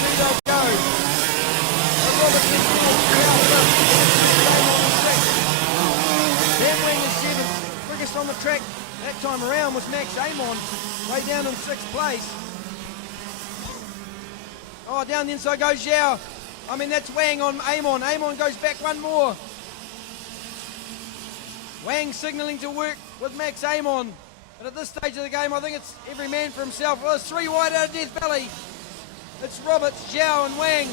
2 they'll go. But Robert is Sam Wang is 7th. Quickest on the track that time around was Max Amon, way down in 6th place. Oh, down the inside goes Zhao. I mean, that's Wang on Amon. Amon goes back one more. Wang signalling to work with Max Amon. But at this stage of the game, I think it's every man for himself. Well, it's 3 wide out of Death Valley. It's Roberts, Zhao and Wang.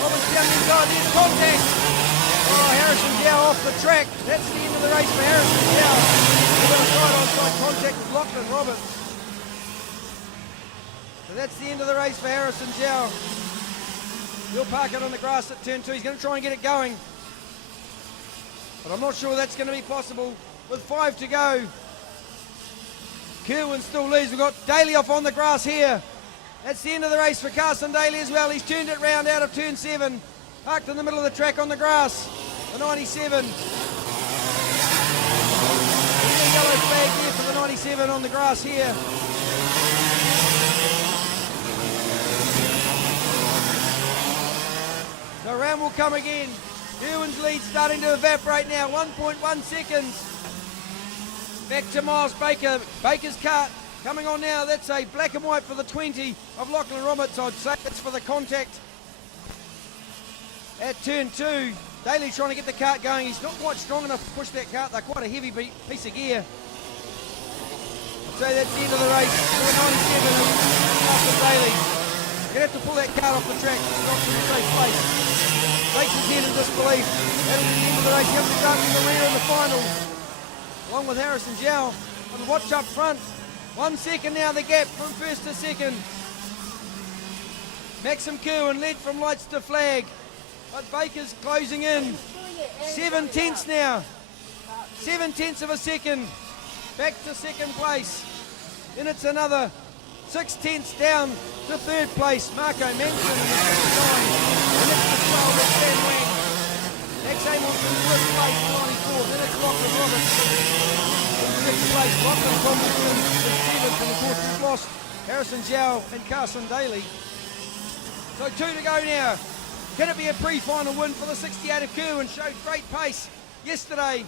Roberts down the inside, there's contact. Oh, Harrison Zhao off the track. That's the end of the race for Harrison Zhao. He's got a side-on-side contact with Lachlan Roberts. So that's the end of the race for Harrison Zhao. He'll park it on the grass at turn 2. He's going to try and get it going. But I'm not sure that's going to be possible with 5 to go. Kerwin still leads. We've got Daly off on the grass here. That's the end of the race for Carson Daly as well. He's turned it round out of turn 7. Parked in the middle of the track on the grass. The 97. There's a yellow flag here for the 97 on the grass here. So round will come again. Kerwin's lead starting to evaporate now. 1.1 seconds. Back to Miles Baker. Baker's cart coming on now. That's a black and white for the 20 of Lachlan Roberts. I'd say that's for the contact at turn 2. Daly trying to get the cart going. He's not quite strong enough to push that cart. They're quite a heavy piece of gear. I'd say that's the end of the race for the 97 after Daly. You're going to have to pull that cart off the track. It's not in a safe place. Takes his head in disbelief. That'll be the end of the race. You have to start from the rear in the final. Along with Harrison Zhao. And watch up front. 1 second now the gap from first to second. Maxim Kerwin led from lights to flag. But Baker's closing in. 7 tenths now. 7 tenths of a second. Back to second place. Then it's another 6 tenths down to third place. Marco Manson in the 59. And it's the 12 of Sam Wang. Max Amon in first place, 94. Then it's Lachlan Roberts in sixth place. Lachlan Roberts in 7th. And of course we've lost Harrison Zhao and Carson Daly. So 2 to go now. Can it be a pre-final win for the 68 of Kerwin? Showed great pace yesterday.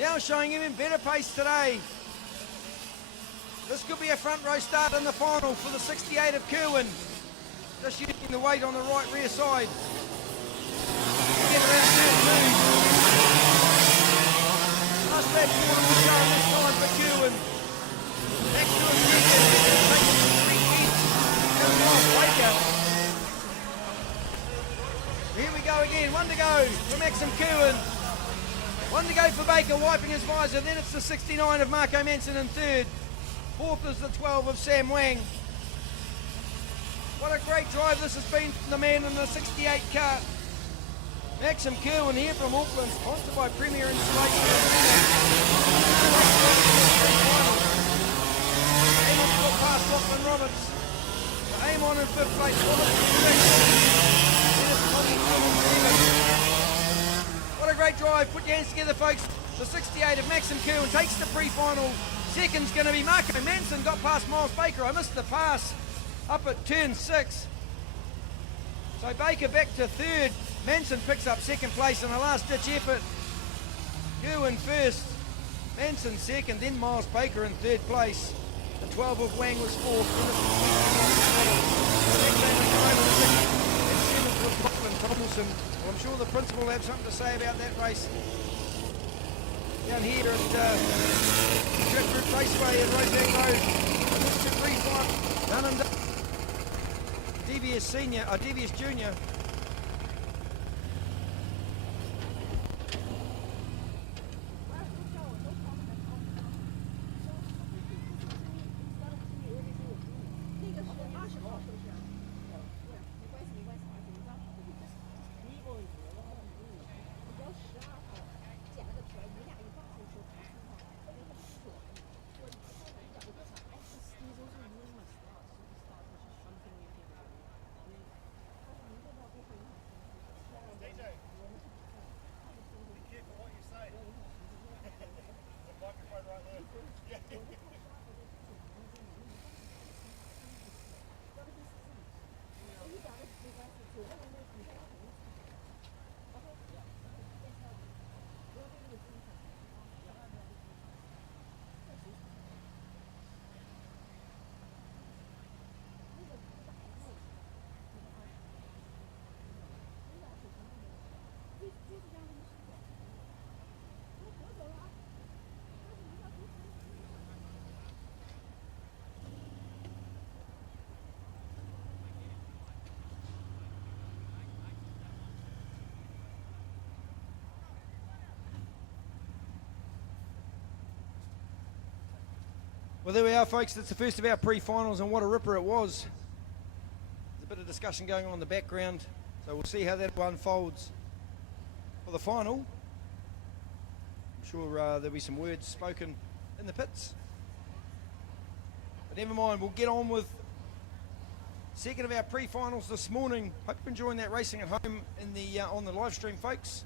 Now showing even better pace today. This could be a front row start in the final for the 68 of Kerwin. Just using the weight on the right rear side. Get around turn 2. Last lap quarter will go this time for Kerwin. Back to a second. Taking 3 tenths. Coming off Baker. Here we go again. 1 to go for Maxim Kerwin. 1 to go for Baker, wiping his visor. Then it's the 69 of Marco Manson in 3rd. 4th is the 12 of Sam Wang. What a great drive this has been from the man in the 68 kart. Maxim Kerwin here from Auckland, sponsored by Premier Insulation. Amon's got past Lachlan Roberts. Amon in 5th place, Roberts in 6th. What a great drive. Put your hands together, folks. The 68 of Maxim Kerwin takes the pre-final. Second's going to be Marco Manson. Got past Miles Baker. I missed the pass up at turn 6. So Baker back to 3rd. Manson picks up 2nd place in a last-ditch effort. Kerwin 1st. Manson 2nd. Then Miles Baker in 3rd place. The 12 of Wang was 4th. Tomlinson. Well, I'm sure the principal will have something to say about that race. Down here at Driftwood Raceway at Rosebank Road. This is a pre-final. Done and done. DVS Senior, DVS Junior. Well, there we are, folks. That's the first of our pre-finals, and what a ripper it was. There's a bit of discussion going on in the background, so we'll see how that unfolds for the final. I'm sure there'll be some words spoken in the pits. But never mind, we'll get on with second of our pre-finals this morning. Hope you're enjoying that racing at home in the on the live stream, folks.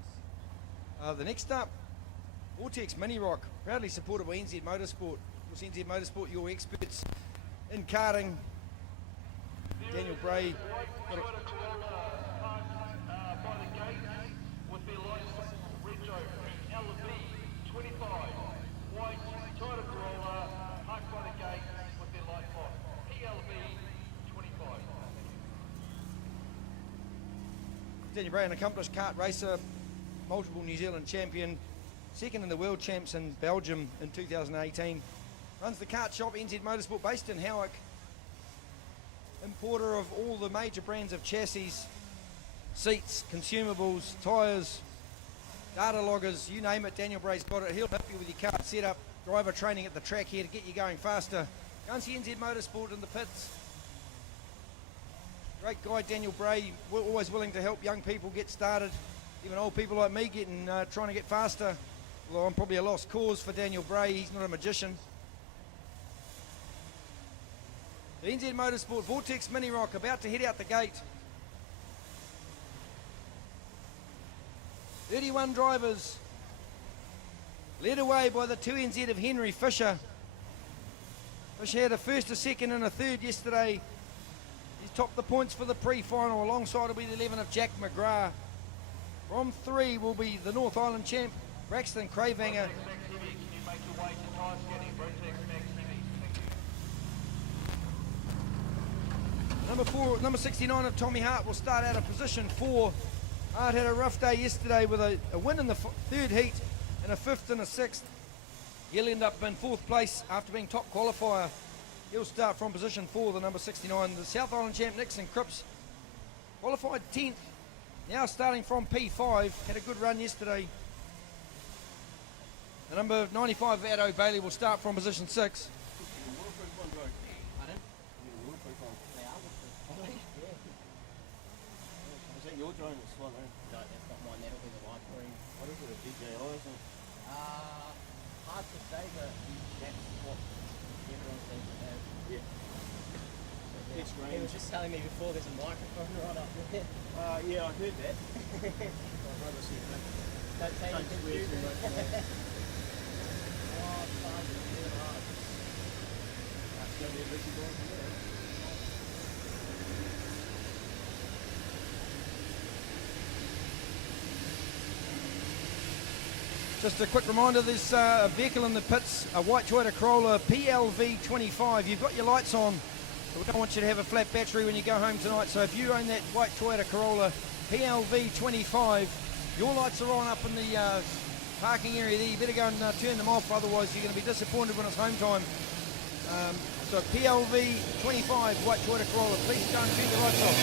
The next up, Vortex Mini Rock, proudly supported by NZ Motorsport. Of course, NZ Motorsport, your experts in karting. Daniel Bray. Daniel Bray, an accomplished kart racer, multiple New Zealand champion, second in the World Champs in Belgium in 2018. Runs the kart shop NZ Motorsport based in Howick. Importer of all the major brands of chassis, seats, consumables, tyres, data loggers, you name it, Daniel Bray's got it. He'll help you with your kart setup, driver training at the track here to get you going faster. Go and see NZ Motorsport in the pits. Great guy, Daniel Bray, always willing to help young people get started, even old people like me getting trying to get faster. Although I'm probably a lost cause for Daniel Bray, he's not a magician. The NZ Motorsport Vortex Mini Rock about to head out the gate. 31 drivers, led away by the 2NZ of Henry Fisher. Fisher had a first, a second and a third yesterday. He's topped the points for the pre-final. Alongside will be the 11 of Jack McGrath. From 3 will be the North Island champ, Braxton Cravanger. Number 69 of Tommy Hart will start out of position 4. Hart had a rough day yesterday with a win in the third heat and a 5th and a 6th. He'll end up in 4th place after being top qualifier. He'll start from position 4, the number 69. The South Island champ, Nixon Cripps, qualified 10th. Now starting from P5, had a good run yesterday. The number 95 of Addo Bailey will start from position 6. Your drone was fun, eh? No, that's not mine, that'll be the light green. What is it, a DJI or something? Hard to say, but that's what everyone seems to have. Yeah. So, it's green. He was just telling me before there's a microphone right up there. Yeah, I heard that. I'd rather see that. Don't say anything too much. Oh, it's hard, it's really hard. That's going to be a busy boy from there. Just a quick reminder, there's a vehicle in the pits, a white Toyota Corolla PLV25. You've got your lights on, but we don't want you to have a flat battery when you go home tonight. So if you own that white Toyota Corolla PLV25, your lights are on up in the parking area there. You better go and turn them off, otherwise you're going to be disappointed when it's home time. So PLV25, white Toyota Corolla, please go and turn your lights off.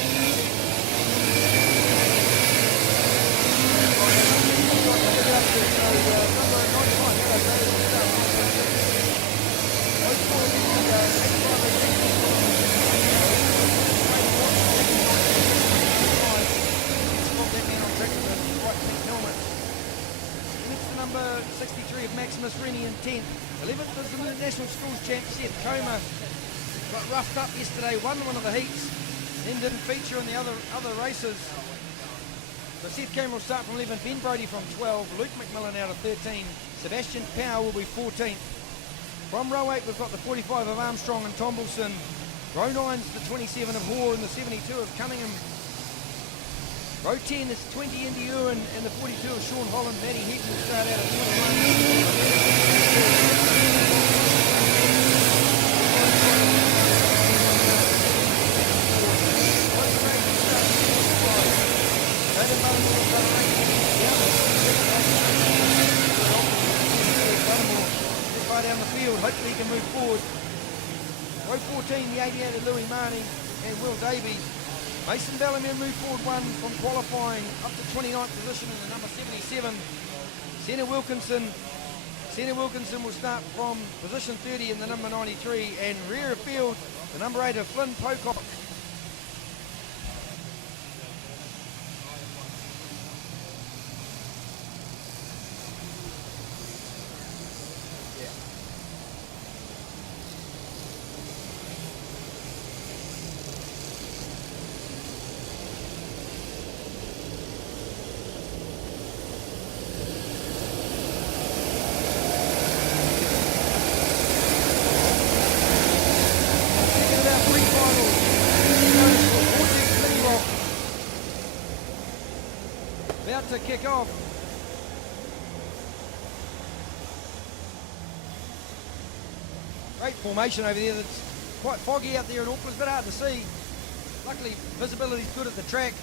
Number 63 of Maximus Rennie in 10th. 11th is the National Schools champ Seth Comer. Got roughed up yesterday, won one of the heats, then didn't feature in the other races. So Seth Comer will start from 11, Ben Brody from 12, Luke McMillan out of 13, Sebastian Power will be 14th. From row 8 we've got the 45 of Armstrong and Tombleson, row 9's the 27 of Hoare and the 72 of Cunningham. Row 10 is 20 Indy Ewan and the 42 of Sean Holland. Matty Heaton will start out of 21. Down the field, hopefully he can move forward. Row 14, the 88 of Louis Marnie and Will Davies. Mason Bellamy moved forward 1 from qualifying up to 29th position in the number 77. Senna Wilkinson Senna Wilkinson will start from position 30 in the number 93, and rear of field, the number 8 of Flynn Pocock. About to kick off. Great formation over there. That's quite foggy out there in Auckland. It's a bit hard to see. Luckily, visibility's good at the track.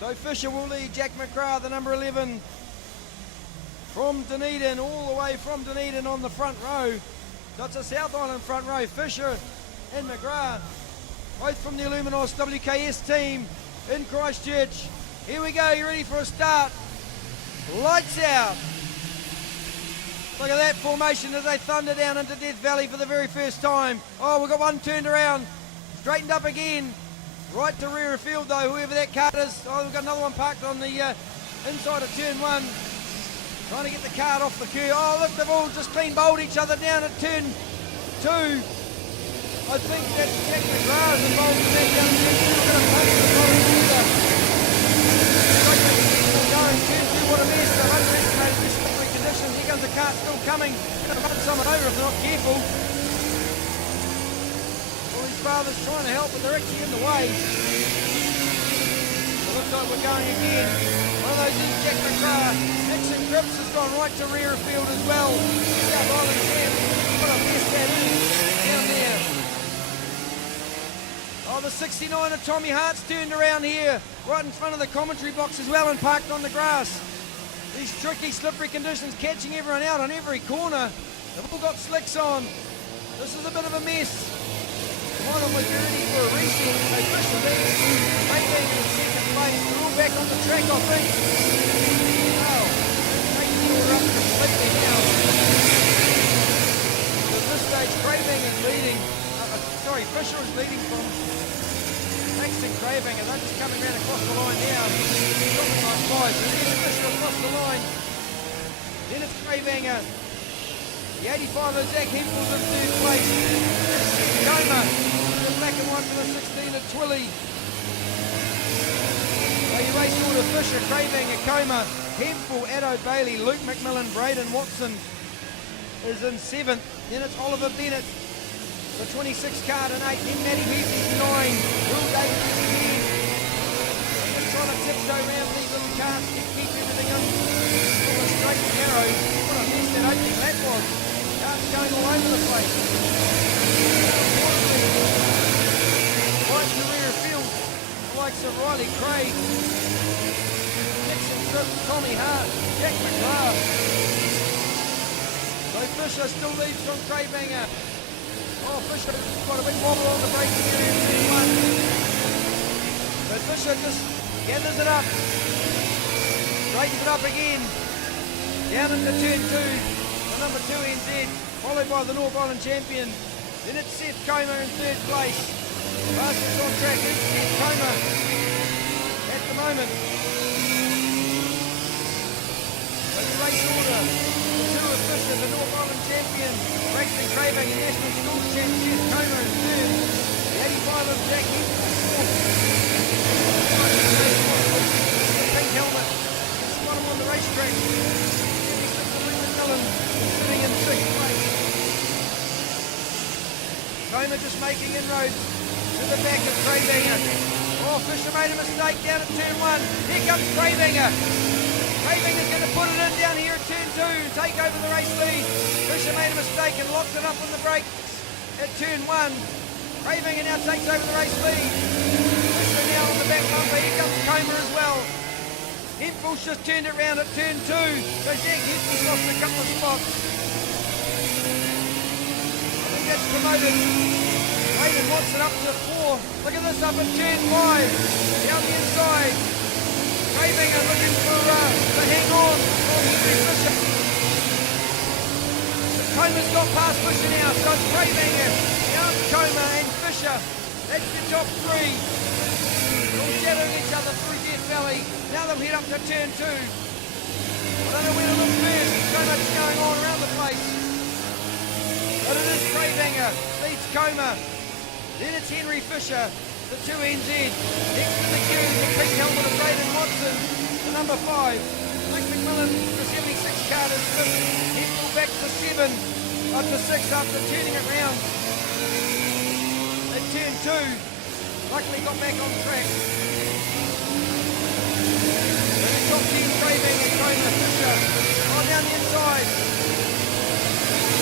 So Fisher will lead Jack McGrath, the number 11, from Dunedin, all the way from Dunedin on the front row. So it's a South Island front row. Fisher and McGrath, both from the Illuminos WKS team in Christchurch. Here we go, you ready for a start? Lights out. Look at that formation as they thunder down into Death Valley for the very first time. Oh, we've got one turned around, straightened up again. Right to rear of field though, whoever that cart is. Oh, we've got another one parked on the inside of turn 1. Trying to get the cart off the curb. Oh, look, they've all just clean bowled each other down at turn 2. I think that's Jack McGrath involved in that down turn 2. We're going to punch the bottom either. Going turn 2, what a mess. They've underestimated the slippery conditions. Here comes the cart still coming. Going to run someone over if they're not careful. All these fathers trying to help, but they're actually in the way. It looks like we're going again. One of those is Jack McGrath. Nixon Cripps has gone right to rear of field as well. South Island champ. What a mess that is down there. Oh, the 69 of Tommy Hart's turned around here, right in front of the commentary box as well, and parked on the grass. These tricky, slippery conditions catching everyone out on every corner. They've all got slicks on. This is a bit of a mess. One of them was ready for a reset. They pushed the lead. Maybe in second place. They're all back on the track, I think. Wow. Taking the order up completely now. So at this stage, Craving is leading. Fisher is leading from Maxton Craving, and they're just coming round across the line now. Dropping like 5. So there's Fisher across the line. Then it's Craving. The 85 of Zach Hempel's in third place. Coma, the black and white for the 16 of Twilly. So you race order Fisher, Craving, Coma, Hempel, Addo Bailey, Luke McMillan, Braden Watson is in 7th. Then it's Oliver Bennett, the 26 card in 8. Then Matty Heath's 9. Will Davis is 10. Just trying to tiptoe around these little cards, keep everything in on a straight and narrow. What a mess that opening lap was. Carts going all over the place. Right to rear of field, the likes of Riley Craig, Nixon Cripps, Tommy Hart, Jack McGrath. So Fisher still leads from Craybanger. Oh, Fisher got a big wobble on the braking area in turn 1. But Fisher just gathers it up, straightens it up again, down into turn 2. Number 2 NZ, followed by the North Island champion. Then it's Seth Coma in 3rd place. Fastest on track is Seth Coma at the moment. So the race order, the 2 of Fisher, the North Island champion, Braxton Craving, and National Schools champ Seth Coma in 3rd. The 85 of Jack Hempel in 4th. The pink helmet, spot him on the racetrack. Sitting in 6th place. Coma just making inroads to the back of Craybanger. Oh, Fisher made a mistake down at turn 1. Here comes Craybanger. Craybanger's going to put it in down here at turn 2, take over the race lead. Fisher made a mistake and locked it up on the brakes at turn 1. Craybanger now takes over the race lead. Fisher now on the back bumper. Here comes Coma as well. Hempel's just turned it round at turn 2, so Jack Hempel's lost a couple of spots. I think that's promoted. Braden Watson up to 4. Look at this up at turn 5, down the inside. Craybanger looking for to hang on for Henry Fisher. Coma's got past Fisher now, so it's Craybanger, down Coma and Fisher. That's the top three. All shadowing each other through Death Valley. Now they'll head up to turn 2. I don't know where to look first. So much going on around the place. But it is Craybanger, leads Coma. Then it's Henry Fisher, the 2NZ. Next to the queue, the pink helmet of Braden Watson, the number 5. Mike McMillan, the 76 card is 5th. He's back to 7, up to 6 after turning it round. At turn 2, luckily got back on track. And the top 10 Craybanger, Coma, Fisher, on down the inside.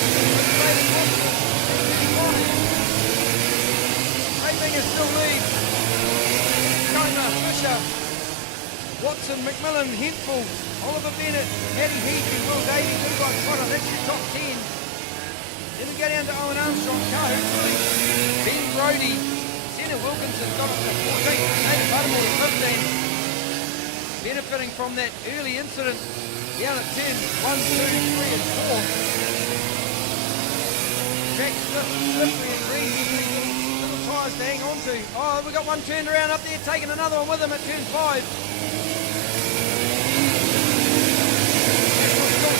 Braden Watson, 35. Craybanger still leads. Coma, Fisher, Watson, McMillan, Hempel, Oliver Bennett, Paddy Heath, and Will Davies, Levi Trotter. That's your top 10. Then we go down to Owen Armstrong, Kahu Tui, Ben Brodie, Senna Wilkinson got up to 14, David Buttermore to 15. Benefiting from that early incident down at 10, 1, 2, 3 and 4. Track slippery and greasy, little tyres to hang on to. Oh, we got one turned around up there, taking another one with him at turn 5.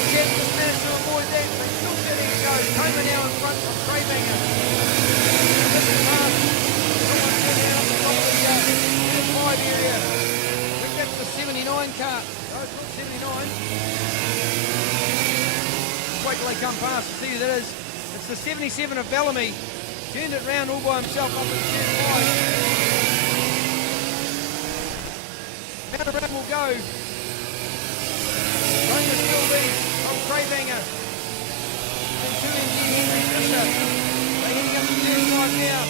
Just managed to avoid that, but still letting it go. Coma now in front of Craybanger. This is hard. Someone turning out the top of the 5 area. I think that's the 79 car. No, it's not 79. Wait till they come past to see who that is. It's the 77 of Bellamy. Turned it round all by himself up at turn 5. Round around will go. Coma still leads. Craybanger and 2NZ Henry Fisher. They're heading up to turn 5 now.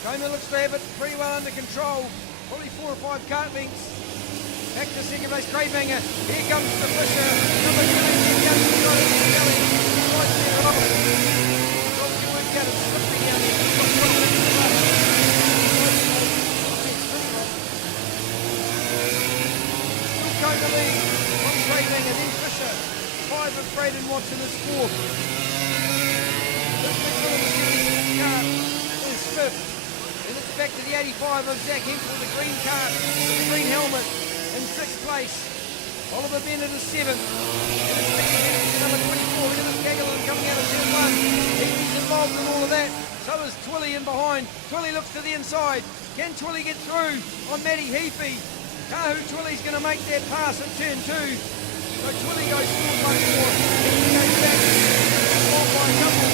Coma looks to have it pretty well under control. Probably 4 or 5 kart lengths. Back to second base, Craybanger. Here comes the Fisher. Number 2NZ goes to the belly. Right there off. Obviously worked out it's slippery down there. Still Coma leads. Craybanger, then Fisher. 5 of Braden Watson is 4th. This McMillan, the 76 car, is 5th. Then it's back to the 85 of Zach Hempel, the green car, with the green helmet, in 6th place. Oliver Bennett is 7th. And it's back to number 24. Look at this Gaggalon coming out of turn 1. He's involved in all of that. So is Twilly in behind. Twilly looks to the inside. Can Twilly get through on Matty Heafy? Kahu Twilly's going to make that pass at turn 2. So Twilly goes forward by 4. He goes back. Forward by a couple.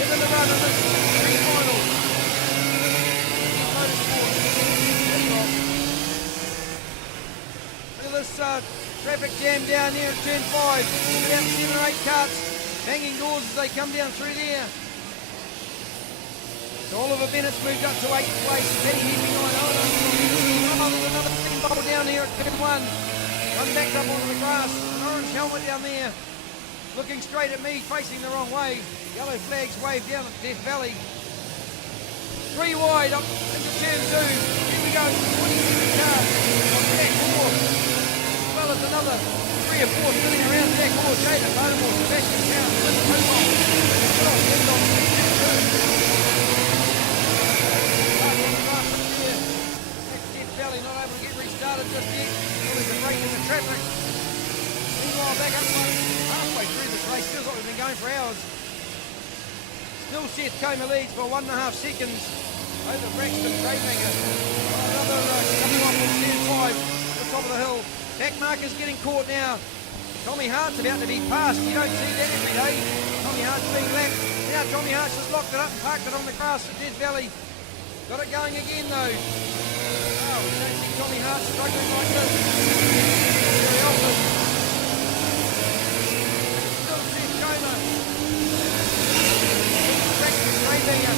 Given the run on this pre-final. Look at this traffic jam down here at turn 5. About 7 or 8 carts banging doors as they come down through there. So Oliver Bennett's moved up to 8th place. Paddy Heath behind Owen. There's another team bubble down here at turn 1. Come back up onto the grass. An orange helmet down there. Looking straight at me, facing the wrong way. Yellow flags waved down at Death Valley. 3 wide up into turn 2. Here we go. 27 cars. Jack Moore. As well as another 3 or 4 sitting around Jack Moore. Jaden Bonamore, Sebastian Town, Linda Hobart. Good on turn 2. Valley not able to get restarted just yet. There's a break in the traffic. Meanwhile, back up halfway through this race. Feels like we've been going for hours. Still Seth Coma leads by 1.5 seconds over Braxton Craybanger. Another coming off from turn 5 at the top of the hill. Back marker's getting caught now. Tommy Hart's about to be passed. You don't see that every day. Tommy Hart's being lapped. Now Tommy Hart's just locked it up and parked it on the grass at Death Valley. Got it going again though. Oh, we don't see Tommy Hart struggling like this. Very often. Still Seth Coma. Braxton Craybanger.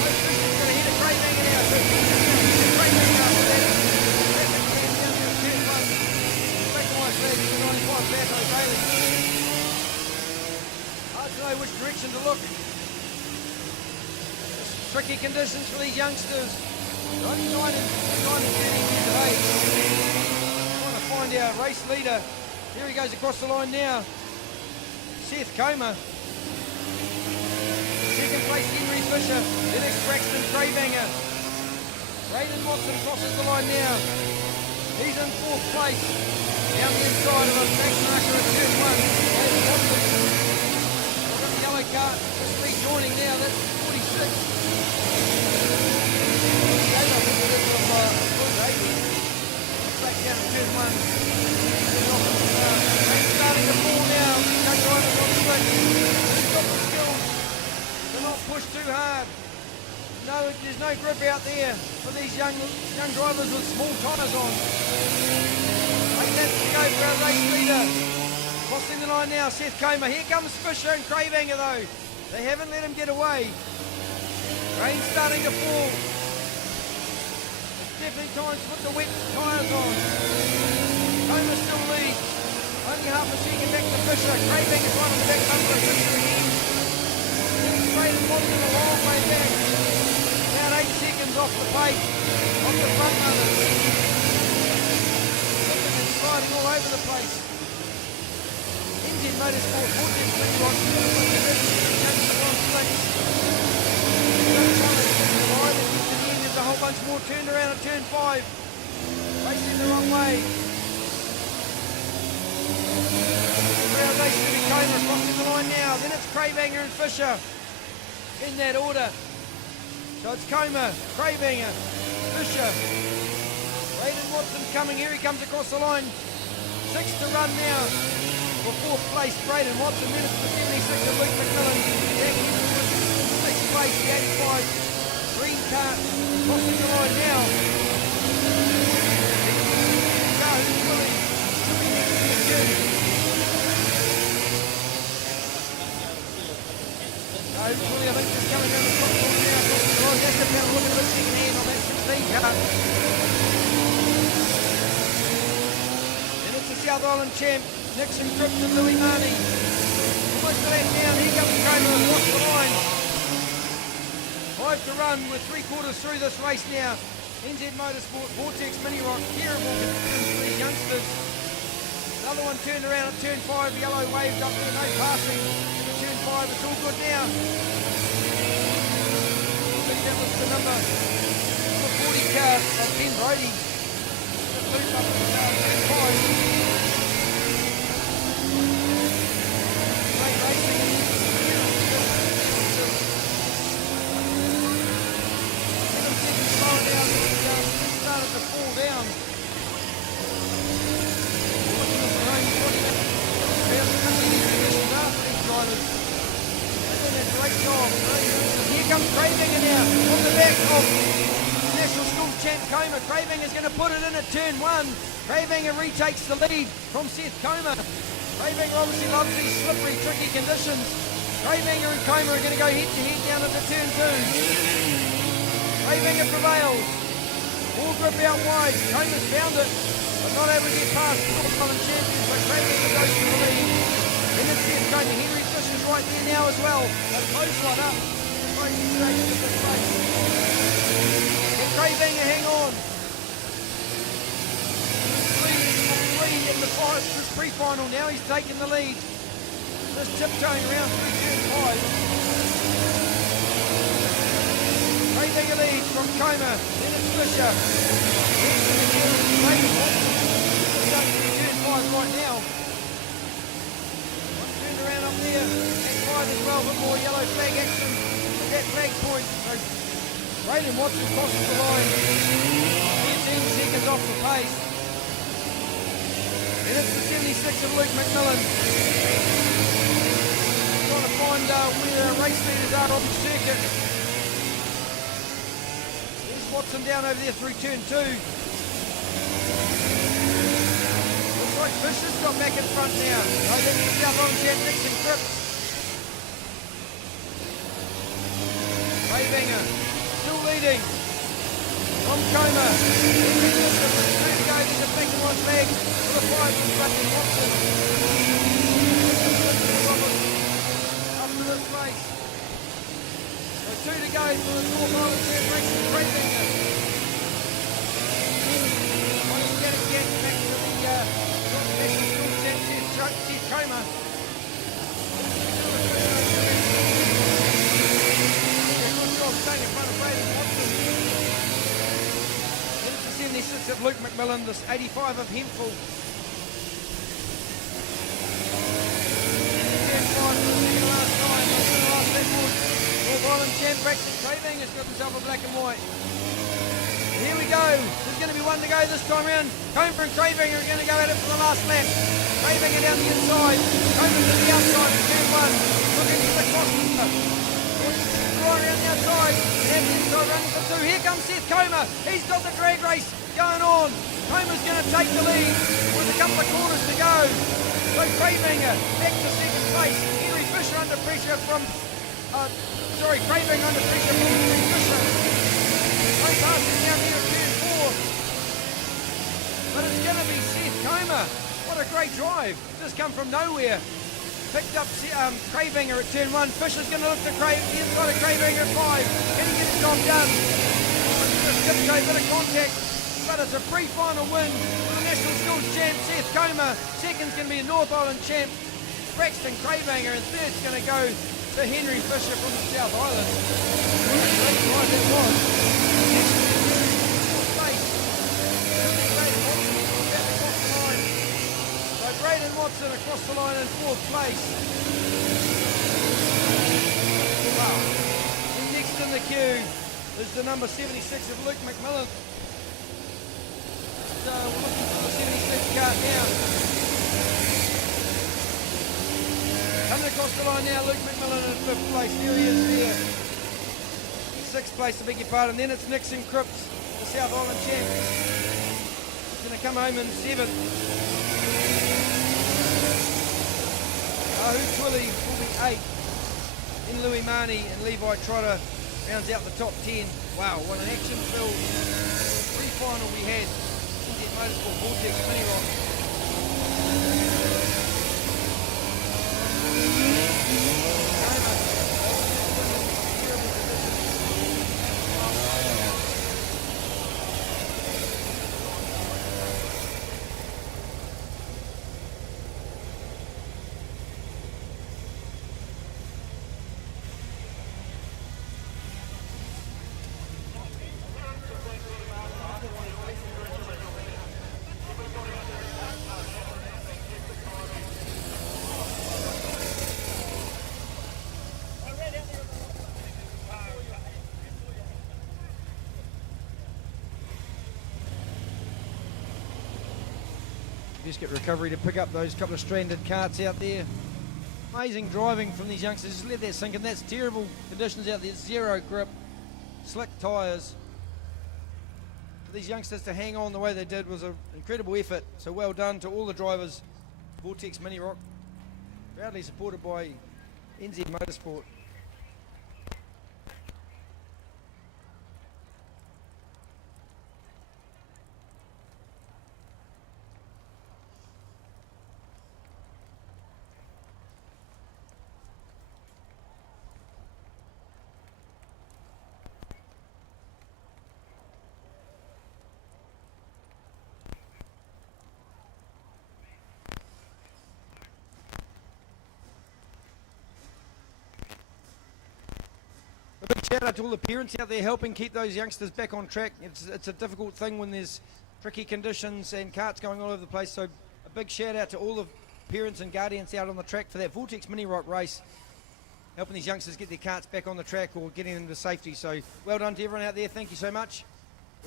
Most Christian's going to hit a Craybanger now. So Craybanger after that. Traffic jam down there at turn 1. Black and white flag for 95 Bato Bailey. Hard to know which direction to look. Tricky conditions for these youngsters. They're only 9 and 13 years of age. Trying to find our race leader. Here he goes across the line now. Seth Comer. Second place, Henry Fisher. Dennis Braxton Craybanger. Braden Watson crosses the line now. He's in 4th place. Down the inside of us, back marker at turn 1. Braden Watson. We've got the yellow cart just rejoining now. That's 46. Back down to turn 1. Starting to fall now. Young drivers on slick. Got the skills to not push too hard. No, there's no grip out there for these young drivers with small tyres on. I think that's the go for our race leader. Crossing the line now, Seth Comer. Here comes Fisher and Craybanger though. They haven't let him get away. Rain's starting to fall. It's definitely time to put the wet tyres on. Comer still leads. Only half a second back to Fisher. Craybanger's right on the back bumper of Fisher again. Braden Watson a long way back. About 8 seconds off the pace. Off the front runners. Looking and sliding all over the place. Indian Motorsport, Vortex Pre-final. There's a whole bunch more turned around at turn 5. Racing the wrong way. Round race to Comer crossing the line now. Then it's Craybanger and Fisher in that order. So it's Comer, Craybanger, Fisher. Braden Watson coming here. He comes across the line. 6 to run now for 4th place. Braden Watson. Then it's the 76 of Luke McMillan. Back into 6th place, the 85. Green car crossing the line now. Car who's willing. Hopefully, I think it's coming down the top corner now. Oh, that's a better look at the second hand on that 16 car. And it's the South Island champ, Nixon Cripps and Louis Marnie. Almost to that down, here comes Comer across the line. 5 to run, we're 3/4 through this race now. NZ Motorsport, Vortex Mini Rock, terrible conditions for these youngsters. Another one turned around at turn 5, yellow waved up there, no passing. Turn 5, it's all good now. I think that was the number 40 car of Ken Brody. The loop up in turn 5. Great racing. Slowing down, it started to fall down. Drivers. Great job. Here comes Craybanger now on the back of National School champ Comer. Craybanger's going to put it in at turn 1. Craybanger retakes the lead from Seth Comer. Craybanger obviously loves these slippery, tricky conditions. Craybanger and Comer are going to go head to head down into turn 2. Craybanger prevails. All grip out wide. Comer's found it, but not able to get past the North Island champions. So Craybanger goes to the lead. Then it's Seth Comer. Henry Fisher's right there now as well. A close one up. Racing straight into this race. Can Craybanger hang on? Three in the DVS Pre-final now. He's taken the lead. Just tiptoeing around through turn 5. Craybanger leads from Comer. Then it's Fisher. Turn 5 right now. Around up there, and 5 as well, a bit more yellow flag action at that flag point. So Braden Watson crosses the line, 10 seconds off the pace. And it's the 76 of Luke McMillan. Trying to find where our race leaders are on the circuit. There's Watson down over there through turn 2. Fisher's got back in front now. Oh, that's the South Island champ Nixon Cripps. Craybanger still leading from Comer. There's a black and white flag for the 5 from Braden Watson. Up to the 2 to go for the North Island Champ Racing Pre-final. Once again, back to the National School Champ, Seth Coma. Good job staying in front of Braden Watson. Then it's the 76 of Luke McMillan, this 85 of Hemphill. North Island Champ Racing Pre-final has got himself a black and white. Here we go. There's going to be 1 to go this time round. Comer and Cravinger are going to go at it for the last lap. Cravinger down the inside. Comer to the outside for turn 1. Looking for the crossover. Right around the outside. And the inside running for 2. Here comes Seth Comer. He's got the drag race going on. Comer's going to take the lead with a couple of corners to go. So Cravinger back to second place. Henry Fisher under pressure from... Cravinger under pressure from Henry Fisher. Way past him down here at turn 4. But it's going to be Seth Comer. What a great drive. Just come from nowhere. Picked up Cravinger at turn 1. Fisher's going to look to the inside of Cravinger at 5. Can he get the job done? Just a bit of contact. But it's a pre-final win for the National Schools Champ, Seth Comer. Second's going to be a North Island Champ, Braxton Cravinger. And third's going to go to Henry Fisher from the South Island. What a great drive that was. So Braden Watson across the line in 4th place. Wow. And next in the queue is the number 76 of Luke McMillan. We're looking for the 76 cart now. Coming across the line now, Luke McMillan in 5th place. There he is there. 6th place, I beg your pardon. Then it's Nixon Cripps, the South Island champ. He's going to come home in 7th. Ahu Twilly will be 8th. Then Louis Marnie and Levi Trotter rounds out the top 10. Wow, what an action-filled pre-final we had. Motorsport Vortex Mini Rock. Biscuit recovery to pick up those couple of stranded carts out there. Amazing driving from these youngsters. Just let that sink in. That's terrible conditions out there. 0 grip, slick tyres. For these youngsters to hang on the way they did was an incredible effort. So well done to all the drivers. Vortex Mini Rock, proudly supported by NZ Motorsport. A big shout out to all the parents out there helping keep those youngsters back on track. It's a difficult thing when there's tricky conditions and karts going all over the place. So a big shout out to all the parents and guardians out on the track for that Vortex Mini Rock race, helping these youngsters get their karts back on the track or getting them to safety. So well done to everyone out there. Thank you so much.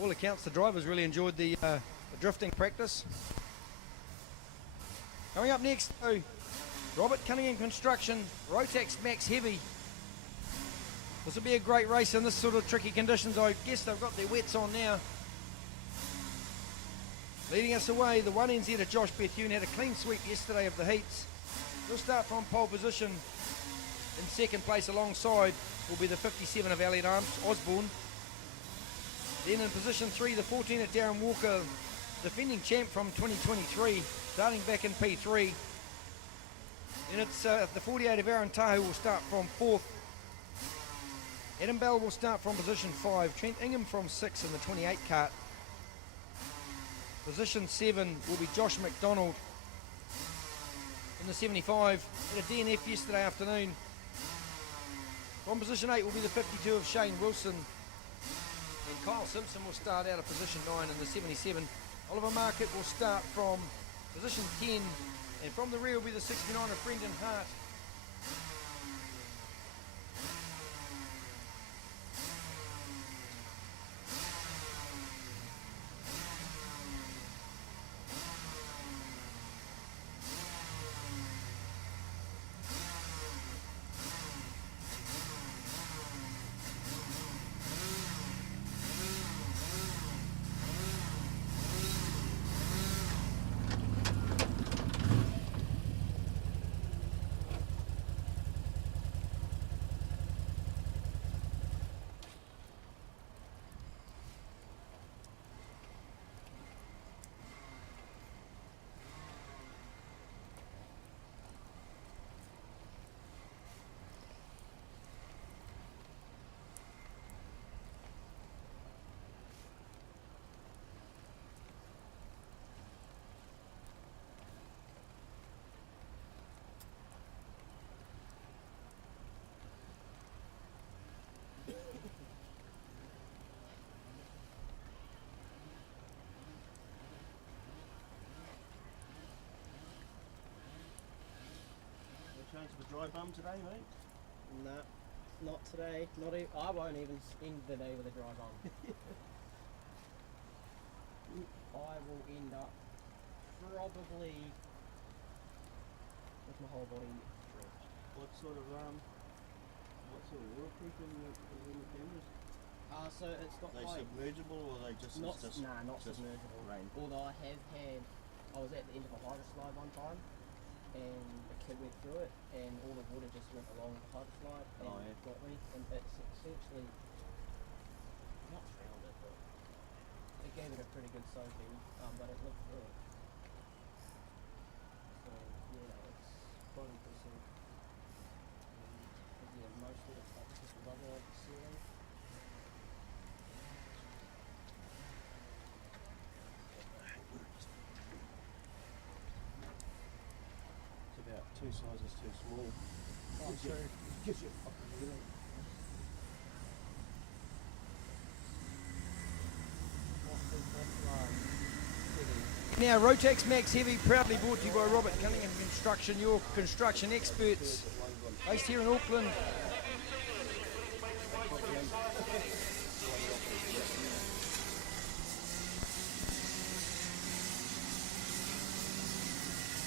All accounts, the drivers really enjoyed the drifting practice. Coming up next, Robert Cunningham Construction, Rotax Max Heavy. This will be a great race in this sort of tricky conditions. I guess they've got their wets on now. Leading us away, the 1NZ of Josh Bethune had a clean sweep yesterday of the heats. He'll start from pole position. In second place alongside will be the 57 of Elliot Osborne. Then in position 3, the 14 of Darren Walker, defending champ from 2023, starting back in P3. And it's the 48 of Aaron Tahu will start from 4th. Adam Bell will start from position 5. Trent Ingham from 6 in the 28 cart. Position 7 will be Josh McDonald in the 75. Had a DNF yesterday afternoon. From position 8 will be the 52 of Shane Wilson. And Kyle Simpson will start out of position 9 in the 77. Oliver Market will start from position 10. And from the rear will be the 69 of Brendan Hart. Chance of a dry bum today, mate? No, not today. Not even. I won't even end the day with a dry bum. I will end up probably with my whole body drenched. What sort of waterproof in the cameras? So it's got Are they like submergible or are they just not just submergible. rain? Although I was at the end of a hydro slide one time, and the kid went through it, and all the water just went along the hydro slide and got me, and it's essentially not drowned it, but it gave it a pretty good soaking, but it looked good. So yeah, it's quite impressive. And yeah, mostly it's like just rubber sealing. About 2 sizes too small. Oh, true. Gives you a fucking feeling. Now Rotax Max Heavy, proudly brought to you by Robert Cunningham Construction, your construction experts, based here in Auckland.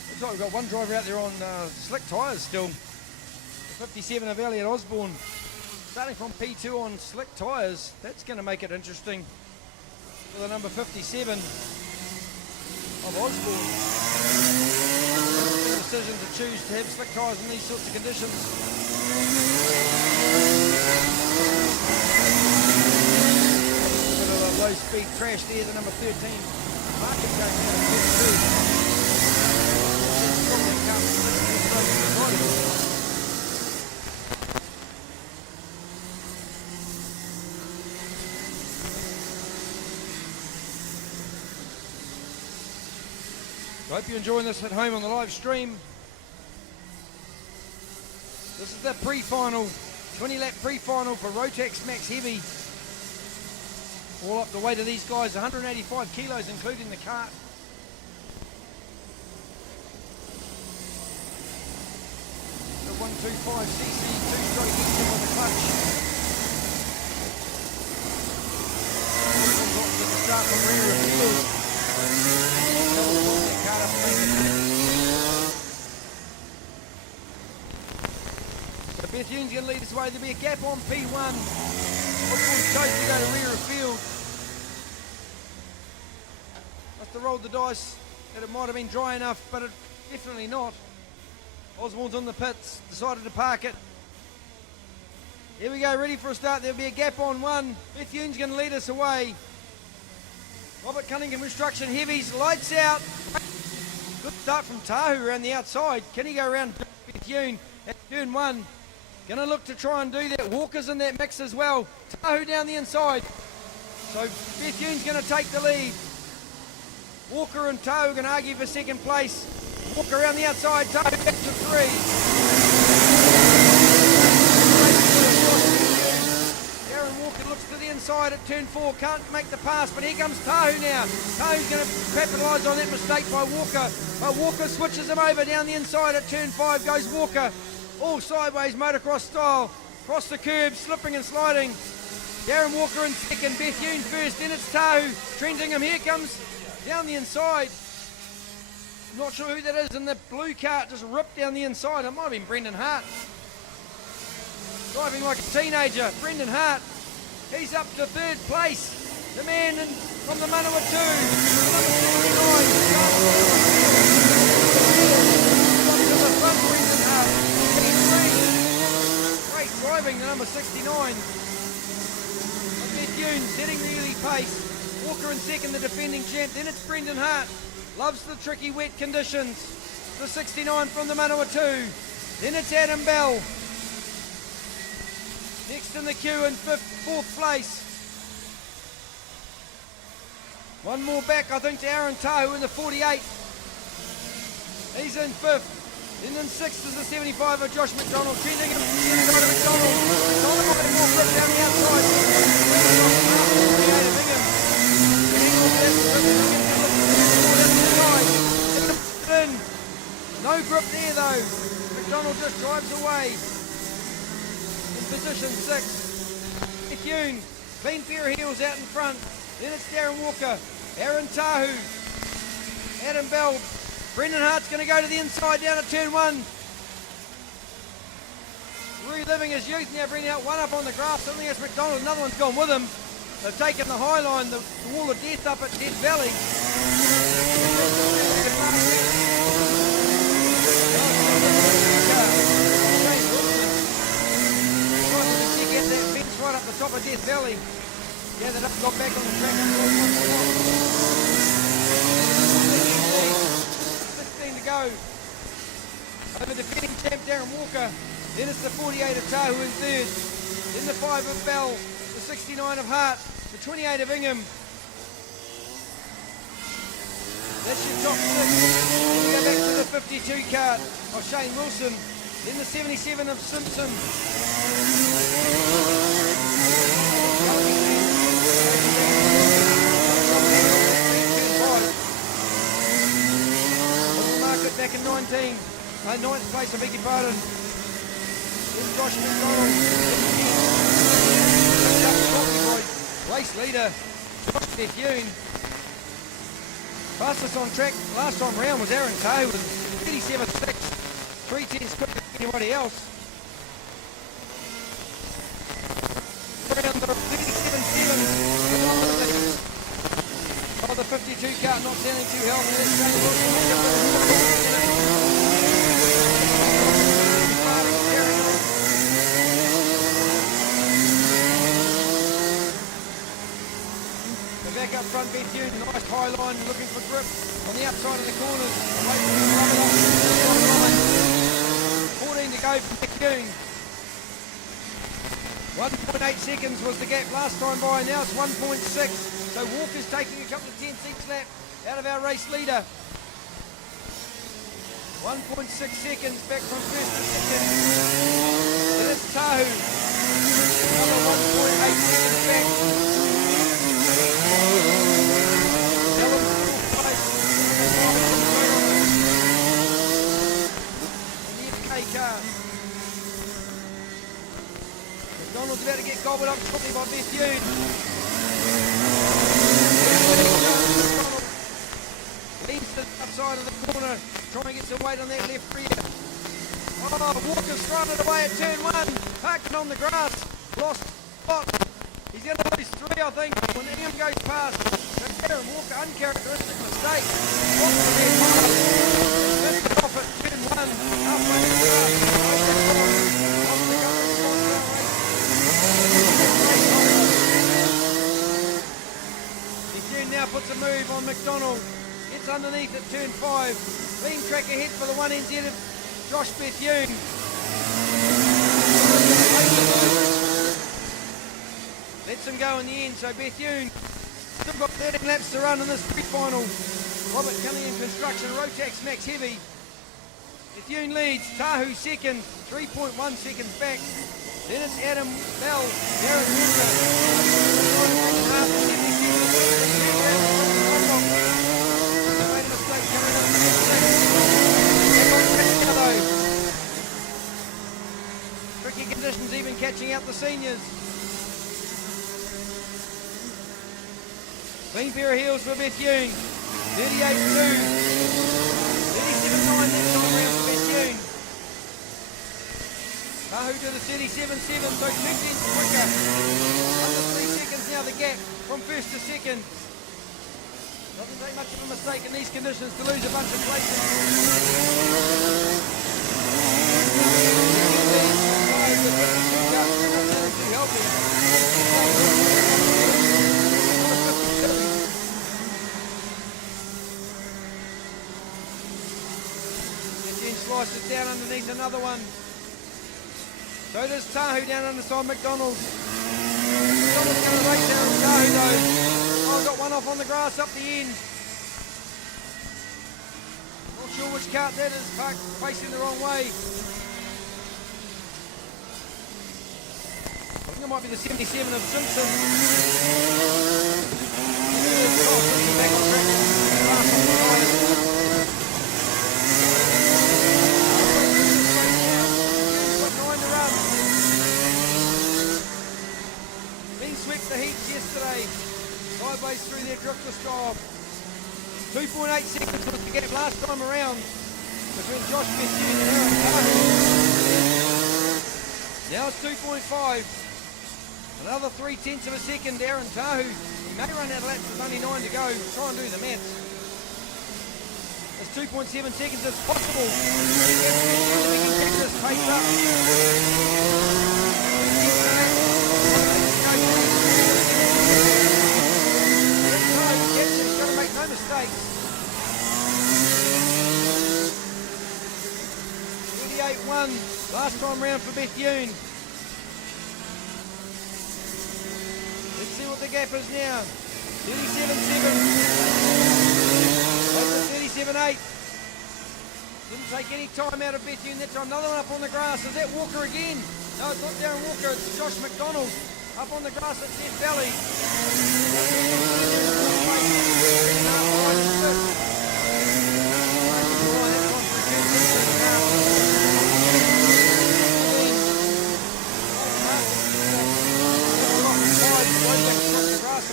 Looks like we've got one driver out there on slick tyres still. The 57 of Elliot Osborne, starting from P2 on slick tyres. That's going to make it interesting for the number 57 of Osborne. The decision to choose to have slick tyres in these sorts of conditions. A bit of a low speed crash there, the number 13. Market going out of 52. I hope you're enjoying this at home on the live stream. This is the pre-final, 20-lap pre-final for Rotax Max Heavy. All up the weight of these guys, 185 kilos including the cart. The 125cc two-stroke engine with a clutch. To the start from rear of field. So Bethune's going to lead us away. There'll be a gap on P1. Osborne's chosen to go to rear of field. Must have rolled the dice that it might have been dry enough, but it definitely not. Osborne's on the pits, decided to park it. Here we go, ready for a start. There'll be a gap on 1. Bethune's going to lead us away. Robert Cunningham Construction Heavies, lights out. Good start from Tahu around the outside. Can he go around Bethune at turn 1? Gonna look to try and do that. Walker's in that mix as well. Tahu down the inside. So Bethune's gonna take the lead. Walker and Tahu gonna argue for second place. Walker around the outside, Tahu back to 3. Darren Walker looks to the inside at turn 4, can't make the pass, but here comes Tahu now. Tahu's going to capitalise on that mistake by Walker, but Walker switches him over down the inside at turn 5, goes Walker. All sideways motocross style, across the curb, slipping and sliding. Darren Walker in second, Bethune first, then it's Tahu. Trentingham, here comes down the inside. Not sure who that is in the blue cart, just ripped down the inside. It might have been Brendan Hart. Driving like a teenager, Brendan Hart. He's up to third place. The man from the Manawa 2, number 79. Up to the front, Brendan Hart. Great driving, the number 69. Bethune setting really pace. Walker in second, the defending champ. Then it's Brendan Hart. Loves the tricky wet conditions. The 69 from the Manawa 2. Then it's Adam Bell. Next in the queue in fourth place. One more back, I think, to Aaron Tahu in the 48. He's in fifth. Then in sixth is the 75 of Josh McDonald. Trending him inside of McDonald. McDonald got more grip down the outside. 48 of Ingham. No grip there though. McDonald just drives away. In position 6. Bethune. Clean pair of heels out in front. Then it's Darren Walker. Aaron Tahu. Adam Bell. Brendan Hart's going to go to the inside down at turn 1. Reliving his youth now, bringing out one up on the grass. Something else McDonald. Another one's gone with him. They've taken the high line, the wall of death up at Death Valley. Get that fence right up the top of Death Valley. Gathered up, got back on the track. 16 to go. Over defending champ Darren Walker. Then it's the 48 of Tahu in third. Then the 5 of Bell. The 69 of Hart. The 28 of Ingham. That's your top 6. Then we go back to the 52 card of Shane Wilson. Then the 77 of Simpson. Market back in 9th place, I beg your pardon. Then Josh McDonald. Race leader, Josh Bethune. Fastest on track last time round was Aaron Tahu with 37.6. 3 tenths quicker than anybody else. Round the 37.7. Oh, the 52 car not sounding too healthy. Back up front, Bethune, nice high line, looking for grip on the outside of the corners. 14 to go for Bethune. 1.8 seconds was the gap last time by, now it's 1.6. So Walker's taking a couple of tenths each lap out of our race leader. 1.6 seconds back from first to second. Then it's Tahu. Another 1.8 seconds back. McDonald's about to get gobbled up quickly by Bethune. Leans to the outside of the corner, trying to get some weight on that left rear. Oh, Walker's thrown it away at turn 1, parked it on the grass, lost spot. He's going to lose 3, I think, when Ingham goes past. So Darren Walker, uncharacteristic mistake. Off the red line. Missed it off at turn 1, halfway to the grass. Off the government spot for our race. Bethune now puts a move on McDonald. Gets underneath at turn 5. Clean track ahead for the 1NZ of Josh Bethune. Lets him go in the end, so Bethune still got 13 laps to run in this pre-final. Robert Cunningham Construction, Rotax Max Heavy. Bethune leads, Tahu second, 3.1 seconds back. Then it's Adam Bell, Darren Walker. Made a mistake coming up to the tricky conditions even catching out the seniors. Clean pair of heels for Bethune. 38-2. 37-9 that time round for Bethune. Tahu to the 37-7, so 2 tenths quicker. Under 3 seconds now the gap from first to second. Doesn't take much of a mistake in these conditions to lose a bunch of places. Sliced it down underneath another one. So does Tahu down underside McDonald's. McDonald's going to race down Tahu though. Oh, got one off on the grass up the end. Not sure which cart that is, parked facing the wrong way. I think it might be the 77 of Simpson. Back on track. Grass on the tyres. Swept the heats yesterday, sideways through their driftless drive. 2.8 seconds was the gap last time around between Josh Bethune and Aaron Tahu. Now it's 2.5. Another 3 tenths of a second, Aaron Tahu. He may run out of laps with only 9 to go. Try and do the maths. It's 2.7 seconds, it's possible. We can keep this pace up. He's got to make no mistakes. 38-1, last time round for Bethune. Let's see what the gap is now. 37-7. Over 37-8. Didn't take any time out of Bethune that time. Another one up on the grass. Is that Walker again? No, it's not Darren Walker, it's Josh McDonald. Up on the grass at Death Valley.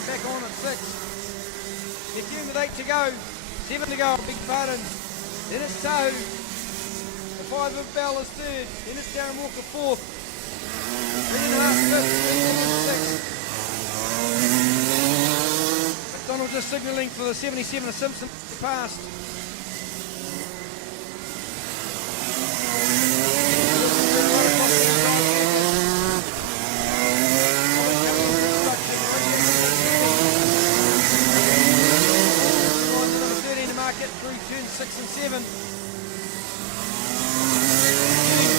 Back on at 6. Bethune with 8 to go. 7 to go, I beg your pardon. Then it's Tahu. The 5 of Bell is third. Then it's Darren Walker fourth. 3.5 fifth. McDonald just signalling for the 77 of Simpson to pass. Through turns 6 and 7.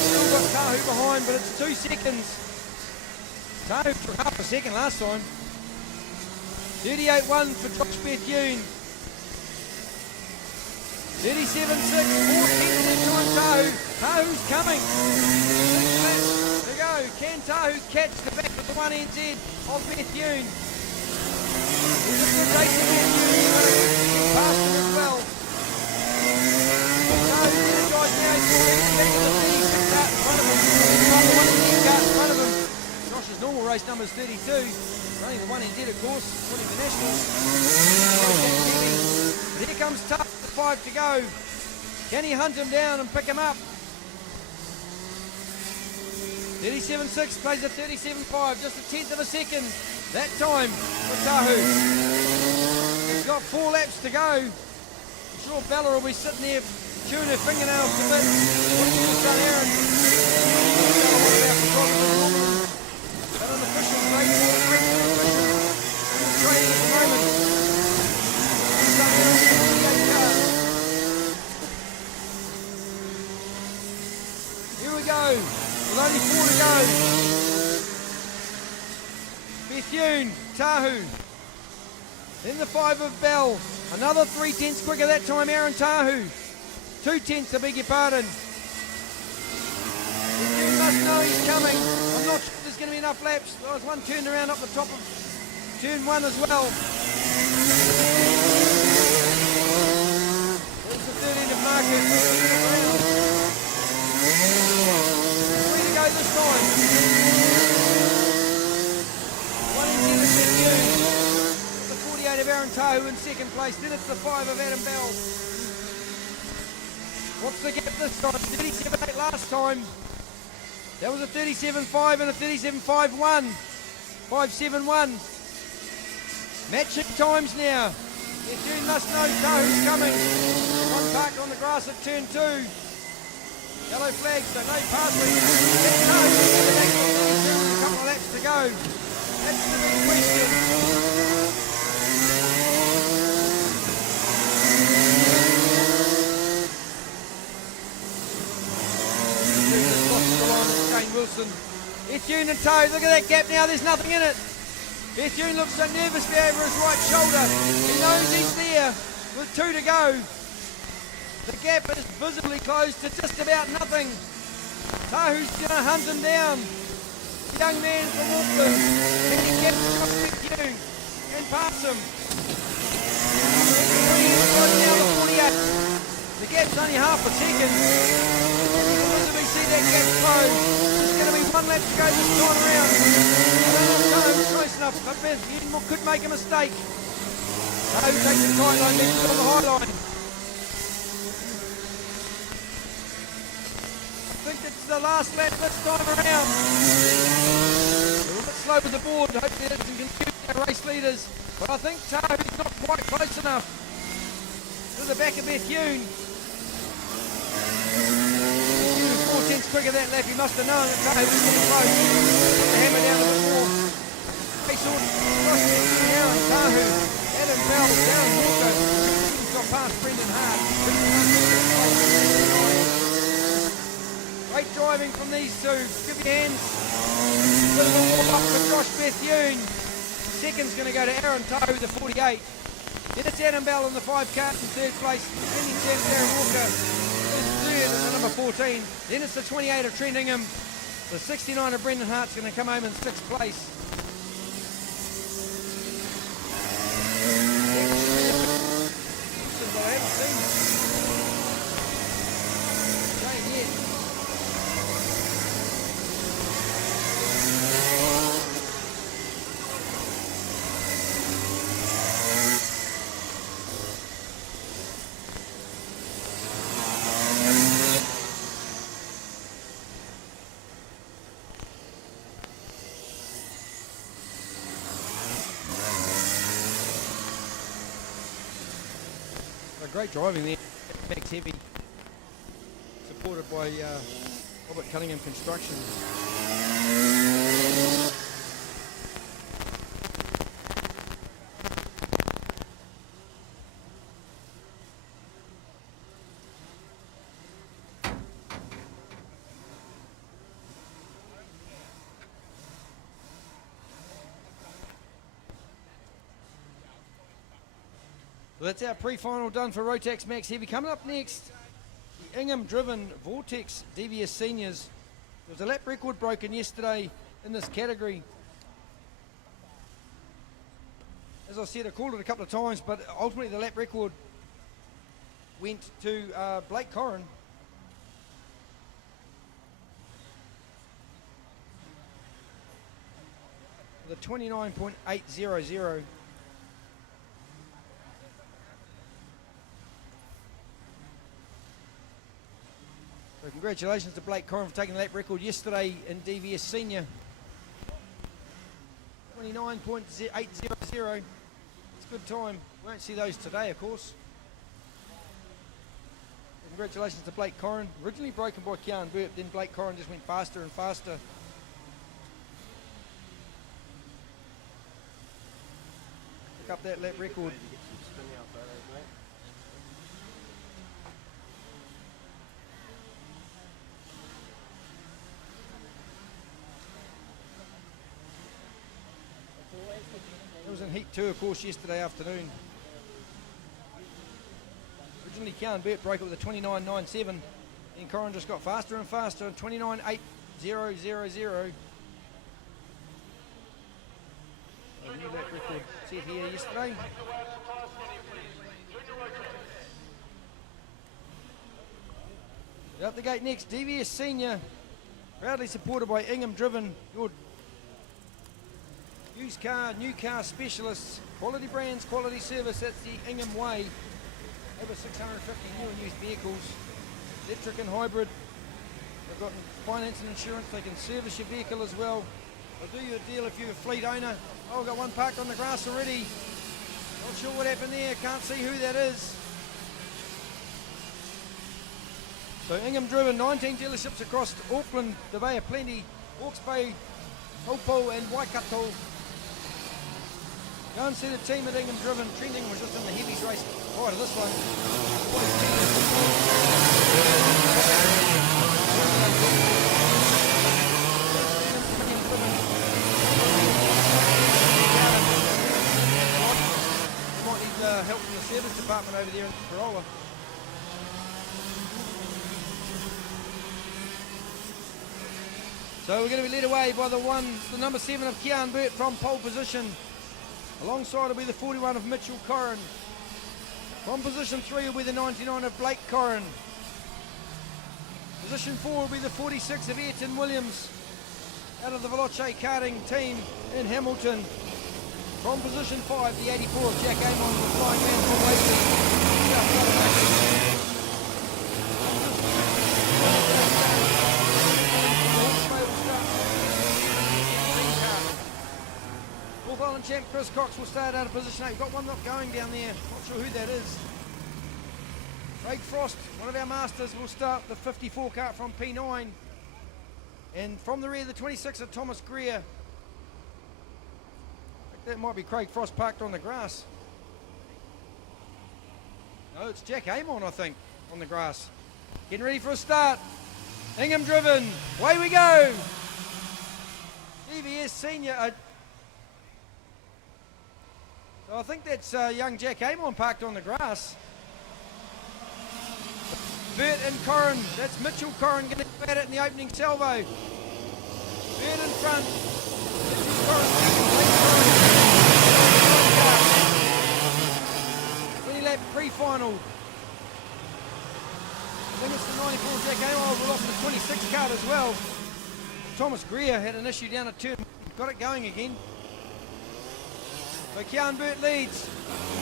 Still got Tahu behind, but it's 2 seconds. Tahu took half a second last time. 38-1 for Josh Bethune. 37-6, 4 tenths behind Tahu. Tahu's coming. 6 laps to go. Can Tahu catch the back of the 1NZ of Bethune? He's a good race to Bethune, but he's past him as well. Josh's normal race number is 32. Running the 1NZ, of course, running the Nationals. But here comes Tahu with 5 to go. Can he hunt him down and pick him up? 37.6 plays a 37.5, just a tenth of a second. That time for Tahu. He's got 4 laps to go. I'm sure Bella will be sitting there chewing her fingernails a bit. Watching his son Aaron. But an official race for the training at the moment. Here we go. With only 4 to go. Bethune, Tahu. Then the 5 of Bell. Another 3 tenths quicker that time, Aaron Tahu. 2 tenths, I beg your pardon. Bethune must know he's coming. I'm not sure if there's going to be enough laps. There's one turned around up the top of turn 1 as well. There's the 13 of Market. 3 to go this time. 1 in 10 of Bethune. The 48 of Aaron Tahu in second place. Then it's the 5 of Adam Bell. What's the gap this time? 37.8 last time. That was a 37.5 and a 37.51. 5.71. Matching times now. Bethune must know Tahu's coming. One parked on the grass at turn 2. Yellow flag, so no passing. That's Tahu to the back of 32 with a couple of laps to go. That's the big question. Wilson. Bethune and Tahu, look at that gap now, there's nothing in it. Bethune looks so nervous over his right shoulder. He knows he's there with 2 to go. The gap is visibly closed to just about nothing. Tahu's going to hunt him down. The young man from Auckland. Can he get across Bethune and pass him? Now the 48. The gap's only half a second. You can visibly see that gap closed. There's going to be 1 lap to go this time around. I don't know if Tahu's close enough, but he could make a mistake. Tahu takes the tight line, then on the high line. I think it's the last lap this time around. A little bit slow with the board. Hopefully that doesn't confuse our race leaders. But I think Tahu's not quite close enough to the back of Bethune. 4 tenths quicker that lap. He must have known that Tahu was getting close. Put the hammer down a bit more. Race order across Bethune, Aaron Tahu, Adam Bell, Darren Walker. He's got past Brendan Hart. Great driving from these two. Give your hands. Bit of a warm up for Josh Bethune. Second's going to go to Aaron Tahu, the 48. Then it's Adam Bell in the 5 cart in 3rd place. Brendan Sam, Darren Walker. And the number 14. Then it's the 28 of Trent Ingham. The 69 of Brendan Hart's going to come home in 6th place. I haven't seen Jane yet. Great driving there, Max Heavy, supported by Robert Cunningham Construction. Well, that's our pre-final done for Rotax Max Heavy. Coming up next, the Ingham-driven Vortex DVS Seniors. There was a lap record broken yesterday in this category. As I said, I called it a couple of times, but ultimately the lap record went to Blake Corrin. The 29.800. So congratulations to Blake Corrin for taking the lap record yesterday in DVS Senior. 29.800. It's a good time. Won't see those today, of course. Congratulations to Blake Corrin. Originally broken by Kian Burt, then Blake Corrin just went faster and faster. Pick up that lap record. in Heat 2, of course, yesterday afternoon. Originally, Kian Burt broke it with a 29.97, and Corin just got faster and faster, 29.8000. A new lap record set here yesterday. Out the gate next, DVS Senior, proudly supported by Ingham Driven, your used car, new car specialists, quality brands, quality service. That's the Ingham way. Over 650 new and used vehicles, electric and hybrid. They've got finance and insurance. They can service your vehicle as well. They'll do you a deal if you're a fleet owner. Oh, I've got one parked on the grass already. Not sure what happened there. Can't see who that is. So Ingham Driven, 19 dealerships across Auckland, the Bay of Plenty, Hawke's Bay, Taupo and Waikato. Go and see the team at Ingham Driven. Trending was just in the heavies race prior to this one. They might need help from the service department over there in Corolla. So we're going to be led away by the number 7 of Kian Burt from pole position. Alongside will be the 41 of Mitchell Corrin. From position 3 will be the 99 of Blake Corrin. Position 4 will be the 46 of Ayrton Williams out of the Veloce karting team in Hamilton. From position 5, the 84 of Jack Amon, the flying man from Waverley. North Island champ Chris Cox will start out of position 8. Got one not going down there, not sure who that is. Craig Frost, one of our masters, will start the 54 kart from P9. And from the rear, the 26 of Thomas Greer. I think that might be Craig Frost parked on the grass. No, it's Jack Amon, I think, on the grass. Getting ready for a start. Ingham Driven, away we go. DVS Senior. So I think that's young Jack Amon parked on the grass. Burt and Corrin, that's Mitchell Corrin going to go at it in the opening salvo. Burt in front. Mitchell Corrin, 20-lap pre-final. I think it's the 94 Jack Amon, we're off the 26 card as well. Thomas Greer had an issue down at turn, got it going again. So Kian Burt leads,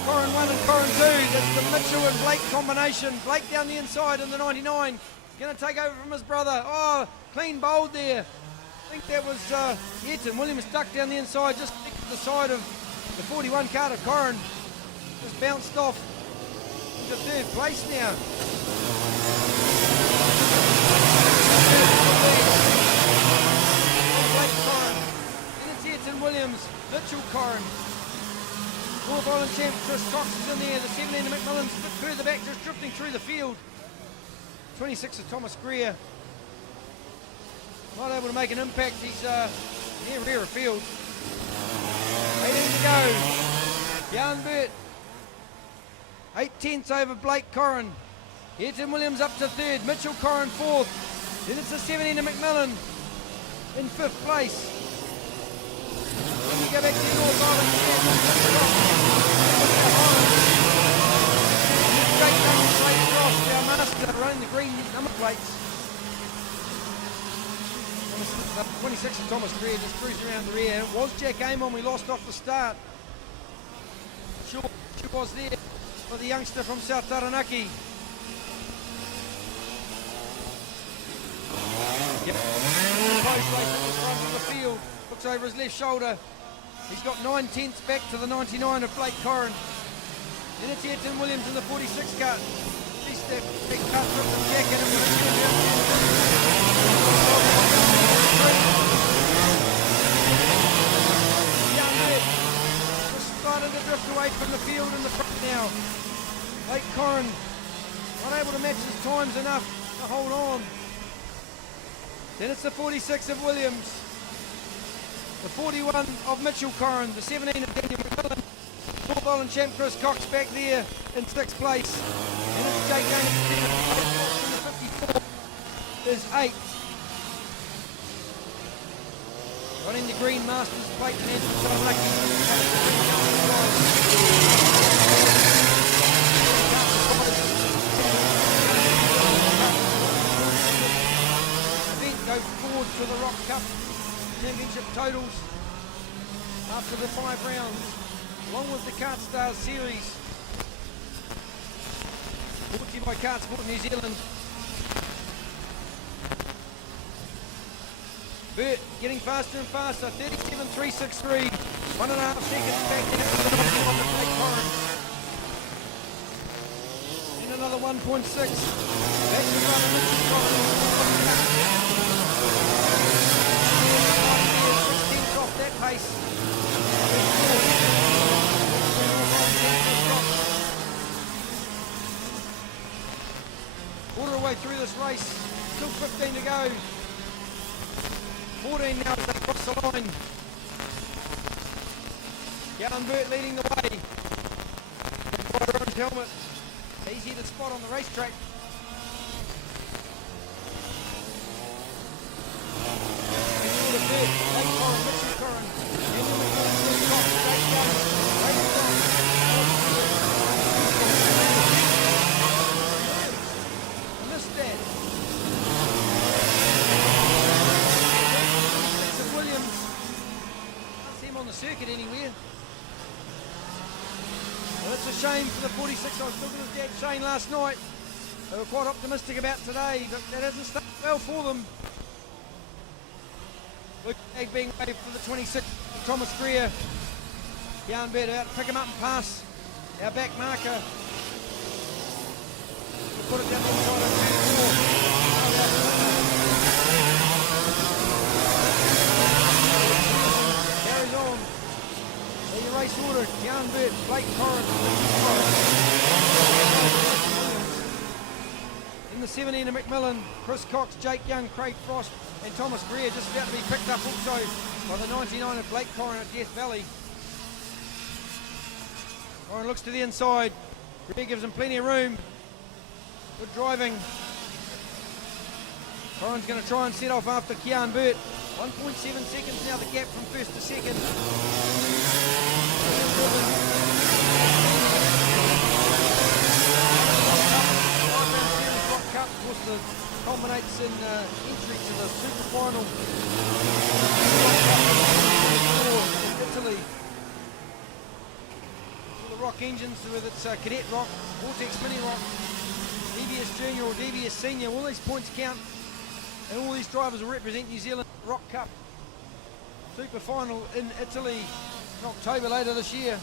Corrin 1 and Corrin 2, that's the Mitchell and Blake combination. Blake down the inside in the 99, going to take over from his brother. Oh, clean bowled there. I think that was Ayrton Williams stuck down the inside, just to the side of the 41 card of Corrin. Just bounced off into third place now. Blake Corrin, then it's Ayrton Williams, Mitchell Corrin. North Island champ Chris Cox is in there, the 17 of McMillan's a bit further back, just drifting through the field. 26 of Thomas Greer. Not able to make an impact, he's near rear of field. 18 to go. Kian Burt. 8/10 over Blake Corrin. Ayrton Williams up to third, Mitchell Corrin fourth. Then it's the 17 of McMillan in fifth place. Then we go back to the North Island champ. Great number plate cross, our master running the green number plates. 26 of Thomas Greer just cruised around the rear. It was Jack Amon we lost off the start. Sure, she was there for the youngster from South Taranaki. Yep. Close race at the front of the field. Looks over his left shoulder. He's got 9/10 back to the 99 of Blake Corrin. Then it's Ayrton Williams in the 46 cut. He's that big cut from the jacket and we're just started to drift away from the field in the front now. Blake Corrin not able to match his times enough to hold on. Then it's the 46 of Williams, the 41 of Mitchell Corrin, the 17 of Daniel McMillan, North Island champ Chris Cox back there in 6th place. And it's Jake Young in 7th. The 54 is 8th. Running the green Masters plate and Andrew so lucky. Event goes forward to the ROK Cup Championship totals after the 5 rounds, along with the KartStars series. Brought to you by KartSport New Zealand. Burt getting faster and faster, 37.363, 1.5 seconds back down on the Blake Corrin. In another 1.6, back to run and Mitchell Corrin. 16th off that pace. Quarter way through this race, still 15 to go. 14 now as they cross the line. Gavin Burt leading the way. Got an orange helmet. Easy to spot on the racetrack. Burt, Blake Corrin, Mitchell Corrin. Missed that. On the circuit anywhere. Well, it's a shame for the 46. I was talking to his dad Shane last night. They were quite optimistic about today, but that hasn't started well for them. Luke Egg being waved for the 26. Thomas Greer. Jan Burt out, pick him up and pass. Our back marker. We'll put it down on the side of the on. The race order, Jan Burt, Blake Corrin. In the 17 of Macmillan, Chris Cox, Jake Young, Craig Frost and Thomas Greer just about to be picked up also by the 99 of Blake Corrin at Death Valley. Corrin looks to the inside, Greer gives him plenty of room. Good driving. Corrin's going to try and set off after Jan Burt. 1.7 seconds now, the gap from first to second. ROK Cup, of course, culminates in entry to the Super Final in Italy. For the ROK engines, whether it's Cadet ROK, Vortex Mini ROK, DVS Junior or DVS Senior, all these points count. And all these drivers will represent New Zealand ROK Cup Super Final in Italy in October later this year.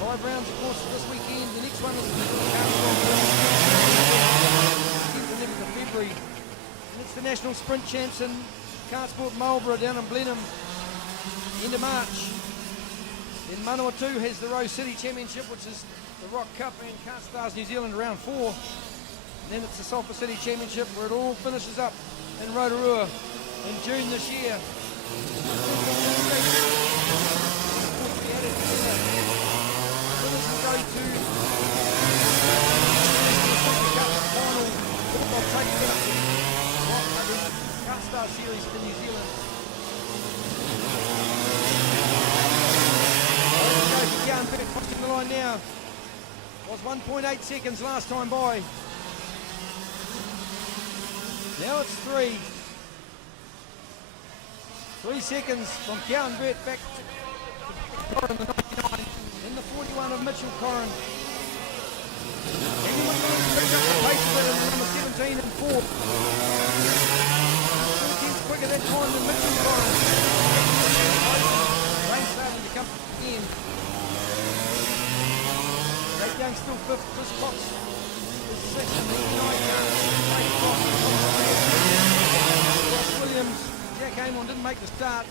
Five rounds, of course, this weekend. The next one is February. And it's the National Sprint Champs in KartSport Marlborough down in Blenheim, end of March. Then Manawatu has the Rose City Championship, which is the ROK Cup and KartStars New Zealand round 4. And then it's the Sulphur City Championship where it all finishes up in Rotorua in June this year. Winners will go to I'll take it up the KartStars series for New Zealand. Jan Burt crossing the line now. Was 1.8 seconds last time by. Now it's 3. 3 seconds from Jan Burt back to Corrin, the 99, in the 41 of Mitchell Corrin. Anyone going to pick up the pace with it in number 17 and 4. 2 tenths quicker that time than Mitchell Corrin. Rain starting to come again. Jake Young still 5th, Chris Cox is 6th, 89 Ross Williams, Jack Amon didn't make the start.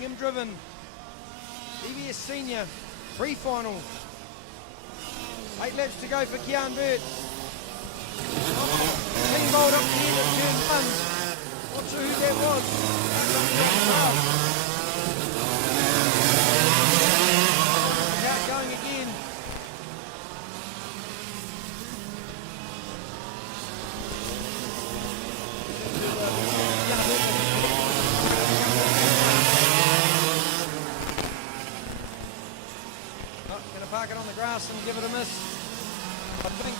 Ingham driven. DVS Senior Pre-final. 8 laps to go for Kian Burt. Clean bowled up the end of turn 1. Not sure who that was. Out going again. Going to park it on the grass and give it a miss, I think.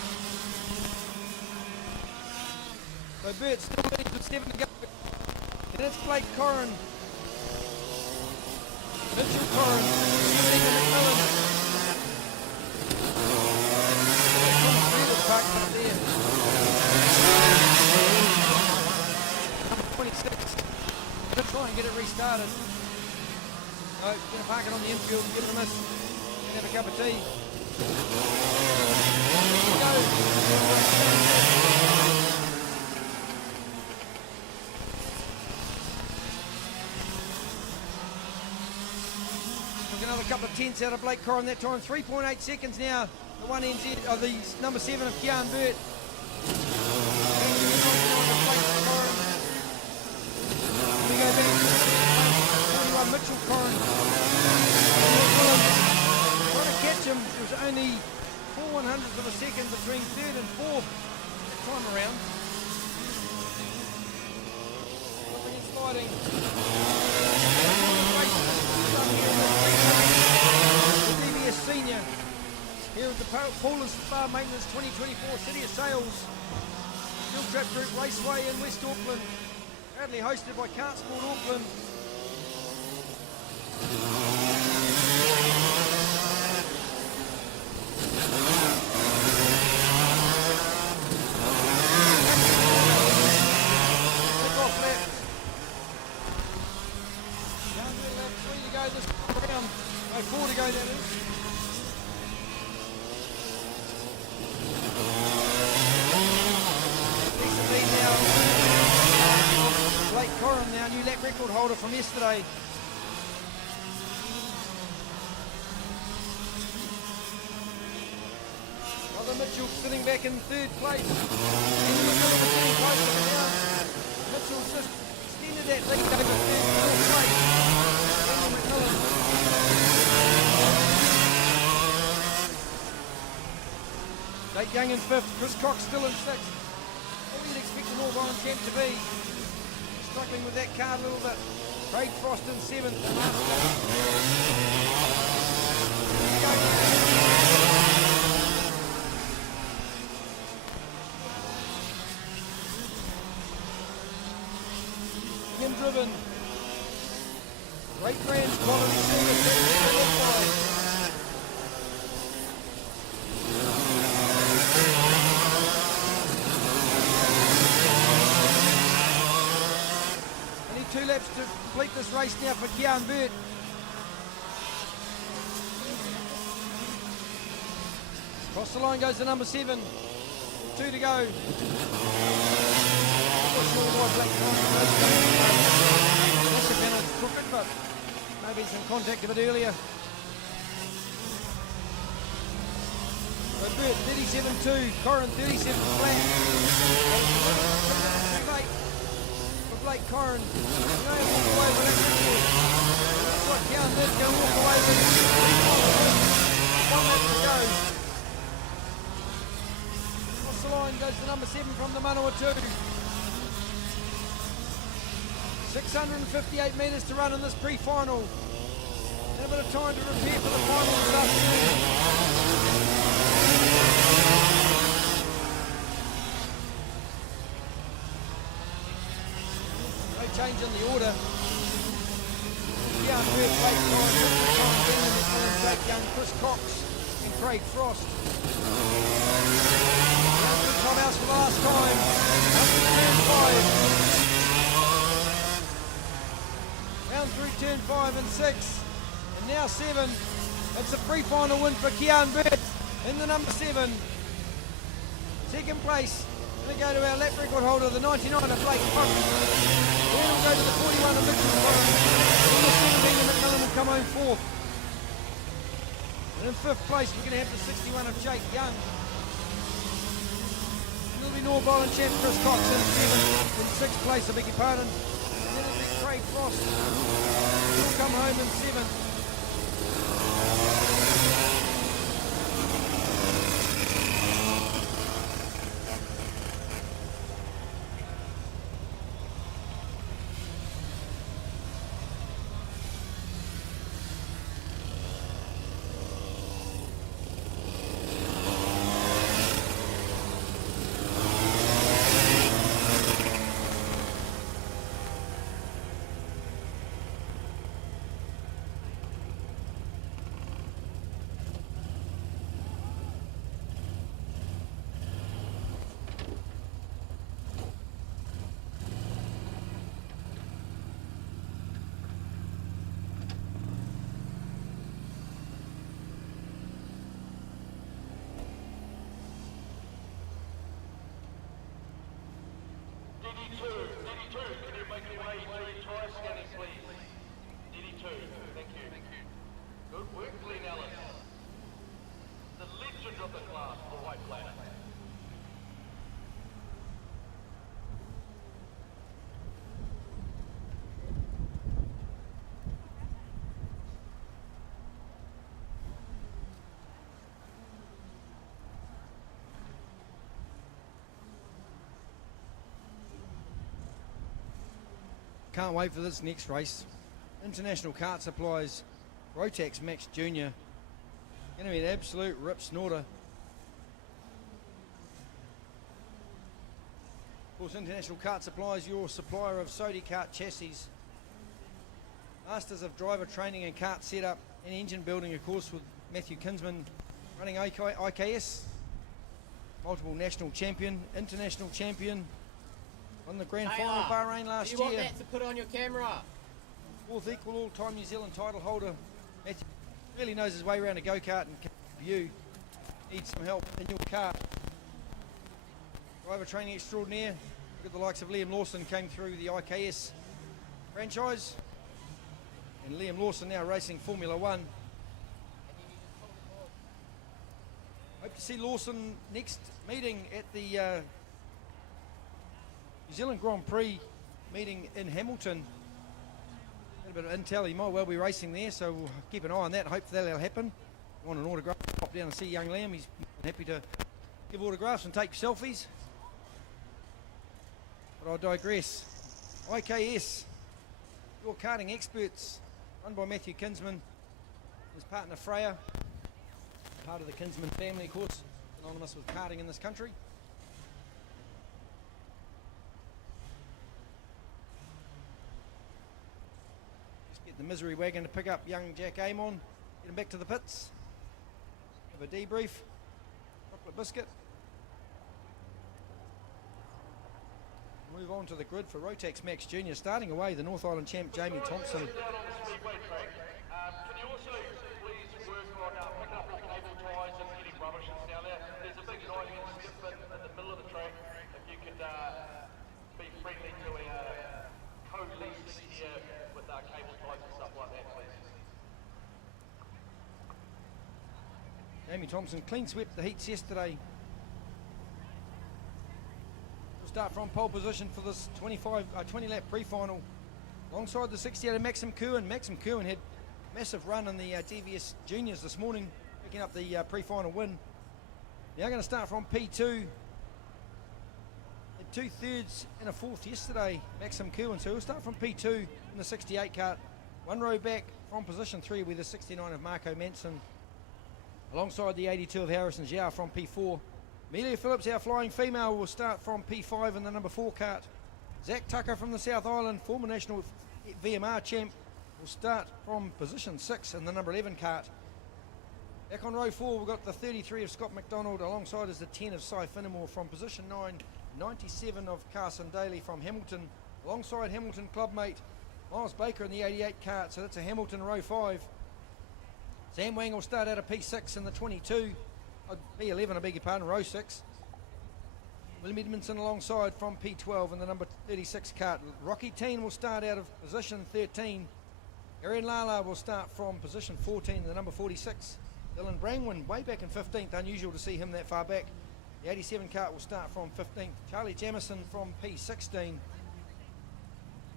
So Burt still leading with 7 to go. Then it's Blake Corrin. Mitchell Corrin. McMillan. Parked up there. Number 26. Going to try and get it restarted. No, going to park it on the infield and give it a miss. Have a cup of tea. Look, another couple of tenths out of Blake Corrin that time. 3.8 seconds now. The one NZ of the number 7 of Kian Burt. We go back to Mitchell Corrin. Catch him, it was only 4/100ths of a second between 3rd and 4th that time around. Flipping and sliding. The DVS Senior here at the Paulus Spa Maintenance 2024 City of Sales Field Trap Group Raceway in West Auckland, proudly hosted by KartSport Auckland. Four to go, that is. Decent lead now. Blake Corrin now, new lap record holder from yesterday. Brother Mitchell sitting back in 3rd place. Mitchell's just extended that lead over 3rd place. Nate Young in 5th, Chris Cox still in 6th. What you'd expect an all-round champ to be. Struggling with that car a little bit. Craig Frost in 7th. Him driven. Great brands quality service. Two laps to complete this race now for Kian Burt. Across the line goes the number 7. 2 to go. That's a penalty crooked, but maybe some contact a bit earlier. So Burt 37.2, Corrin 37 flat. Blake Corrin. No, walk away with it. That's what Kian Burt's going to walk away with. 1 lap to go. Across the line goes the number 7 from the Manawatu. 658 metres to run in this pre-final. And a bit of time to prepare for the final this afternoon. Change in the order. Kian Burt, Blake Corrin, Jake Young, Chris Cox and Craig Frost. Down to the top house for the last time. Up to turn 5. Down through turn 5 and 6. And now 7. It's a pre-final win for Kian Burt in the number 7. Second place. Going to go to our lap record holder, the 99 of Blake Corrin. Then we'll go to the 41 of Mitchell Corrin. Peter McMillan will come home fourth. And in fifth place, we're going to have the 61 of Jake Young. And it'll be North Island champ Chris Cox in seventh. In sixth place, I beg your pardon. And then it'll be Craig Frost. He'll come home in seventh. DD2, can you make your way to try scanning, please? DD2, thank you. Good work, Glenn Ellis. The legend of the class, the white planet. Can't wait for this next race. International Kart Supplies, Rotax Max Junior. Going to be an absolute rip snorter. Of course, International Kart Supplies, your supplier of Sodi kart chassis. Masters of driver training and kart setup and engine building, of course, with Matthew Kinsman running IKS. Multiple national champion, international champion. Won the grand final of Bahrain last year. You want that to put on your camera? Fourth equal all-time New Zealand title holder. Matthew really knows his way around a go-kart and view. Needs some help in your car. Driver training extraordinaire. Look at the likes of Liam Lawson came through the IKS franchise. And Liam Lawson now racing Formula One. Hope to see Lawson next meeting at the New Zealand Grand Prix meeting in Hamilton. A little bit of intel, he might well be racing there, so we'll keep an eye on that. Hope that'll happen. If you want an autograph, pop down and see young Liam. He's happy to give autographs and take selfies. But I digress. IKS, your karting experts, run by Matthew Kinsman, his partner Freya, part of the Kinsman family, of course, synonymous with karting in this country. The misery wagon to pick up young Jack Amon, get him back to the pits, have a debrief, chocolate biscuit. Move on to the grid for Rotax Max Junior, starting away the North Island champ Jamie Thompson. Down on the speedway track, can you also please work on picking up all the cable ties and getting rubbish down there? There's a big 9-inch skip in the middle of the track. If you could be friendly to a co-lease here with cable ties and stuff like that, please. Jamie Thompson clean swept the heats yesterday. We'll start from pole position for this 20 lap pre-final. Alongside the 68 of Maxim Kerwin. Maxim Kerwin had a massive run in the DVS Juniors this morning, picking up the pre-final win. Now going to start from P2. Had 2/3 and a 4th yesterday, Maxim Kerwin. So we'll start from P2 in the 68 kart. One row back from position 3 with the 69 of Marco Manson. Alongside the 82 of Harrison Zhao from P4. Amelia Phillips, our flying female, will start from P5 in the number 4 kart. Zach Tucker from the South Island, former national VMR champ, will start from position 6 in the number 11 kart. Back on row 4, we've got the 33 of Scott McDonald, alongside is the 10 of Cy Finnemore from position 9, 97 of Carson Daly from Hamilton, alongside Hamilton clubmate Miles Baker in the 88 kart, so that's a Hamilton row 5. Sam Wang will start out of P6 in the 22, P11, I beg your pardon, row 6. William Edmondson alongside from P12 in the number 36 kart. Rocky Teen will start out of position 13. Arian Lala will start from position 14, the number 46. Dylan Brangwyn way back in 15th, unusual to see him that far back. The 87 cart will start from 15th. Charlie Jamison from P16. We're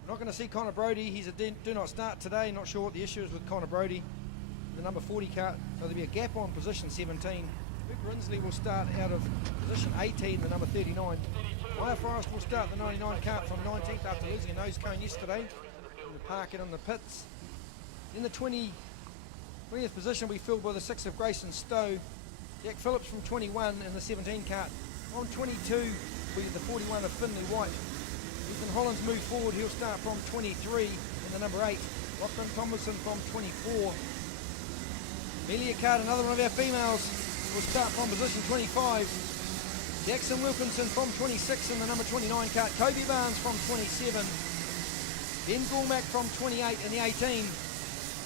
not going to see Connor Brody, he's a do not start today, not sure what the issue is with Connor Brody. The number 40 cart, so there'll be a gap on position 17. Luke Rinsley will start out of position 18, the number 39. Maya Forrest will start the 99 cart from 19th after losing a nose cone yesterday. We'll park it in the pits. In the 20th position will be filled by the 6 of Grayson Stowe. Jack Phillips from 21 in the 17 cart. On 22 will be the 41 of Finley White. Ethan Hollands move forward, he'll start from 23 in the number 8. Lachlan Thomason from 24. Amelia Card, another one of our females, will start from position 25. Jackson Wilkinson from 26 in the number 29 cart. Kobe Barnes from 27. Ben Gormack from 28 in the 18.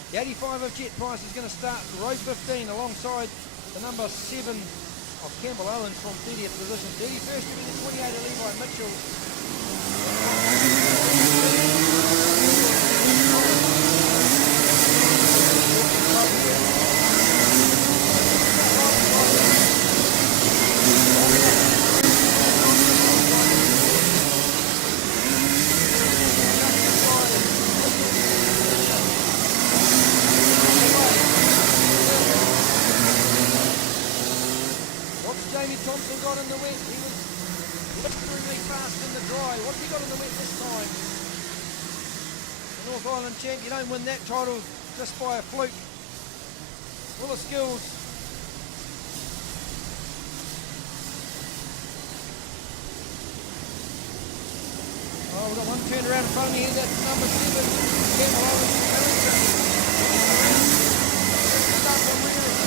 The 85 of Jet Price is going to start row 15 alongside the number 7 of Campbell Owens from 30th position. 31st will be the 28 of Levi Mitchell. Thompson got in the wet, he was blistering fast in the dry. What's he got in the wet this time? The North Island champ, you don't win that title just by a fluke. Full of skills. Oh, we've got one turned around in front of me here, that's number 7, Campbell Owens from Wellington. Start from rear of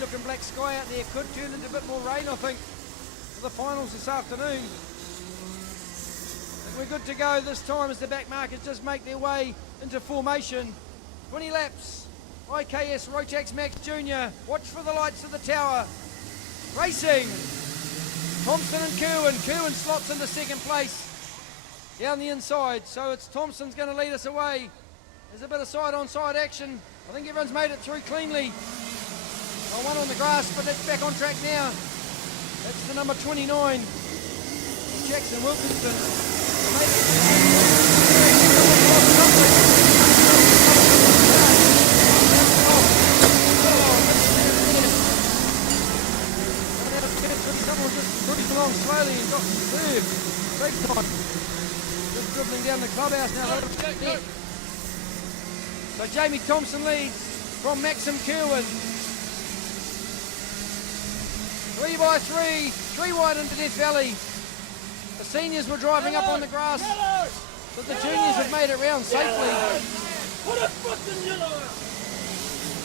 looking black sky out there, could turn into a bit more rain I think for the finals this afternoon. And we're good to go this time as the back markers just make their way into formation. 20 laps, IKS Rotax Max Junior, watch for the lights of the tower. Racing, Thompson and Kerwin. Kerwin slots into second place down the inside, so it's Thompson's going to lead us away. There's a bit of side-on-side action. I think everyone's made it through cleanly. Oh, one on the grass, but that's back on track now. That's the number 29, Jackson Wilkinson. Someone just cruised along slowly and got third. Big time. Just dribbling down the clubhouse now. So Jamie Thompson leads from Maxim Kerwin. 3 by 3, 3 wide into Death Valley. The seniors were driving up on the grass, but the juniors have made it round safely.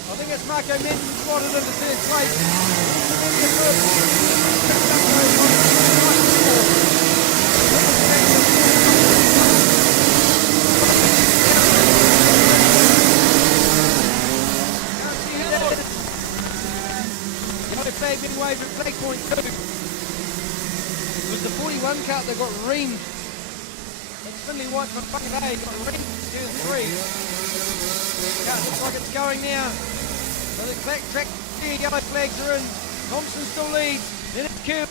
I think it's Marco Menton slotted into third place. Flag being waved at flag point 2. It was the 41 cart that got reamed. That's Finley White from fucking A, got reamed in turn 3. Cart looks like it's going now. So the track yellow flags are in. Thompson still leads. Then it's Kerr,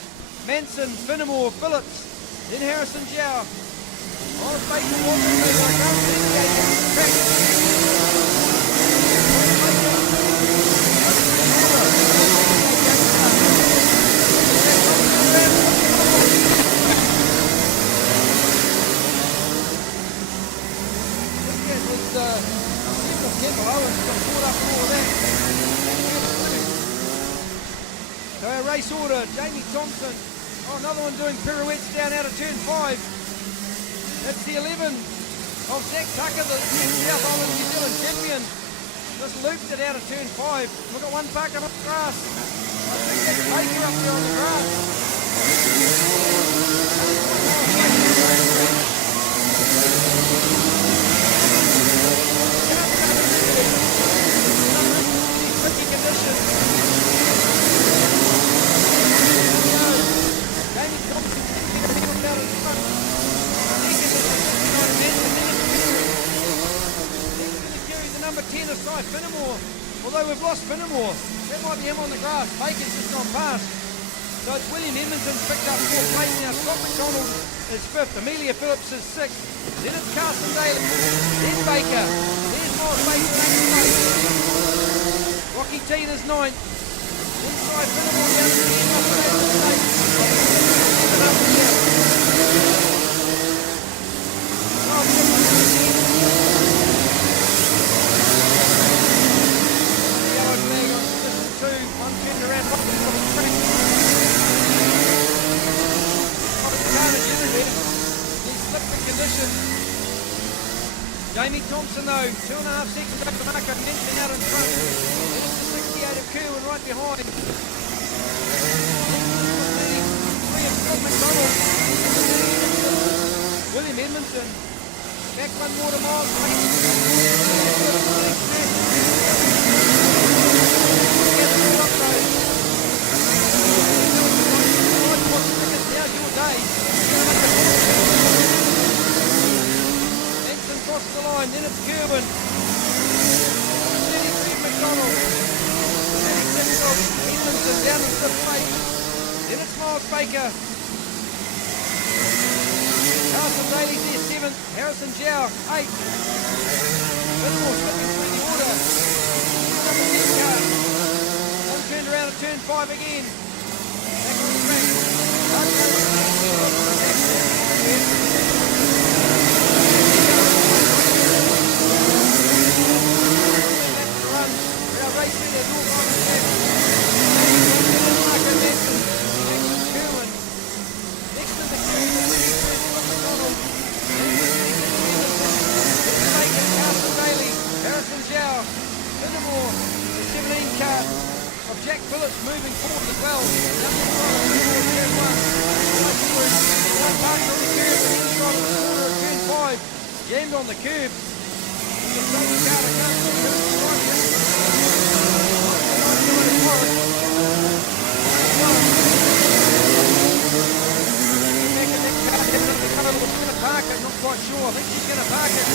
Manson, Finnemore, Phillips. Then Harrison Jow. On face of Washington, I can't see the gate down the track. Campbell Owens got caught up in all of that. So our race order, Jamie Thompson. Oh, another one doing pirouettes down out of turn 5. That's the 11 of Zach Tucker, the South Island New Zealand champion. Just looped it out of turn 5. Look at one parked up on the grass. I think that's Baker up there on the grass. Although we've lost Finnemore, that might be him on the grass. Baker's just gone past. So it's William Edmonton's picked up 4th place now. Scott McDonald is 5th. Amelia Phillips is 6th. Then it's Carson Daly. Then Baker. There's Morris Baker in 8th place. Rocky Teen is 9th. Inside Finnemore down to the end of the state. Jamie Thompson though, 2.5 seconds over Marco Mention out in front. There's the 68 of Kerwin right behind. 3 of Scott McDonald. William Edmondson. Back 1 more to Miles. Now's your day. Across the line, then it's Kerwin. 33 of McDonald. 36 of Edmondson down in 5th place. Then it's Miles Baker. Carson Daly's there 7th. Harrison Zhao 8th. Whitmore slipping through the order. Number 10 car. One turned around at turn 5 again. Back on the track. Jack Phillips moving forward as well. Turn 5, jammed on the curb. Park it, not quite sure. I think she's going to park it.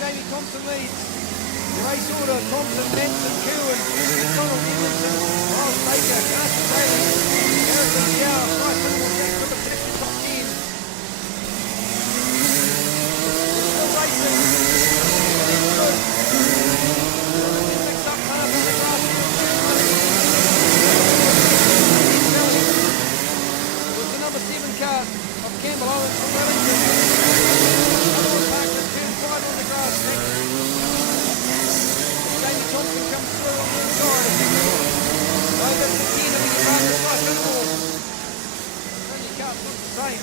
Jamie Thompson leads. The race order, Thompson, Benson, Kerwin, McDonald, Edmondson, Miles Baker, Carson Daly, Harrison Zhao, Bryce Finnemore, Jack Phillips, that's the top 10. Still racing. It's good. Mixed up half on the grass. It was the number 7 car of Campbell Owens from Wellington. On the grass next. Jamie Thompson comes through on the inside. Over to the 10 of the Marcus Life Finnemore. Only car's not the same.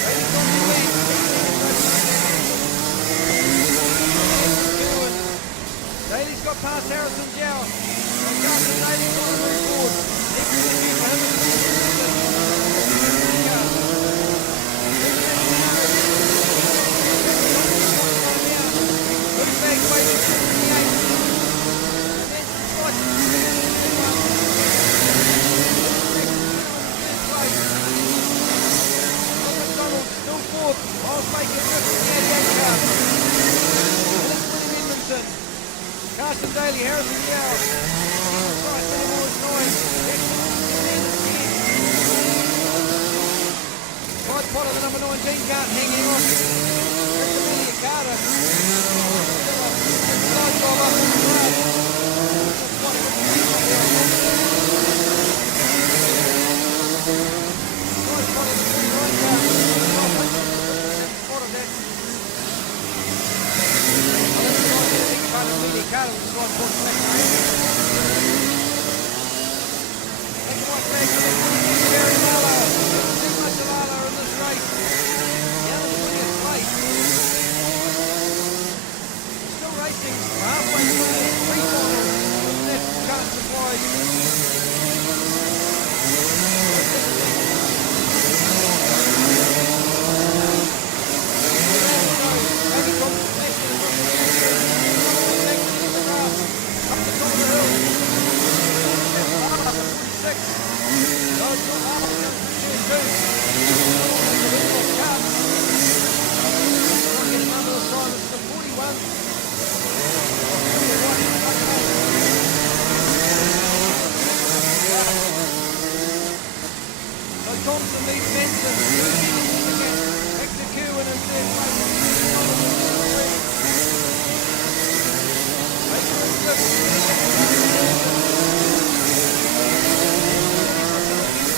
Jamie Thompson leads. Daly's got past Harrison Zhao. Carson Daly's got to move forward. Next to the queue for him. Carson Daly, Harrison Zhao. Bryce Finnemore is 9. Right pot of the number 19 cart hanging on. That's Amelia Carter. Side drive up on the grass. Right pot of the 29 cart. Spot of that. Amelia Carter was right towards the back of the ring. Black and white flag for Gary Marlow. Too much of Marlow in this race. Down in 20th place. racing halfway through the pre-final of that cart supplies. Thompson leads Benson. Back to Kerwin in third place.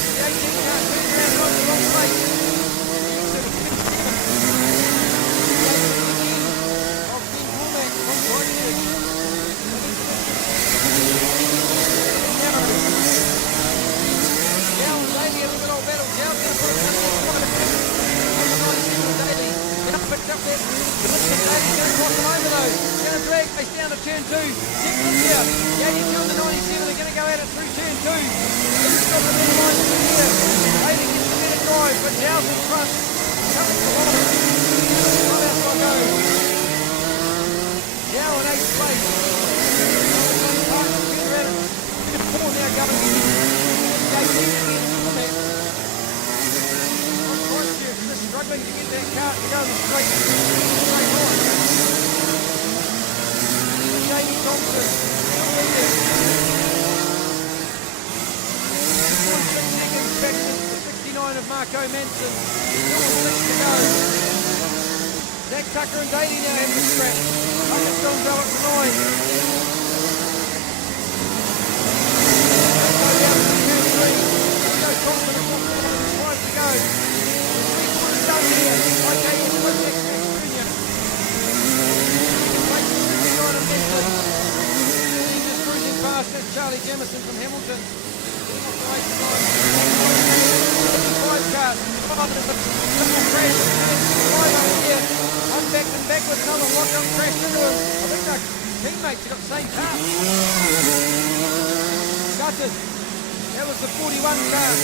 The 18 car turns around on the wrong place. Of Ben Cormack from Christchurch. Down Daly, a good old battle. Down there for a picked up that Daly's going to cross them over though. Going to drag, face down to turn 2. Second here. The 82 and the 97 are going to go at it through turn 2. Stop the middle line through here. Daly gets the better drive, but Dow's in front. Coming to the bottom. Not out will go. Dow in 8th place. Turn around. 4 now going. Just struggling to get that cart to go the straight line. Jamie Thompson, still leading. 6 seconds back to the 69 of Marco Manson. Still 6 to go. Zach Tucker and Daly now have the scrap. Tucker still developed to 9. Go down to turn 3. Thompson and Thompson 5 to go. Done here. Okay, it's Vortex Junior. Right to 69 of Benson. He's just cruising past that Charlie Jamison from Hamilton. Getting off the race line. 5 cars. 5 of them. Double crash. 5 over here. One back and backwards. Another lock-up crash into him. I think their teammates have got the same car. Gutted. That was the 41 car.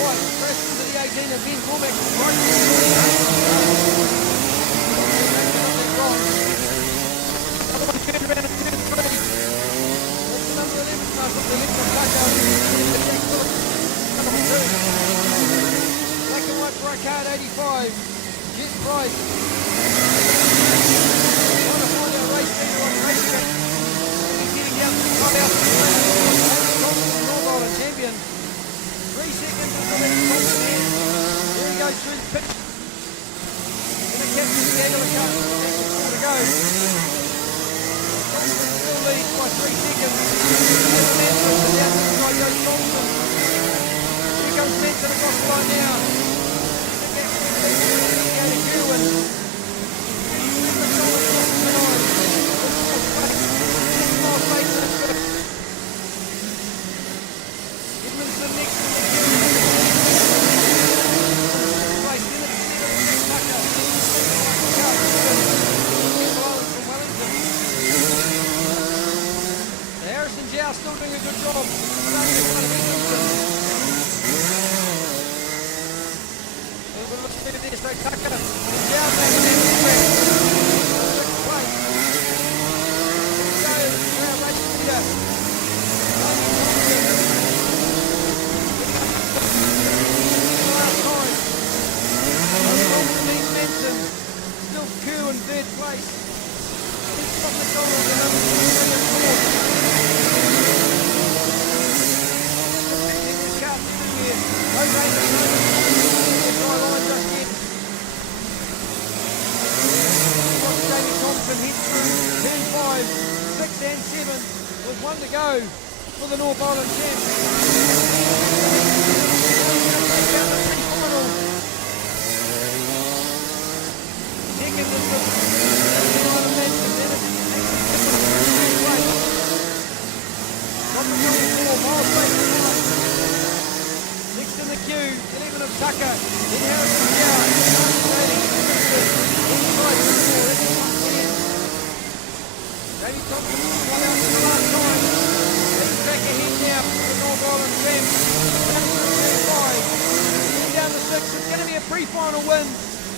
Press into the 18 of Ben Cormack. Right to the 28. Another one turned around and turn 3. That's the number 11 car from the left of Tucker. Number 2. Black and white for a card 85. Jet Price. Trying to find our race leader on racetrack. He's getting down to the clubhouse. Thompson, Norwell, a champion. 3 seconds until that Thompson ends. There he goes through the pit. Going to capture the angle of cut. That's 4 to go. Thompson still leads by 3 seconds. Manson to the outside side goes Thompson. Here comes Manson across the line now. The gap to Kerwin. Edmondson next to the Harrison Jow still doing a good job. A little bit of a speed there, so Tucker. Jow back in that track. 6th place. Let's go, our race leader. Last time. Thompson leads Manson. Still Kerwin 3rd place. Scott McDonald and number 3 and 4. Jamie Thompson hits through turn 5, 6 and 7 with 1 to go for the North Island champ. Second is the Island Manson, then it's next in the queue, 11 of Tucker, then Harrison Gower, pre-final win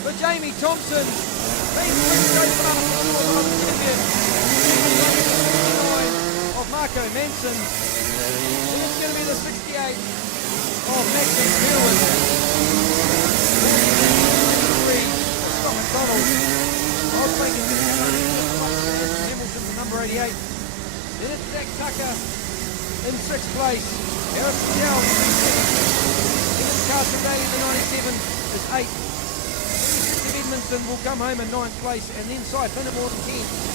for Jamie Thompson. Team Sprint Go Final champion. Of Marco Manson. Then it's going to be the 68 of Maxim Irwin. Scott McDonald. Rosebank is Hamilton to number 88. Then it's Zach Tucker in 6th place. Harrison Chow in 7th. Then it's Carson Daly, the 97 is 8th. Steve Edmondson will come home in 9th place, and then Cy Finnemore in 10th.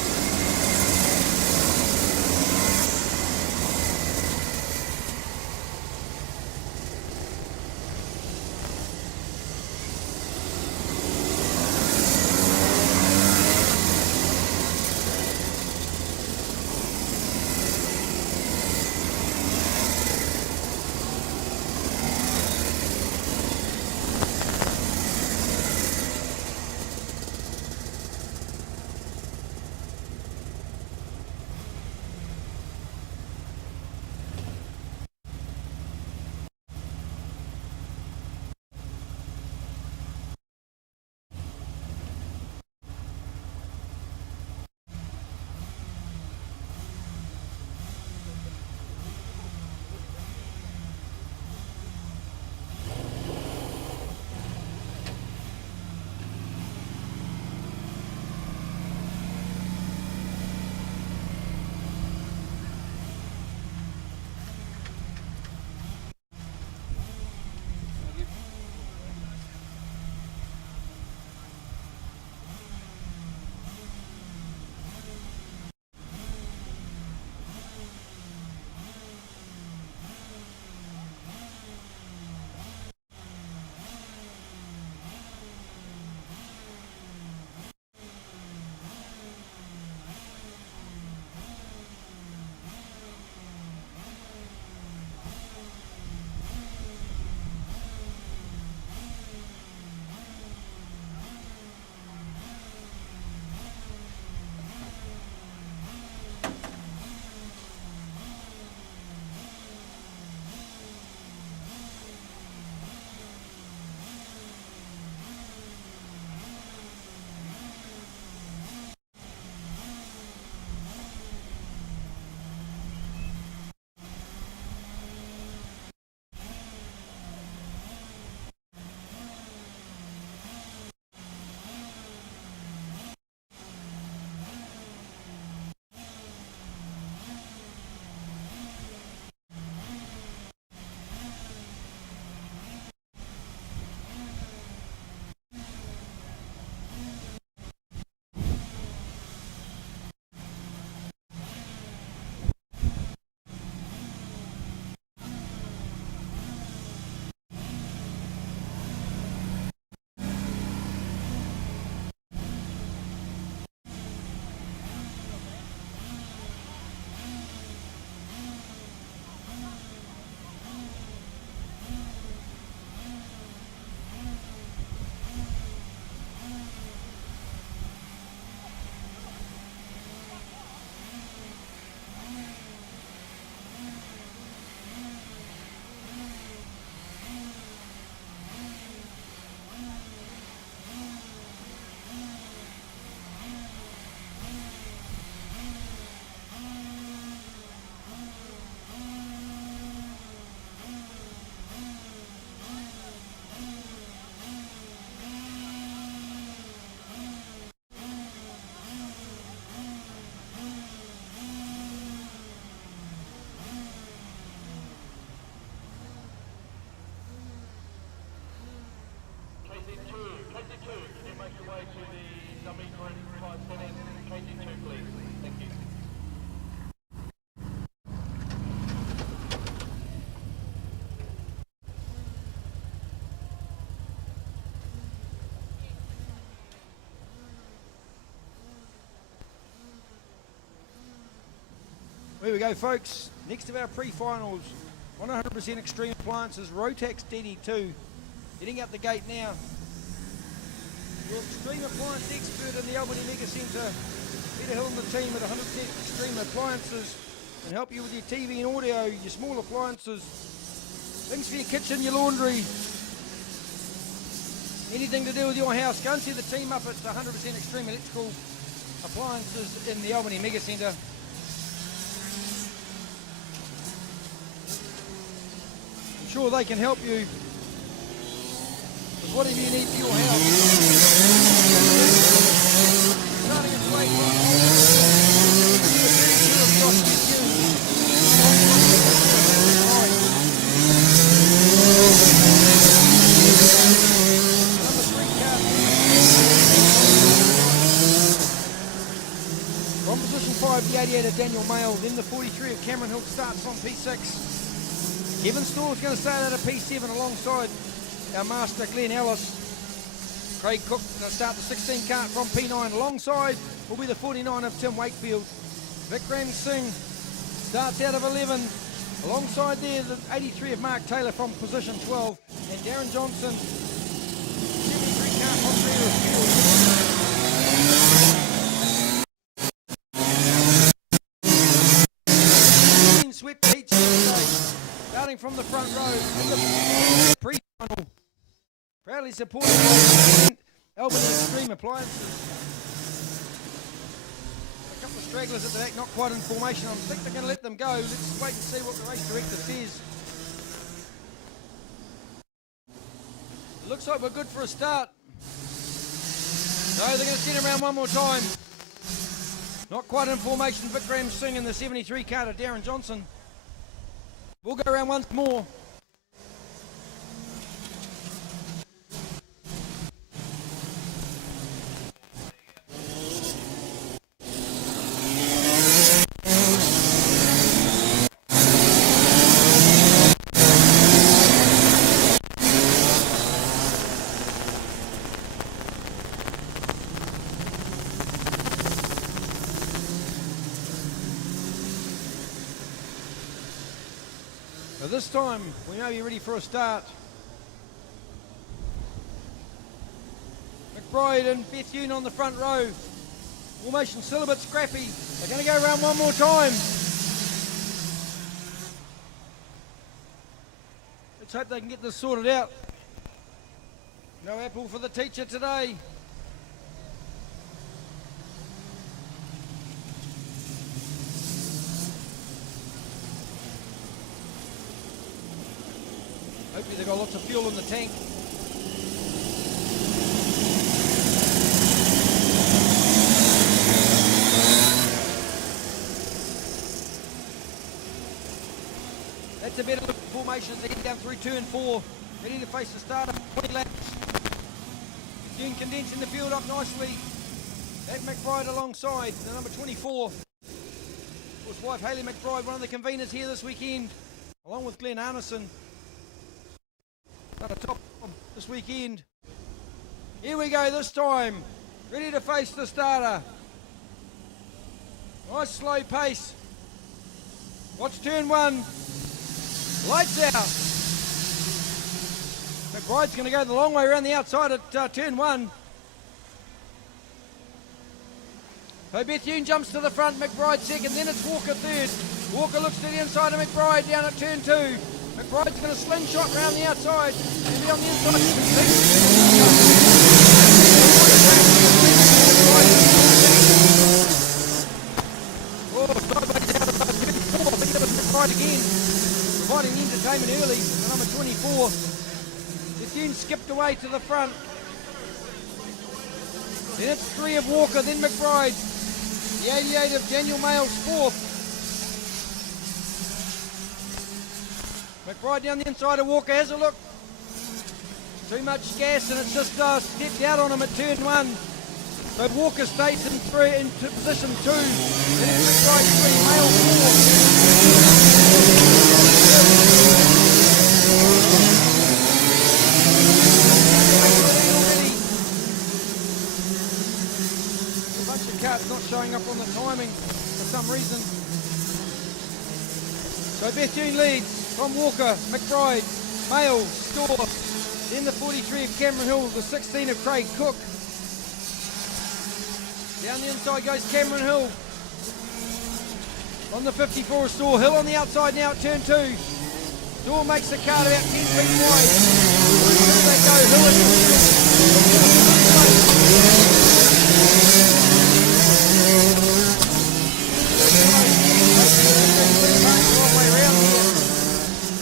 Here we go, folks. Next of our pre-finals, 100% Extreme Appliances, Rotax DD2, heading up the gate now. Your Extreme Appliance expert in the Albany Mega Centre, Peter Hill and the team at 100% Extreme Appliances, can help you with your TV and audio, your small appliances, things for your kitchen, your laundry. anything to do with your house, go and see the team up at 100% Extreme Electrical Appliances in the Albany Mega Centre. I'm sure they can help you with whatever you need for your house. Starting its way from position 5, the 88 of Daniel Mayle, then the 43 of Cameron Hill starts on P6. Kevin Storr's going to start out of P7 alongside our master Glenn Ellis. Craig Cook going to start the 16 cart from P9. Alongside will be the 49 of Tim Wakefield. Vikram Singh starts out of 11. Alongside there, the 83 of Mark Taylor from position 12. And Darren Johnson, 73 cart from Trevor Field. Swept the heat starting from the front row in the pre-final. Proudly supported by Albany Extreme Appliances. A couple of stragglers at the back, not quite in formation. I think they're going to let them go. Let's wait and see what the race director says. It looks like we're good for a start. No, they're going to send him around one more time. Not quite in formation. Vikram Singh in the 73 cart of Darren Johnson. We'll go around once more. This time, we may be ready for a start. McBride and Bethune on the front row. Formation still a bit scrappy. They're going to go around one more time. Let's hope they can get this sorted out. No apple for the teacher today. Hopefully they've got lots of fuel in the tank. That's a better look at formation as they head down through turn 4. Ready to face the starter, 20 laps. June condensing the field up nicely. That McBride alongside the number 24. His wife Hayley McBride, one of the conveners here this weekend, along with Glenn Arneson. At the top this weekend. Here we go this time. Ready to face the starter. Nice slow pace. Watch turn 1. Lights out. McBride's going to go the long way around the outside at turn 1. So Bethune jumps to the front, McBride second, then it's Walker third. Walker looks to the inside of McBride down at turn 2. McBride's going to slingshot around the outside. He'll be on the inside. Oh, sideways out of 34. I think that was McBride again. Providing the entertainment early. The number 24. Bethune skipped away to the front. Then it's 3 of Walker, then McBride. The 88 of Daniel Mayle's 4th. McBride down the inside of Walker, has a look. Too much gas and it's just stepped out on him at turn 1. So Walker stays into position 2. Then it's McBride 3, Mayle 4. A bunch of carts not showing up on the timing for some reason. So Bethune leads. From Walker, McBride, Mayle, Storr, then the 43 of Cameron Hill, the 16 of Craig Cook. Down the inside goes Cameron Hill. On the 54 of Storr, Hill on the outside now at turn 2. Storr makes the cart about 10 feet wide. There they go, Hill and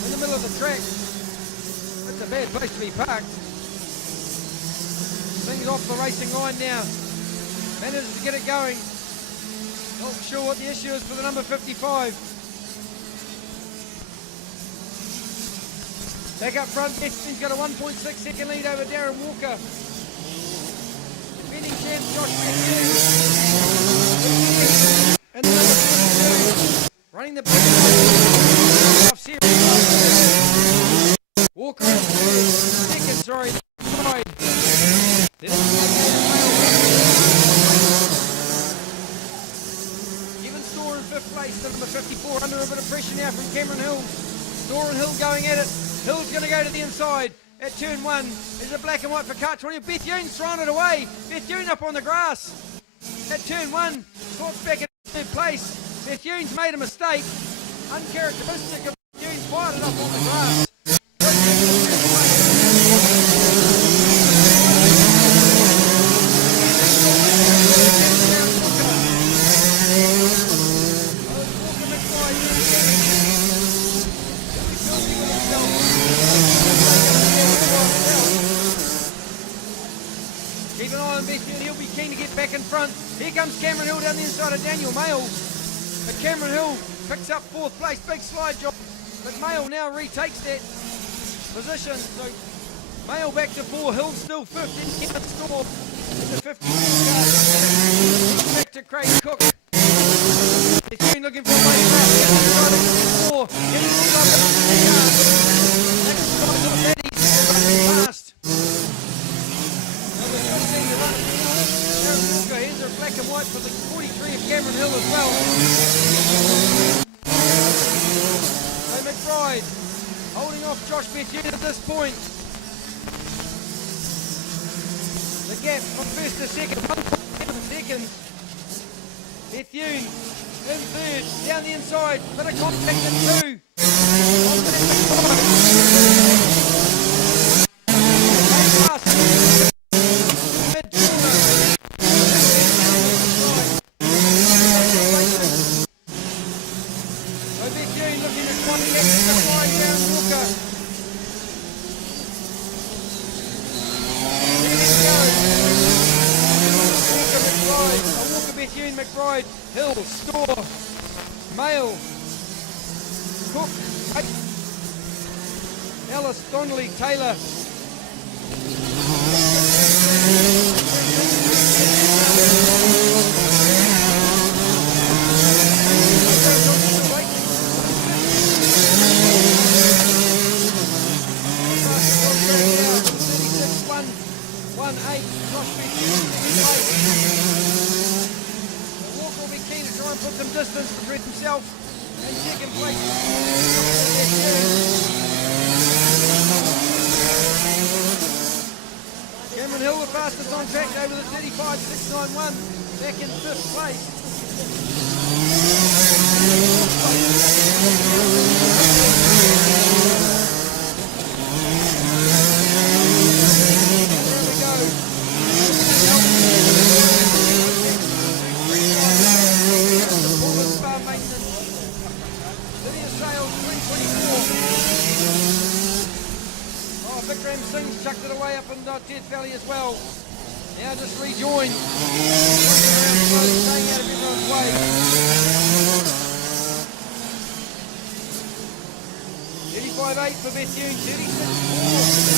In the middle of the track. That's a bad place to be parked. Things off the racing line now. Manages to get it going. Not sure what the issue is for the number 55. Back up front, Bethany's got a 1.6 second lead over Darren Walker. Defending champ Josh Bethany. And the number 52, running the back off series. Walker in second, sorry, side. Given Store in fifth place, the number 54 under a bit of pressure now from Cameron Hill. Store and Hill going at it. Hill's going to go to the inside at turn one. There's a black and white for KartSport. Beth Young's thrown it away. Beth Young up on the grass at turn one. Sport's back in third place. Beth Young's made a mistake. Uncharacteristic of Beth Young's fired it up on the grass. Keep an eye on Bethune, he'll be keen to get back in front. Here comes Cameron Hill down the inside of Daniel Mayle. But Cameron Hill picks up fourth place, big slide job. But Mayle now retakes that position. So Mayle back to 4, Hill still 5th in Store. The 50 back to Craig Cook. Bethune looking for a way to run. Four, getting the top of the car. Next spot to Maddie, fast. Here's a black and white for the 43 of Cameron Hill as well. So McBride holding off Josh Bethune at this point. The gap from first to second, 1.7 seconds. Bethune in third, down the inside, bit of contact in two. McBride, Hill, Store, Mayle, Cook, Ellis, Donnelly, Taylor. Put some distance to Brett himself and second place. Cameron Hill the fastest on track over the 35.691, back in 5th place. There we go. Vikram Singh's chucked it away up in Ted Valley as well. Now just rejoined. Staying out of everyone's way. 35.8 for Bethune, 36.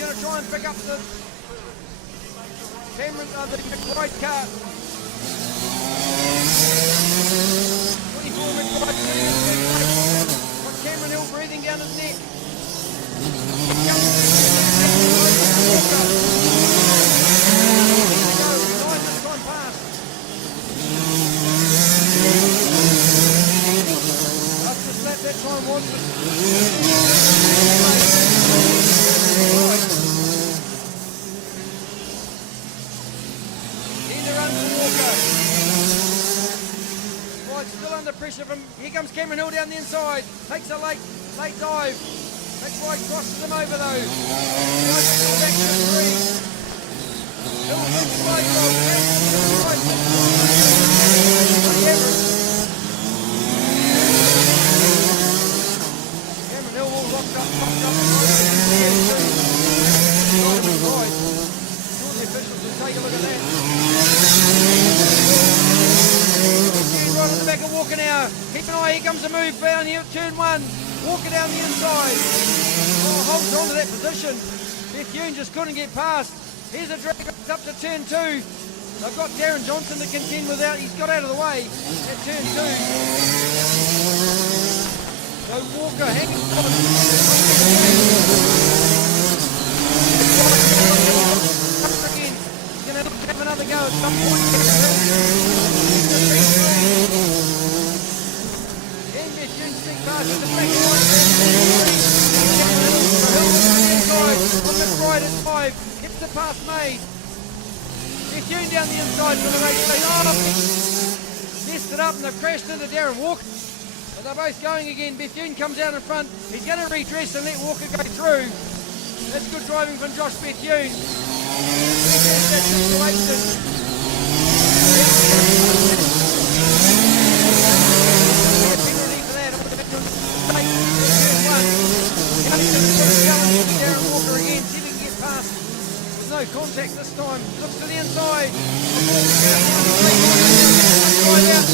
Going to try and pick up the McBride car. 24 McBride sitting in third place. Got Cameron Hill breathing down his neck. Fastest lap that time pressure from, here comes Cameron Hill down the inside. Takes a late dive. That's why he crosses him over though. Back to 3. Hill hits slide dog. Cameron Hill all locked up. Sure the officials will take a look at that. Right on the back of Walker now. Keep an eye, here comes the move down here at turn 1. Walker down the inside. Oh, holds on to that position. Bethune just couldn't get past. Here's a drag up to turn 2. They've got Darren Johnson to contend with out. He's got out of the way at turn 2. So Walker hanging on. Again. He's going to have another go at some point. Right at 5, gets the pass made. Bethune down the inside for the race lead. Oh, messed it up and they've crashed into Darren Walker. But they're both going again. Bethune comes out in front. He's going to redress and let Walker go through. That's good driving from Josh Bethune. That situation. Penalty for that. Darren Walker again. There's no contact this time. Looks to the inside.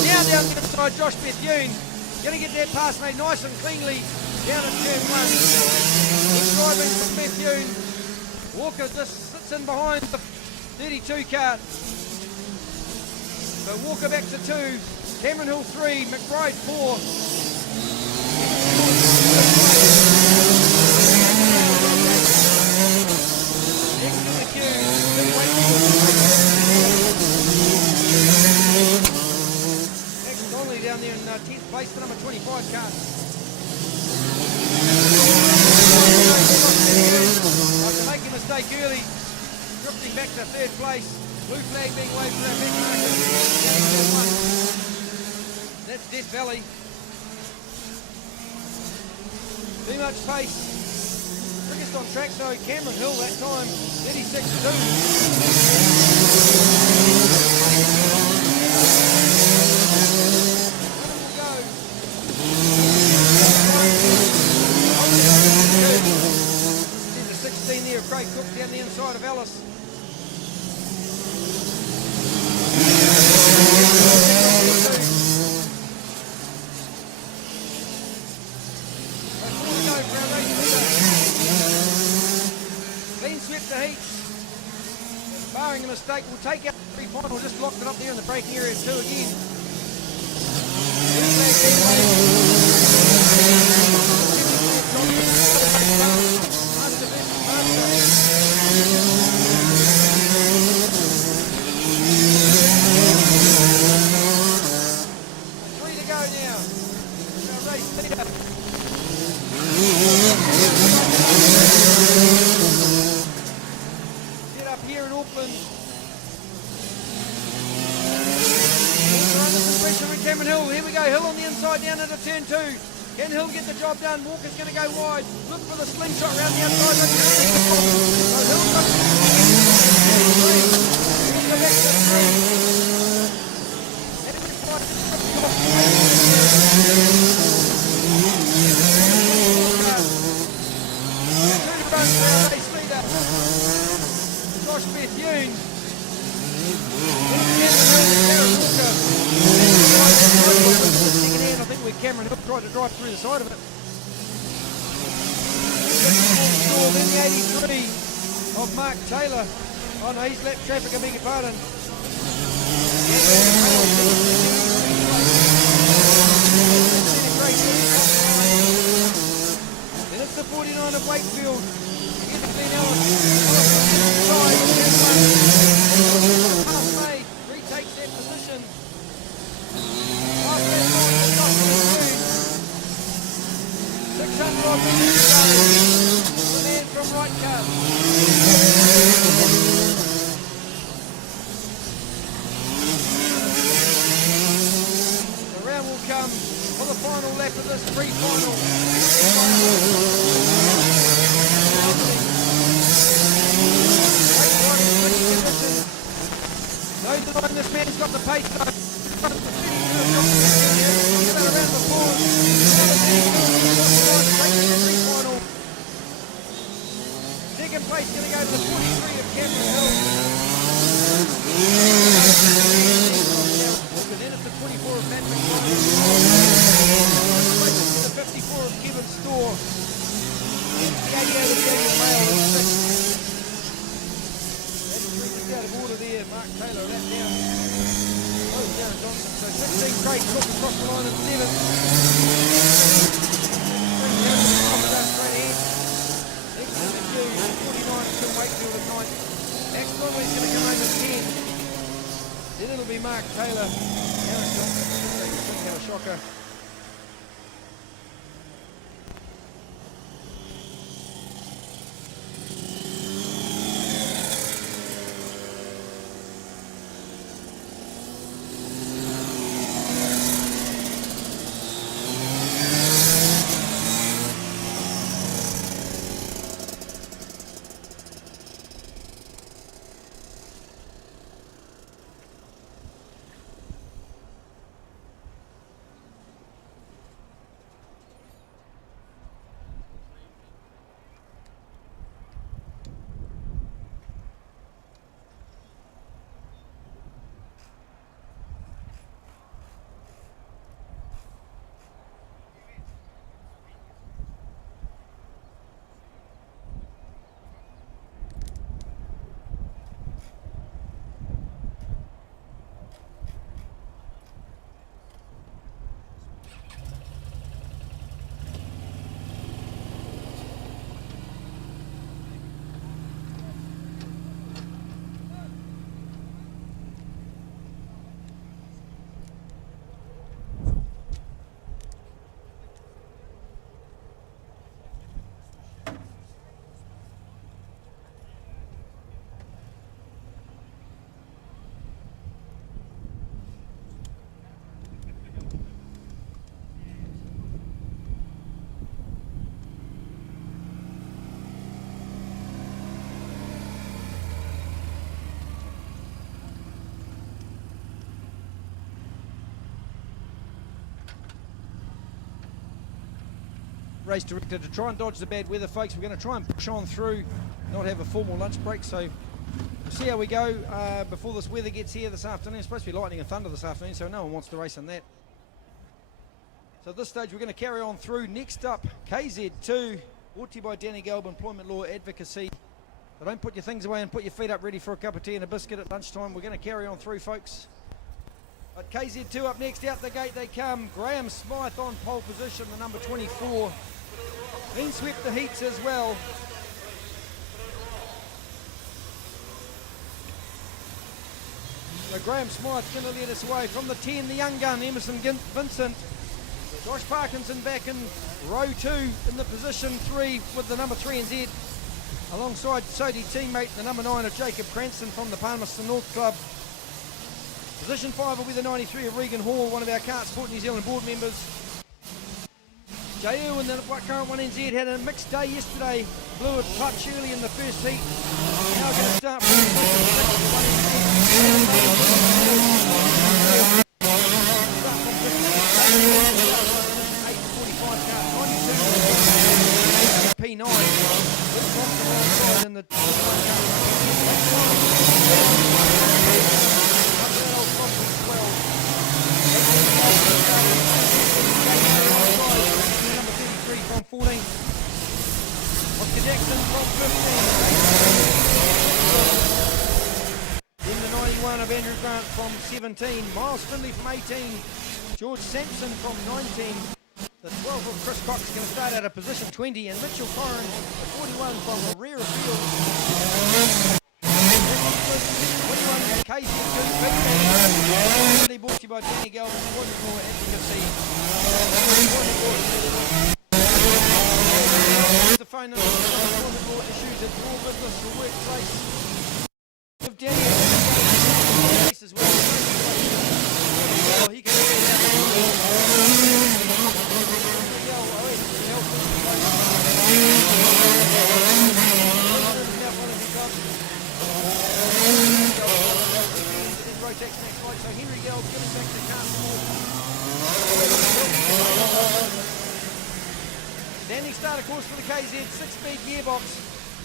Now down the inside, Josh Bethune. Going to get that pass made nice and cleanly down at turn 1. Good driving from Bethune. Walker just sits in behind the 32 cart. So Walker back to 2. Cameron Hill 3. McBride 4. Down there in 10th place, the number 25 car. After making a mistake early, drifting back to 3rd place. Blue flag being waved for our back marker. That's Death Valley. Too much pace. Quickest on track though, Cameron Hill that time, 36.2. The 16 there, Craig Cook down the inside of Ellis. Clean swept the heat. Barring a mistake, we'll take out the pre-final. Just locked it up there in the braking area too again. Set up here in Auckland. Pressure from Cameron Hill. Here we go. Hill on the inside down into turn 2. Can Hill get the job done? Walker's going to go wide. Look for the slingshot around the outside. So Hill goes back to 3. Josh Bethune. I think where Cameron Hill tried to drive through the side of it. Then the 83 of Mark Taylor. Oh no, he's lap traffic, I beg your pardon. Then it's the 49 of Wakefield. Retakes that position. Off that line, 600 odd meters to go. The man from right car. The round will come. pace though. Around the board. Pre-final. Second place going to go to the 43 of Cameron Hill. And then it's the 24 of Matt McBride. The 54 of Kevin Storr. The 88 of Daniel Mail. That's three just out of order there. Mark Taylor, that down. Oh, Darren Johnson. So 16 Craig Cook across the line in 7th. Straight ahead. 49 Tim Wakefield at 9th. Max Conway's going to come home at 10. Then it'll be Mark Taylor. Aaron Johnson. Shouldn't have a shocker. Race director to try and dodge the bad weather, folks. We're going to try and push on through, not have a formal lunch break, so we'll see how we go before this weather gets here this afternoon. It's supposed to be lightning and thunder this afternoon, so no one wants to race in that. So at this stage we're going to carry on through. Next up, KZ2, brought to you by Danny Gelb, Employment Law Advocacy. So don't put your things away and put your feet up ready for a cup of tea and a biscuit at lunchtime. We're going to carry on through, folks. But KZ2 up next, out the gate they come. Graham Smythe on pole position, the number 24. Been swept the heats as well. So Graham Smythe's going to lead us away. From the 10, the young gun, Emerson Vincent. Josh Parkinson back in row 2 in the position 3 with the number 3 and Z. Alongside Sodi teammate, the number 9 of Jacob Cranston from the Palmerston North Club. Position 5 will be the 93 of Regan Hall, one of our KartSport New Zealand board members. J.U. and the current 1NZ had a mixed day yesterday. Blew a clutch early in the first heat. Now going to start from P9. In the from 14. Oscar Jackson from 15. Then the 91 of Andrew Grant from 17. Miles Finley from 18. George Sampson from 19. The 12 of Chris Cox is going to start out of position 20. And Mitchell Corrin, the 41 from the rear of field. 21 KZ2 Pre-final. Brought to you by Danny Gelb, Employment Law Advocacy. The phone number for law issues at your business or workplace. With Danny as well. He can Rotax next flight, so Henry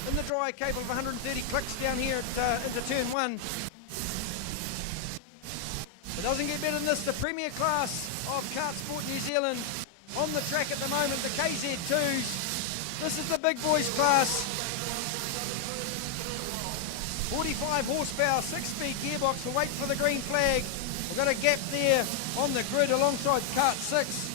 in the dry, capable of 130 clicks down here at, into turn 1. It doesn't get better than this. The premier class of KartSport New Zealand on the track at the moment, the KZ2s. This is the big boys class. 45 horsepower, 6-speed gearbox. We'll wait for the green flag. We've got a gap there on the grid alongside Kart 6.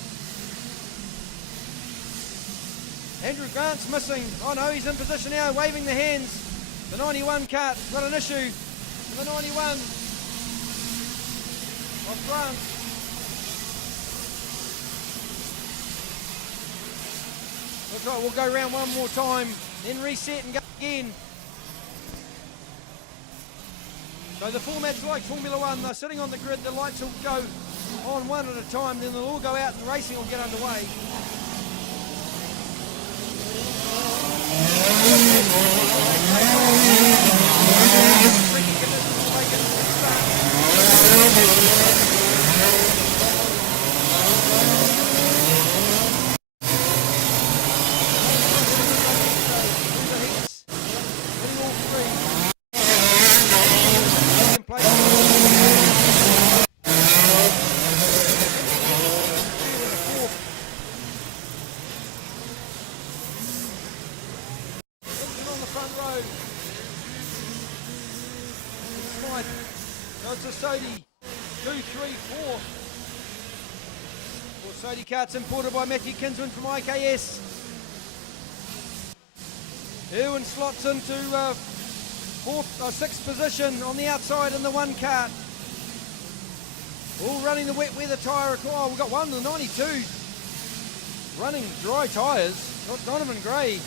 Andrew Grant's missing. Oh no, he's in position now, waving the hands. The 91 Kart got an issue. The 91 of Grant. That's right, we'll go round one more time, then reset and go again. So the format's like Formula 1, they're sitting on the grid, the lights will go on one at a time, then they'll all go out and racing will get underway. Sodi karts imported by Matthew Kinsman from IKS. Irwin slots into sixth position on the outside in the one kart. All running the wet weather tyre. Oh, we've got one of the 92 running dry tyres. Got Donovan Gray,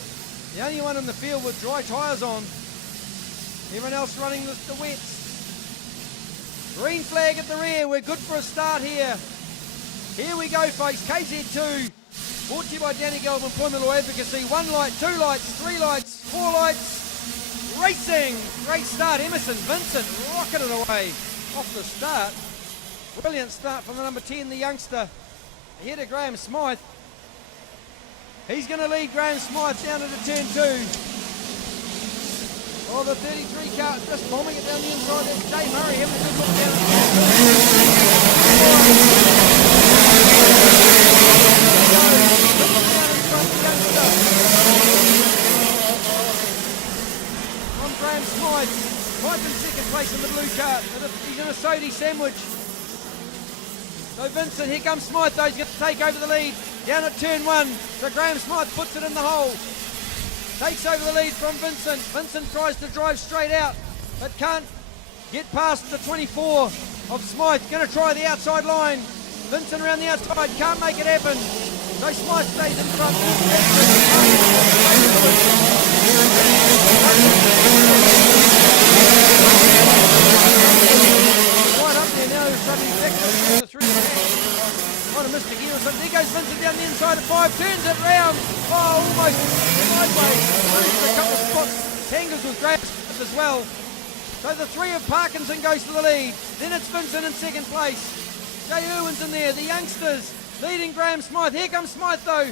the only one in the field with dry tyres on. Everyone else running the wets. Green flag at the rear. We're good for a start here. Here we go, folks. KZ2, brought to you by Danny Gelb Employment Law Advocacy. 1 light, 2 lights, 3 lights, 4 lights. Racing. Great start. Emerson Vincent rocketed away off the start. Brilliant start from the number 10, the youngster. Ahead of Graham Smythe. He's going to lead Graham Smythe down into turn 2. Oh, the 33 car just bombing it down the inside. That's Jay Murray having a good look down at on Graham Smythe. Smythe in second place in the blue car. He's in a Sodi sandwich. So Vincent, here comes Smythe though. He's going to take over the lead down at turn 1. So Graham Smythe puts it in the hole. Takes over the lead from Vincent. Vincent tries to drive straight out, but can't get past the 24 of Smythe. Going to try the outside line. Vincent around the outside, can't make it happen. So Smythe stays in front. Right up there now, suddenly back to the 3. Might have missed a gear or something. There goes Vincent down the inside at 5, turns it round. Oh, almost sideways. Moves a couple of spots. Tangles with Graham as well. So the 3 of Parkinson goes to the lead. Then it's Vincent in second place. Jay Irwin's in there. The youngsters leading Graham Smythe. Here comes Smythe though.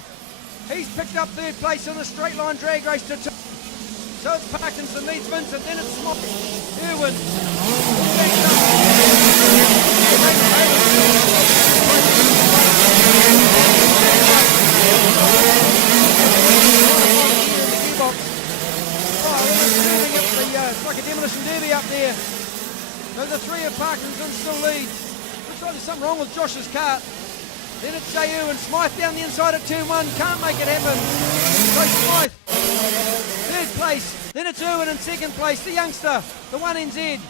He's picked up third place in a straight line drag race to 2. So it's Parkinson leads Vincent. Then it's Smythe. Irwin. It's like a demolition derby up there. So the 3 of Parkinson still leads. Looks like there's something wrong with Josh's kart. Then it's Jay Irwin. Smythe down the inside at turn 1. Can't make it happen. So Smythe, third place. Then it's Irwin in second place. The youngster, the 1NZ.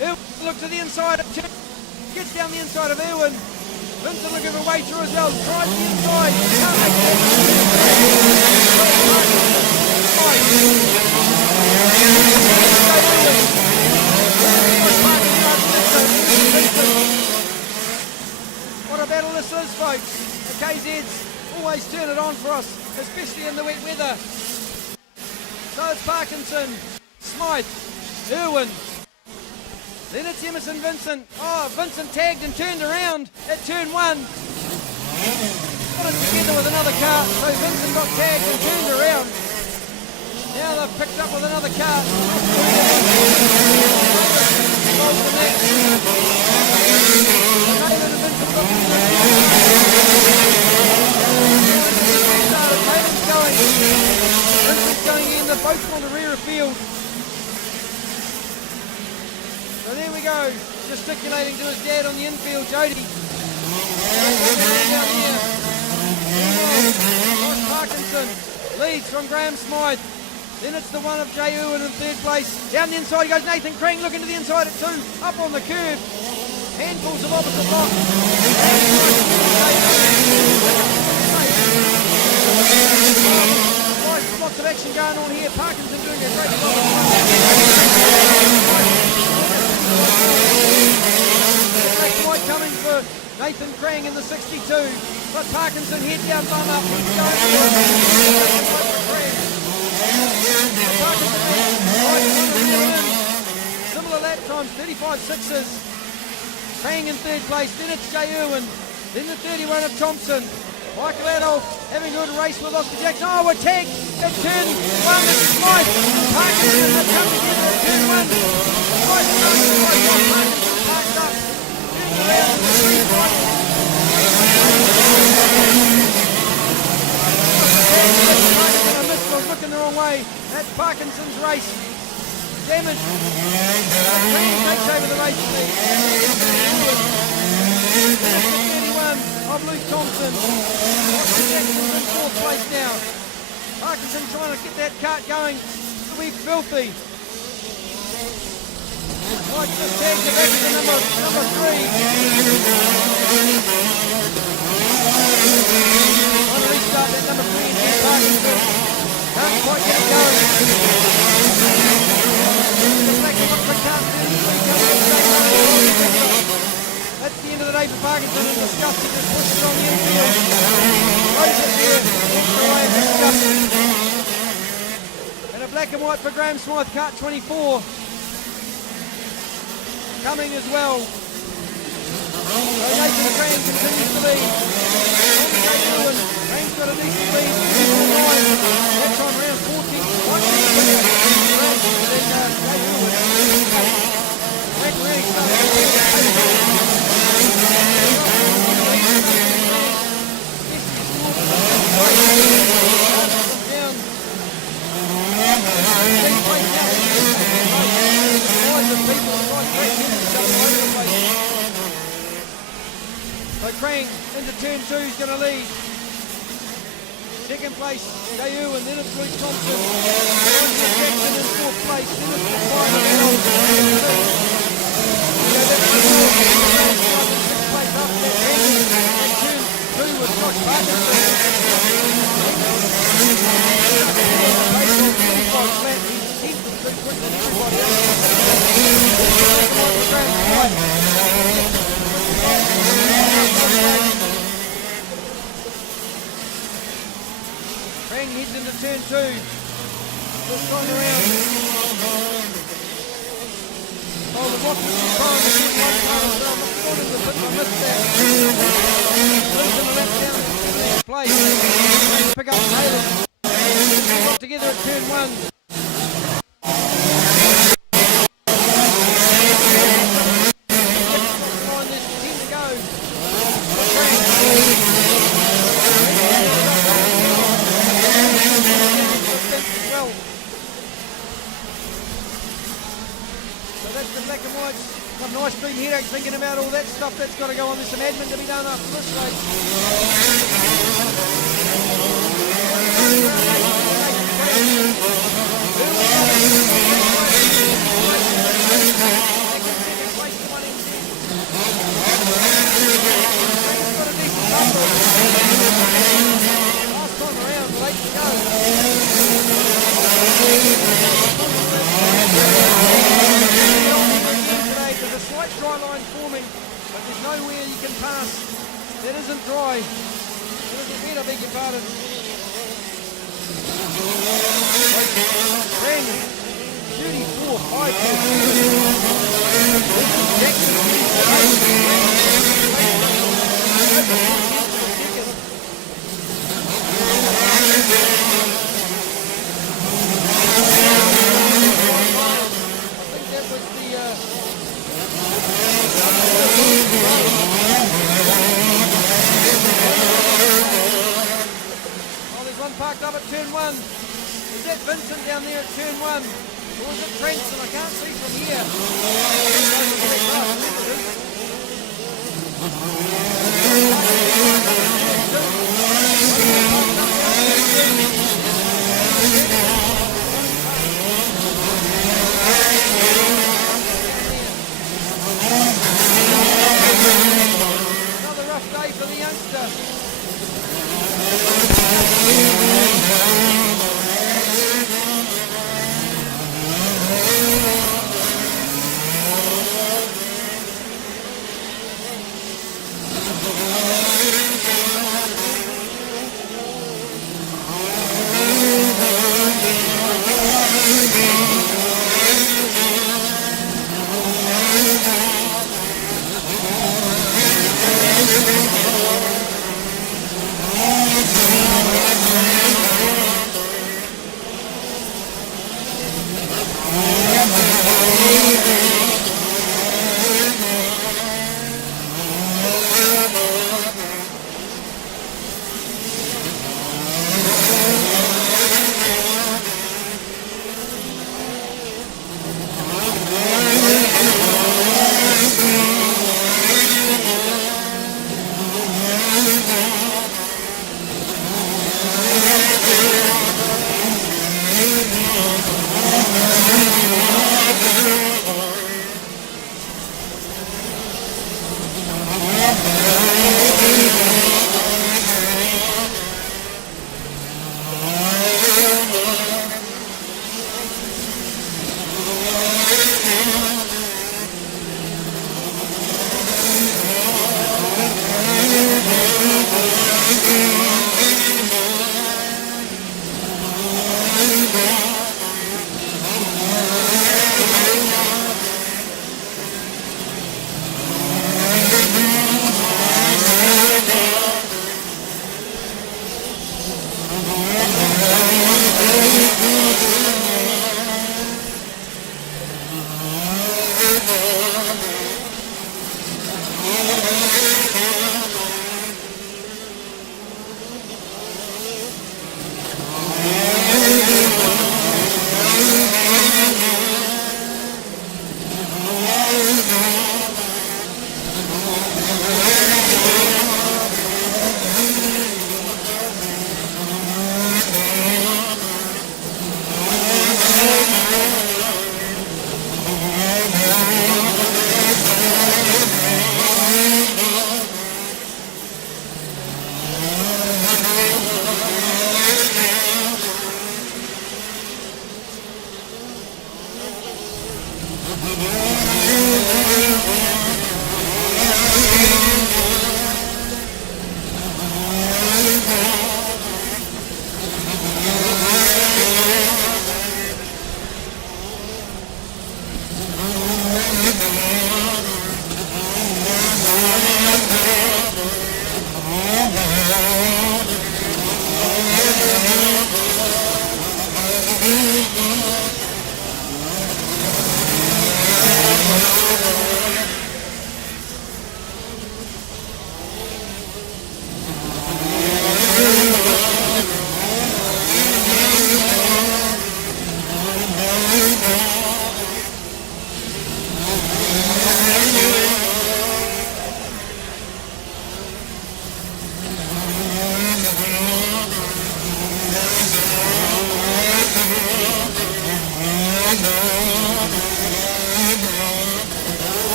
Irwin looks to the inside at turn. Gets down the inside of Irwin. Vincent looking for a way through as well. Tries the inside. Can't make it What a battle this is, folks. The KZs always turn it on for us, especially in the wet weather. So it's Parkinson, Smythe, Irwin. Then it's Emerson Vincent. Oh, Vincent tagged and turned around at turn 1. Got it together with another car, so Vincent got tagged and turned around. Now they've picked up with another cart. Going in, they're both on the rear of field. So there we go, gesticulating to his dad on the infield, Jody. Down here. Ross Parkinson leads from Graham Smythe. Then it's the one of Jay Ewan in third place. Down the inside goes Nathan Crang, looking to the inside at 2. Up on the curve. Handfuls of opposite block. Lots of action going on here. Parkinson doing a great job. White coming for Nathan Crang in the 62. But Parkinson head down, bum up. He's going similar lap times, 35.6s. Crang in third place. Then it's Jay Irwin. Then the 31 of Thompson. Michael Adolf having a good race with Oscar Jackson. Oh, we're tagged at turn 1. It's Smythe. Parkinson have come together at turn 1. Smythe Parkinson parked up. Turns around to the 3 spot. Parkinson, I missed, I was looking the wrong way. That's Parkinson's race. Damage. Crane takes over the race lead. Of Luke Thompson. Oscar Jackson's in 4th place now. Parkinson trying to get that cart going. It'll be filthy. White just tags it back to number 3. On the restart, that number 3 and Parkinson. Can't quite get it going. The black and white cart. That's the end of the day for Parkinson, and disgusting just pushes it on the infield. Throws it there, walks away and disgusting. And a black and white for Graham Smythe, cart 24. Coming as well. So Nathan Crane continues to lead. Crane's got a decent lead. That time round 14. Black really started. So Crane into turn 2 is going to lead. Second place, Jay Ewan, then it's Luke Thompson. Jackson in 4th place, then it's the final. Crane heads into turn 2. This time around. Oh, the box is trying to get one part of the I missed that. Losing the left down place. Pick up Taylor. Together at turn 1. There's 10 to go. Well. So that's the black and whites. Some nice big headache thinking about all that stuff that's got to go on. There's some admin to be done after this race. Last time around, late to go. There's a slight dry line forming, but there's nowhere you can pass that isn't dry. It isn't wet, I beg your pardon. Crane, shooting 4-5. Jackson. in one. Or was it Trenson? I can't see from here. Another rough day for the youngster.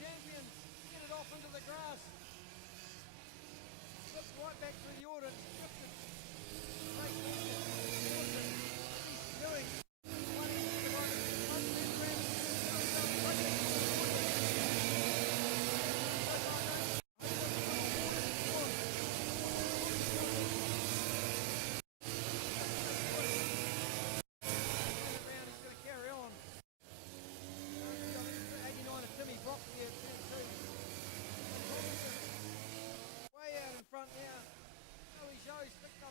champions get it off into the grass. Slips right back through the order. Drifted. Great movement. Doing. One into the right. One left round.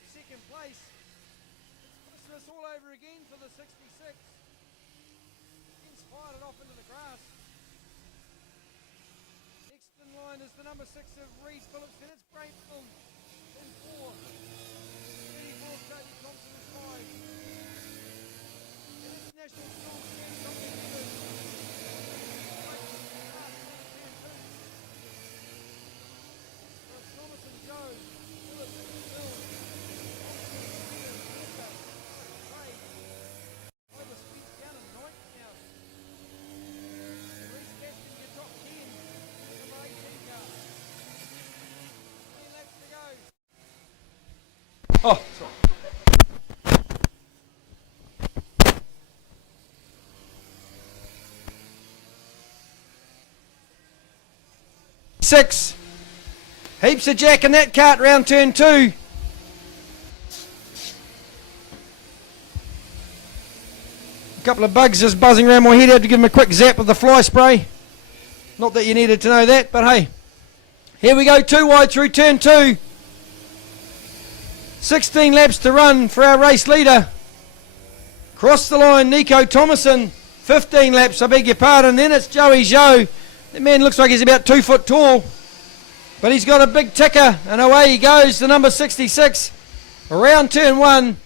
Second place. It's Christmas all over again for the 66. He's fired it off into the grass. Next in line is the number 6 of Reed Phillips, then it's Brainfield in 4. 34 Cadet Thompson is 5. And it's National School Champion Thomas and Joe. Phillips and Bill. Oh, sorry. Six. Heaps of jack in that cart round turn 2. A couple of bugs just buzzing around my head. Had to give them a quick zap with the fly spray. Not that you needed to know that, but hey. Here we go, 2 wide through turn 2. 16 laps to run for our race leader. Cross the line, Nico Thomason. 15 laps, I beg your pardon. Then it's Joey Joe. That man looks like he's about 2 foot tall. But he's got a big ticker, and away he goes, the number 66. Around turn 1.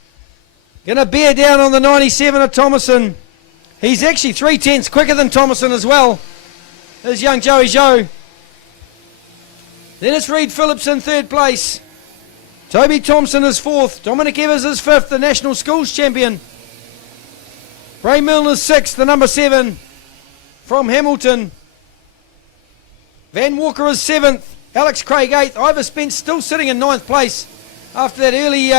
Going to bear down on the 97 of Thomason. He's actually 3/10 quicker than Thomason as well. There's young Joey Joe. Then it's Reed Phillips in 3rd place. Toby Thompson is 4th. Dominic Evers is 5th, the National Schools Champion. Ray Milne is 6th, the number 7 from Hamilton. Van Walker is 7th. Alex Craig 8th. Ivor Spence still sitting in 9th place after that early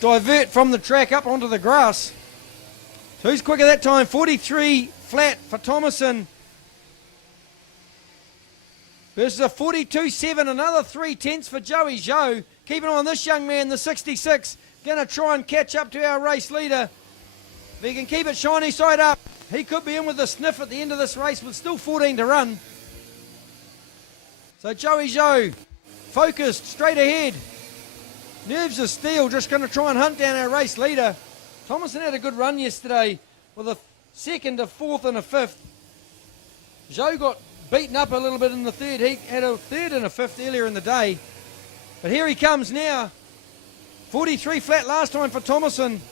divert from the track up onto the grass. So who's quicker that time? 43 flat for Thomason. Versus a 42.7, another 3/10 for Joey Joe. Keep an eye on this young man, the 66. Going to try and catch up to our race leader. If he can keep it shiny side up, he could be in with a sniff at the end of this race with still 14 to run. So Joey Joe, focused, straight ahead. Nerves of steel, just going to try and hunt down our race leader. Thomason had a good run yesterday with a 2nd, a 4th and a 5th. Joe got beaten up a little bit in the 3rd. He had a 3rd and a 5th earlier in the day. But here he comes now. 43 flat last time for Thomason.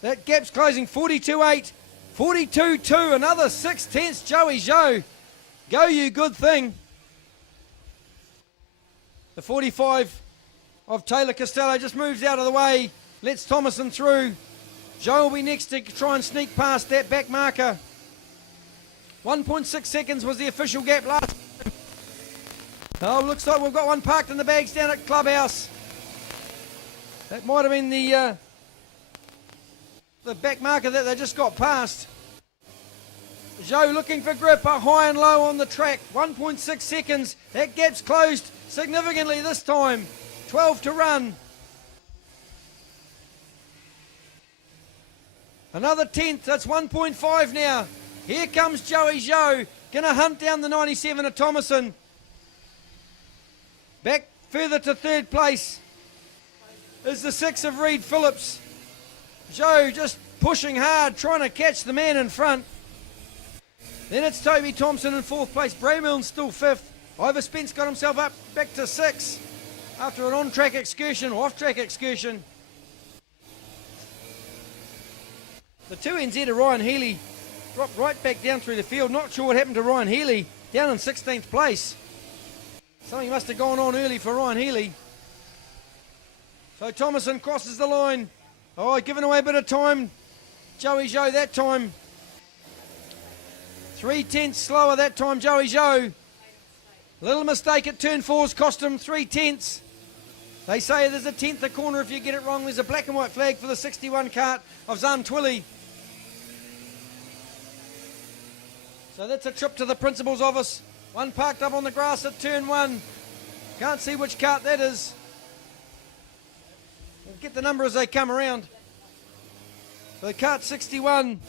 That gap's closing. 42.8, 42.2, another 6/10 Joey Joe. Go you good thing. The 45 of Taylor Costello just moves out of the way. Lets Thomason through. Joe will be next to try and sneak past that back marker. 1.6 seconds was the official gap last time. Oh, looks like we've got one parked in the bags down at Clubhouse. That might have been the back marker that they just got past. Joe looking for grip, high and low on the track. 1.6 seconds. That gap's closed significantly this time. 12 to run. Another 10th. That's 1.5 now. Here comes Joey Joe. Going to hunt down the 97 of Thomason. Back further to 3rd place is the 6 of Reed Phillips. Joe just pushing hard, trying to catch the man in front. Then it's Toby Thompson in 4th place. Bray Milne's still 5th. Ivor Spence got himself up back to 6 after an on-track excursion or off-track excursion. The 2NZ of Ryan Healy dropped right back down through the field. Not sure what happened to Ryan Healy. Down in 16th place. Something must have gone on early for Ryan Healy. So Thomason crosses the line. Oh, giving away a bit of time. Joey Joe that time 3/10 slower that time, Joey Joe. Little mistake at turn 4's cost him 3/10. They say there's a 10th a corner if you get it wrong. There's a black and white flag for the 61 cart of Zantwili. So that's a trip to the principal's office. One parked up on the grass at turn 1. Can't see which cart that is. We'll get the number as they come around. So cart 61.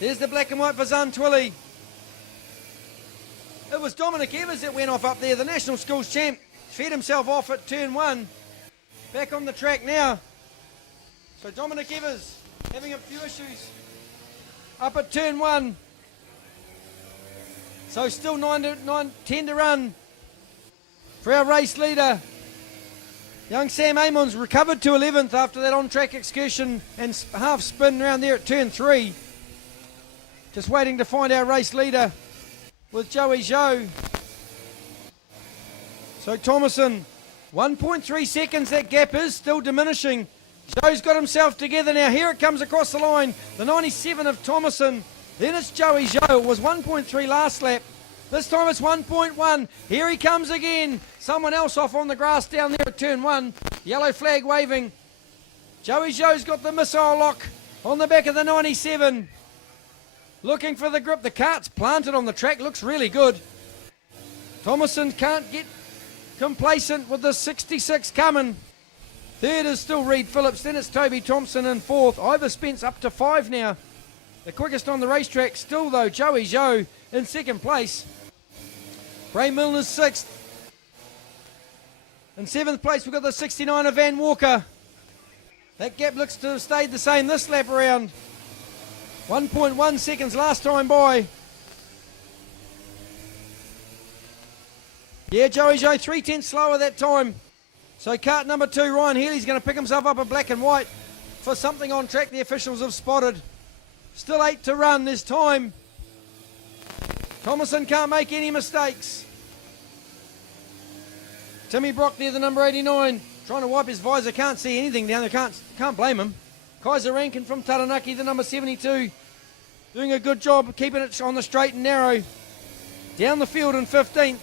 There's the black and white for Zantwili. It was Dominic Evers that went off up there, the national schools champ. Fed himself off at turn 1. Back on the track now. So Dominic Evers having a few issues up at turn 1. So still 10 to run for our race leader. Young Sam Amon's recovered to 11th after that on-track excursion and half spin around there at turn 3. Just waiting to find our race leader with Joey Joe. So Thomason, 1.3 seconds, that gap is still diminishing. Joe's got himself together now. Here it comes across the line, the 97 of Thomason. Then it's Joey Joe. It was 1.3 last lap. This time it's 1.1. Here he comes again. Someone else off on the grass down there at turn 1. Yellow flag waving. Joey Joe's got the missile lock on the back of the 97. Looking for the grip. The cart's planted on the track. Looks really good. Thomason can't get complacent with the 66 coming. Third is still Reed Phillips. Then it's Toby Thompson in 4th. Ivor Spence up to 5 now. The quickest on the racetrack. Still though, Joey Joe in 2nd place. Ray Milner's 6th. In 7th place, we've got the 69 of Van Walker. That gap looks to have stayed the same this lap around. 1.1 seconds last time by. Yeah, Joey Joe, 3/10 slower that time. So cart number 2, Ryan Healy's going to pick himself up a black and white for something on track the officials have spotted. Still 8 to run, there's time. Thomason can't make any mistakes. Timmy Brock there, the number 89, trying to wipe his visor, can't see anything down there, can't blame him. Kaiser Rankin from Taranaki, the number 72, doing a good job keeping it on the straight and narrow. Down the field in 15th.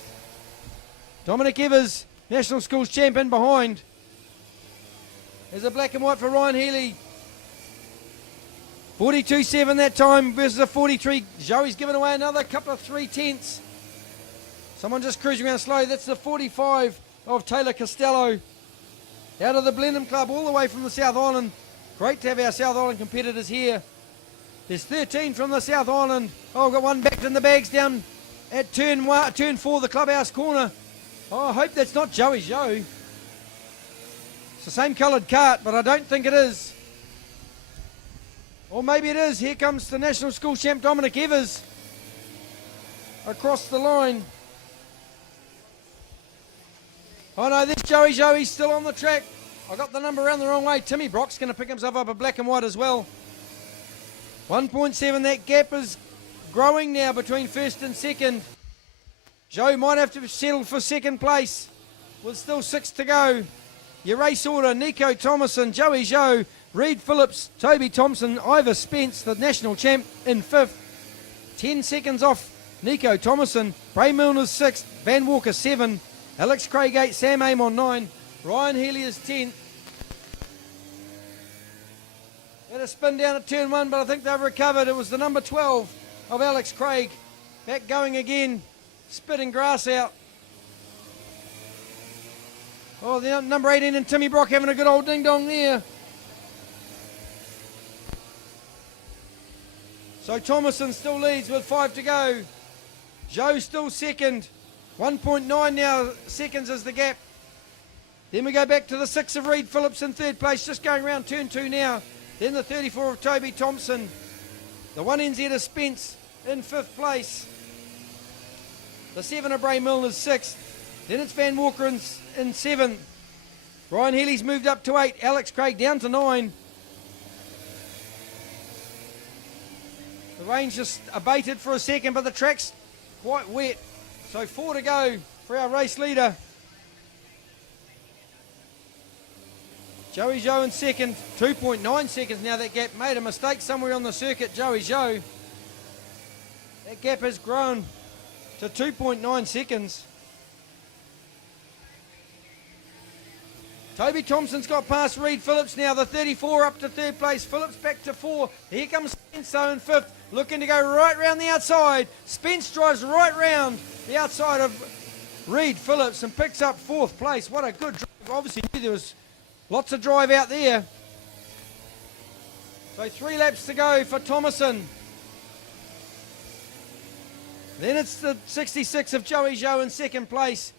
Dominic Evers, National Schools champion behind. There's a black and white for Ryan Healy. 42.7 that time versus a 43. Joey's given away another couple of 3/10. Someone just cruising around slow. That's the 45 of Taylor Costello. Out of the Blenheim Club, all the way from the South Island. Great to have our South Island competitors here. There's 13 from the South Island. Oh, I've got one backed in the bags down at turn 4, the clubhouse corner. Oh, I hope that's not Joey Joe. It's the same coloured cart, but I don't think it is. Or maybe it is. Here comes the National School champ Dominic Evers across the line. Oh no, this Joey Joe, he's still on the track. I got the number around the wrong way. Timmy Brock's going to pick himself up a black and white as well. 1.7, that gap is growing now between 1st and 2nd. Joe might have to settle for 2nd place with still 6 to go. Your race order, Nico Thomason, Joey Joe, Reed Phillips, Toby Thompson, Ivor Spence, the national champ in 5th. 10 seconds off Nico Thomason. Bray Milner's 6th, Van Walker 7, Alex Craig 8, Sam Amon 9, Ryan Healy is 10th. Had a spin down at turn 1, but I think they've recovered. It was the number 12 of Alex Craig. Back going again, spitting grass out. Oh, the number 18 and Timmy Brock having a good old ding-dong there. So Thomason still leads with 5 to go. Joe still 2nd. 1.9 now seconds is the gap. Then we go back to the 6 of Reed Phillips in 3rd place, just going around turn 2 now. Then the 34 of Toby Thompson. The 1 NZ of Spence in 5th place. The 7 of Bray Milner's 6th. Then it's Van Walker in 7th. Ryan Healy's moved up to 8. Alex Craig down to 9. The rain's just abated for a second, but the track's quite wet. So 4 to go for our race leader. Joey Joe in 2nd. 2.9 seconds now that gap. Made a mistake somewhere on the circuit, Joey Joe. That gap has grown to 2.9 seconds. Toby Thompson's got past Reed Phillips now, the 34 up to third place. Phillips back to 4. Here comes Spence though in 5th, looking to go right round the outside. Spence drives right round the outside of Reed Phillips and picks up 4th place. What a good drive. Obviously knew there was lots of drive out there. So 3 laps to go for Thomason. Then it's the 66 of Joey Joe in 2nd place.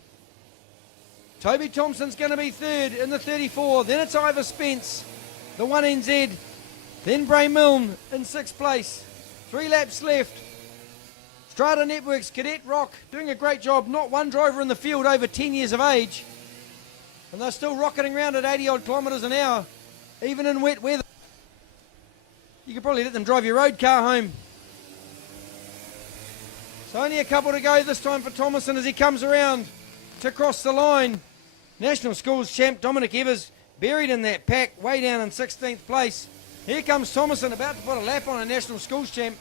Toby Thompson's going to be 3rd in the 34. Then it's Ivor Spence, the 1NZ. Then Bray Milne in 6th place. 3 laps left. Strata Networks, Cadet ROK doing a great job. Not one driver in the field over 10 years of age. And they're still rocketing around at 80 odd kilometres an hour, even in wet weather. You could probably let them drive your road car home. So only a couple to go this time for Thomason as he comes around to cross the line. National Schools champ Dominic Evers buried in that pack, way down in 16th place. Here comes Thomason, about to put a lap on a National Schools champ.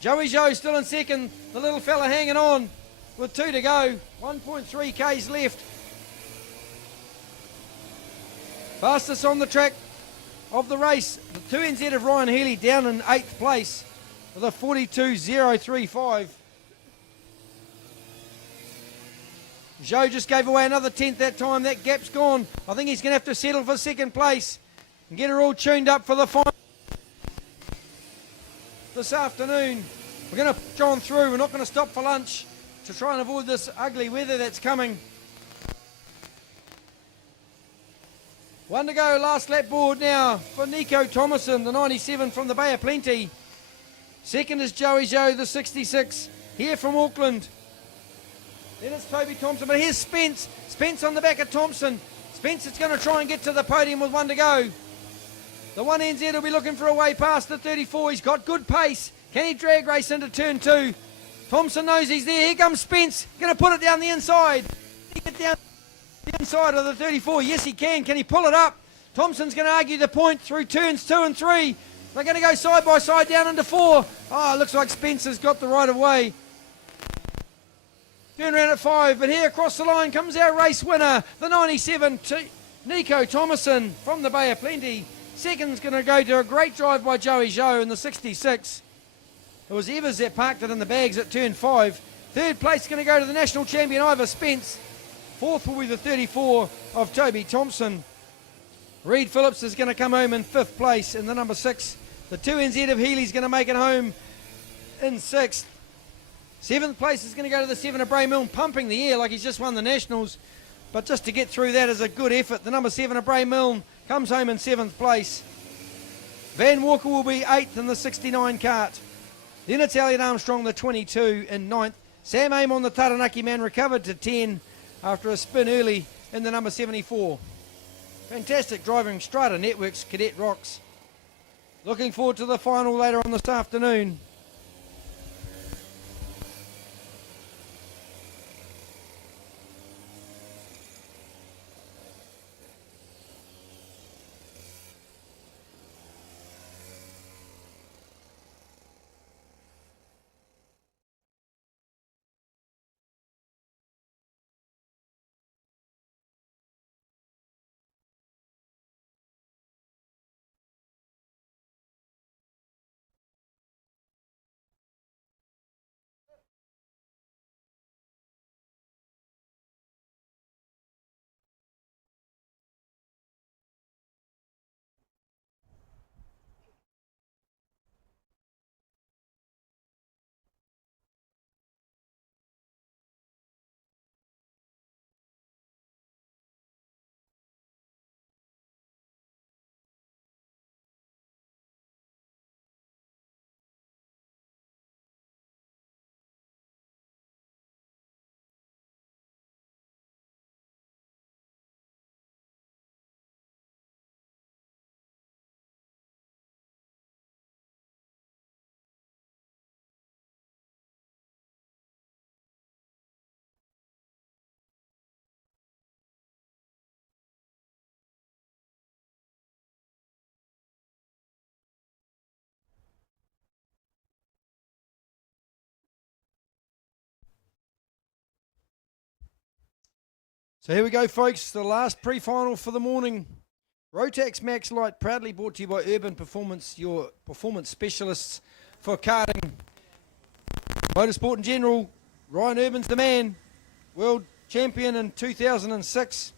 Joey Joe still in 2nd, the little fella hanging on with 2 to go, 1.3 Ks left. Fastest on the track of the race, the 2NZ of Ryan Healy down in 8th place with a 42.035. Joe just gave away another 10th that time. That gap's gone. I think he's going to have to settle for 2nd place and get her all tuned up for the final this afternoon. We're going to push on through. We're not going to stop for lunch to try and avoid this ugly weather that's coming. 1 to go, last lap board now for Nico Thomason, the 97 from the Bay of Plenty. 2nd is Joey Joe, the 66, here from Auckland. Then it's Toby Thompson, but here's Spence. Spence on the back of Thompson. Spence is going to try and get to the podium with 1 to go. The 1NZ will be looking for a way past the 34. He's got good pace. Can he drag race into turn 2? Thompson knows he's there. Here comes Spence. Going to put it down the inside. He get down the inside of the 34. Yes, he can. Can he pull it up? Thompson's going to argue the point through turns 2 and 3. They're going to go side by side down into 4. Oh, it looks like Spence has got the right of way. Turn around at 5, but here across the line comes our race winner, the 97, Nico Thomason from the Bay of Plenty. 2nd's going to go to a great drive by Joey Joe in the 66. It was Evers that parked it in the bags at turn 5. 3rd place going to go to the national champion, Ivor Spence. 4th will be the 34 of Toby Thompson. Reed Phillips is going to come home in 5th place in the number 6. The 2NZ of Healy's going to make it home in 6th. 7th place is going to go to the 7 of Bray Milne, pumping the air like he's just won the Nationals. But just to get through that is a good effort. The number 7 of Bray Milne comes home in 7th place. Van Walker will be 8th in the 69 kart. Then it's Elliot Armstrong, the 22, in 9th. Sam Aim on the Taranaki man recovered to 10 after a spin early in the number 74. Fantastic driving, Strata Networks, Cadet ROKs. Looking forward to the final later on this afternoon. So here we go, folks. The last pre-final for the morning. Rotax Max Light, proudly brought to you by Urban Performance, your performance specialists for karting, motorsport in general. Ryan Urban's the man, world champion in 2006,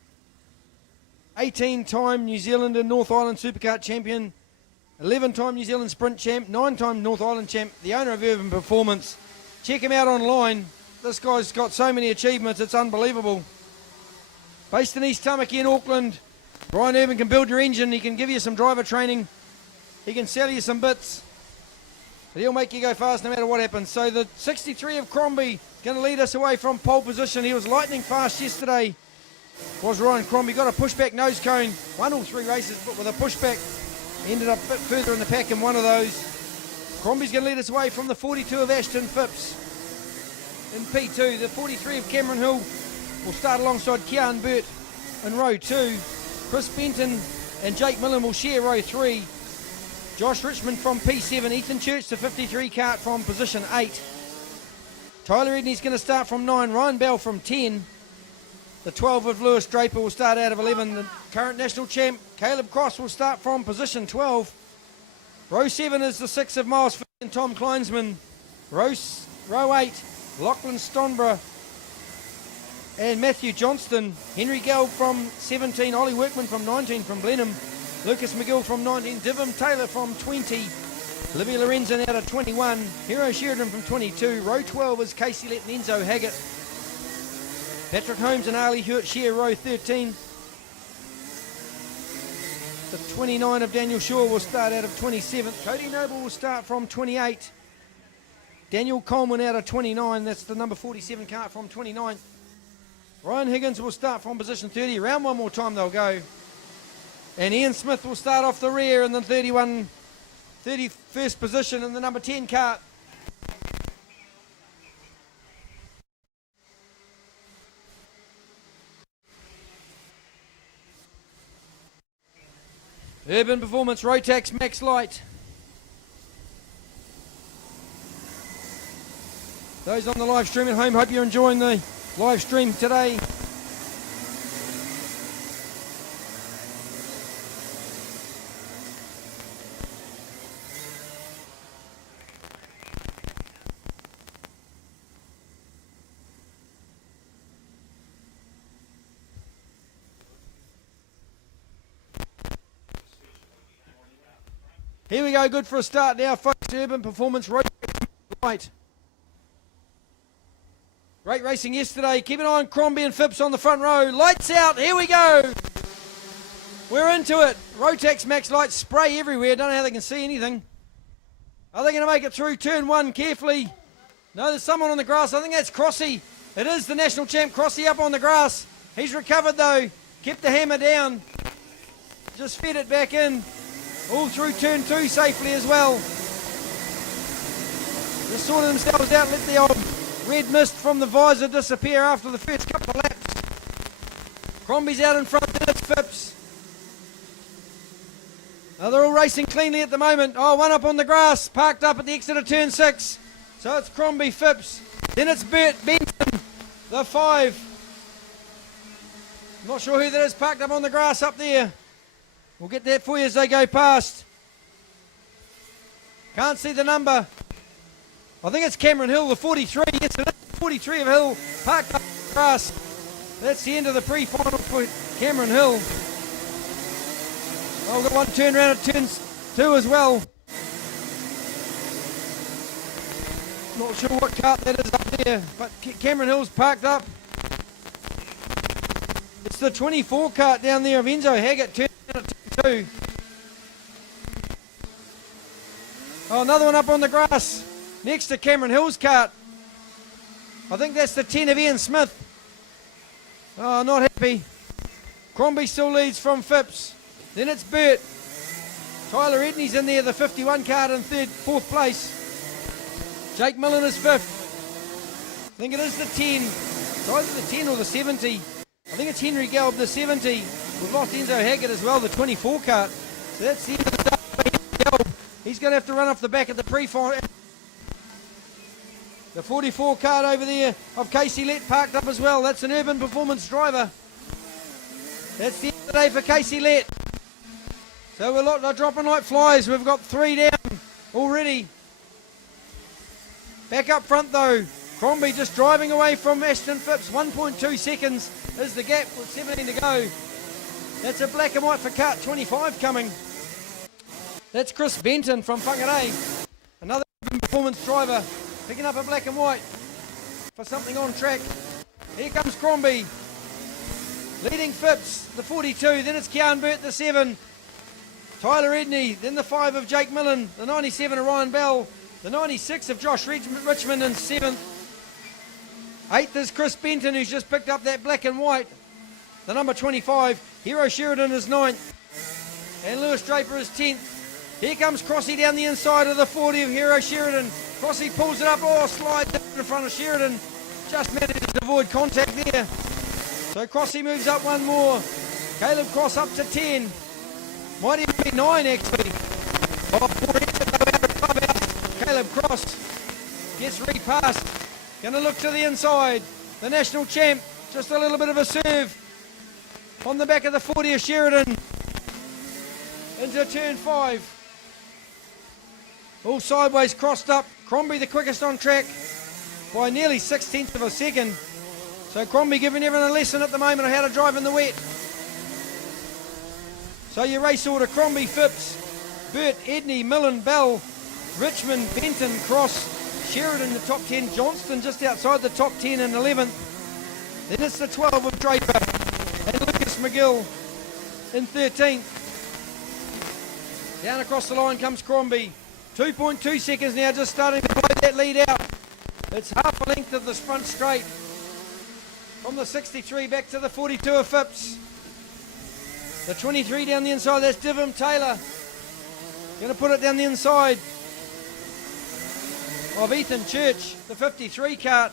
18-time New Zealand and North Island Superkart champion, 11-time New Zealand Sprint champ, 9-time North Island champ, the owner of Urban Performance. Check him out online. This guy's got so many achievements, it's unbelievable. Based in East Tamaki in Auckland, Ryan Urban can build your engine, he can give you some driver training, he can sell you some bits, but he'll make you go fast no matter what happens. So the 63 of Crombie going to lead us away from pole position. He was lightning fast yesterday, was Ryan Crombie. Got a pushback nose cone, won all 3 races, but with a pushback, ended up a bit further in the pack in one of those. Crombie's going to lead us away from the 42 of Ashton Phipps in P2. The 43 of Cameron Hill will start alongside Kian Burt in row 2. Chris Benton and Jake Millen will share row 3. Josh Richmond from P7. Ethan Church, the 53 kart, from position 8. Tyler Edney's going to start from 9. Ryan Bell from 10. The 12 of Lewis Draper will start out of 11. The current national champ, Caleb Cross, will start from position 12. Row 7 is the 6 of Miles Finn and Tom Kleinsman. Row 8, Lachlan Stonborough and Matthew Johnston. Henry Gelb from 17, Ollie Workman from 19 from Blenheim, Lucas McGill from 19, Divim Taylor from 20, Olivia Lorenzen out of 21, Hero Sheridan from 22. Row 12 is Casey Lett and Enzo Haggett. Patrick Holmes and Ali Hewitt share row 13. The 29 of Daniel Shaw will start out of 27th. Cody Noble will start from 28. Daniel Coleman out of 29, that's the number 47 kart from 29. Ryan Higgins will start from position 30. Around one more time they'll go. And Ian Smith will start off the rear in the 31st position in the number 10 kart. Urban Performance Rotax Max Light. Those on the live stream at home, hope you're enjoying the live stream today. Here we go, good for a start now, folks. Urban Performance Rotax Light. Great racing yesterday. Keep an eye on Crombie and Phipps on the front row. Lights out. Here we go. We're into it. Rotax Max Light, spray everywhere. Don't know how they can see anything. Are they going to make it through turn 1 carefully? No, there's someone on the grass. I think that's Crossy. It is the national champ, Crossy, up on the grass. He's recovered though. Kept the hammer down. Just fed it back in. All through turn 2 safely as well. Just sorted themselves out. Let the old red mist from the visor disappear after the first couple of laps. Crombie's out in front, then it's Phipps. Now they're all racing cleanly at the moment. Oh, one up on the grass, parked up at the exit of turn 6. So it's Crombie, Phipps. Then it's Burt Benson, the 5. Not sure who that is, parked up on the grass up there. We'll get that for you as they go past. Can't see the number. I think it's Cameron Hill, the 43. Yes, it is 43 of Hill, parked up the grass. That's the end of the pre-final for Cameron Hill. Oh, we've got one turn around at turn 2 as well. Not sure what kart that is up there, but Cameron Hill's parked up. It's the 24 kart down there of Enzo Haggett, turn at turn 2. Oh, another one up on the grass next to Cameron Hill's kart. I think that's the 10 of Ian Smith. Oh, not happy. Crombie still leads from Phipps. Then it's Burt. Tyler Edney's in there, the 51 kart in 4th place. Jake Millen is 5th. I think it is the 10. It's either the 10 or the 70. I think it's Henry Gelb, the 70. We've lost Enzo Haggett as well, the 24 kart. So that's the end of the day for Henry Gelb. He's going to have to run off the back of the pre-final. The 44 kart over there of Casey Lett parked up as well. That's an Urban Performance driver. That's the end of the day for Casey Lett. So they're dropping like flies. We've got 3 down already. Back up front though. Crombie just driving away from Ashton Phipps. 1.2 seconds is the gap with 17 to go. That's a black and white for Kart 25 coming. That's Chris Benton from Whangarei. Another performance driver picking up a black and white for something on track. Here comes Crombie. Leading Phipps, the 42. Then it's Kean Burt, the 7. Tyler Edney. Then the 5 of Jake Millen. The 97 of Ryan Bell. The 96 of Josh Richmond in 7th. 8th is Chris Benton, who's just picked up that black and white. The number 25. Hero Sheridan is 9th. And Lewis Draper is 10th. Here comes Crossy down the inside of the 40 of Hero Sheridan. Crossy pulls it up, slides in front of Sheridan. Just managed to avoid contact there. So Crossy moves up one more. Caleb Cross up to 10. Might even be 9 actually. Oh, 4 heads to go out of clubhouse. Caleb Cross gets repassed. Going to look to the inside. The national champ, just a little bit of a serve. On the back of the 40 of Sheridan. Into turn 5. All sideways crossed up. Crombie the quickest on track by nearly 1/16 of a second. So Crombie giving everyone a lesson at the moment on how to drive in the wet. So your race order: Crombie, Phipps, Burt, Edney, Millen, Bell, Richmond, Benton, Cross, Sheridan the top 10, Johnston just outside the top 10 in 11th. Then it's the 12 of Draper and Lucas McGill in 13th. Down across the line comes Crombie. 2.2 seconds now, just starting to blow that lead out. It's half a length of the front straight. From the 63 back to the 42 of Phipps. The 23 down the inside, that's Divham Taylor. Going to put it down the inside of Ethan Church, the 53 kart.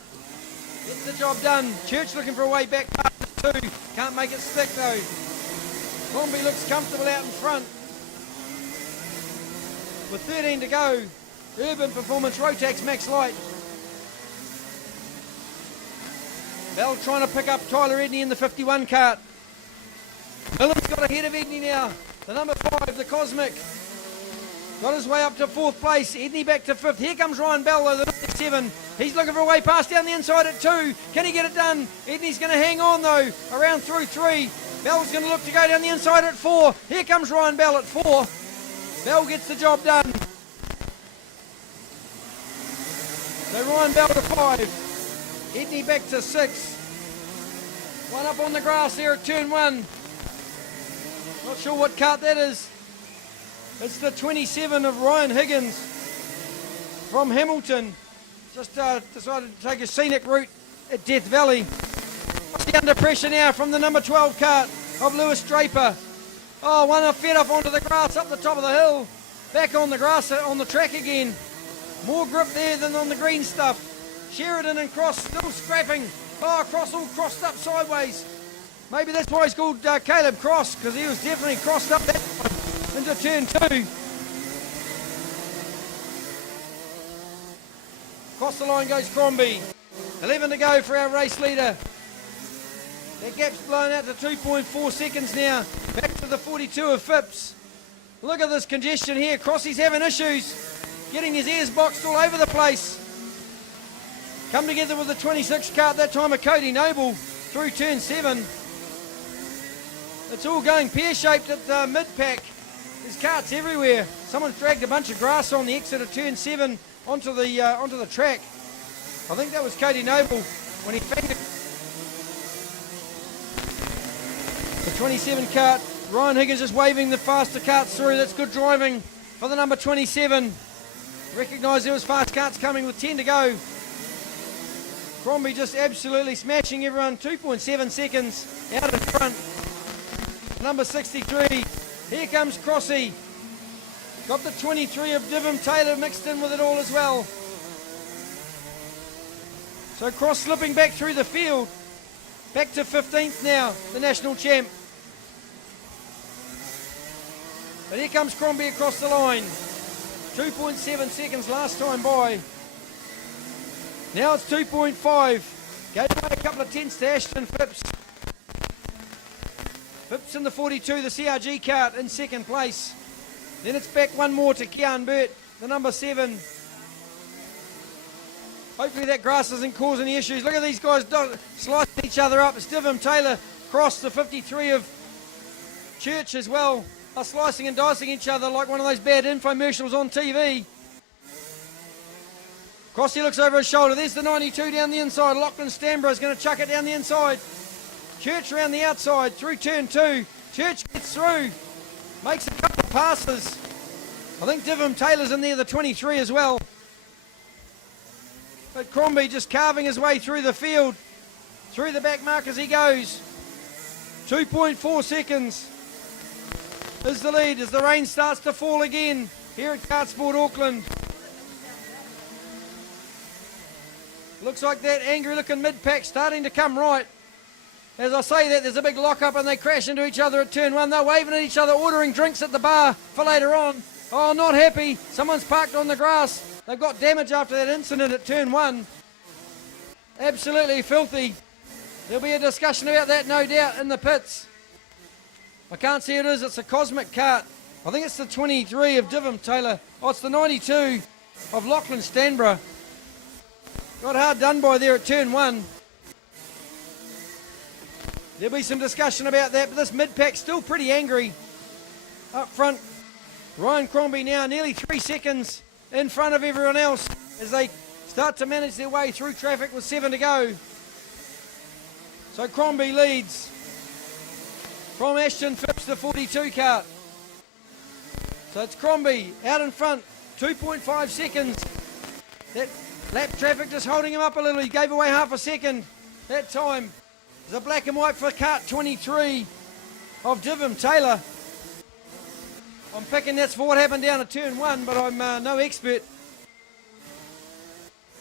Gets the job done. Church looking for a way back past 2. Can't make it stick though. Crombie looks comfortable out in front. With 13 to go, Urban Performance Rotax Max Light. Bell trying to pick up Tyler Edney in the 51 kart. Millen's got ahead of Edney now. The number 5, the Cosmic. Got his way up to 4th place. Edney back to 5th. Here comes Ryan Bell, though, the 7. He's looking for a way past down the inside at 2. Can he get it done? Edney's going to hang on, though, around through 3. Bell's going to look to go down the inside at 4. Here comes Ryan Bell at 4. Bell gets the job done. So Ryan Bell to 5. Edney back to 6. One up on the grass there at turn 1. Not sure what kart that is. It's the 27 of Ryan Higgins from Hamilton. Just decided to take a scenic route at Death Valley. Under pressure now from the number 12 kart of Lewis Draper. Oh, one fed off onto the grass up the top of the hill. Back on the grass, on the track again. More grip there than on the green stuff. Sheridan and Cross still scrapping. Oh, Cross all crossed up sideways. Maybe that's why he's called Caleb Cross, because he was definitely crossed up that one into turn 2. Across the line goes Crombie. 11 to go for our race leader. That gap's blown out to 2.4 seconds now. Back to the 42 of Phipps. Look at this congestion here. Crossy's having issues. Getting his ears boxed all over the place. Come together with the 26 kart that time of Cody Noble through turn 7. It's all going pear-shaped at the mid-pack. There's karts everywhere. Someone's dragged a bunch of grass on the exit of turn 7 onto the track. I think that was Cody Noble when he fanged it. The 27 kart. Ryan Higgins just waving the faster karts through. That's good driving for the number 27. Recognised there was fast karts coming with 10 to go. Crombie just absolutely smashing everyone. 2.7 seconds out in front. Number 63. Here comes Crossy. Got the 23 of Divham Taylor mixed in with it all as well. So Cross slipping back through the field. Back to 15th now, the national champ. But here comes Crombie across the line. 2.7 seconds last time by. Now it's 2.5. Gave away a couple of tenths to Ashton Phipps. Phipps Phipps in the 42, the CRG cart in second place. Then it's back one more to Kian Burt, the number 7. Hopefully that grass isn't causing any issues. Look at these guys slicing each other up. It's Divham Taylor crossed the 53 of Church as well. Are slicing and dicing each other like one of those bad infomercials on TV. Crossy looks over his shoulder. There's the 92 down the inside. Lachlan Stanborough is going to chuck it down the inside. Church around the outside through turn 2. Church gets through. Makes a couple of passes. I think Divham Taylor's in there, the 23 as well. But Crombie just carving his way through the field. Through the back mark as he goes. 2.4 seconds is the lead as the rain starts to fall again here at KartSport Auckland. Looks like that angry looking mid-pack starting to come right. As I say that, there's a big lock-up and they crash into each other at turn 1. They're waving at each other, ordering drinks at the bar for later on. Oh, not happy. Someone's parked on the grass. They've got damage after that incident at turn 1. Absolutely filthy. There'll be a discussion about that, no doubt, in the pits. I can't see who it is. It's a Cosmic cart. I think it's the 23 of Divham Taylor. Oh, it's the 92 of Lachlan Stanborough. Got hard done by there at turn 1. There'll be some discussion about that, but this mid-pack's still pretty angry. Up front, Ryan Crombie now nearly 3 seconds in front of everyone else as they start to manage their way through traffic with 7 to go. So Crombie leads from Ashton Phipps, the 42 cart. So it's Crombie out in front, 2.5 seconds. That lap traffic just holding him up a little. He gave away half a second that time. There's a black and white for cart 23 of Divham Taylor. I'm picking that's for what happened down at turn 1, but I'm no expert.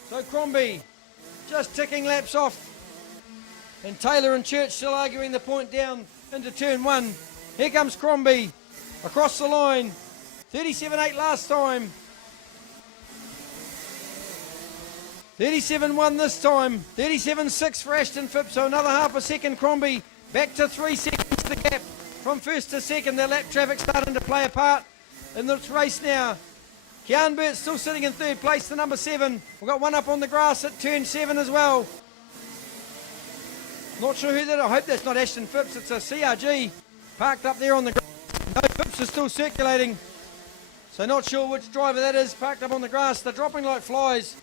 So Crombie just ticking laps off. And Taylor and Church still arguing the point down into turn 1. Here comes Crombie across the line. 37.8 last time. 37.1 this time. 37.6 for Ashton Phipps. So another half a second Crombie. Back to 3 seconds the gap from first to second. The lap traffic starting to play a part in this race now. Kian Burt still sitting in third place, the number 7. We've got one up on the grass at turn 7 as well. Not sure who that is. I hope that's not Ashton Phipps. It's a CRG parked up there on the grass. No, Phipps is still circulating. So not sure which driver that is parked up on the grass. They're dropping like flies.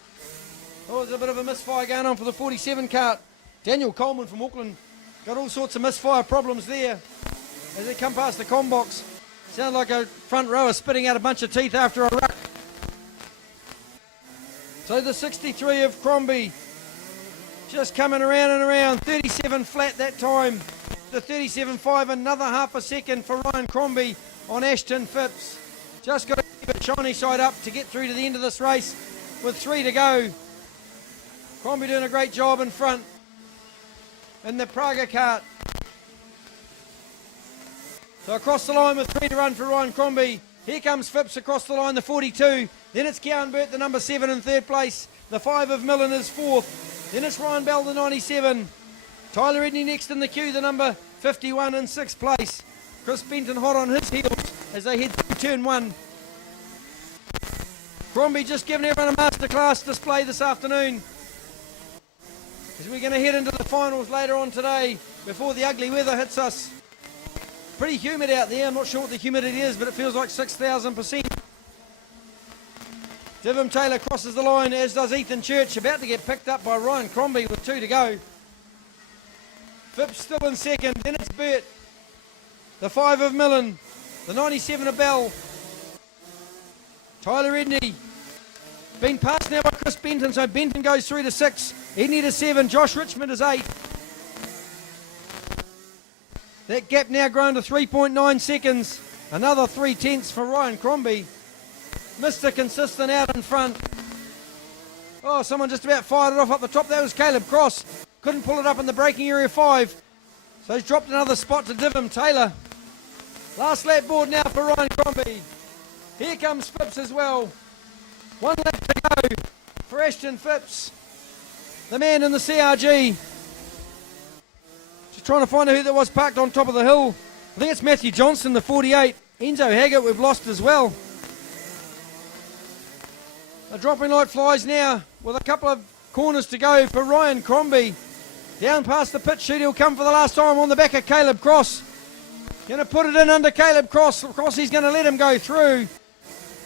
Oh, there's a bit of a misfire going on for the 47 cart. Daniel Coleman from Auckland got all sorts of misfire problems there as they come past the comm box. Sound like a front rower spitting out a bunch of teeth after a ruck. So the 63 of Crombie just coming around and around. 37 flat that time. The 37.5, another half a second for Ryan Crombie on Ashton Phipps. Just got to keep it shiny side up to get through to the end of this race with 3 to go. Crombie doing a great job in front in the Praga cart. So across the line with 3 to run for Ryan Crombie. Here comes Phipps across the line, the 42. Then it's Kian Burt, the number 7 in third place. The 5 of Millen is fourth. Then it's Ryan Bell, the 97. Tyler Edney next in the queue, the number 51 in 6th place. Chris Benton hot on his heels as they head through turn 1. Crombie just giving everyone a masterclass display this afternoon. As we're going to head into the finals later on today before the ugly weather hits us. Pretty humid out there. I'm not sure what the humidity is, but it feels like 6,000%. Divham Taylor crosses the line, as does Ethan Church, about to get picked up by Ryan Crombie with 2 to go. Phipps still in second, then it's Burt. The 5 of Millen, the 97 of Bell. Tyler Edney, been passed now by Chris Benton, so Benton goes through to 6. Edney to 7, Josh Richmond is 8. That gap now grown to 3.9 seconds. Another 3/10 for Ryan Crombie. Mr. Consistent out in front. Oh, someone just about fired it off up the top. That was Caleb Cross. Couldn't pull it up in the braking area 5. So he's dropped another spot to Divham Taylor. Last lap board now for Ryan Crombie. Here comes Phipps as well. 1 lap to go for Ashton Phipps. The man in the CRG. Just trying to find out who that was parked on top of the hill I think it's Matthew Johnson, the 48. Enzo Haggart we've lost as well. The dropping light flies now with a couple of corners to go for Ryan Crombie. Down past the pit chute, he'll come for the last time on the back of Caleb Cross. Going to put it in under Caleb Cross. Crossy's going to let him go through.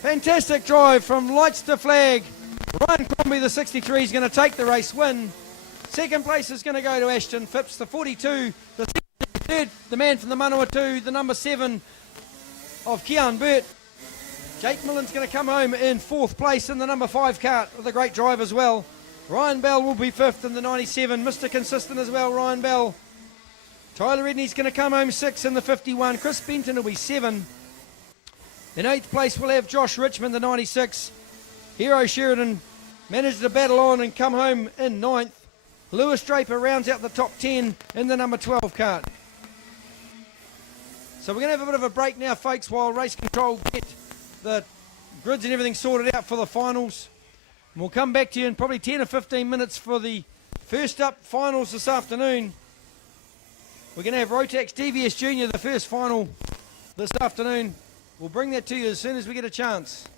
Fantastic drive from lights to flag. Ryan Crombie, the 63, is going to take the race win. Second place is going to go to Ashton Phipps, the 42. The third, the man from the Manawatu, the number 7 of Kean Burt. Jake Millen's going to come home in 4th place in the number 5 cart with a great drive as well. Ryan Bell will be 5th in the 97. Mr. Consistent as well, Ryan Bell. Tyler Edney's going to come home 6th in the 51. Chris Benton will be 7. In 8th place we'll have Josh Richmond, the 96. Hero Sheridan managed to battle on and come home in 9th. Lewis Draper rounds out the top 10 in the number 12 cart. So we're going to have a bit of a break now, folks, while race control get the grids and everything sorted out for the finals. And we'll come back to you in probably 10 or 15 minutes for the first up finals this afternoon. We're going to have Rotax DVS Junior, the first final this afternoon. We'll bring that to you as soon as we get a chance.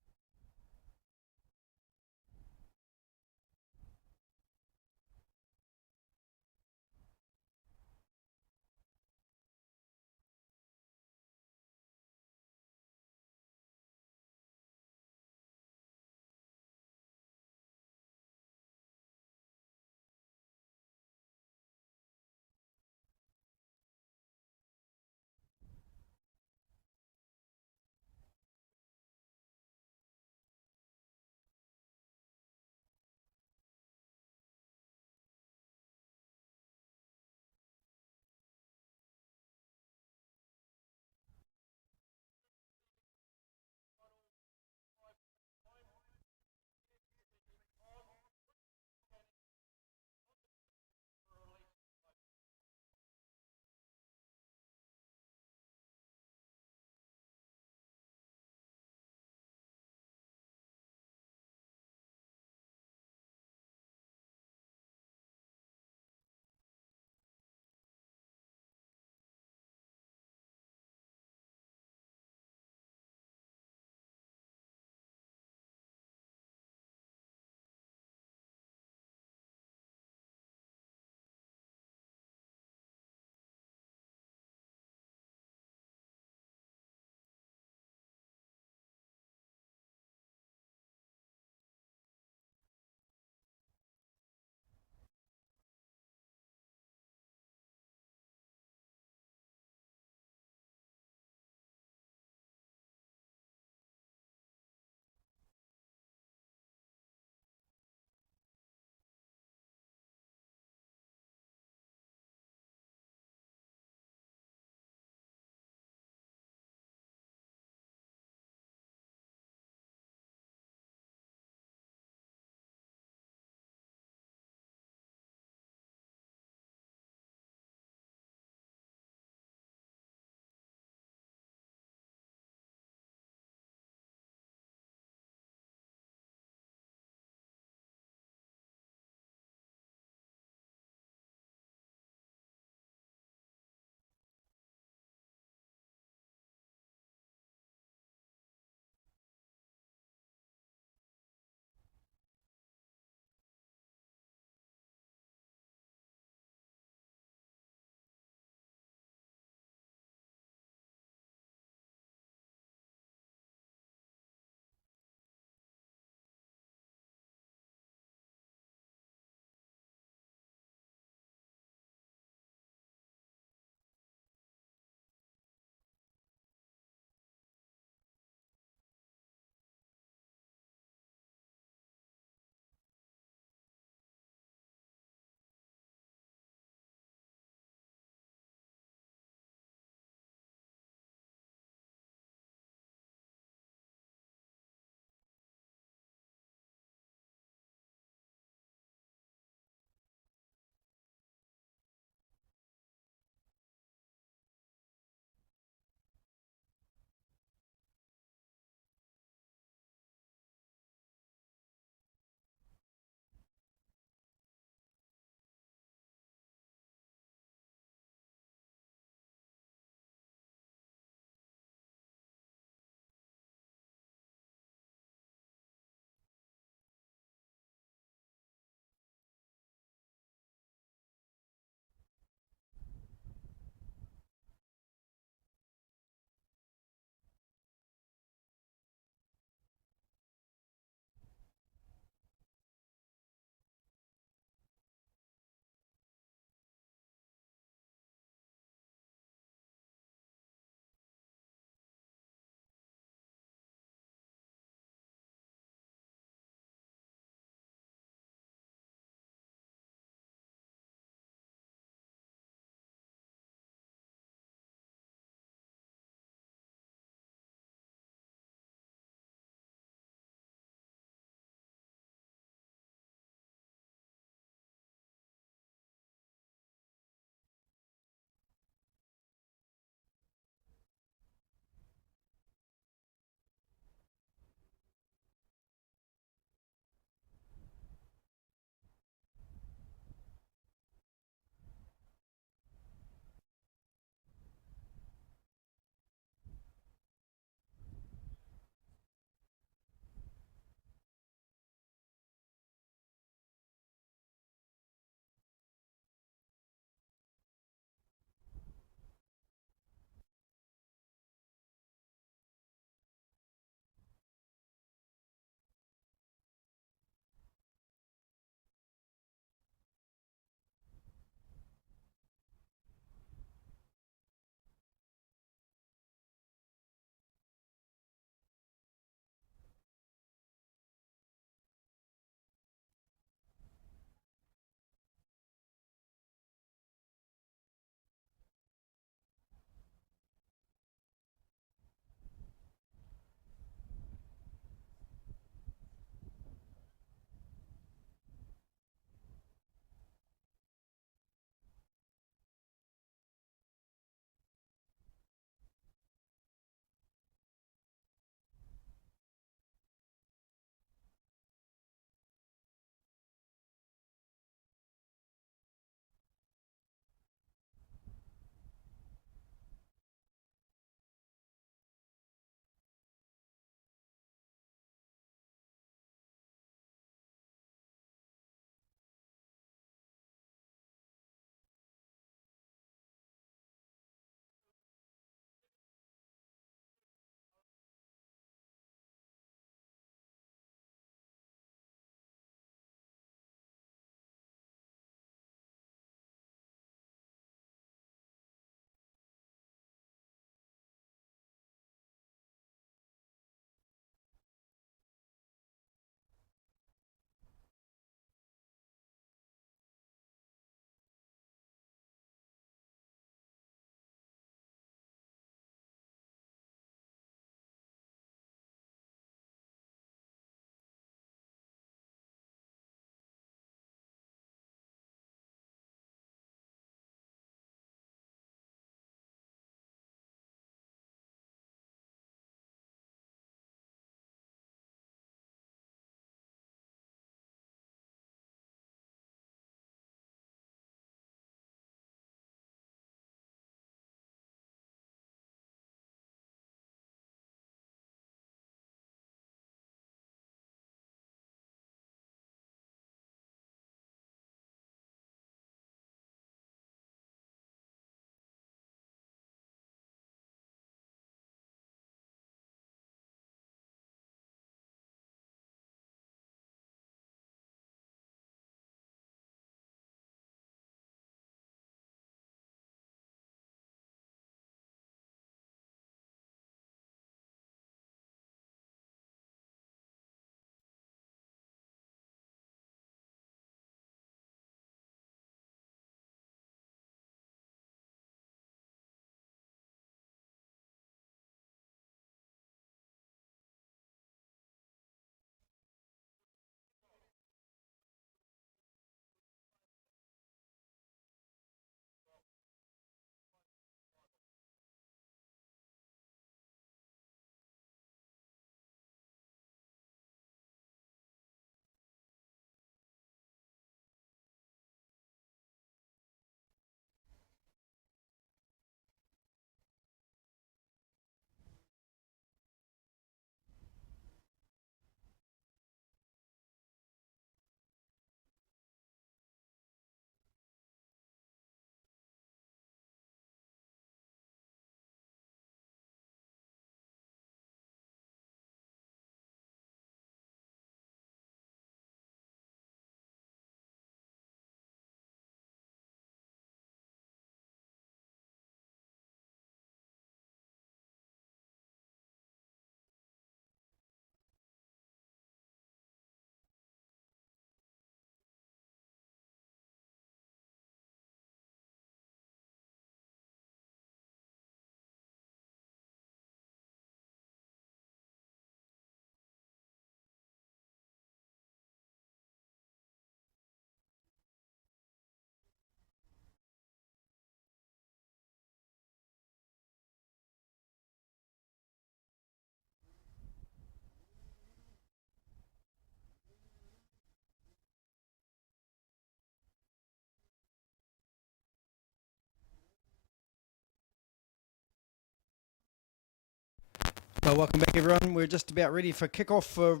Well, welcome back everyone. We're just about ready for kick-off for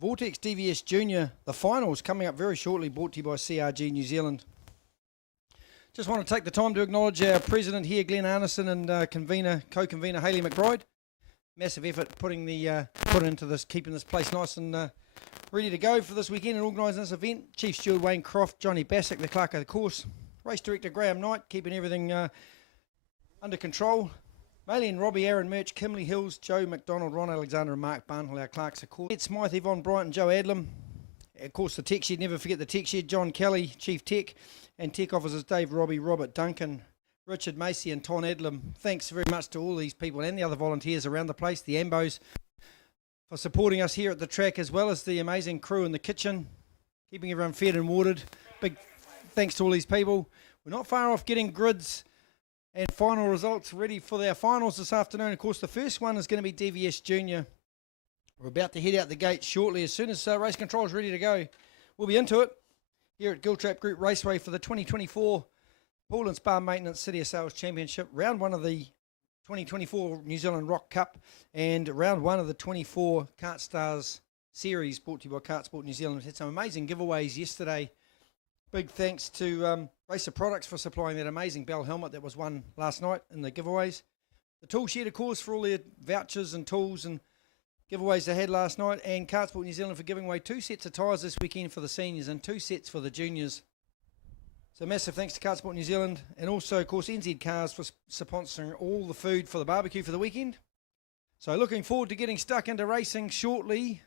Vortex DVS Junior, the finals coming up very shortly, brought to you by CRG New Zealand. Just want to take the time to acknowledge our president here, Glenn Arneson, and co-convener Hayley McBride. Massive effort put into this, keeping this place nice and ready to go for this weekend and organising this event. Chief Steward Wayne Croft, Johnny Bassick, the clerk of the course. Race Director Graham Knight, keeping everything under control. Malian, Robbie, Aaron Murch, Kimley Hills, Joe McDonald, Ron Alexander and Mark Barnhill, our clerks of course. Ed Smythe, Yvonne Bryant, Joe Adlam. Of course the tech shed, never forget the tech shed, John Kelly, Chief Tech, and tech officers Dave Robbie, Robert Duncan, Richard Macy and Ton Adlam. Thanks very much to all these people and the other volunteers around the place, the Ambos, for supporting us here at the track, as well as the amazing crew in the kitchen, keeping everyone fed and watered. Big thanks to all these people. We're not far off getting grids and final results ready for our finals this afternoon. Of course, the first one is going to be DVS Junior. We're about to head out the gate shortly. As soon as race control is ready to go, we'll be into it here at Giltrap Group Raceway for the 2024 Pool and Spa Maintenance City of Sales Championship, round one of the 2024 New Zealand ROK Cup and round one of the 24 Kart Stars Series, brought to you by KartSport New Zealand. We had some amazing giveaways yesterday. Big thanks to Racer Products for supplying that amazing Bell helmet that was won last night in the giveaways. The tool shed, of course, for all their vouchers and tools and giveaways they had last night. And KartSport New Zealand for giving away 2 sets of tyres this weekend for the seniors and 2 sets for the juniors. So massive thanks to KartSport New Zealand. And also, of course, NZ Cars for sponsoring all the food for the barbecue for the weekend. So looking forward to getting stuck into racing shortly.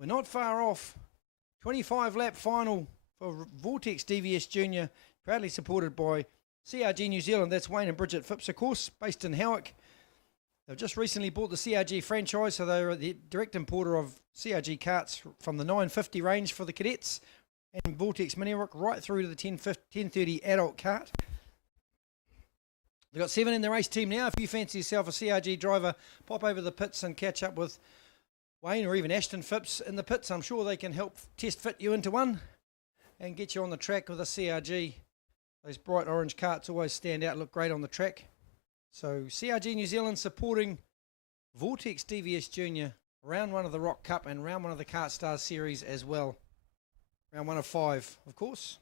We're not far off. 25-lap final for Vortex DVS Junior, proudly supported by CRG New Zealand. That's Wayne and Bridget Phipps, of course, based in Howick. They've just recently bought the CRG franchise, so they're the direct importer of CRG karts from the 950 range for the cadets and Vortex Mini ROK right through to the 1030 adult kart. They've got 7 in the race team now. If you fancy yourself a CRG driver, pop over the pits and catch up with Wayne or even Ashton Phipps in the pits. I'm sure they can help test fit you into one and get you on the track with a CRG. Those bright orange karts always stand out, look great on the track. So CRG New Zealand supporting Vortex DVS Junior, round one of the ROK Cup and round one of the Kart Stars Series as well. Round one of 5, of course.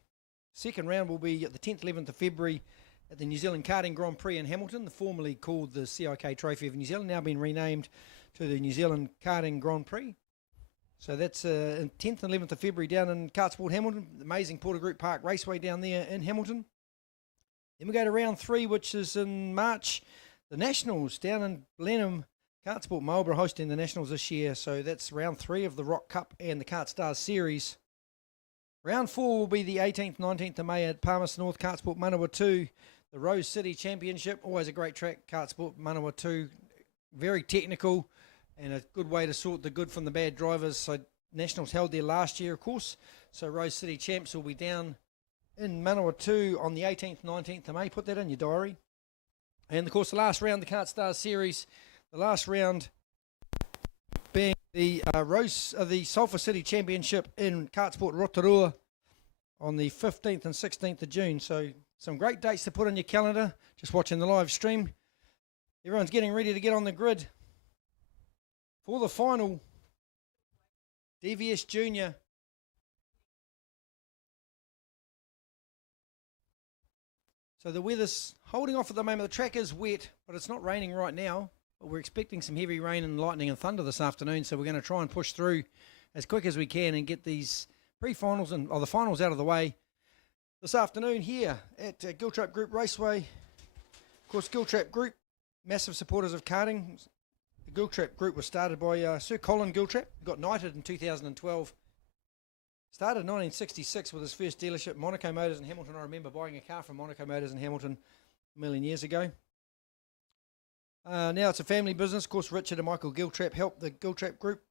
Second round will be at the 10th, 11th of February at the New Zealand Karting Grand Prix in Hamilton, formerly called the CIK Trophy of New Zealand, now been renamed to the New Zealand Karting Grand Prix. So that's 10th and 11th of February down in KartSport Hamilton, the amazing Porter Group Park Raceway down there in Hamilton. Then we go to round 3, which is in March. The Nationals down in Blenheim, KartSport Marlborough hosting the Nationals this year. So that's round 3 of the ROK Cup and the Kart Stars Series. Round 4 will be the 18th, 19th of May at Palmerston North, KartSport Manawatu, the Rose City Championship. Always a great track, KartSport Manawatu. Very technical and a good way to sort the good from the bad drivers. So Nationals held there last year, of course. So Rose City Champs will be down in Manawatu on the 18th, 19th of May. Put that in your diary. And, of course, the last round, the Kart Stars Series, the last round being the the Sulphur City Championship in KartSport Rotorua on the 15th and 16th of June. So some great dates to put on your calendar. Just watching the live stream. Everyone's getting ready to get on the grid for the final DVS Junior. So the weather's holding off at the moment. The track is wet, but it's not raining right now. But we're expecting some heavy rain and lightning and thunder this afternoon, so we're going to try and push through as quick as we can and get these pre-finals and the finals out of the way this afternoon here at Giltrap Group Raceway. Of course, Giltrap Group, massive supporters of karting. The Giltrap Group was started by Sir Colin Giltrap, got knighted in 2012. Started in 1966 with his first dealership, Monaco Motors in Hamilton. I remember buying a car from Monaco Motors in Hamilton a million years ago. Now it's a family business. Of course, Richard and Michael Giltrap helped the Giltrap Group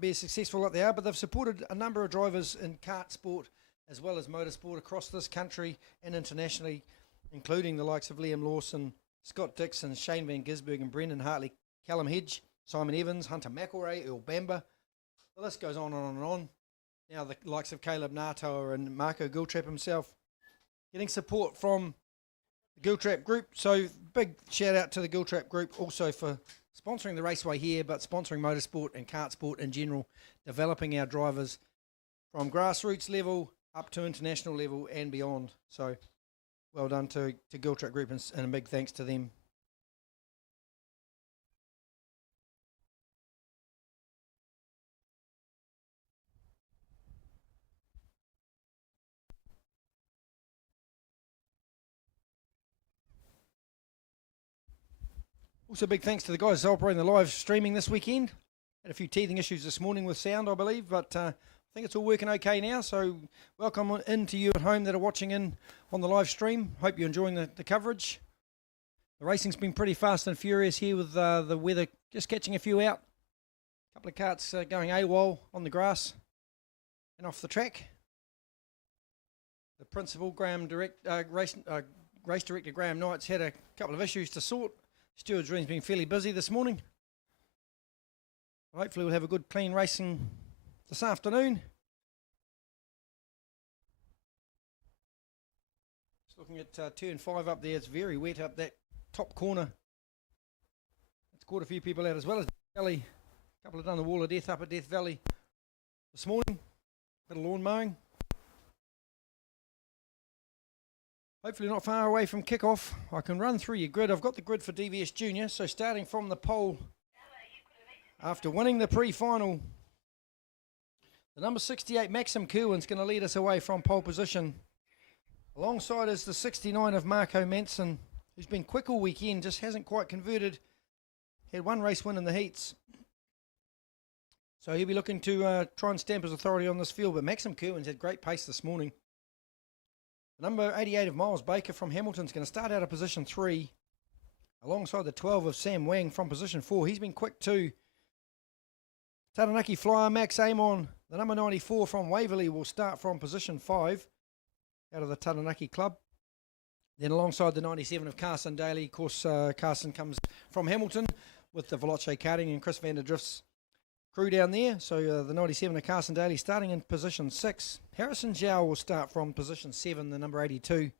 be as successful like they are, but they've supported a number of drivers in kart sport as well as motorsport across this country and internationally, including the likes of Liam Lawson, Scott Dixon, Shane Van Gisbergen, and Brendan Hartley, Callum Hedge, Simon Evans, Hunter McElroy, Earl Bamber. The list goes on and on and on. Now the likes of Caleb Natoa and Marco Giltrap himself getting support from the Giltrap Group. So big shout out to the Giltrap Group also for sponsoring the raceway here, but sponsoring motorsport and KartSport in general, developing our drivers from grassroots level up to international level and beyond. So well done to Giltrap Group, and a big thanks to them. Also, big thanks to the guys operating the live streaming this weekend. Had a few teething issues this morning with sound, I believe, but I think it's all working okay now. So welcome in to you at home that are watching in on the live stream. Hope you're enjoying the coverage. The racing's been pretty fast and furious here with the weather just catching a few out. A couple of karts going AWOL on the grass and off the track. The principal, race director Graham Knight's had a couple of issues to sort. Stewards' room's been fairly busy this morning. Hopefully we'll have a good clean racing this afternoon. Just looking at turn 5 up there, it's very wet up that top corner. It's caught a few people out as well as Valley. A couple have done the wall of death up at Death Valley this morning. Bit of lawn mowing. Hopefully not far away from kickoff. I can run through your grid. I've got the grid for DVS Junior. So starting from the pole, after winning the pre-final, the number 68 Maxim Kerwin's going to lead us away from pole position. Alongside is the 69 of Marco Manson, who's been quick all weekend, just hasn't quite converted. Had one race win in the heats. So he'll be looking to try and stamp his authority on this field. But Maxim Kerwin's had great pace this morning. Number 88 of Miles Baker from Hamilton's going to start out of position 3, alongside the 12 of Sam Wang from position 4. He's been quick too. Taranaki Flyer, Max Amon, the number 94 from Waverley, will start from position 5 out of the Taranaki club. Then alongside the 97 of Carson Daly, of course Carson comes from Hamilton with the Veloce karting and Chris van der Drift's crew down there. So the 97 of Carson Daly starting in position 6. Harrison Zhao will start from position 7, the number 82.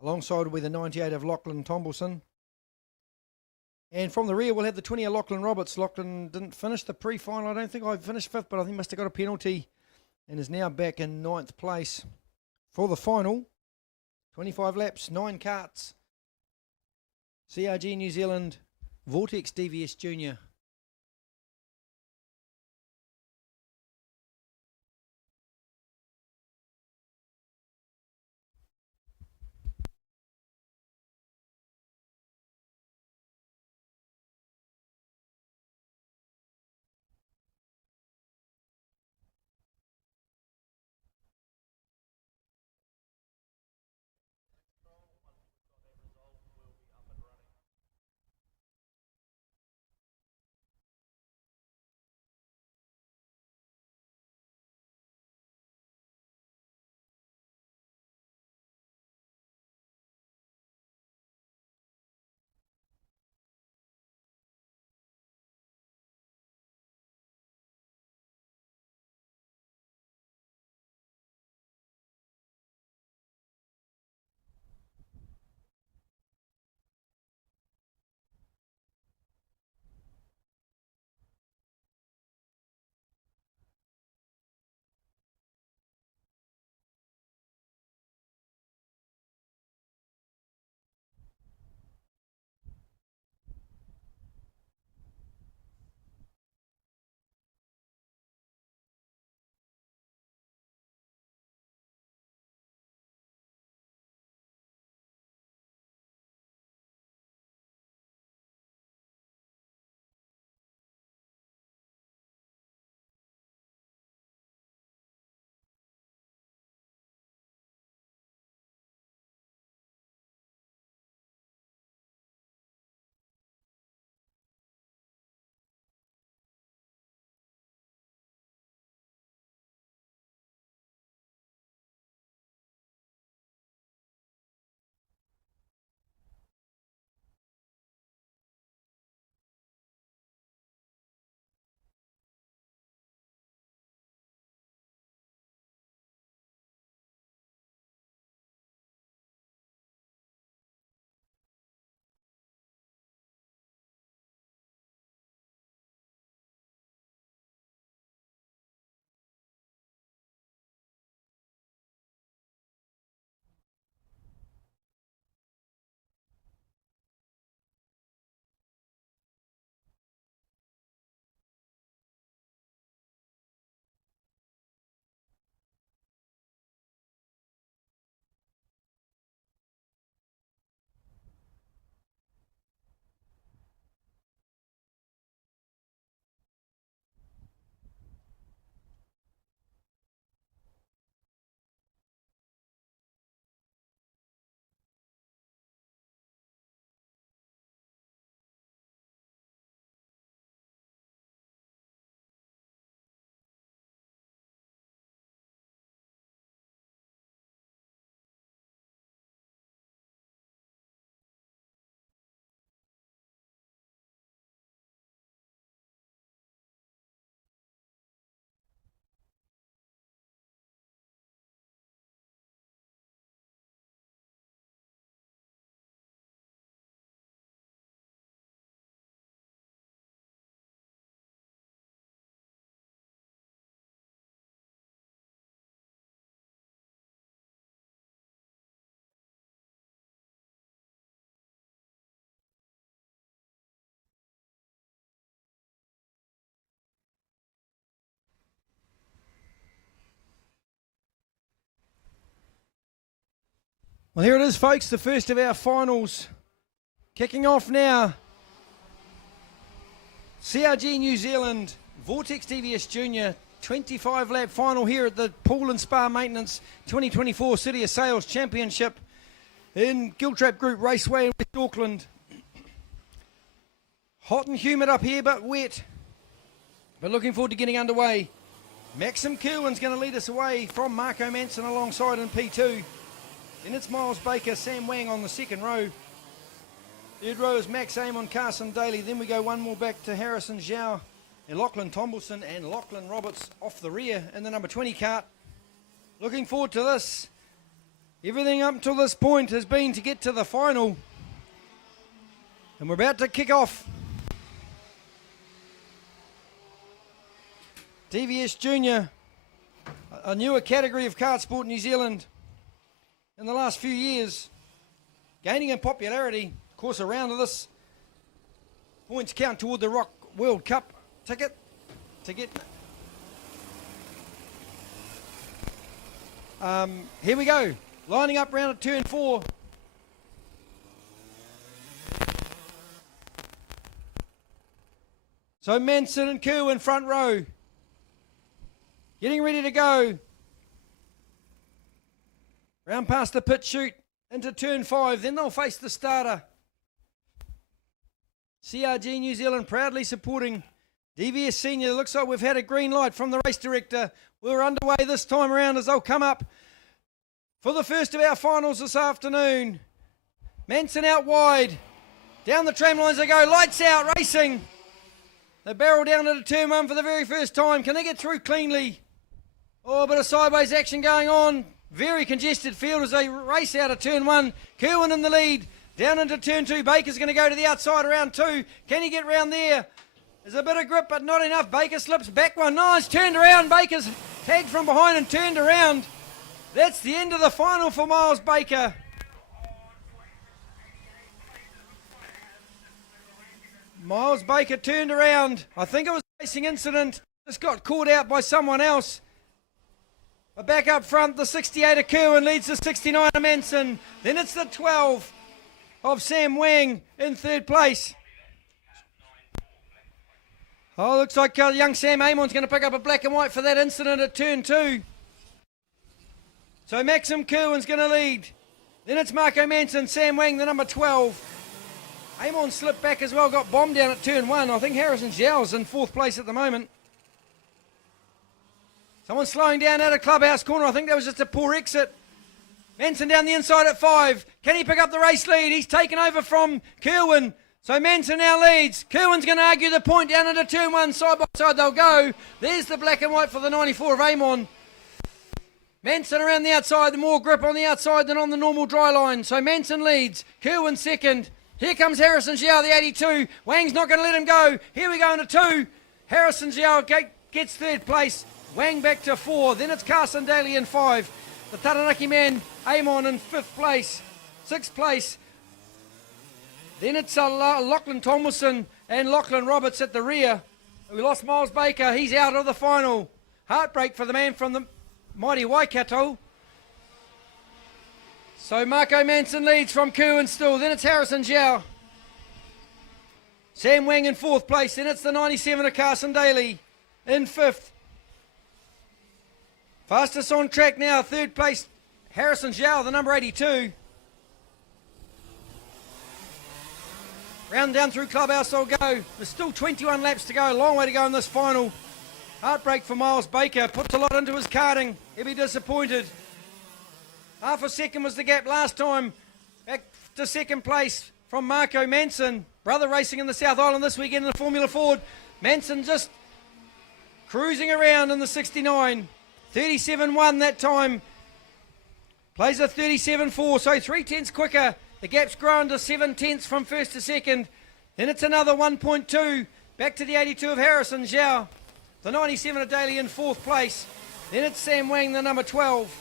Alongside will be the 98 of Lachlan Tombleson. And from the rear we'll have the 20 of Lachlan Roberts. Lachlan didn't finish the pre-final. I don't think I finished 5th, but I think must have got a penalty and is now back in 9th place for the final. 25 laps, 9 karts. CRG New Zealand, Vortex DVS Junior. Well, here it is, folks, the first of our finals. Kicking off now. CRG New Zealand, Vortex DVS Junior, 25 lap final here at the Pool and Spa Maintenance 2024 City of Sales Championship in Giltrap Group Raceway in West Auckland. Hot and humid up here, but wet. But looking forward to getting underway. Maxim Kerwin's going to lead us away from Marco Manson alongside in P2. Then it's Miles Baker, Sam Wang on the second row. Third row is Max Amon, Carson Daly. Then we go one more back to Harrison Zhao and Lachlan Tomlinson and Lachlan Roberts off the rear in the number 20 cart. Looking forward to this. Everything up until this point has been to get to the final. And we're about to kick off. DVS Junior, a newer category of KartSport New Zealand in the last few years, gaining in popularity. Of course, a round of this points count toward the ROK World Cup ticket to get. Here we go, lining up round at turn 4. So Manson and Kerwin front row, getting ready to go. Round past the pit chute into turn 5, then they'll face the starter. CRG New Zealand proudly supporting DVS Senior. Looks like we've had a green light from the race director. We're underway this time around as they'll come up for the first of our finals this afternoon. Manson out wide. Down the tram lines they go. Lights out racing. They barrel down into turn 1 for the very first time. Can they get through cleanly? Oh, a bit of sideways action going on. Very congested field as they race out of turn 1. Kerwin in the lead. Down into turn 2. Baker's going to go to the outside around 2. Can he get round there? There's a bit of grip, but not enough. Baker slips back one. Nice. Turned around. Baker's tagged from behind and turned around. That's the end of the final for Miles Baker. Miles Baker turned around. I think it was a racing incident. Just got caught out by someone else. But back up front, the 68 of Kerwin leads the 69 of Manson. Then it's the 12 of Sam Wang in third place. Oh, looks like young Sam Amon's going to pick up a black and white for that incident at turn 2. So Maxim Kerwin's going to lead. Then it's Marco Manson, Sam Wang, the number 12. Amon slipped back as well, got bombed down at turn 1. I think Harrison Zhao's in 4th place at the moment. Someone slowing down out of Clubhouse Corner. I think that was just a poor exit. Manson down the inside at 5. Can he pick up the race lead? He's taken over from Kerwin. So Manson now leads. Kerwin's going to argue the point down into turn 1. Side by side they'll go. There's the black and white for the 94 of Amon. Manson around the outside. The more grip on the outside than on the normal dry line. So Manson leads. Kerwin second. Here comes Harrison Zhao, the 82. Wang's not going to let him go. Here we go into 2. Harrison Zhao gets third place. Wang back to 4. Then it's Carson Daly in 5. The Taranaki man, Amon in 5th place. 6th place. Then it's Lachlan Tomlinson and Lachlan Roberts at the rear. We lost Miles Baker. He's out of the final. Heartbreak for the man from the mighty Waikato. So Marco Manson leads from Kerwin still. Then it's Harrison Zhao. Sam Wang in 4th place. Then it's the 97 of Carson Daly in 5th. Fastest on track now, 3rd place, Harrison Zhao, the number 82. Round down through Clubhouse they'll go. There's still 21 laps to go, a long way to go in this final. Heartbreak for Miles Baker, puts a lot into his karting. He'll be disappointed. Half a second was the gap last time. Back to 2nd place from Marco Manson. Brother racing in the South Island this weekend in the Formula Ford. Manson just cruising around in the 69. 37.1 that time. Plays a 37.4, so 3/10 quicker. The gap's grown to 7/10 from 1st to 2nd. Then it's another 1.2. Back to the 82 of Harrison Zhao. The 97 of Daly in 4th place. Then it's Sam Wang, the number 12.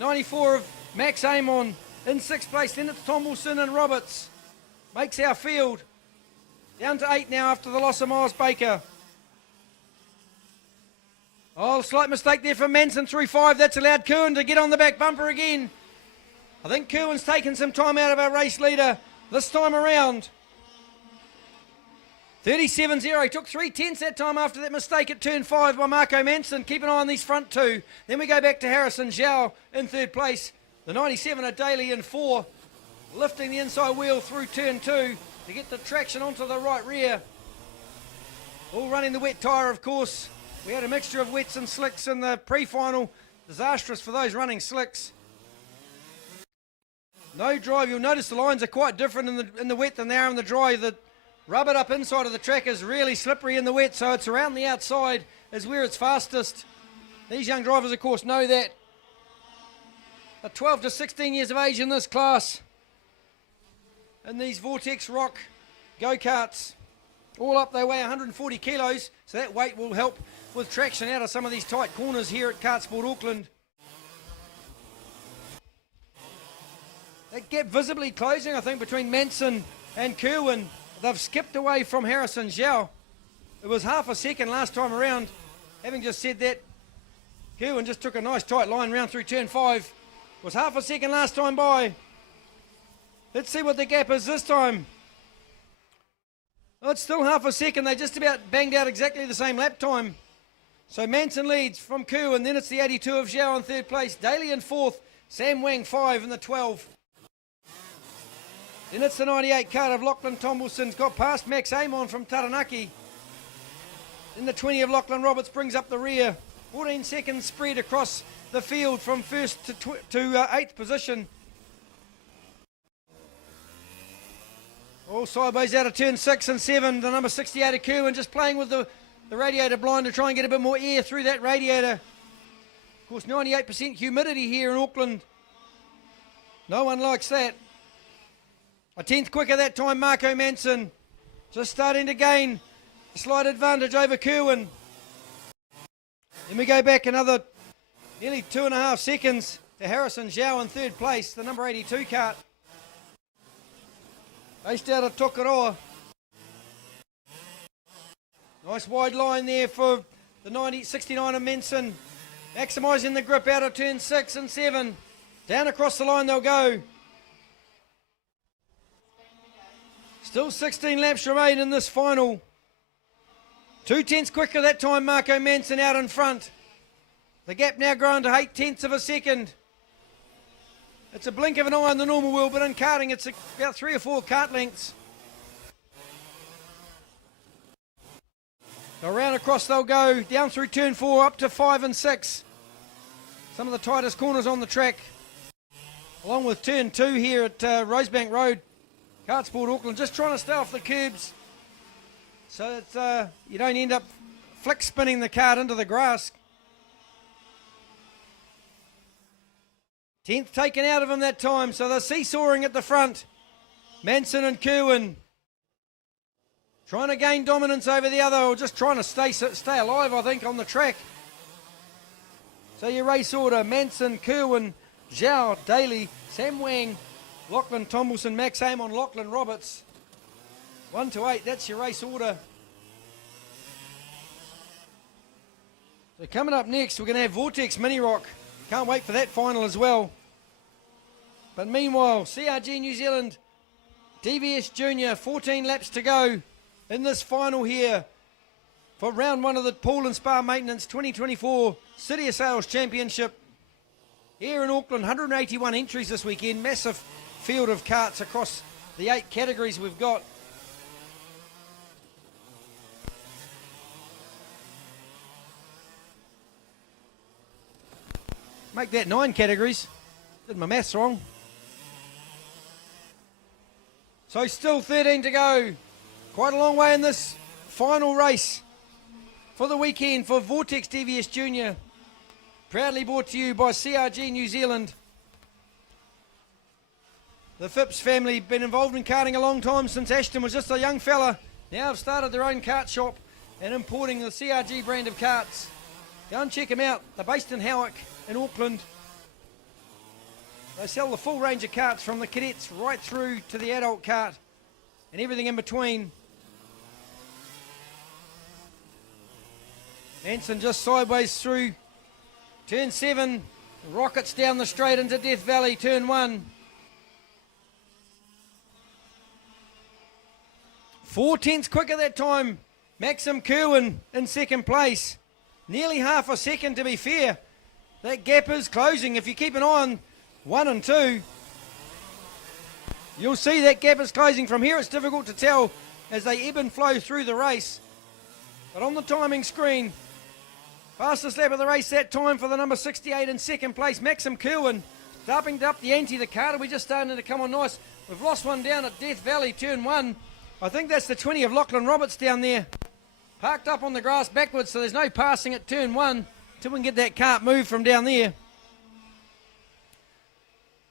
94 of Max Amon in 6th place. Then it's Tomlinson and Roberts. Makes our field. Down to 8 now after the loss of Miles Baker. Oh, slight mistake there from Manson through 5. That's allowed Kerwin to get on the back bumper again. I think Kerwin's taken some time out of our race leader this time around. 37.0. He took 3/10 that time after that mistake at turn 5 by Marco Manson. Keep an eye on these front two. Then we go back to Harrison Zhao in third place. The 97 are Daly in 4, lifting the inside wheel through turn 2 to get the traction onto the right rear. All running the wet tyre, of course. We had a mixture of wets and slicks in the pre-final. Disastrous for those running slicks. No drive. You'll notice the lines are quite different in the wet than they are in the dry. The rubbered up inside of the track is really slippery in the wet, so it's around the outside is where it's fastest. These young drivers, of course, know that. They're 12 to 16 years of age in this class. And these Vortex ROK go-karts, all up, they weigh 140 kilos, so that weight will help with traction out of some of these tight corners here at KartSport Auckland. That gap visibly closing, I think, between Manson and Kerwin. They've skipped away from Harrison Zhao. It was half a second last time around. Having just said that, Kerwin just took a nice tight line round through turn 5. It was half a second last time by. Let's see what the gap is this time. Oh, it's still half a second. They just about banged out exactly the same lap time. So Manson leads from Kerwin. Then it's the 82 of Zhao in third place. Daly in 4th. Sam Wang 5 in the 12. Then it's the 98 card of Lachlan Tomlinson's got past Max Amon from Taranaki. Then the 20 of Lachlan Roberts brings up the rear. 14 seconds spread across the field from 1st to 8th position. All sideways out of turn 6 and 7. The number 68 of Kerwin just playing with the radiator blind to try and get a bit more air through that radiator. Of course, 98% humidity here in Auckland. No one likes that. A 10th quicker that time, Marco Manson. Just starting to gain a slight advantage over Kerwin. Then we go back another nearly 2.5 seconds to Harrison Zhao in third place, the number 82 kart. Based out of Tokoroa. Nice wide line there for the 69 of Manson. Maximising the grip out of turn 6 and 7. Down across the line they'll go. Still 16 laps remain in this final. 2/10 quicker that time, Marco Manson out in front. The gap now grown to 8/10 of a second. It's a blink of an eye on the normal wheel, but in karting it's about 3 or 4 kart lengths. Around across they'll go, down through turn 4, up to 5 and 6. Some of the tightest corners on the track. Along with turn 2 here at Rosebank Road. KartSport Auckland just trying to stay off the curbs so that you don't end up flick spinning the kart into the grass. 10th taken out of him that time, so they're seesawing at the front. Manson and Kerwin trying to gain dominance over the other, or just trying to stay alive, I think, on the track. So your race order: Manson, Kerwin, Zhao, Daly, Sam Wang, Lachlan Tomlinson, Max Amon, Lachlan Roberts. 1 to 8, that's your race order. So coming up next, we're going to have Vortex Mini Rock. Can't wait for that final as well. But meanwhile, CRG New Zealand, DVS Junior, 14 laps to go in this final here for round 1 of the Pool and Spa Maintenance 2024 City of Sales Championship. Here in Auckland, 181 entries this weekend, massive field of karts across the 8 categories we've got. Make that 9 categories. Did my maths wrong. So still 13 to go. Quite a long way in this final race for the weekend for Vortex DVS Junior. Proudly brought to you by CRG New Zealand. The Phipps family been involved in karting a long time, since Ashton was just a young fella. Now have started their own kart shop and importing the CRG brand of karts. Go and check them out. They're based in Howick in Auckland. They sell the full range of karts from the cadets right through to the adult kart and everything in between. Manson just sideways through turn 7. Rockets down the straight into Death Valley, turn 1. 4/10 quicker that time. Maxim Kerwin in second place. Nearly half a second to be fair. That gap is closing. If you keep an eye on 1 and 2, you'll see that gap is closing. From here it's difficult to tell as they ebb and flow through the race. But on the timing screen, fastest lap of the race that time for the number 68 in second place, Maxim Kerwin. Starting up the ante, the Carter, we just starting to come on nice. We've lost one down at Death Valley, turn 1. I think that's the 20 of Lachlan Roberts down there. Parked up on the grass backwards, so there's no passing at turn 1 till we can get that cart moved from down there.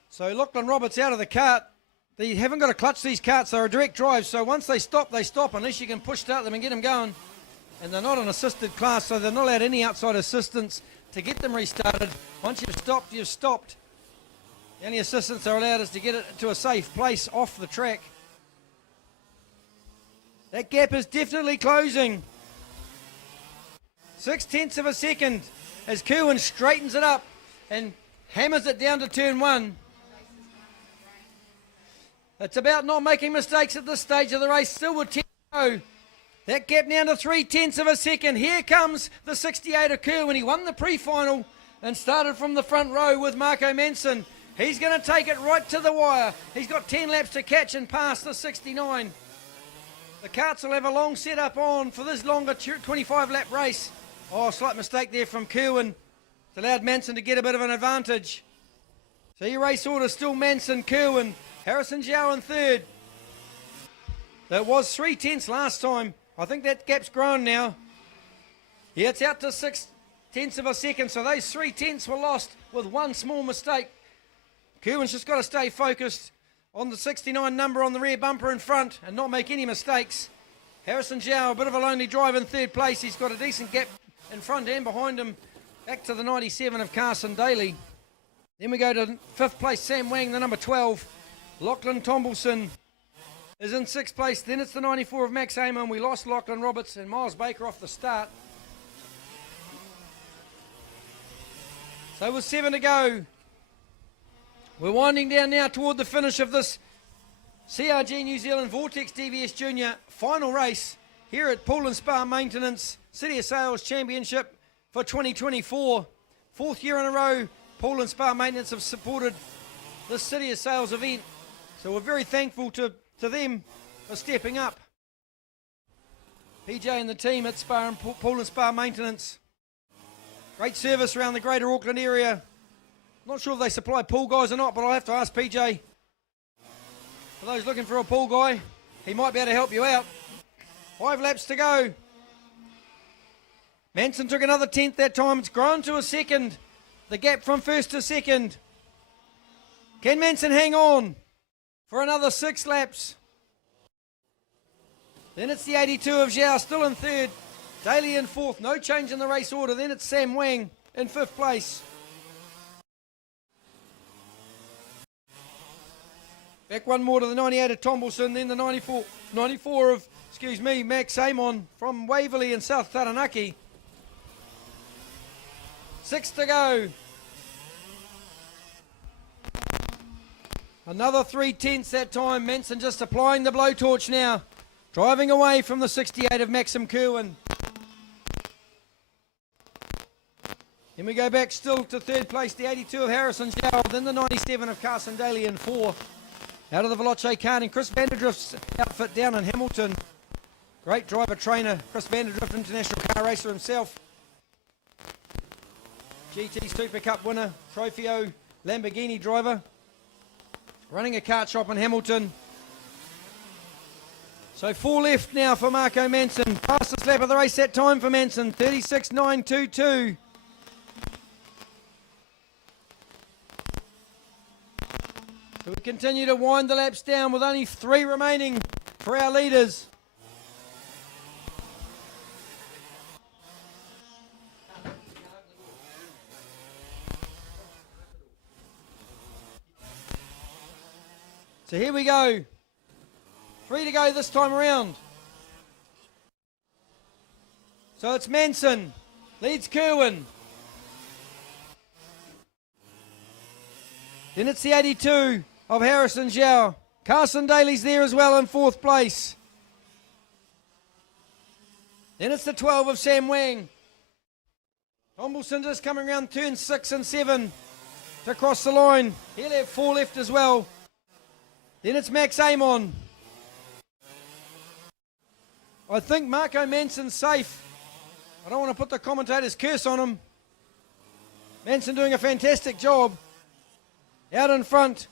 So Lachlan Roberts out of the cart. They haven't got to clutch these carts, they're a direct drive, so once they stop, unless you can push start them and get them going. And they're not an assisted class, so they're not allowed any outside assistance to get them restarted. Once you've stopped, you've stopped. The only assistance they're allowed is to get it to a safe place off the track. That gap is definitely closing. 0.6 of a second as Kerwin straightens it up and hammers it down to turn 1. It's about not making mistakes at this stage of the race. Still with 10 to go. That gap now to 0.3 of a second. Here comes the 68 of Kerwin. He won the pre-final and started from the front row with Marco Manson. He's going to take it right to the wire. He's got 10 laps to catch and pass the 69. The carts will have a long setup on for this longer 25-lap race. Oh, slight mistake there from Kerwin. It's allowed Manson to get a bit of an advantage. So your race order still Manson, Kerwin, Harrison Zhao in third. That was 0.3 last time. I think that gap's grown now. Yeah, it's out to 0.6 of a second, so those 0.3 were lost with one small mistake. Kerwin's just got to stay focused on the 69 number on the rear bumper in front and not make any mistakes. Harrison Zhao, a bit of a lonely drive in third place. He's got a decent gap in front and behind him. Back to the 97 of Carson Daly. Then we go to fifth place, Sam Wang, the number 12. Lachlan Tombleson is in sixth place. Then it's the 94 of Max Amon. We lost Lachlan Roberts and Miles Baker off the start. So with 7 to go, we're winding down now toward the finish of this CRG New Zealand Vortex DVS Junior Final race here at Pool and Spa Maintenance City of Sales Championship for 2024. Fourth year in a row, Pool and Spa Maintenance have supported this City of Sales event. So we're very thankful to them for stepping up. PJ and the team at Spa and Pool and Spa Maintenance. Great service around the greater Auckland area. Not sure if they supply pool guys or not, but I'll have to ask PJ. For those looking for a pool guy, he might be able to help you out. 5 laps to go. Manson took another 10th that time. It's grown to a second. The gap from first to second. Can Manson hang on for another 6 laps? Then it's the 82 of Zhao still in third. Daly in fourth. No change in the race order. Then it's Sam Wang in fifth place. Back one more to the 98 of Tombleson, then the 94 of, Max Amon from Waverley in South Taranaki. 6 to go. Another 3/10 that time. Manson just applying the blowtorch now. Driving away from the 68 of Maxim Kerwin. Then we go back still to third place, the 82 of Harrison Zhao, then the 97 of Carson Daly in 4. Out of the Veloce car and Chris Vanderdrift's outfit down in Hamilton. Great driver trainer, Chris Vanderdrift, international car racer himself. GT Super Cup winner, Trofeo Lamborghini driver. Running a kart shop in Hamilton. So 4 left now for Marco Manson. Fastest lap of the race that time for Manson, 36.922. So we continue to wind the laps down with only 3 remaining for our leaders. So here we go. 3 to go this time around. So it's Manson, leads Kerwin. Then it's the 82 of Harrison Zhao. Carson Daly's there as well in 4th place. Then it's the 12 of Sam Wang. Tombleson just coming around turn 6 and 7 to cross the line. He'll have 4 left as well. Then it's Max Amon. I think Marco Manson's safe. I don't want to put the commentator's curse on him. Manson doing a fantastic job. Out in front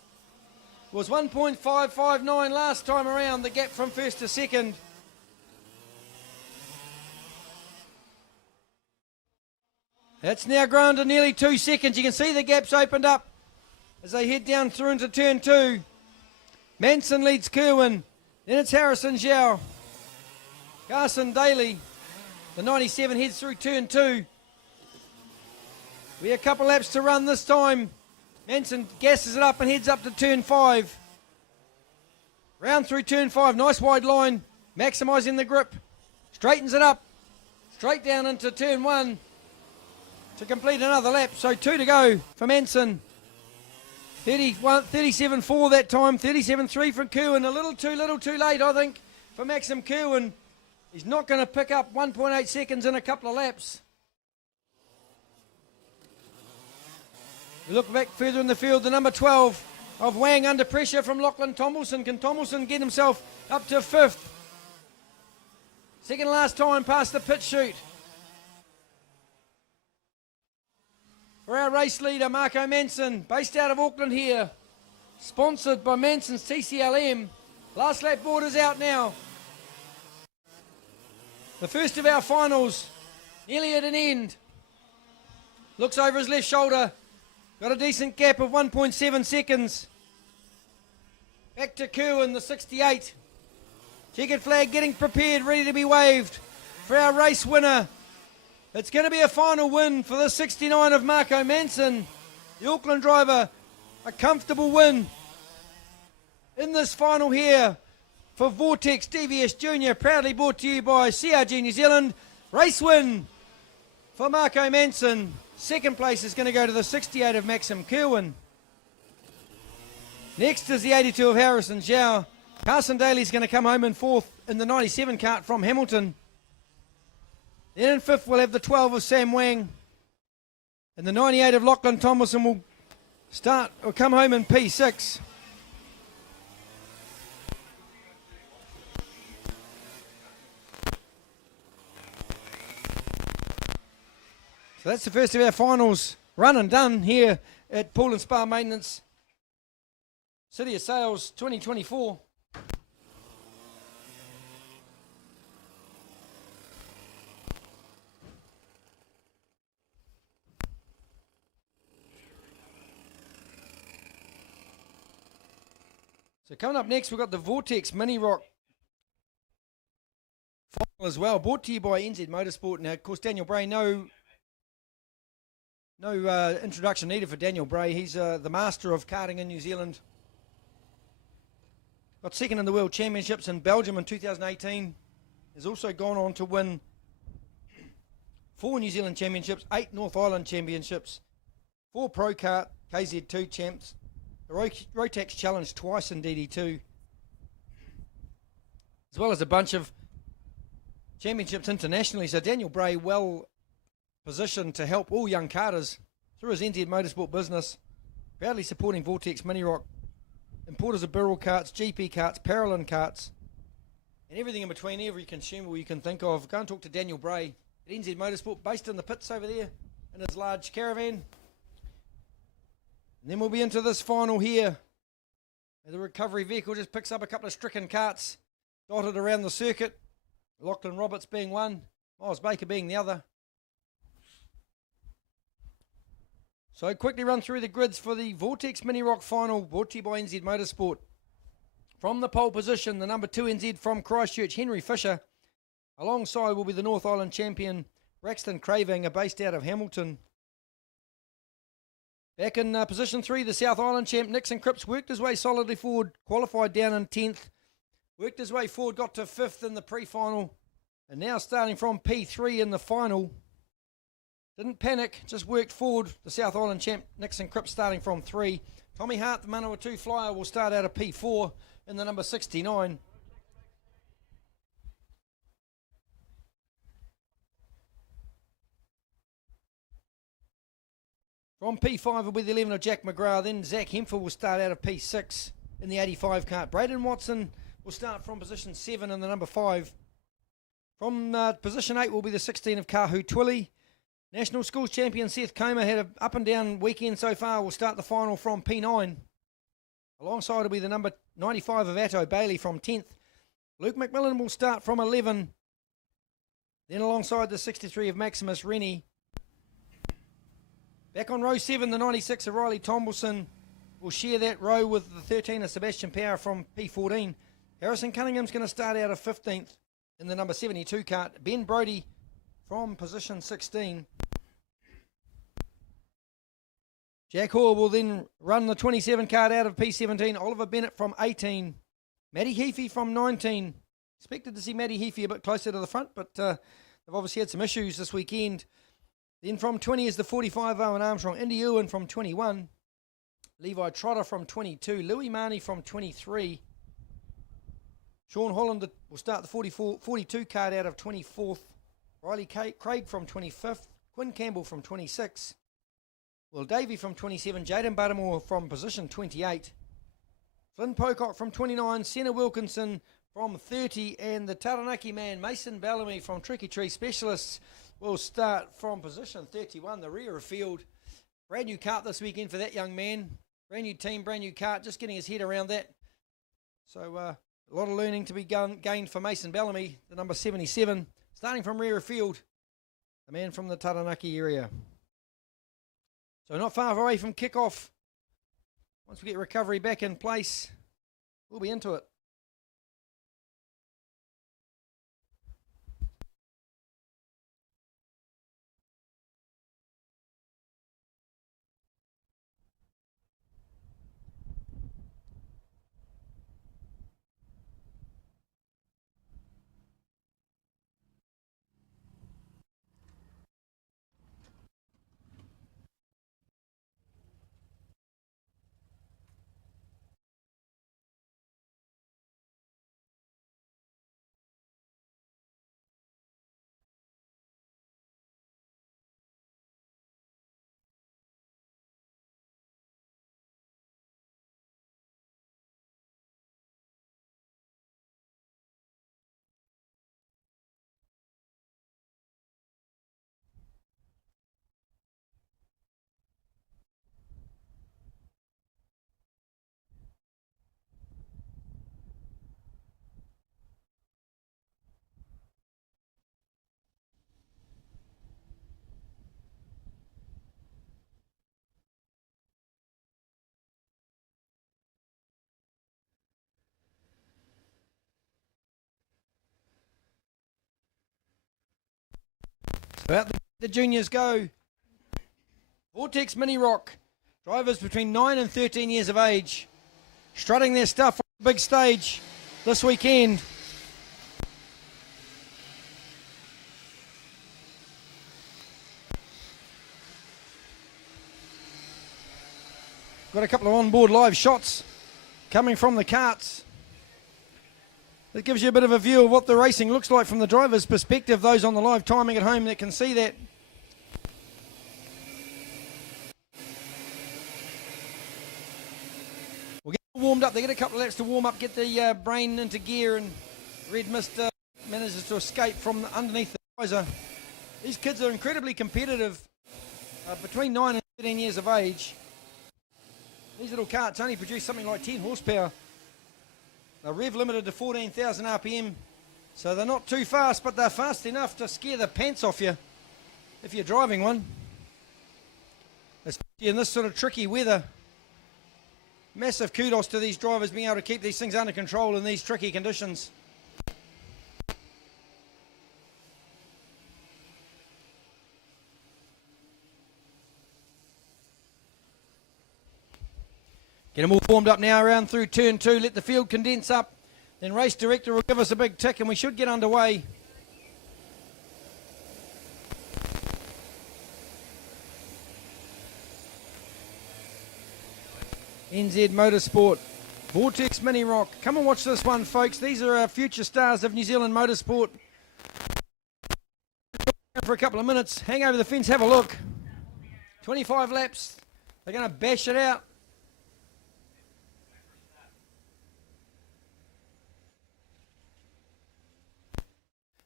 was 1.559 last time around, the gap from first to second. That's now grown to nearly 2 seconds. You can see the gaps opened up as they head down through into turn 2. Manson leads Kerwin. Then it's Harrison Zhao. Carson Daly, the 97, heads through turn 2. We have a couple laps to run this time. Manson gasses it up and heads up to turn 5. Round through turn 5, nice wide line, maximising the grip. Straightens it up, straight down into turn 1 to complete another lap. So 2 to go for Manson. 37.4 that time, 37.3 from Kerwin. A little too late, I think, for Maxim Kerwin. He's not going to pick up 1.8 seconds in a couple of laps. We look back further in the field, the number 12 of Wang under pressure from Lachlan Tombleson. Can Tombleson get himself up to 5th? Second last time past the pit chute. For our race leader, Marco Manson, based out of Auckland here. Sponsored by Manson's TCLM. Last lap board is out now. The first of our finals, nearly at an end. Looks over his left shoulder. Got a decent gap of 1.7 seconds. Back to Kerwin, the 68. Checkered flag getting prepared, ready to be waved for our race winner. It's going to be a final win for the 69 of Marco Manson. The Auckland driver, a comfortable win in this final here for Vortex DVS Junior, proudly brought to you by CRG New Zealand. Race win for Marco Manson. Second place is going to go to the 68 of Maxim Kerwin. Next is the 82 of Harrison Zhao. Carson Daly's going to come home in 4th in the 97 kart from Hamilton. Then in 5th we'll have the 12 of Sam Wang. And the 98 of Lachlan Thomason will come home in P6. So that's the first of our finals run and done here at Pool and Spa Maintenance, City of Sales 2024. So coming up next, we've got the Vortex Mini ROK Final as well, brought to you by NZ Motorsport. Now, of course, Daniel Bray, no introduction needed for Daniel Bray. He's the master of karting in New Zealand. Got second in the World Championships in Belgium in 2018. Has also gone on to win 4 New Zealand Championships, 8 North Island Championships, 4 Pro Kart KZ2 Champs, the Rotax Challenge twice in DD2, as well as a bunch of championships internationally. So Daniel Bray well positioned to help all young karters through his NZ Motorsport business, proudly supporting Vortex Mini ROK, importers of Birrell karts, GP karts, Paralyn karts, and everything in between, every consumable you can think of. Go and talk to Daniel Bray at NZ Motorsport, based in the pits over there in his large caravan. And then we'll be into this final here. The recovery vehicle just picks up a couple of stricken karts dotted around the circuit. Lachlan Roberts being one, Miles Baker being the other. So quickly run through the grids for the Vortex Mini ROK Final, brought to you by NZ Motorsport. From the pole position, the number 2 NZ from Christchurch, Henry Fisher. Alongside will be the North Island champion, Braxton Craving, based out of Hamilton. Back in position 3, the South Island champ, Nixon Cripps, worked his way solidly forward, qualified down in 10th. Worked his way forward, got to 5th in the pre-final. And now starting from P3 in the final. Didn't panic, just worked forward. The South Island champ, Nixon Cripps, starting from 3. Tommy Hart, the Manawatu flyer, will start out of P4 in the number 69. From P5 will be the 11 of Jack McGrath. Then Zach Hemphill will start out of P6 in the 85 cart. Braden Watson will start from position 7 in the number 5. From position 8 will be the 16 of Kahu Twilly. National Schools champion Seth Comer had an up and down weekend so far. Will start the final from P9. Alongside will be the number 95 of Atto Bailey from 10th. Luke McMillan will start from 11. Then alongside the 63 of Maximus Rennie. Back on row 7, the 96 of Riley Tomlinson will share that row with the 13 of Sebastian Power from P14. Harrison Cunningham's going to start out of 15th in the number 72 cart. Ben Brodie from position 16. Jack Hoare will then run the 27 cart out of P17. Oliver Bennett from 18. Matty Heafy from 19. Expected to see Matty Heafy a bit closer to the front, but they've obviously had some issues this weekend. Then from 20 is the 45 Owen Armstrong. Indy Ewan from 21. Levi Trotter from 22. Louis Marnie from 23. Sean Holland will start the 42 card out of 24th. Riley Craig from 25th. Quinn Campbell from 26. Will Davey from 27. Jaden Buttermore from position 28. Flynn Pocock from 29. Senna Wilkinson from 30. And the Taranaki man, Mason Bellamy from Tricky Tree Specialists, will start from position 31, the rear of field. Brand new kart this weekend for that young man. Brand new team, brand new kart, just getting his head around that. So a lot of learning to be gained for Mason Bellamy, the number 77. Starting from rear of field, the man from the Taranaki area. So not far away from kickoff. Once we get recovery back in place, we'll be into it. About the juniors go. Vortex Mini Rock. Drivers between 9 and 13 years of age. Strutting their stuff on the big stage this weekend. Got a couple of onboard live shots coming from the karts. It gives you a bit of a view of what the racing looks like from the driver's perspective. Those on the live timing at home that can see that. We'll get warmed up. They get a couple of laps to warm up, get the brain into gear, and Red Mist manages to escape from underneath the visor. These kids are incredibly competitive, between 9 and 13 years of age. These little karts only produce something like 10 horsepower. They're rev limited to 14,000 RPM, so they're not too fast, but they're fast enough to scare the pants off you if you're driving one. Especially in this sort of tricky weather. Massive kudos to these drivers being able to keep these things under control in these tricky conditions. Get them all formed up now around through turn 2. Let the field condense up. Then race director will give us a big tick and we should get underway. NZ Motorsport, Vortex Mini Rock. Come and watch this one, folks. These are our future stars of New Zealand motorsport. For a couple of minutes, hang over the fence, have a look. 25 laps. They're going to bash it out.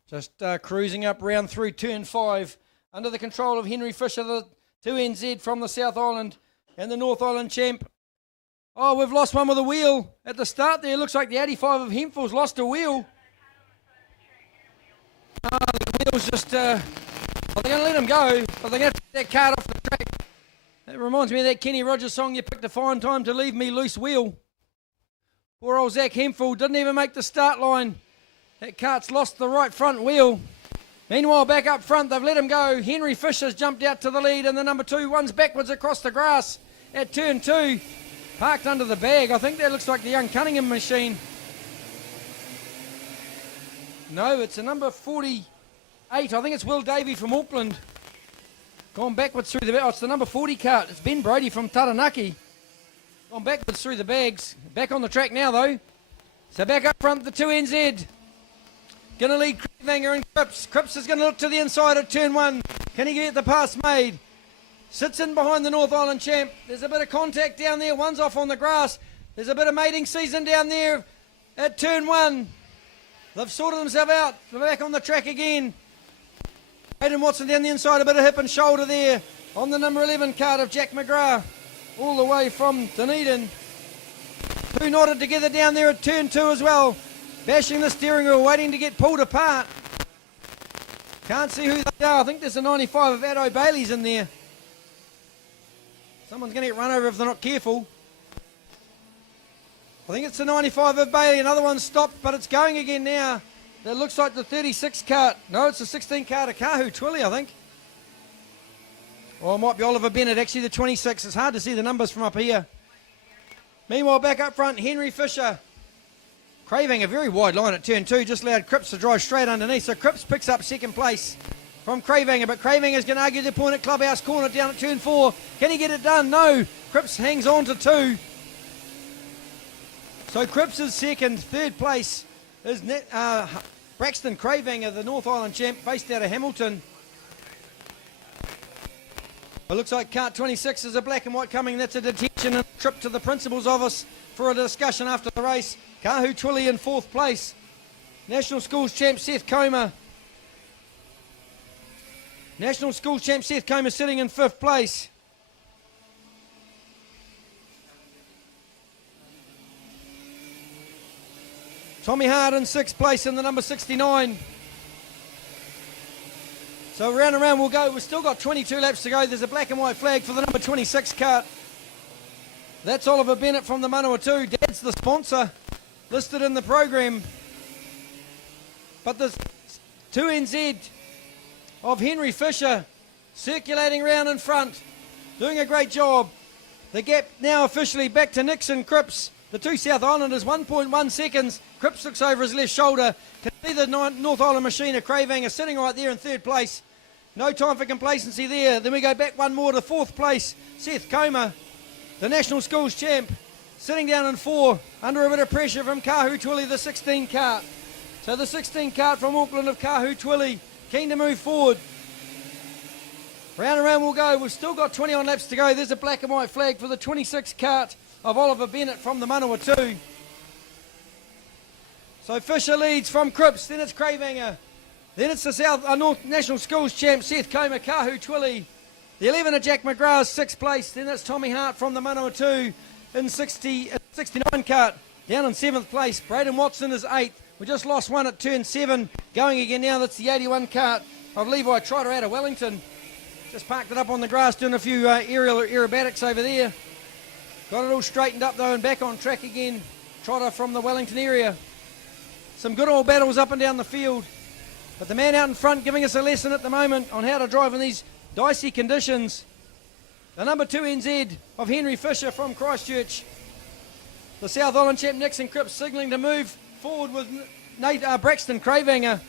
Just cruising up round through turn 5 under the control of Henry Fisher, the 2NZ from the South Island and the North Island champ. Oh, we've lost one with a wheel at the start there. Looks like the 85 of Hempfield's lost a wheel. The wheel's just, well, they're going to let him go, but they're going to take that cart off the track. That reminds me of that Kenny Rogers song, "You picked a fine time to leave me loose wheel." Poor old Zach Hempfield didn't even make the start line. That cart's lost the right front wheel. Meanwhile, back up front, they've let him go. Henry Fisher's jumped out to the lead, and the number 2 one's backwards across the grass at turn 2. Parked under the bag. I think that looks like the young Cunningham machine. No, it's a number 48. I think it's Will Davey from Auckland. Gone backwards through the bag. Oh, it's the number 40 cart. It's Ben Brody from Taranaki. Gone backwards through the bags. Back on the track now, though. So back up front, the 2NZ. Going to lead Cravanger and Cripps. Cripps is going to look to the inside at turn 1. Can he get the pass made? Sits in behind the North Island champ. There's a bit of contact down there. One's off on the grass. There's a bit of mating season down there at turn 1. They've sorted themselves out. They're back on the track again. Hayden Watson down the inside. A bit of hip and shoulder there on the number 11 card of Jack McGrath. All the way from Dunedin. Two knotted together down there at turn 2 as well. Bashing the steering wheel, waiting to get pulled apart. Can't see who they are. I think there's a 95 of Addo Bailey's in there. Someone's going to get run over if they're not careful. I think it's the 95 of Bailey. Another one stopped, but it's going again now. That looks like the 36 cart. No, it's the 16 cart of Kahu Twilly, I think. Or it might be Oliver Bennett, actually the 26. It's hard to see the numbers from up here. Meanwhile, back up front, Henry Fisher. Craving a very wide line at turn 2, just allowed Cripps to drive straight underneath. So Cripps picks up second place from Cravanger, but Cravanger is going to argue the point at Clubhouse Corner down at turn 4. Can he get it done? No. Cripps hangs on to 2. So Cripps is second. Third place is Braxton Cravanger, the North Island champ, based out of Hamilton. It looks like Cart 26 is a black and white coming. That's a detention and a trip to the principal's office for a discussion after the race. Kahu Twilly in 4th place. National Schools champ Seth Comer. National Schools champ Seth Comer sitting in 5th place. Tommy Hart in 6th place in the number 69. So round and round we'll go. We've still got 22 laps to go. There's a black and white flag for the number 26 cart. That's Oliver Bennett from the Manawatu. Dad's the sponsor listed in the program. But the 2NZ of Henry Fisher circulating around in front, doing a great job. The gap now officially back to Nixon Cripps. The 2 South Islanders, 1.1 seconds. Cripps looks over his left shoulder. Can see the North Island machine of Cravanger sitting right there in 3rd place. No time for complacency there. Then we go back one more to 4th place. Seth Comer, the National Schools champ, sitting down in 4, under a bit of pressure from Kahu Twilly, the 16 cart. So the 16 cart from Auckland of Kahu Twilly, keen to move forward. Round and round we'll go. We've still got 21 laps to go. There's a black and white flag for the 26 cart of Oliver Bennett from the Manawatu. So Fisher leads from Cripps, then it's Cravanger. Then it's the North National Schools champ, Seth Comer, Kahu Twilly. The 11 of Jack McGrath, 6th place. Then it's Tommy Hart from the Manawatu in 69 cart, down in 7th place. Braden Watson is 8th. We just lost one at turn 7. Going again now, that's the 81 cart of Levi Trotter out of Wellington. Just parked it up on the grass, doing a few aerial aerobatics over there. Got it all straightened up though and back on track again. Trotter from the Wellington area. Some good old battles up and down the field. But the man out in front giving us a lesson at the moment on how to drive in these dicey conditions. The number 2 NZ of Henry Fisher from Christchurch. The South Island champ Nixon Cripps signalling to move forward with Braxton Cravanger.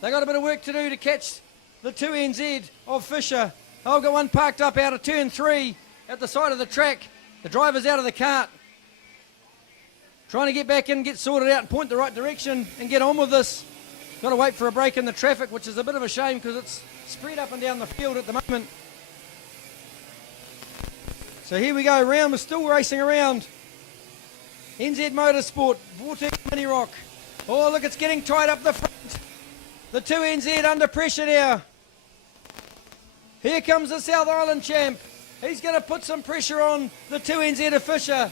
They got a bit of work to do to catch the 2 NZ of Fisher. They've got one parked up out of turn 3 at the side of the track. The driver's out of the cart. trying to get back in, get sorted out and point the right direction and get on with this. Got to wait for a break in the traffic, which is a bit of a shame because it's spread up and down the field at the moment. So here we go, round, we're still racing around. NZ Motorsport, Vortex Mini Rock. Oh, look, it's getting tight up the front. The 2 NZ under pressure now. Here comes the South Island champ. He's going to put some pressure on the 2 NZ of Fisher.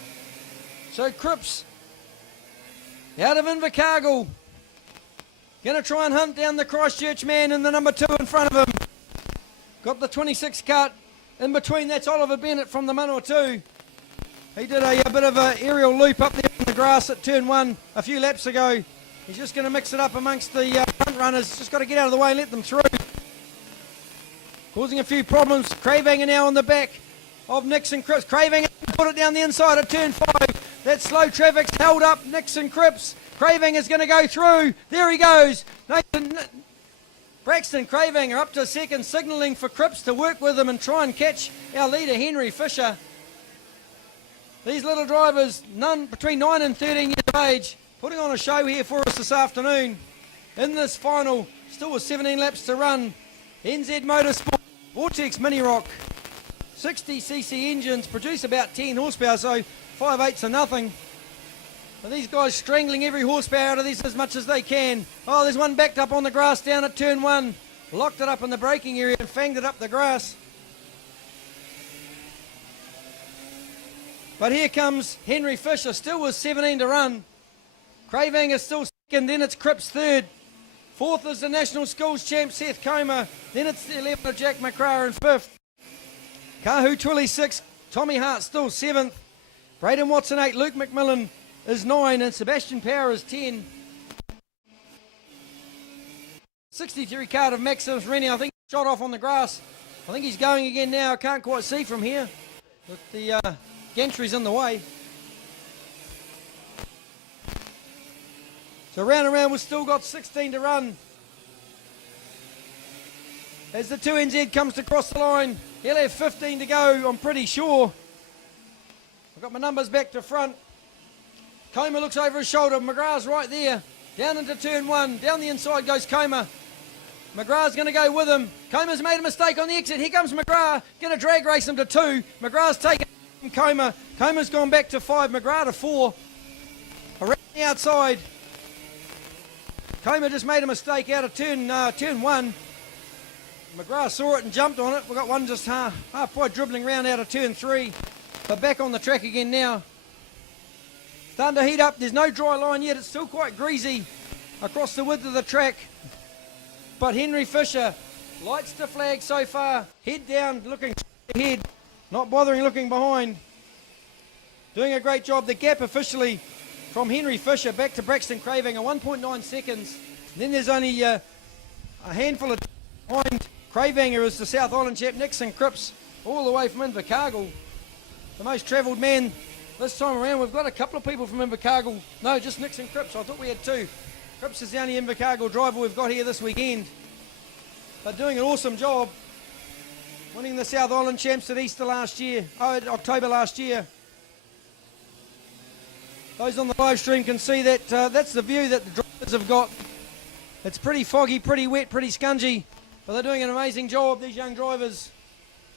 So Cripps out of Invercargill. Going to try and hunt down the Christchurch man in the number 2 in front of him. Got the 26 cut in between. That's Oliver Bennett from the Manawatu. He did a bit of an aerial loop up there in the grass at turn 1 a few laps ago. He's just going to mix it up amongst the front runners. Just got to get out of the way and let them through. Causing a few problems. Craving now on the back of Nixon Cripps. Craving put it down the inside of turn 5. That slow traffic's held up Nixon Cripps. Craving is going to go through. There he goes. Braxton Craving are up to second, signalling for Cripps to work with him and try and catch our leader, Henry Fisher. These little drivers, none between 9 and 13 years of age, putting on a show here for us this afternoon. In this final, still with 17 laps to run. NZ Motorsport, Vortex Mini Rock, 60cc engines, produce about 10 horsepower, so 5/8 are nothing. But these guys strangling every horsepower out of this as much as they can. Oh, there's one backed up on the grass down at turn 1. Locked it up in the braking area and fanged it up the grass. But here comes Henry Fisher, still with 17 to run. Craving is still second, then it's Cripps third. Fourth is the National Schools champ, Seth Comer. Then it's the 11th of Jack McCrae in fifth. Kahu Twilly 6th, Tommy Hart still 7th. Braden Watson 8, Luke McMillan is 9, and Sebastian Power is 10. 63 card of Maximus Rennie, I think shot off on the grass. I think he's going again now, I can't quite see from here. But the gantry's in the way. So round and round, we've still got 16 to run. As the 2 NZ comes to cross the line, he'll have 15 to go, I'm pretty sure. I've got my numbers back to front. Comer looks over his shoulder, McGrath's right there. Down into turn 1, down the inside goes Comer. McGrath's going to go with him. Comer's made a mistake on the exit. Here comes McGrath, going to drag race him to 2. McGrath's taken Comer. Comer's gone back to 5, McGrath to 4. Around the outside. Comer just made a mistake out of turn 1. McGrath saw it and jumped on it. We've got one just halfway dribbling round out of turn 3. But back on the track again now. Starting to heat up. There's no dry line yet. It's still quite greasy across the width of the track. But Henry Fisher lights the flag so far. Head down, looking ahead. Not bothering looking behind. Doing a great job. The gap officially from Henry Fisher back to Braxton Craving are 1.9 seconds. And then there's only a handful of behind. Cravanger is the South Island champ, Nixon Cripps, all the way from Invercargill. The most travelled man this time around. We've got a couple of people from Invercargill. No, just Nixon Cripps. I thought we had 2. Cripps is the only Invercargill driver we've got here this weekend. But doing an awesome job. Winning the South Island champs at Easter last year, October last year. Those on the live stream can see that that's the view that the drivers have got. It's pretty foggy, pretty wet, pretty scungy. But they're doing an amazing job, these young drivers.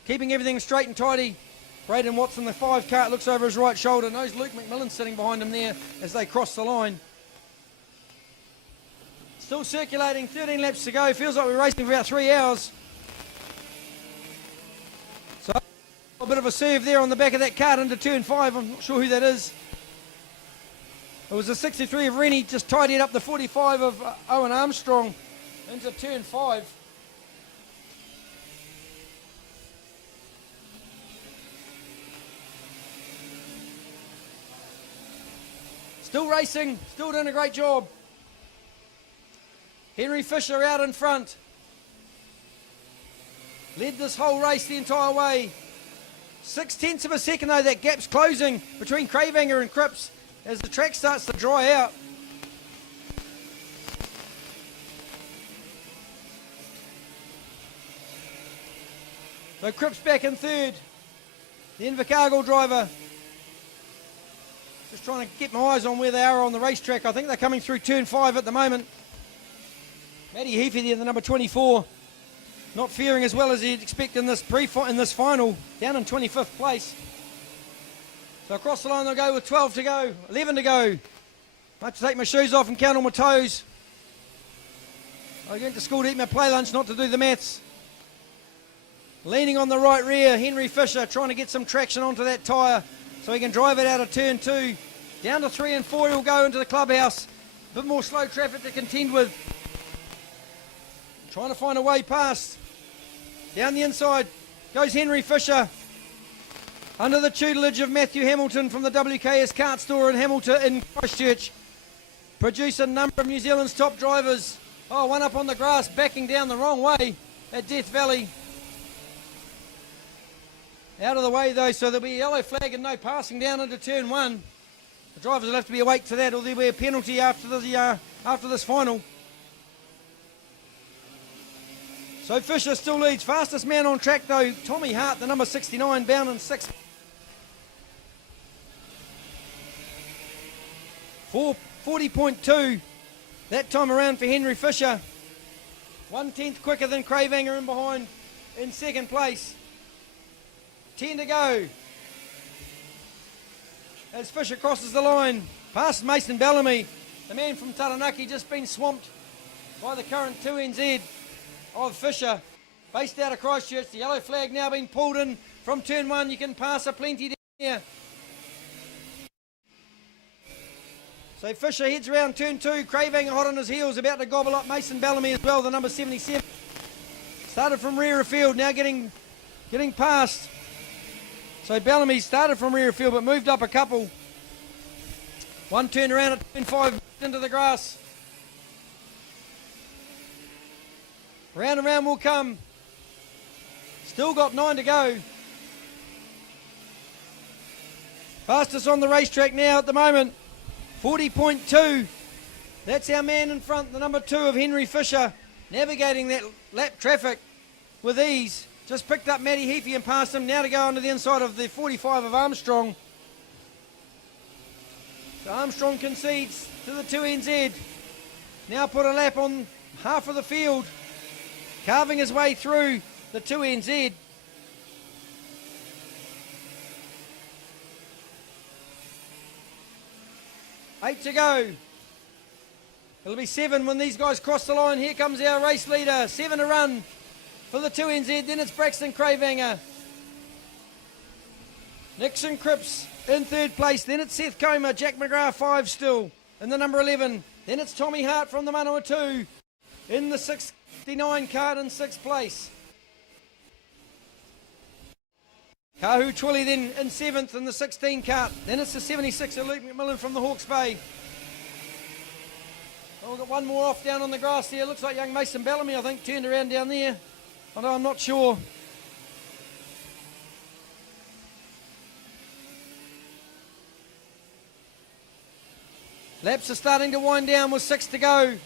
Keeping everything straight and tidy. Braden Watson, the 5 kart, looks over his right shoulder. Knows Luke McMillan sitting behind him there as they cross the line. Still circulating, 13 laps to go. Feels like we're racing for about 3 hours. So a bit of a serve there on the back of that kart into turn 5. I'm not sure who that is. It was the 63 of Rennie, just tidied up the 45 of Owen Armstrong into turn 5. Still racing, still doing a great job. Henry Fisher out in front. Led this whole race the entire way. 0.6 of a second though, that gap's closing between Cravanger and Cripps as the track starts to dry out. So Cripps back in third. The Invercargill driver. Just trying to get my eyes on where they are on the racetrack. I think they're coming through turn 5 at the moment. Matty Heafy there, the number 24. Not faring as well as he'd expect in this final, down in 25th place. So across the line they'll go with 12 to go, 11 to go. I have to take my shoes off and count on my toes. I went to school to eat my play lunch, not to do the maths. Leaning on the right rear, Henry Fisher trying to get some traction onto that tyre so he can drive it out of turn 2. Down to 3 and 4 he'll go into the clubhouse. A bit more slow traffic to contend with. Trying to find a way past. Down the inside goes Henry Fisher. Under the tutelage of Matthew Hamilton from the WKS Kart Store in Hamilton in Christchurch. Produce a number of New Zealand's top drivers. Oh, one up on the grass, backing down the wrong way at Death Valley. Out of the way though, so there'll be a yellow flag and no passing down into turn 1. The drivers will have to be awake to that, or there'll be a penalty after this final. So Fisher still leads. Fastest man on track though, Tommy Hart, the number 69, bound in 6th. 40.2 that time around for Henry Fisher. 1/10 quicker than Cravanger in behind in 2nd place. 10 to go. As Fisher crosses the line, past Mason Bellamy. The man from Taranaki just been swamped by the current 2NZ of Fisher. Based out of Christchurch, the yellow flag now being pulled in from turn 1. You can pass a plenty down here. So Fisher heads around turn 2. Cravanger hot on his heels, about to gobble up Mason Bellamy as well, the number 77. Started from rear of field, now getting past. So Bellamy started from rear of field but moved up a couple. One turn around at turn 5 into the grass. Round and round will come. Still got 9 to go. Fastest on the racetrack now at the moment. 40.2. That's our man in front, the number 2 of Henry Fisher, navigating that lap traffic with ease. Just picked up Matty Heafy and passed him. Now to go onto the inside of the 45 of Armstrong. So Armstrong concedes to the 2NZ. Now put a lap on half of the field, carving his way through the 2NZ. Eight to go. It'll be 7 when these guys cross the line. Here comes our race leader. 7 to run for the 2NZ. Then it's Braxton Cravanger. Nixon Cripps in 3rd place. Then it's Seth Comer. Jack McGrath 5 still in the number 11. Then it's Tommy Hart from the Manawatu in the 69 card in 6th place. Kahu Twilly then in 7th in the 16 cart. Then it's the 76 of Luke McMillan from the Hawke's Bay. Oh, we've got one more off down on the grass there. Looks like young Mason Bellamy, I think, turned around down there. Although I'm not sure. Laps are starting to wind down with 6 to go.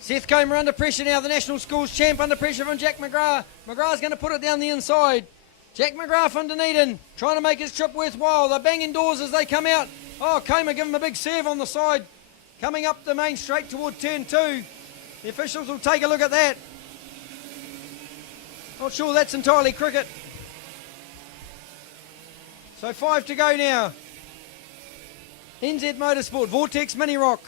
Seth Comer under pressure now, the National Schools champ under pressure from Jack McGrath. McGrath's going to put it down the inside. Jack McGrath from Dunedin, trying to make his trip worthwhile. They're banging doors as they come out. Oh, Comer give him a big serve on the side. Coming up the main straight toward turn 2. The officials will take a look at that. Not sure that's entirely cricket. So 5 to go now. NZ Motorsport, Vortex Mini Rock.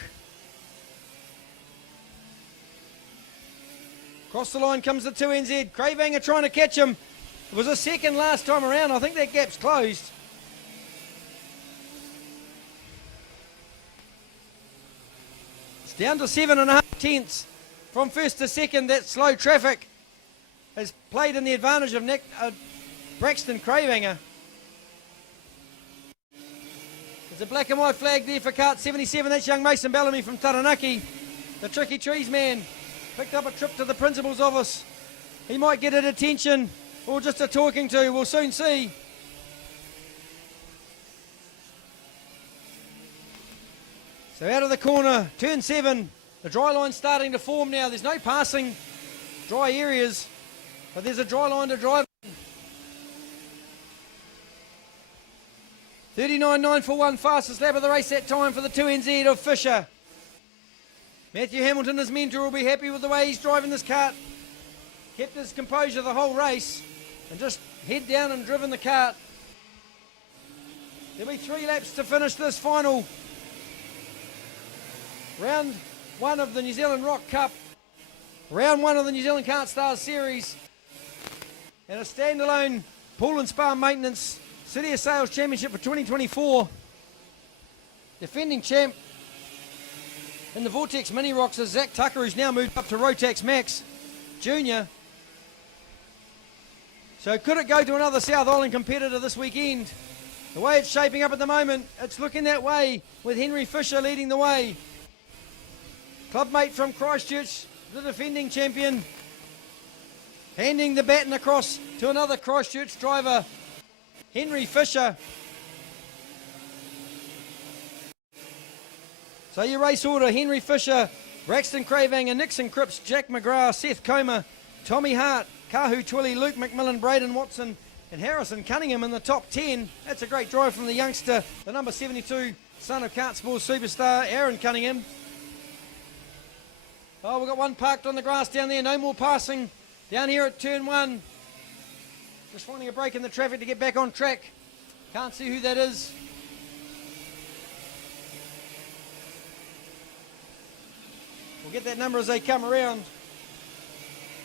Across the line comes the 2NZ. Cravanger trying to catch him. It was a second last time around. I think that gap's closed. It's down to 7.5 tenths from 1st to 2nd. That slow traffic has played in the advantage of Braxton Cravanger. There's a black and white flag there for cart 77. That's young Mason Bellamy from Taranaki. The Tricky Trees man. Picked up a trip to the principal's office. He might get a detention or just a talking to. We'll soon see. So out of the corner, turn 7. The dry line's starting to form now. There's no passing dry areas, but there's a dry line to drive. 39.941, fastest lap of the race that time for the 2NZ of Fisher. Matthew Hamilton, his mentor, will be happy with the way he's driving this kart. Kept his composure the whole race and just head down and driven the kart. There'll be 3 laps to finish this final. Round 1 of the New Zealand Rock Cup. Round 1 of the New Zealand Kart Stars Series. And a standalone pool and spa maintenance City of Sales Championship for 2024. Defending champ in the Vortex Mini Rocks is Zach Tucker, who's now moved up to Rotax Max Junior. So could it go to another South Island competitor this weekend? The way it's shaping up at the moment, it's looking that way with Henry Fisher leading the way. Clubmate from Christchurch, the defending champion, handing the baton across to another Christchurch driver, Henry Fisher. So your race order: Henry Fisher, Braxton Cravang, Nixon Cripps, Jack McGrath, Seth Comer, Tommy Hart, Kahu Twilly, Luke McMillan, Braden Watson and Harrison Cunningham in the top 10. That's a great drive from the youngster, the number 72, son of KartSport superstar Aaron Cunningham. Oh, we've got one parked on the grass down there, no more passing down here at turn 1. Just finding a break in the traffic to get back on track. Can't see who that is. We'll get that number as they come around.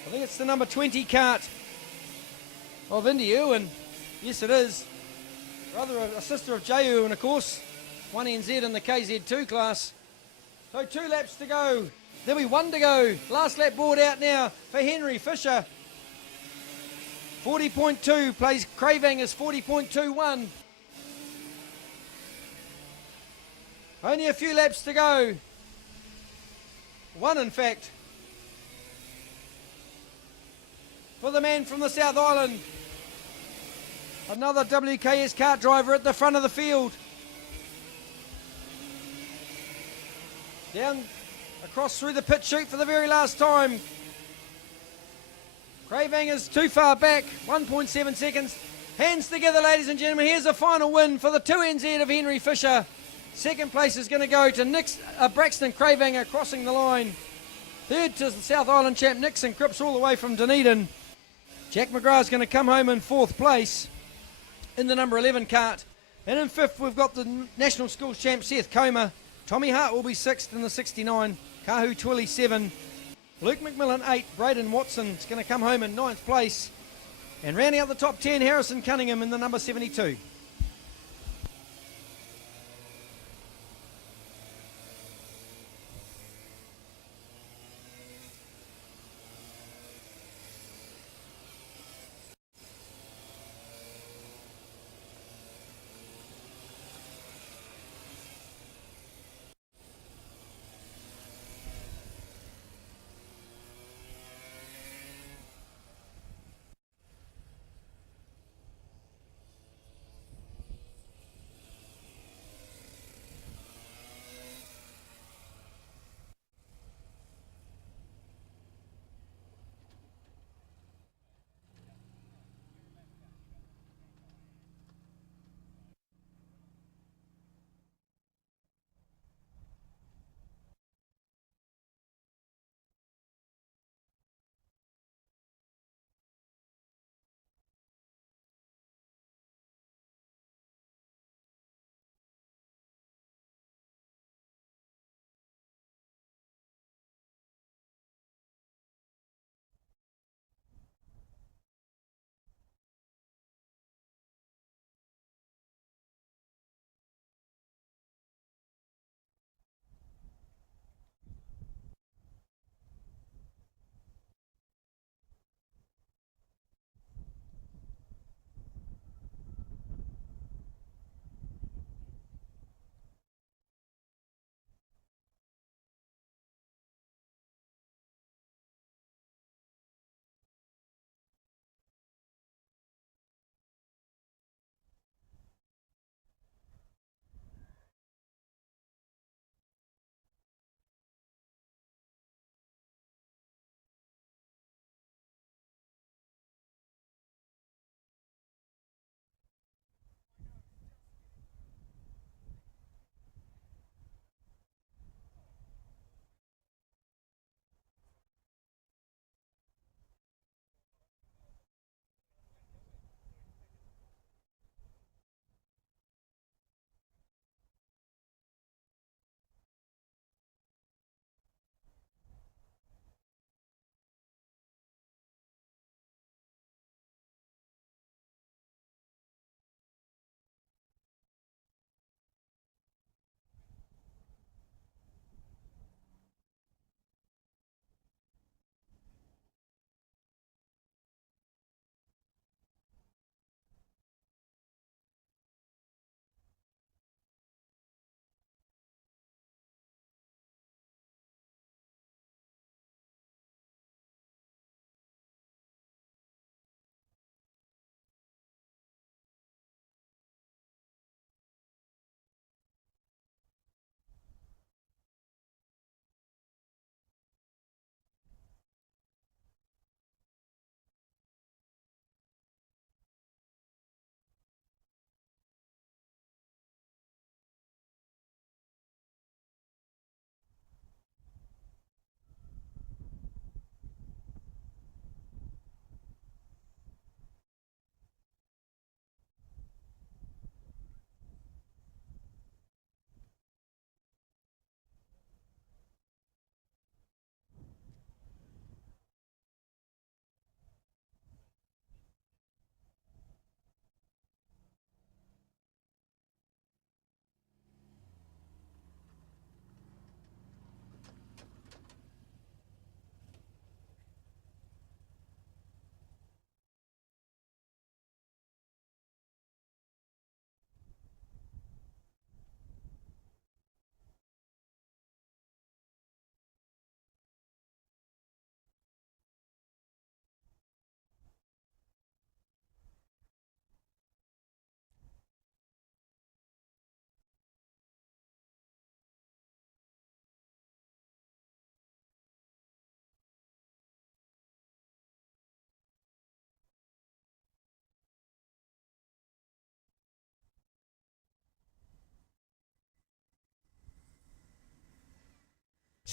I think it's the number 20 kart of Indy Irwin. Yes, it is. Brother, a sister of Jay Irwin, of course. 1NZ in the KZ2 class. So 2 laps to go. There'll be 1 to go. Last lap board out now for Henry Fisher. 40.2 plays Cravang is 40.21. Only a few laps to go. 1 in fact. For the man from the South Island. Another WKS kart driver at the front of the field. Down across through the pit chute for the very last time. Cravang is too far back, 1.7 seconds. Hands together, ladies and gentlemen. Here's a final win for the 2NZ of Henry Fisher. Second place is going to go to Braxton Cravang crossing the line. Third to the South Island champ Nixon Cripps all the way from Dunedin. Jack McGrath's going to come home in 4th place in the number 11 kart. And in 5th we've got the National Schools champ Seth Comer. Tommy Hart will be 6th in the 69. Kahu Twilly 7. Luke McMillan 8. Braden Watson is going to come home in 9th place. And rounding out the top 10, Harrison Cunningham in the number 72.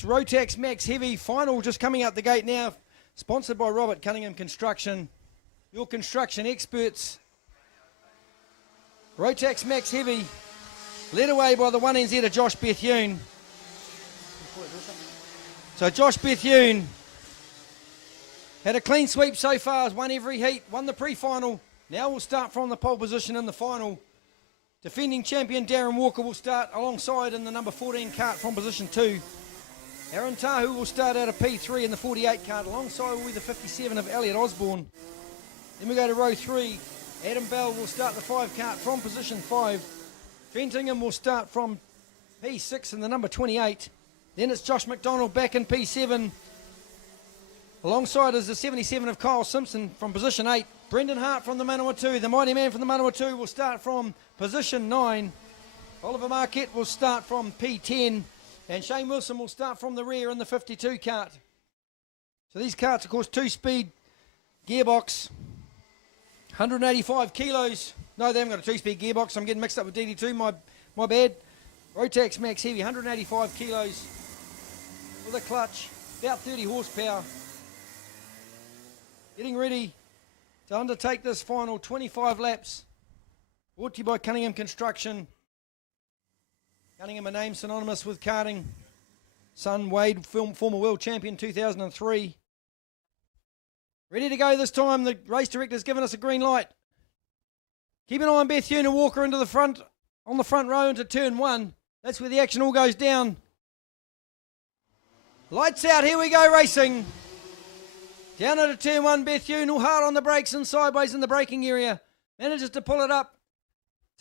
It's Rotax Max Heavy final just coming out the gate now. Sponsored by Robert Cunningham Construction. Your construction experts. Rotax Max Heavy, led away by the 1NZ of Josh Bethune. So Josh Bethune had a clean sweep so far, has won every heat, won the pre-final. Now we'll start from the pole position in the final. Defending champion Darren Walker will start alongside in the number 14 cart from position 2. Aaron Tahu will start out of P3 in the 48 cart. Alongside will be the 57 of Elliot Osborne. Then we go to row 3. Adam Bell will start the 5 cart from position 5. Trent Ingham will start from P6 in the number 28. Then it's Josh McDonald back in P7. Alongside is the 77 of Kyle Simpson from position 8. Brendan Hart from the Manawatu, the mighty man from the Manawatu, will start from position 9. Oliver Marquette will start from P10. And Shane Wilson will start from the rear in the 52 cart. So these carts, of course, 2-speed gearbox, 185 kilos. No, they haven't got a 2-speed gearbox. I'm getting mixed up with DD2, my bad. Rotax Max Heavy, 185 kilos with a clutch, about 30 horsepower. Getting ready to undertake this final 25 laps. Brought to you by Cunningham Construction. Cunningham, a name synonymous with karting. Son Wade, former world champion 2003. Ready to go this time. The race director's given us a green light. Keep an eye on Bethune and Walker into the front, on the front row into turn 1. That's where the action all goes down. Lights out, here we go racing. Down into turn 1, Bethune all hard on the brakes and sideways in the braking area. Manages to pull it up.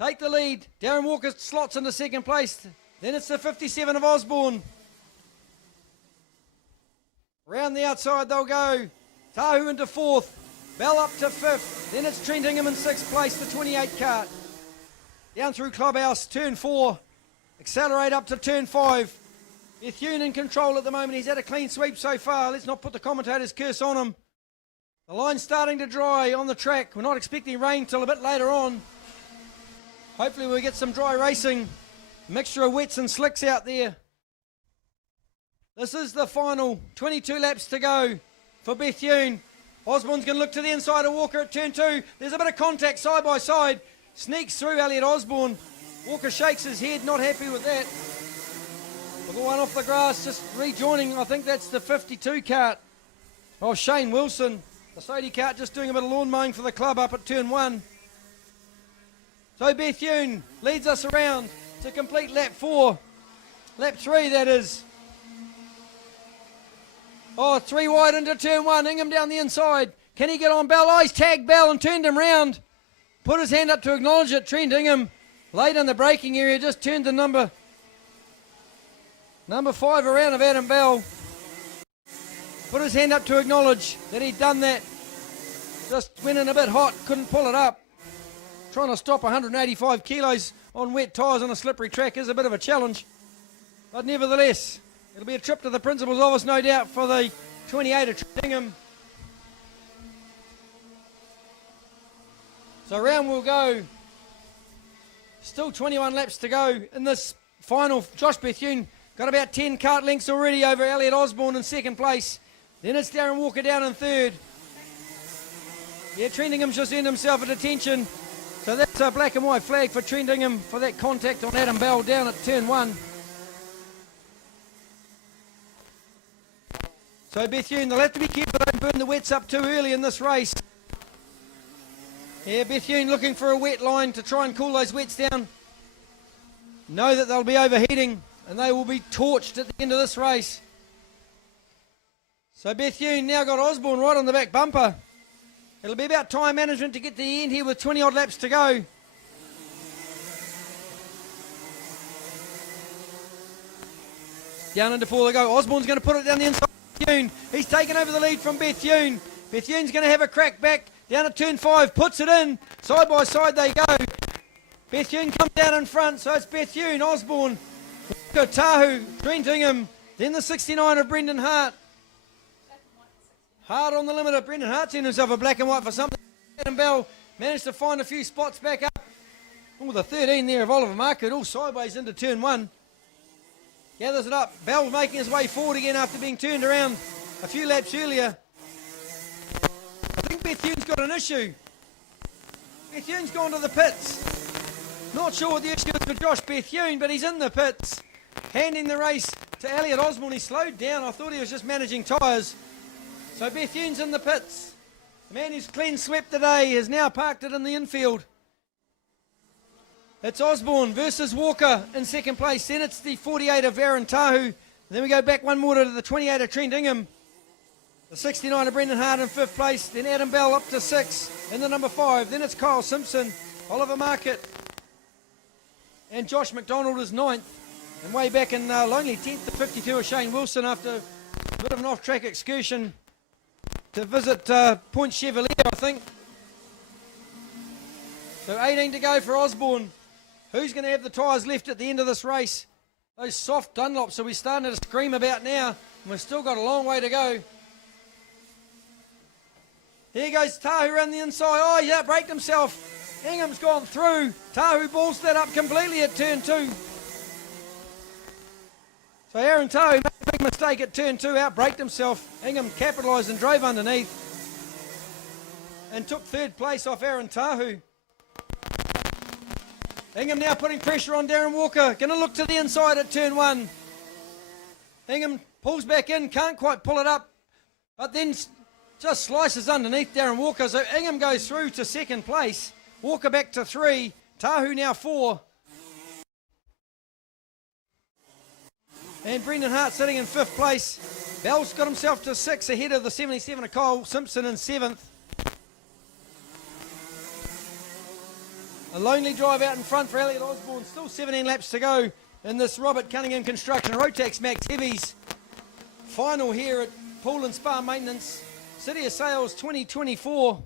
Take the lead. Darren Walker slots into second place. Then it's the 57 of Osborne. Round the outside they'll go. Tahu into 4th. Bell up to 5th. Then it's Trent Ingham in 6th place, the 28 cart. Down through Clubhouse, turn 4. Accelerate up to turn 5. Bethune in control at the moment. He's had a clean sweep so far. Let's not put the commentator's curse on him. The line's starting to dry on the track. We're not expecting rain till a bit later on. Hopefully we'll get some dry racing. Mixture of wets and slicks out there. This is the final. 22 laps to go for Bethune. Osborne's going to look to the inside of Walker at turn 2. There's a bit of contact side by side. Sneaks through Elliot Osborne. Walker shakes his head, not happy with that. Look at one off the grass, just rejoining. I think that's the 52 cart. Oh, Shane Wilson. The Sody cart just doing a bit of lawn mowing for the club up at turn 1. So Bethune leads us around to complete lap 4. Lap 3, that is. Oh, 3 wide into turn 1. Ingham down the inside. Can he get on Bell? Oh, he's tagged Bell and turned him round. Put his hand up to acknowledge it. Trent Ingham, late in the braking area, just turned the number 5 around of Adam Bell. Put his hand up to acknowledge that he'd done that. Just went in a bit hot, couldn't pull it up. Trying to stop 185 kilos on wet tyres on a slippery track is a bit of a challenge. But nevertheless, it'll be a trip to the principal's office, no doubt, for the 28 of Trent Ingham. So round we'll go. Still 21 laps to go in this final. Josh Bethune got about 10 kart lengths already over Elliot Osborne in second place. Then it's Darren Walker down in third. Yeah, Trent Ingham's just earned himself a detention. So that's a black and white flag for Trent Ingham for that contact on Adam Bell down at turn 1. So Bethune, they'll have to be careful they don't burn the wets up too early in this race. Yeah, Bethune looking for a wet line to try and cool those wets down. Know that they'll be overheating and they will be torched at the end of this race. So Bethune now got Osborne right on the back bumper. It'll be about time management to get to the end here with 20 odd laps to go. Down into 4 they go. Osborne's going to put it down the inside of Bethune. He's taken over the lead from Bethune. Bethune's going to have a crack back down at turn 5. Puts it in. Side by side they go. Bethune comes down in front. So it's Bethune, Osborne, Tahu, Trent Ingham. Then the 69 of Brendan Hart. Hard on the limiter. Brendan Hart's in himself a black and white for something. Adam Bell managed to find a few spots back up. Oh, the 13 there of Oliver Marquette all sideways into turn 1. gathers it up. Bell making his way forward again after being turned around a few laps earlier. I think Bethune's got an issue. Bethune's gone to the pits. Not sure what the issue is for Josh Bethune, but he's in the pits. Handing the race to Elliot Osborne. He slowed down. I thought he was just managing tyres. So Bethune's in the pits. The man who's clean swept today has now parked it in the infield. It's Osborne versus Walker in second place. Then it's the 48 of Aaron Tahu. Then we go back one more to the 28 of Trent Ingham. The 69 of Brendan Hart in fifth place. Then Adam Bell up to 6 in the number 5. Then it's Kyle Simpson, Oliver Market, and Josh McDonald is 9th. And way back in lonely 10th to 52 of Shane Wilson after a bit of an off-track excursion to visit Point Chevalier, I think. So 18 to go for Osborne. Who's going to have the tyres left at the end of this race? Those soft Dunlops are we starting to scream about now. And we've still got a long way to go. Here goes Tahu around the inside. Oh, yeah, braked himself. Ingham's gone through. Tahu balls that up completely at turn 2. So Aaron Tahu made a big mistake at turn 2, out-braked himself. Ingham capitalised and drove underneath. And took third place off Aaron Tahu. Ingham now putting pressure on Darren Walker. Going to look to the inside at turn 1. Ingham pulls back in, can't quite pull it up. But then just slices underneath Darren Walker. So Ingham goes through to second place. Walker back to 3. Tahu now 4. And Brendan Hart sitting in 5th place. Bell's got himself to 6 ahead of the 77 of Kyle Simpson in 7th. A lonely drive out in front for Elliot Osborne. Still 17 laps to go in this Robert Cunningham Construction Rotax Max Heavies final here at Pool and Spa Maintenance City of Sales 2024.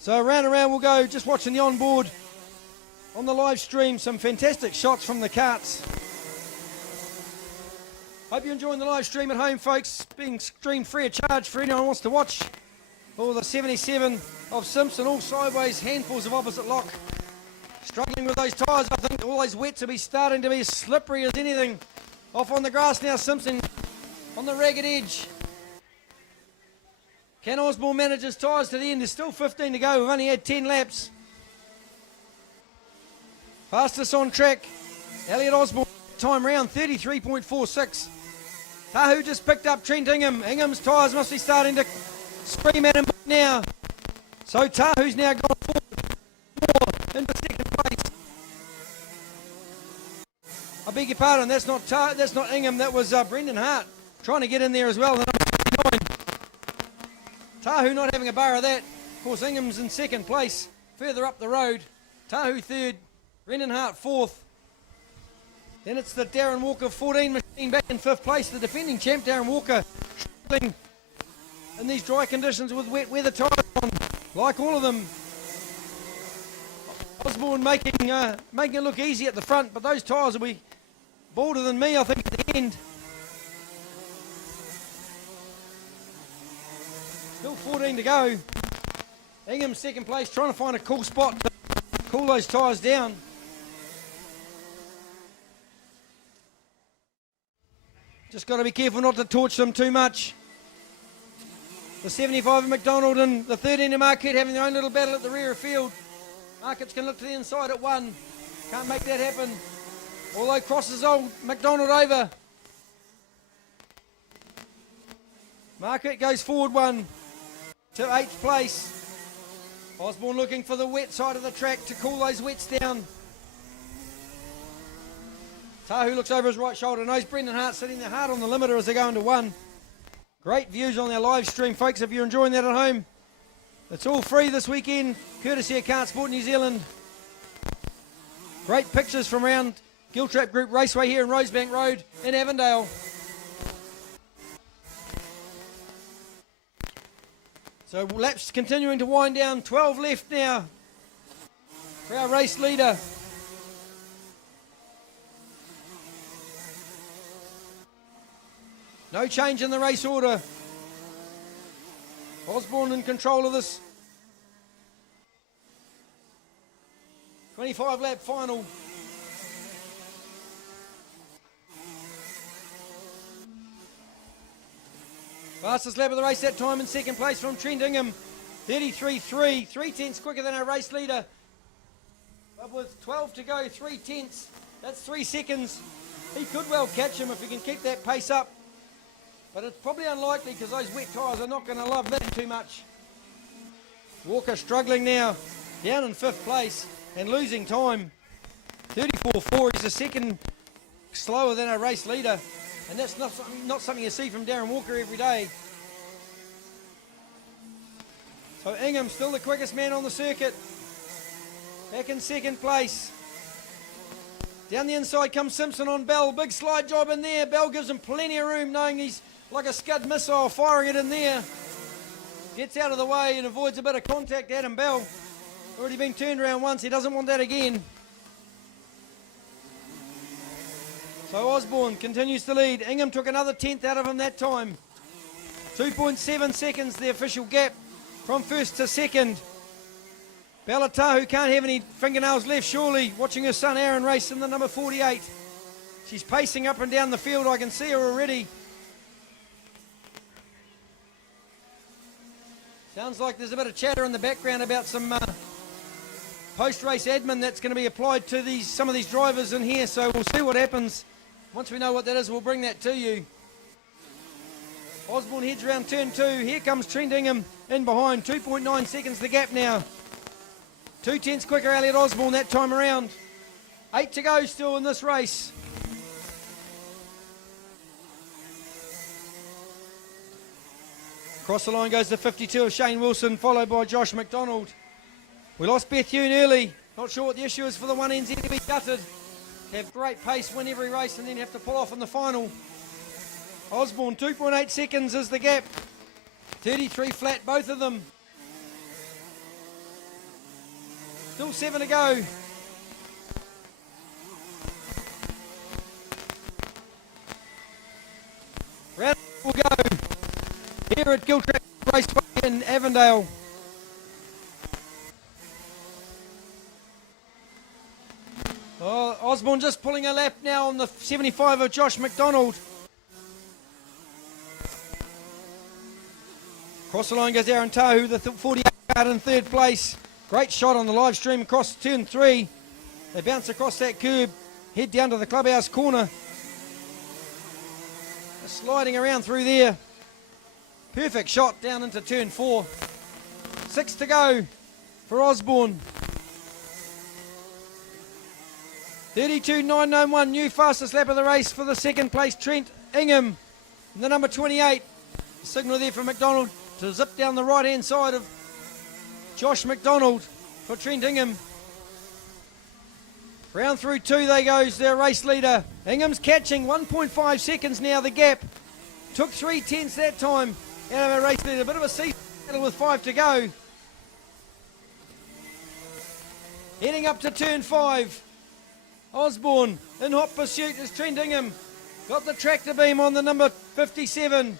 So round and round we'll go, just watching the onboard on the live stream. Some fantastic shots from the karts. Hope you're enjoying the live stream at home, folks. Being streamed free of charge for anyone who wants to watch. All the 77 of Simpson, all sideways, handfuls of opposite lock. Struggling with those tyres. I think all those wets will be starting to be as slippery as anything. Off on the grass now, Simpson on the ragged edge. Can Osborne manage his tyres to the end? There's still 15 to go. We've only had 10 laps. Fastest on track, Elliot Osborne. Time round 33.46. Tahu just picked up Trent Ingham. Ingham's tyres must be starting to scream at him now. So Tahu's now gone forward more into second place. I beg your pardon, that's not Ingham, that was Brendan Hart trying to get in there as well. Tahu not having a bar of that. Of course, Ingham's in second place, further up the road. Tahu 3rd, Brendan Hart 4th. Then it's the Darren Walker 14 machine back in 5th place. The defending champ, Darren Walker, struggling in these dry conditions with wet weather tyres on, like all of them. Osborne making it look easy at the front, but those tyres will be bolder than me, I think, at the end. Still 14 to go. Ingham second place, trying to find a cool spot to cool those tyres down. Just got to be careful not to torch them too much. The 75 of McDonald and the 13 of Marquette having their own little battle at the rear of field. Marquette's going to look to the inside at 1. Can't make that happen. Although crosses old McDonald over. Marquette goes forward 1 to 8th place. Osborne looking for the wet side of the track to cool those wets down. Tahu looks over his right shoulder, knows Brendan Hart sitting there hard on the limiter as they go into 1. Great views on our live stream, folks, if you're enjoying that at home. It's all free this weekend, courtesy of KartSport New Zealand. Great pictures from around Giltrap Group Raceway here in Rosebank Road in Avondale. So laps continuing to wind down, 12 left now for our race leader. No change in the race order. Osborne in control of this 25 lap final. Fastest lap of the race that time in second place from Trent Ingham. 33.3, 3 tenths quicker than our race leader. But with 12 to go, 3 tenths, that's 3 seconds. He could well catch him if he can keep that pace up. But it's probably unlikely because those wet tyres are not going to love that too much. Walker struggling now, down in 5th place and losing time. 34.4, he's a second slower than our race leader. And that's not something you see from Darren Walker every day. So Ingham still the quickest man on the circuit. Back in second place. Down the inside comes Simpson on Bell. Big slide job in there. Bell gives him plenty of room, knowing he's like a Scud missile firing it in there. Gets out of the way and avoids a bit of contact. Adam Bell already been turned around once. He doesn't want that again. So Osborne continues to lead. Ingham took another 10th out of him that time. 2.7 seconds the official gap from first to second. Bellatahu can't have any fingernails left surely, watching her son Aaron race in the number 48. She's pacing up and down the field, I can see her already. Sounds like there's a bit of chatter in the background about some post-race admin that's going to be applied to some of these drivers in here, so we'll see what happens. Once we know what that is, we'll bring that to you. Osborne heads around turn 2. Here comes Trent Ingham in behind. 2.9 seconds the gap now. 2 tenths quicker Elliot Osborne that time around. 8 to go still in this race. Across the line goes the 52 of Shane Wilson, followed by Josh McDonald. We lost Beth Yoon early. Not sure what the issue is for the 1NZ to be gutted. Have great pace, win every race, and then have to pull off in the final. Osborne, 2.8 seconds is the gap. 33 flat, both of them. Still 7 to go. Round will go here at Giltrap Raceway in Avondale. Osborne just pulling a lap now on the 75 of Josh McDonald. Across the line goes Aaron Tahu, the 48 card in 3rd place. Great shot on the live stream across turn 3. They bounce across that curb, head down to the clubhouse corner. Just sliding around through there. Perfect shot down into turn 4. 6 to go for Osborne. 32.991, new fastest lap of the race for the 2nd place Trent Ingham. And the number 28, signal there for McDonald to zip down the right hand side of Josh McDonald for Trent Ingham. Round through 2 they goes, their race leader. Ingham's catching 1.5 seconds now the gap. Took 3 tenths that time out of our race leader. A bit of a sea battle with 5 to go. Heading up to turn 5. Osborne in hot pursuit as Trent Ingham got the tractor beam on the number 57.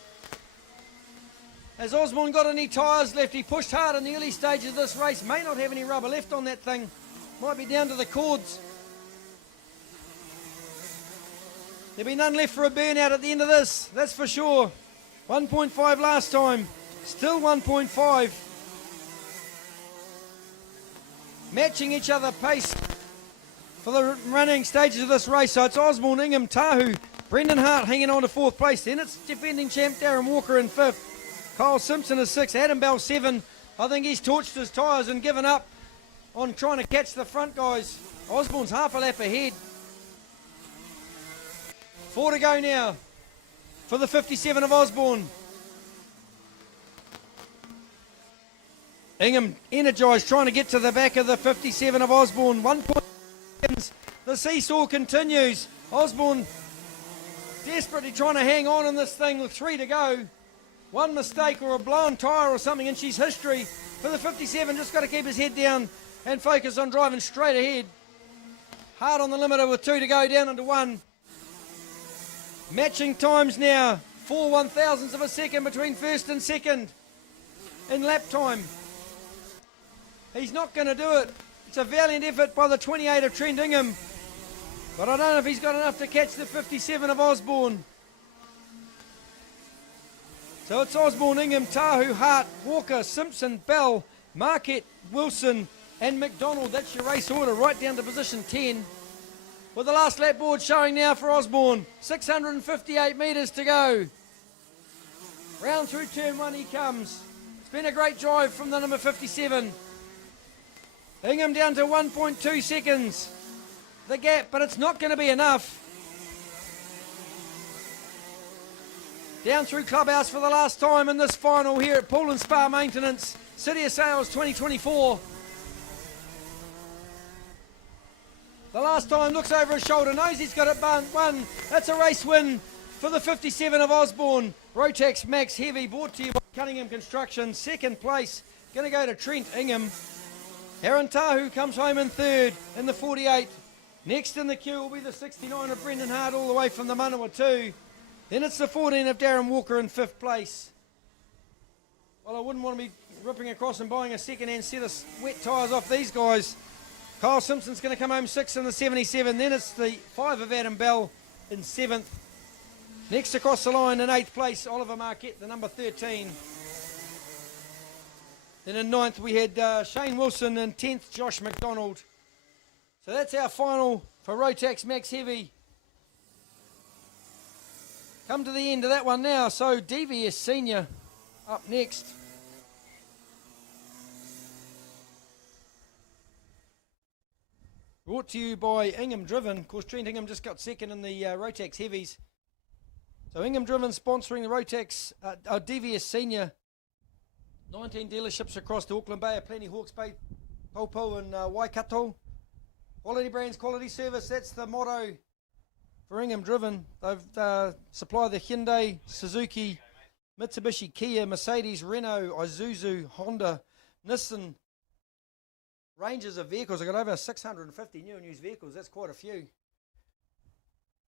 Has Osborne got any tyres left? He pushed hard in the early stage of this race. May not have any rubber left on that thing. Might be down to the cords. There'll be none left for a burnout at the end of this, that's for sure. 1.5 last time, still 1.5. Matching each other pace for the running stages of this race. So it's Osborne, Ingham, Tahu, Brendan Hart hanging on to 4th place. Then it's defending champ Darren Walker in 5th. Kyle Simpson is 6th, Adam Bell 7. I think he's torched his tyres and given up on trying to catch the front guys. Osborne's half a lap ahead. 4 to go now for the 57 of Osborne. Ingham energised, trying to get to the back of the 57 of Osborne. 1 point. The seesaw continues. Osborne desperately trying to hang on in this thing with 3 to go. One mistake or a blown tyre or something and she's history for the 57. Just got to keep his head down and focus on driving straight ahead. Hard on the limiter with 2 to go, down into 1. Matching times now. 4 1,000ths of a second between first and second in lap time. He's not going to do it. It's a valiant effort by the 28 of Trent Ingham. But I don't know if he's got enough to catch the 57 of Osborne. So it's Osborne, Ingham, Tahu, Hart, Walker, Simpson, Bell, Marquette, Wilson and McDonald. That's your race order right down to position 10. With the last lap board showing now for Osborne. 658 metres to go. Round through turn 1 he comes. It's been a great drive from the number 57. Ingham down to 1.2 seconds. The gap, but it's not going to be enough. Down through Clubhouse for the last time in this final here at Pool and Spa Maintenance. City of Sales 2024. The last time looks over his shoulder, knows he's got it won. That's a race win for the 57 of Osborne. Rotax Max Heavy, brought to you by Cunningham Construction. Second place, going to go to Trent Ingham. Aaron Tahu comes home in third in the 48. Next in the queue will be the 69 of Brendan Hart all the way from the Manawatu. Then it's the 14 of Darren Walker in fifth place. Well, I wouldn't want to be ripping across and buying a second-hand set of wet tyres off these guys. Kyle Simpson's going to come home sixth in the 77. Then it's the 5 of Adam Bell in seventh. Next across the line in eighth place, Oliver Marquette, the number 13. Then in ninth we had Shane Wilson and 10th Josh McDonald. So that's our final for Rotax Max Heavy. Come to the end of that one now, so DVS Senior up next. Brought to you by Ingham Driven. Of course, Trent Ingham just got second in the Rotax Heavies. So Ingham Driven sponsoring the Rotax DVS Senior. 19 dealerships across the Auckland Bay, plenty Hawke's Bay, Popo and Waikato. Quality brands, quality service, that's the motto for Ingham Driven. They've supplied the Hyundai, Suzuki, Mitsubishi, Kia, Mercedes, Renault, Isuzu, Honda, Nissan ranges of vehicles. They've got over 650 new and used vehicles. That's quite a few.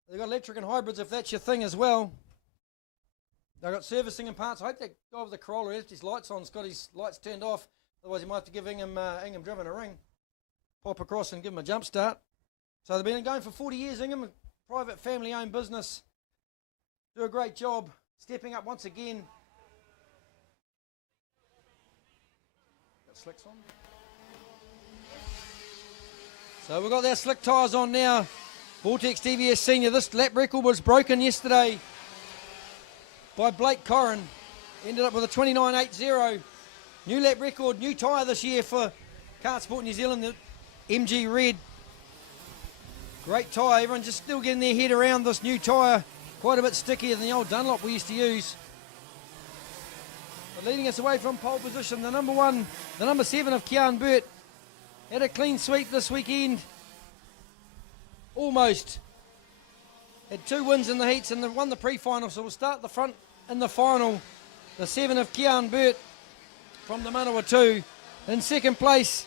They've got electric and hybrids if that's your thing as well. They've got servicing and parts. I hope that guy with the Corolla has his lights on. He's got his lights turned off. Otherwise he might have to give Ingham Driven a ring. Pop across and give him a jump start. So they've been going for 40 years, Ingham. Private family-owned business. Do a great job. Stepping up once again. Got slicks on. So we've got our slick tyres on now. Vortex DVS Senior. This lap record was broken yesterday by Blake Corrin. Ended up with a 29.80. New lap record, new tyre this year for KartSport New Zealand, the MG Red. Great tyre. Everyone's just still getting their head around this new tyre. Quite a bit stickier than the old Dunlop we used to use. But leading us away from pole position, the number 1, the number 7 of Kian Burt. Had a clean sweep this weekend. Almost. Had 2 wins in the heats and won the pre-final, so we'll start the front in the final. The 7 of Kian Burt from the Manawatu. In second place,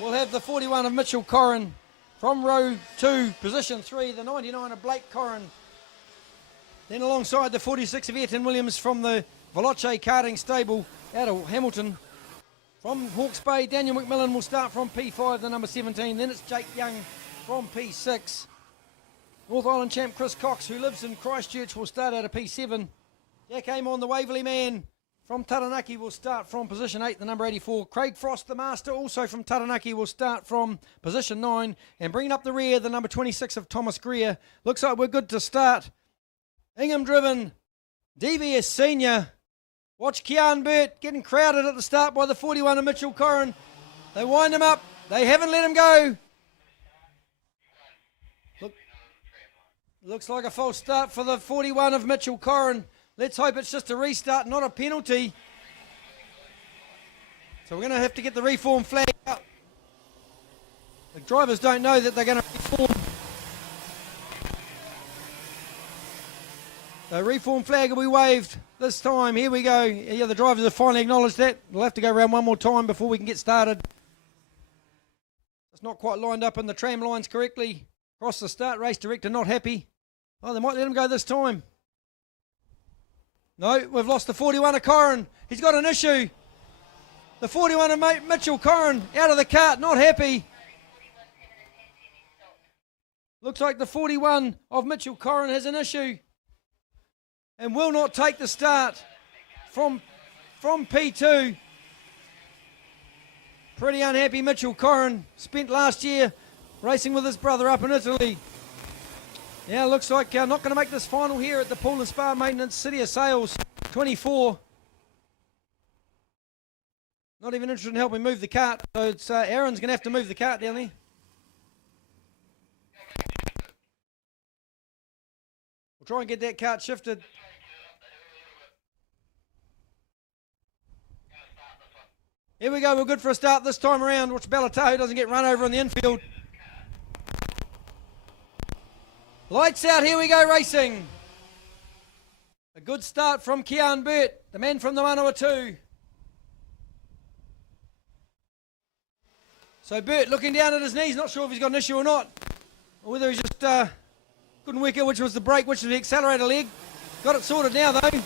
we'll have the 41 of Mitchell Corrin. From row 2, position 3, the 99 of Blake Corrin. Then alongside the 46 of Ayrton Williams from the Veloce karting stable out of Hamilton. From Hawke's Bay, Daniel McMillan will start from P5, the number 17. Then it's Jake Young from P6. North Island champ Chris Cox, who lives in Christchurch, will start out of P7. Jack Amon, the Waverley man from Taranaki, will start from position 8, the number 84. Craig Frost, the master, also from Taranaki, will start from position 9. And bringing up the rear, the number 26 of Thomas Greer. Looks like we're good to start. Ingham Driven, DVS Senior. Watch Kian Burt getting crowded at the start by the 41 of Mitchell Corrin. They wind him up. They haven't let him go. Looks like a false start for the 41 of Mitchell Corrin. Let's hope it's just a restart, not a penalty. So we're going to have to get the reform flag out. The drivers don't know that they're going to reform. The reform flag will be waved this time. Here we go. Yeah, the drivers have finally acknowledged that. We'll have to go around one more time before we can get started. It's not quite lined up in the tram lines correctly. Across the start, race director not happy. Oh, they might let him go this time. No, we've lost the 41 of Corrin. He's got an issue. The 41 of Mitchell Corrin out of the cart, not happy. Looks like the 41 of Mitchell Corrin has an issue and will not take the start from P2. Pretty unhappy Mitchell Corrin. Spent last year racing with his brother up in Italy. Yeah, looks like not going to make this final here at the Pool and Spa Maintenance City of Sales 24. Not even interested in helping move the cart, so it's Aaron's going to have to move the cart down there. We'll try and get that cart shifted. Here we go, we're good for a start this time around. Watch Balataho doesn't get run over on the infield. Lights out, here we go racing. A good start from Kian Burt, the man from the Manawatu. So Burt looking down at his knees, not sure if he's got an issue or not. Or whether he's just couldn't work out which was the brake, which was the accelerator leg. Got it sorted now though.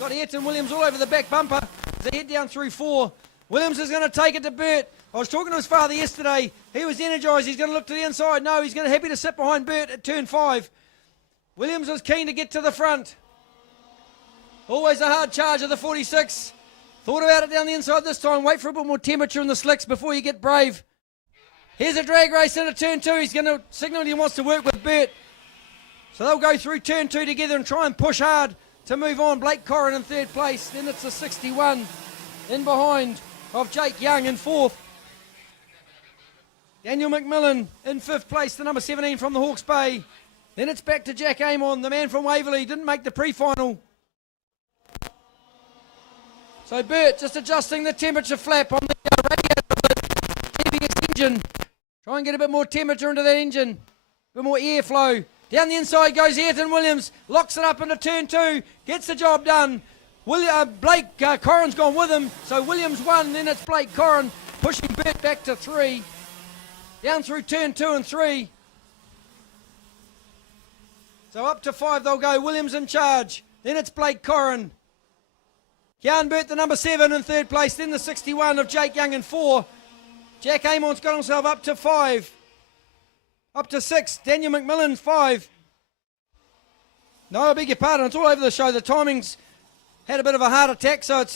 Got Ayrton Williams all over the back bumper as they head down through 4. Williams is going to take it to Burt. I was talking to his father yesterday. He was energised. He's going to look to the inside. No, he's going to happy to sit behind Burt at turn 5. Williams was keen to get to the front. Always a hard charge of the 46. Thought about it down the inside this time. Wait for a bit more temperature in the slicks before you get brave. Here's a drag race into turn 2. He's going to signal he wants to work with Burt. So they'll go through turn 2 together and try and push hard to move on. Blake Corrin in 3rd place. Then it's the 61 in behind of Jake Young in 4th. Daniel McMillan in 5th place, the number 17 from the Hawke's Bay. Then it's back to Jack Amon, the man from Waverley. Didn't make the pre-final. So Burt just adjusting the temperature flap on the radiator of the DVS engine. Try and get a bit more temperature into that engine. A bit more airflow. Down the inside goes Ayrton Williams. Locks it up into turn 2. Gets the job done. Blake Corrin's gone with him. So Williams 1, then it's Blake Corrin pushing Burt back to 3. Down through turn 2 and 3. So up to 5 they'll go. Williams in charge. Then it's Blake Corrin. Kian Burt, the number 7 in 3rd place. Then the 61 of Jake Young in 4. Jack Amon's got himself up to 5. Up to 6. Daniel McMillan 5. No, I beg your pardon. It's all over the show. The timing's had a bit of a heart attack. So it's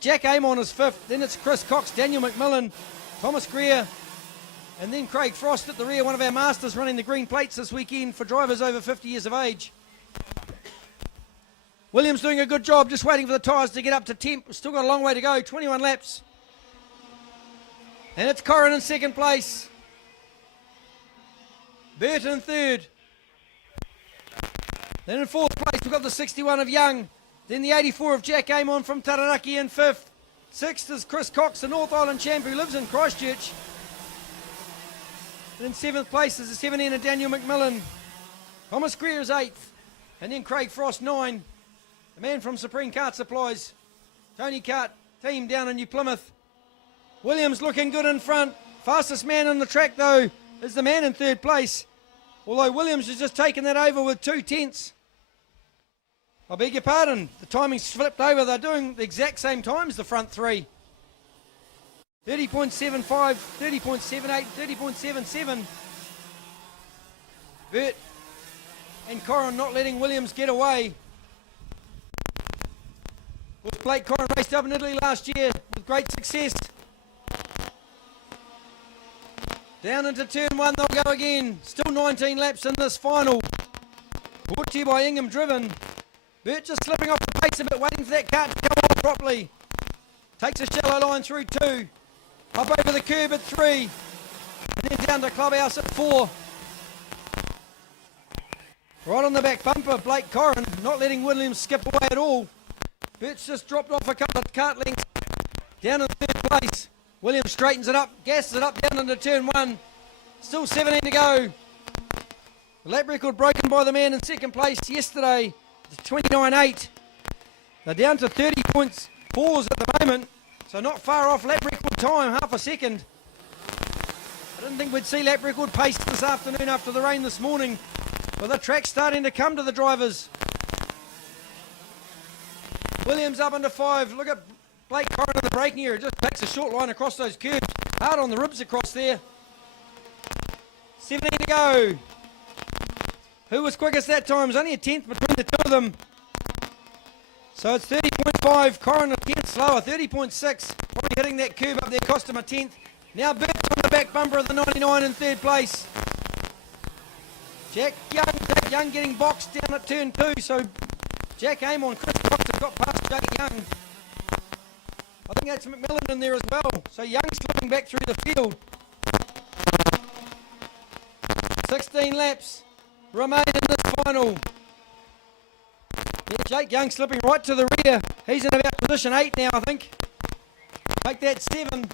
Jack Amon is 5th. Then it's Chris Cox, Daniel McMillan, Thomas Greer. And then Craig Frost at the rear, one of our masters running the green plates this weekend for drivers over 50 years of age. Williams doing a good job, just waiting for the tyres to get up to temp. Still got a long way to go, 21 laps. And it's Corrin in 2nd place. Burt in 3rd. Then in 4th place, we've got the 61 of Young. Then the 84 of Jack Amon from Taranaki in 5th. 6th is Chris Cox, the North Island champ who lives in Christchurch. And in 7th place is the 17 of Daniel McMillan. Thomas Greer is 8th. And then Craig Frost 9. The man from Supreme Kart Supplies. Tony Kart team down in New Plymouth. Williams looking good in front. Fastest man on the track though is the man in 3rd place. Although Williams has just taken that over with 2 tenths. I beg your pardon. The timing's flipped over. They're doing the exact same times, the front 3. 30.75, 30.78, 30.77. Burt and Corrin not letting Williams get away. Blake Corrin raced up in Italy last year with great success. Down into turn 1 they'll go again. Still 19 laps in this final. Brought to you by Ingham Driven. Burt just slipping off the pace a bit, waiting for that cart to come on properly. Takes a shallow line through 2. Up over the curb at 3. And then down to Clubhouse at 4. Right on the back bumper, Blake Corrin not letting Williams skip away at all. Burt's just dropped off a couple of cart lengths. Down in 3rd place. Williams straightens it up, gasses it up down into turn 1. Still 17 to go. The lap record broken by the man in 2nd place yesterday. It's 29.8. They're down to 30.4s at the moment. So not far off lap record time, half a second. I didn't think we'd see lap record pace this afternoon after the rain this morning. But the track's starting to come to the drivers. Williams up into 5. Look at Blake Corrin in the braking area. Just takes a short line across those curbs. Hard on the ribs across there. 17 to go. Who was quickest that time? It was only a tenth between the two of them. So it's 30.5. Corrin a tenth slower. 30.6. Probably hitting that curb up there cost him a tenth. Now Burt's on the back bumper of the 99 in third place. Jack Young getting boxed down at turn 2. So Jack Amon, Chris Cox has got past Jack Young. I think that's McMillan in there as well. So Young's slipping back through the field. 16 laps remain in this final. Yeah, Jake Young slipping right to the rear. He's in about position 8 now, I think. Make that 7.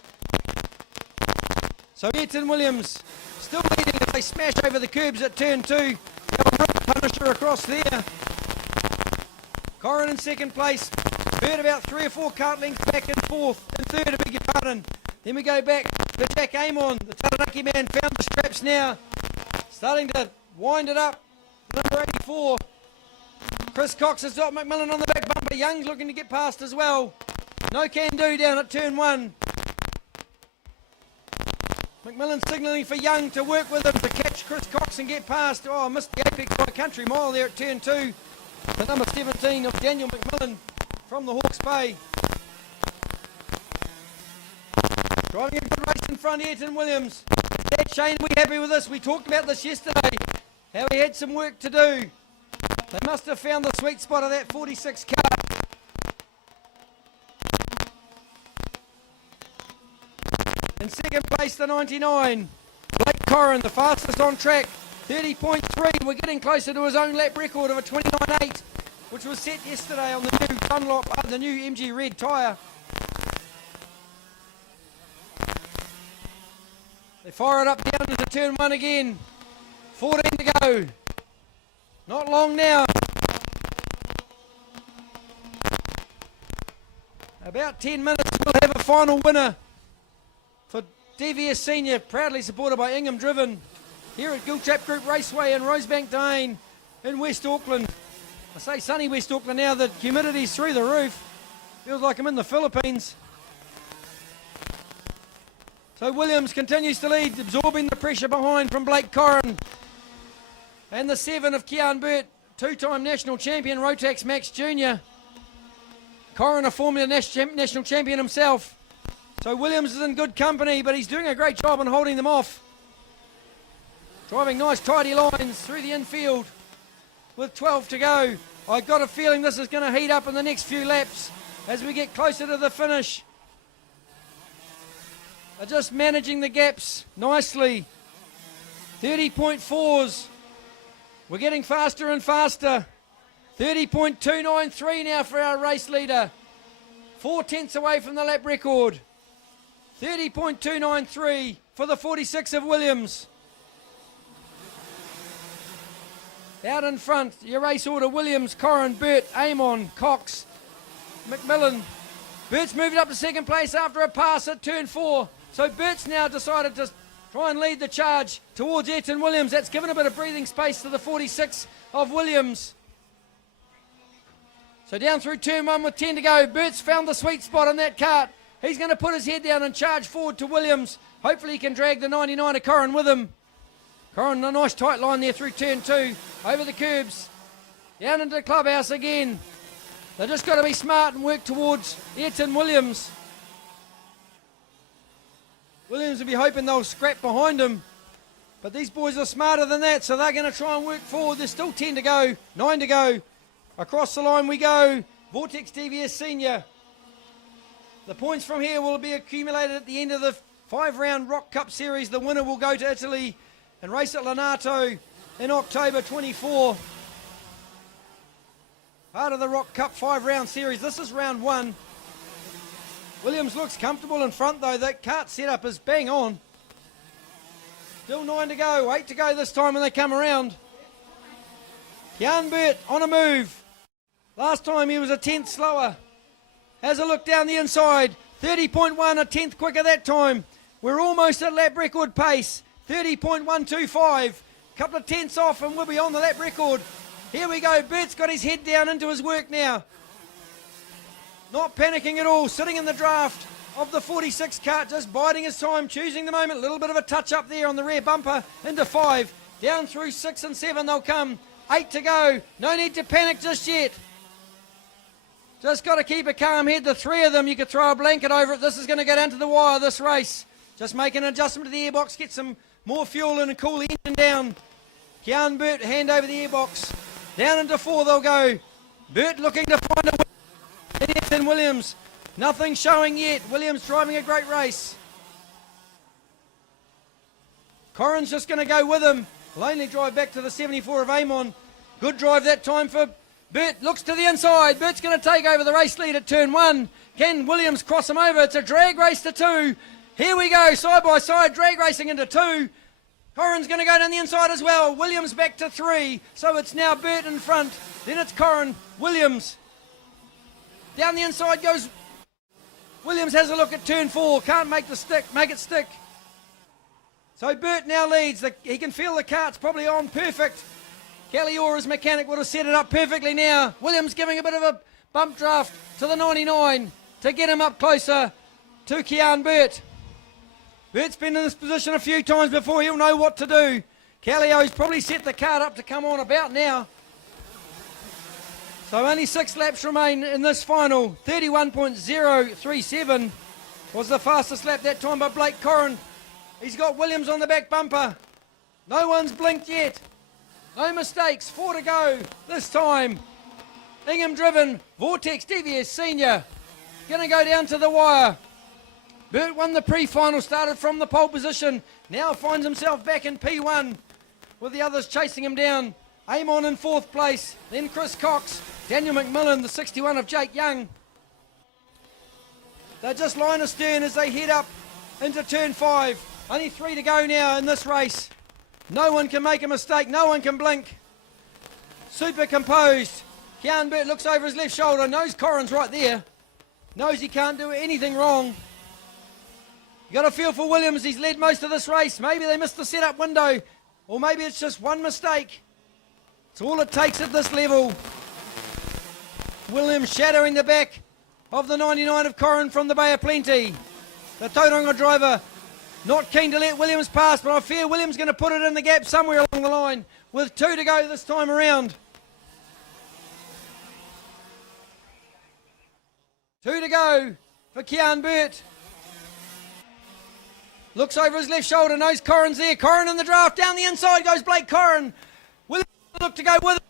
So Ayrton Williams still leading as they smash over the curbs at turn 2. Have a rip punisher across there. Corrin in second place. Burt about 3 or 4 cart lengths back and forth. In third, I beg your pardon. Then we go back to Jack Amon. The Taranaki man found the straps now. Starting to wind it up. Number 84. Chris Cox has got McMillan on the back bumper. Young's looking to get past as well. No can do down at turn 1. McMillan signalling for Young to work with him to catch Chris Cox and get past. Oh, I missed the apex by a country mile there at turn 2. The number 17 of Daniel McMillan from the Hawke's Bay. Driving a good race in front, Ayrton Williams. Dad Shane, are we happy with this? We talked about this yesterday, how he had some work to do. They must have found the sweet spot of that 46 car. In second place, the 99. Blake Corrin, the fastest on track. 30.3. We're getting closer to his own lap record of a 29.8, which was set yesterday on the new Dunlop, the new MG Red tyre. They fire it up down into turn 1 again. 14 to go. Not long now. About 10 minutes, we'll have a final winner for DVS Senior, proudly supported by Ingham Driven, here at Giltrap Group Raceway in Rosebank Dane in West Auckland. I say sunny West Auckland now, the humidity's through the roof. Feels like I'm in the Philippines. So Williams continues to lead, absorbing the pressure behind from Blake Corrin. And the 7 of Kean Burt, 2-time national champion, Rotax Max Jr. Corrin, a Formula national champion himself. So Williams is in good company, but he's doing a great job on holding them off. Driving nice tidy lines through the infield with 12 to go. I got a feeling this is going to heat up in the next few laps as we get closer to the finish. They're just managing the gaps nicely. 30.4s. We're getting faster and faster. 30.293 now for our race leader. 4 tenths away from the lap record. 30.293 for the 46 of Williams. Out in front, your race order: Williams, Corrin, Burt, Amon, Cox, McMillan. Burt's moved up to second place after a pass at turn 4. So Burt's now decided to try and lead the charge towards Ayrton Williams. That's given a bit of breathing space to the 46 of Williams. So down through turn 1 with 10 to go. Burt's found the sweet spot on that cart. He's going to put his head down and charge forward to Williams. Hopefully he can drag the 99 of Corrin with him. Corrin, a nice tight line there through turn 2. Over the curbs. Down into the clubhouse again. They've just got to be smart and work towards Ayrton Williams. Williams will be hoping they'll scrap behind him. But these boys are smarter than that, so they're going to try and work forward. There's still 10 to go, 9 to go. Across the line we go. Vortex DVS Senior. The points from here will be accumulated at the end of the 5-round Rock Cup Series. The winner will go to Italy and race at Lonato in October 24. Part of the Rock Cup 5-round series. This is round 1. Williams looks comfortable in front though. That cart setup is bang on. Still 9 to go, 8 to go this time when they come around. Kean Burt on a move. Last time he was a tenth slower. Has a look down the inside. 30.1, a tenth quicker that time. We're almost at lap record pace. 30.125. Couple of tenths off and we'll be on the lap record. Here we go. Burt's got his head down into his work now. not panicking at all, sitting in the draft of the 46 cart, just biding his time, choosing the moment. A little bit of a touch up there on the rear bumper into 5. Down through 6 and 7 they'll come. 8 to go. No need to panic just yet. Just got to keep a calm head. The 3 of them, you could throw a blanket over it. This is going to go down to the wire, this race. Just make an adjustment to the airbox, get some more fuel in and cool the engine down. Kian Burt, hand over the airbox. Down into 4 they'll go. Burt looking to find a win. And Williams, nothing showing yet. Williams driving a great race. Corrin's just going to go with him. Lonely drive back to the 74 of Amon. Good drive that time for Burt. Looks to the inside. Burt's going to take over the race lead at turn 1. Can Williams cross him over? It's a drag race to 2. Here we go, side by side, drag racing into 2. Corrin's going to go down the inside as well. Williams back to 3. So it's now Burt in front. Then it's Corrin. Williams. Down the inside goes. Williams has a look at turn 4. Can't make it stick. So Burt now leads. He can feel the cart's probably on perfect. Calliora's mechanic would have set it up perfectly now. Williams giving a bit of a bump draft to the 99 to get him up closer to Kian Burt. Burt's been in this position a few times before. He'll know what to do. Callio's probably set the cart up to come on about now. So only 6 laps remain in this final. 31.037 was the fastest lap that time by Blake Corrin. He's got Williams on the back bumper. No one's blinked yet. No mistakes. 4 to go this time. Ingham driven. Vortex DVS Senior. Going to go down to the wire. Burt won the pre-final, started from the pole position. Now finds himself back in P1 with the others chasing him down. Amon in 4th place. Then Chris Cox. Daniel McMillan, the 61 of Jake Young. They're just line astern as they head up into turn 5. Only 3 to go now in this race. No one can make a mistake. No one can blink. Super composed. Kian Burt looks over his left shoulder. Knows Corrin's right there. Knows he can't do anything wrong. You got a feel for Williams. He's led most of this race. Maybe they missed the setup window. Or maybe it's just one mistake. It's all it takes at this level. Williams shadowing the back of the 99 of Corrin from the Bay of Plenty. The Tauranga driver not keen to let Williams pass, but I fear Williams going to put it in the gap somewhere along the line with 2 to go this time around. 2 to go for Kian Burt. Looks over his left shoulder, knows Corrin's there. Corrin in the draft, down the inside goes Blake Corrin. Williams look to go with it.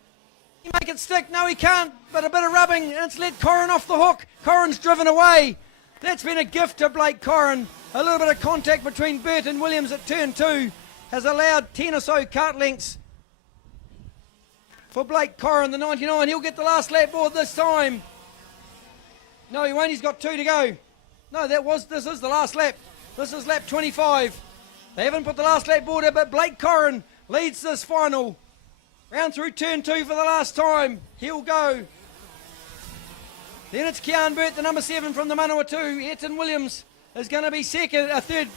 He make it stick? No, he can't, but a bit of rubbing, and it's let Corrin off the hook. Corrin's driven away. That's been a gift to Blake Corrin. A little bit of contact between Burt and Williams at turn 2 has allowed 10 or so kart lengths for Blake Corrin, the 99. He'll get the last lap board this time. No, he won't. He's got 2 to go. No, this is the last lap. This is lap 25. They haven't put the last lap board in, but Blake Corrin leads this final. Round through turn 2 for the last time. He'll go. Then it's Kian Burt, the number 7 from the Manawatu. Ayrton Williams is going to be third.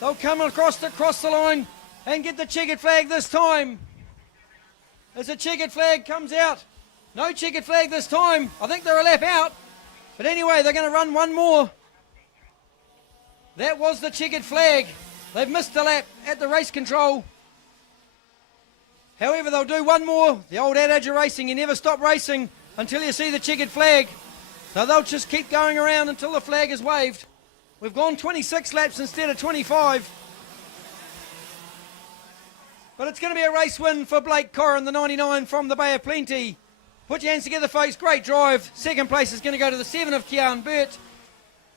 They'll come across the line and get the checkered flag this time. As the checkered flag comes out. No checkered flag this time. I think they're a lap out. But anyway, they're going to run one more. That was the checkered flag. They've missed a lap at the race control. However, they'll do one more. The old adage of racing, you never stop racing until you see the checkered flag. So they'll just keep going around until the flag is waved. We've gone 26 laps instead of 25. But it's going to be a race win for Blake Corrin, the 99 from the Bay of Plenty. Put your hands together, folks. Great drive. Second place is going to go to the 7 of Kian Burt.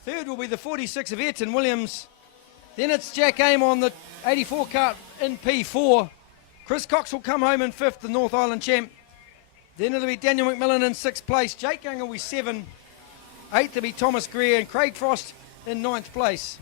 Third will be the 46 of Ayrton Williams. Then it's Jack Amon, the 84 kart in P4. Chris Cox will come home in 5th, the North Island champ. Then it'll be Daniel McMillan in 6th place. Jake Young will be 7. 8th will be Thomas Greer, and Craig Frost in 9th place.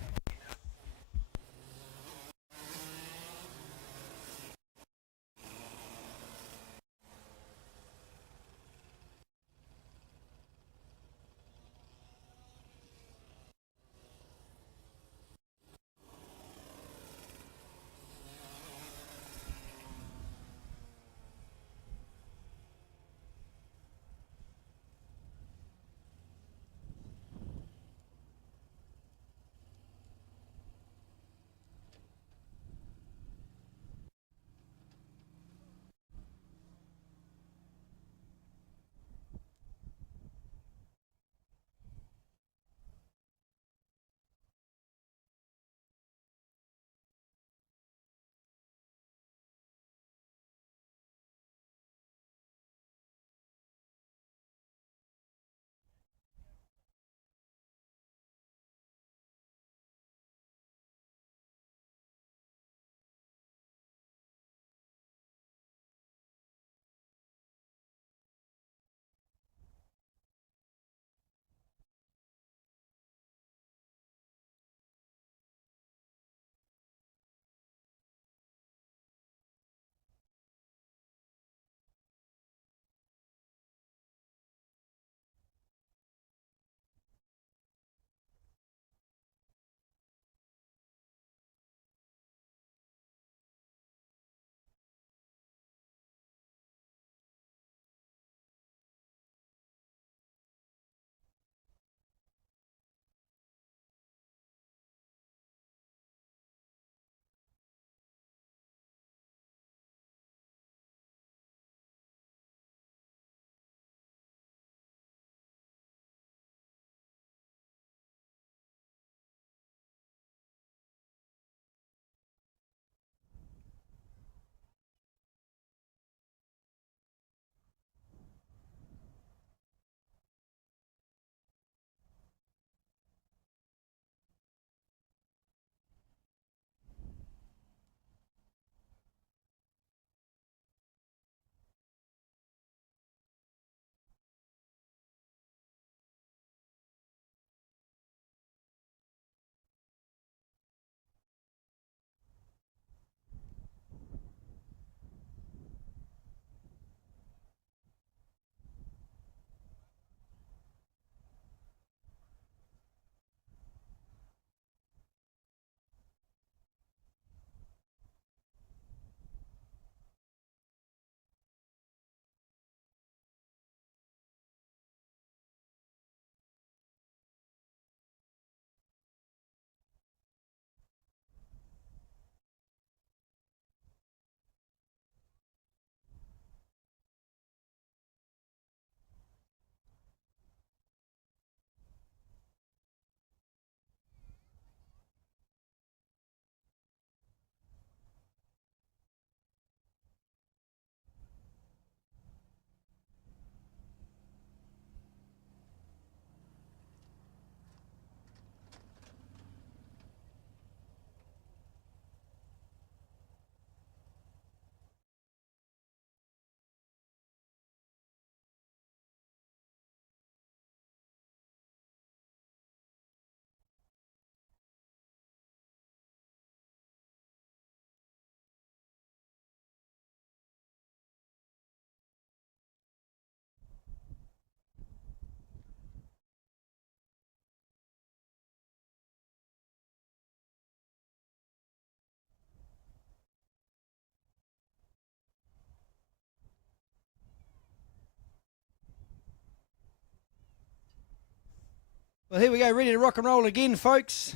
Well, here we go, ready to rock and roll again, folks.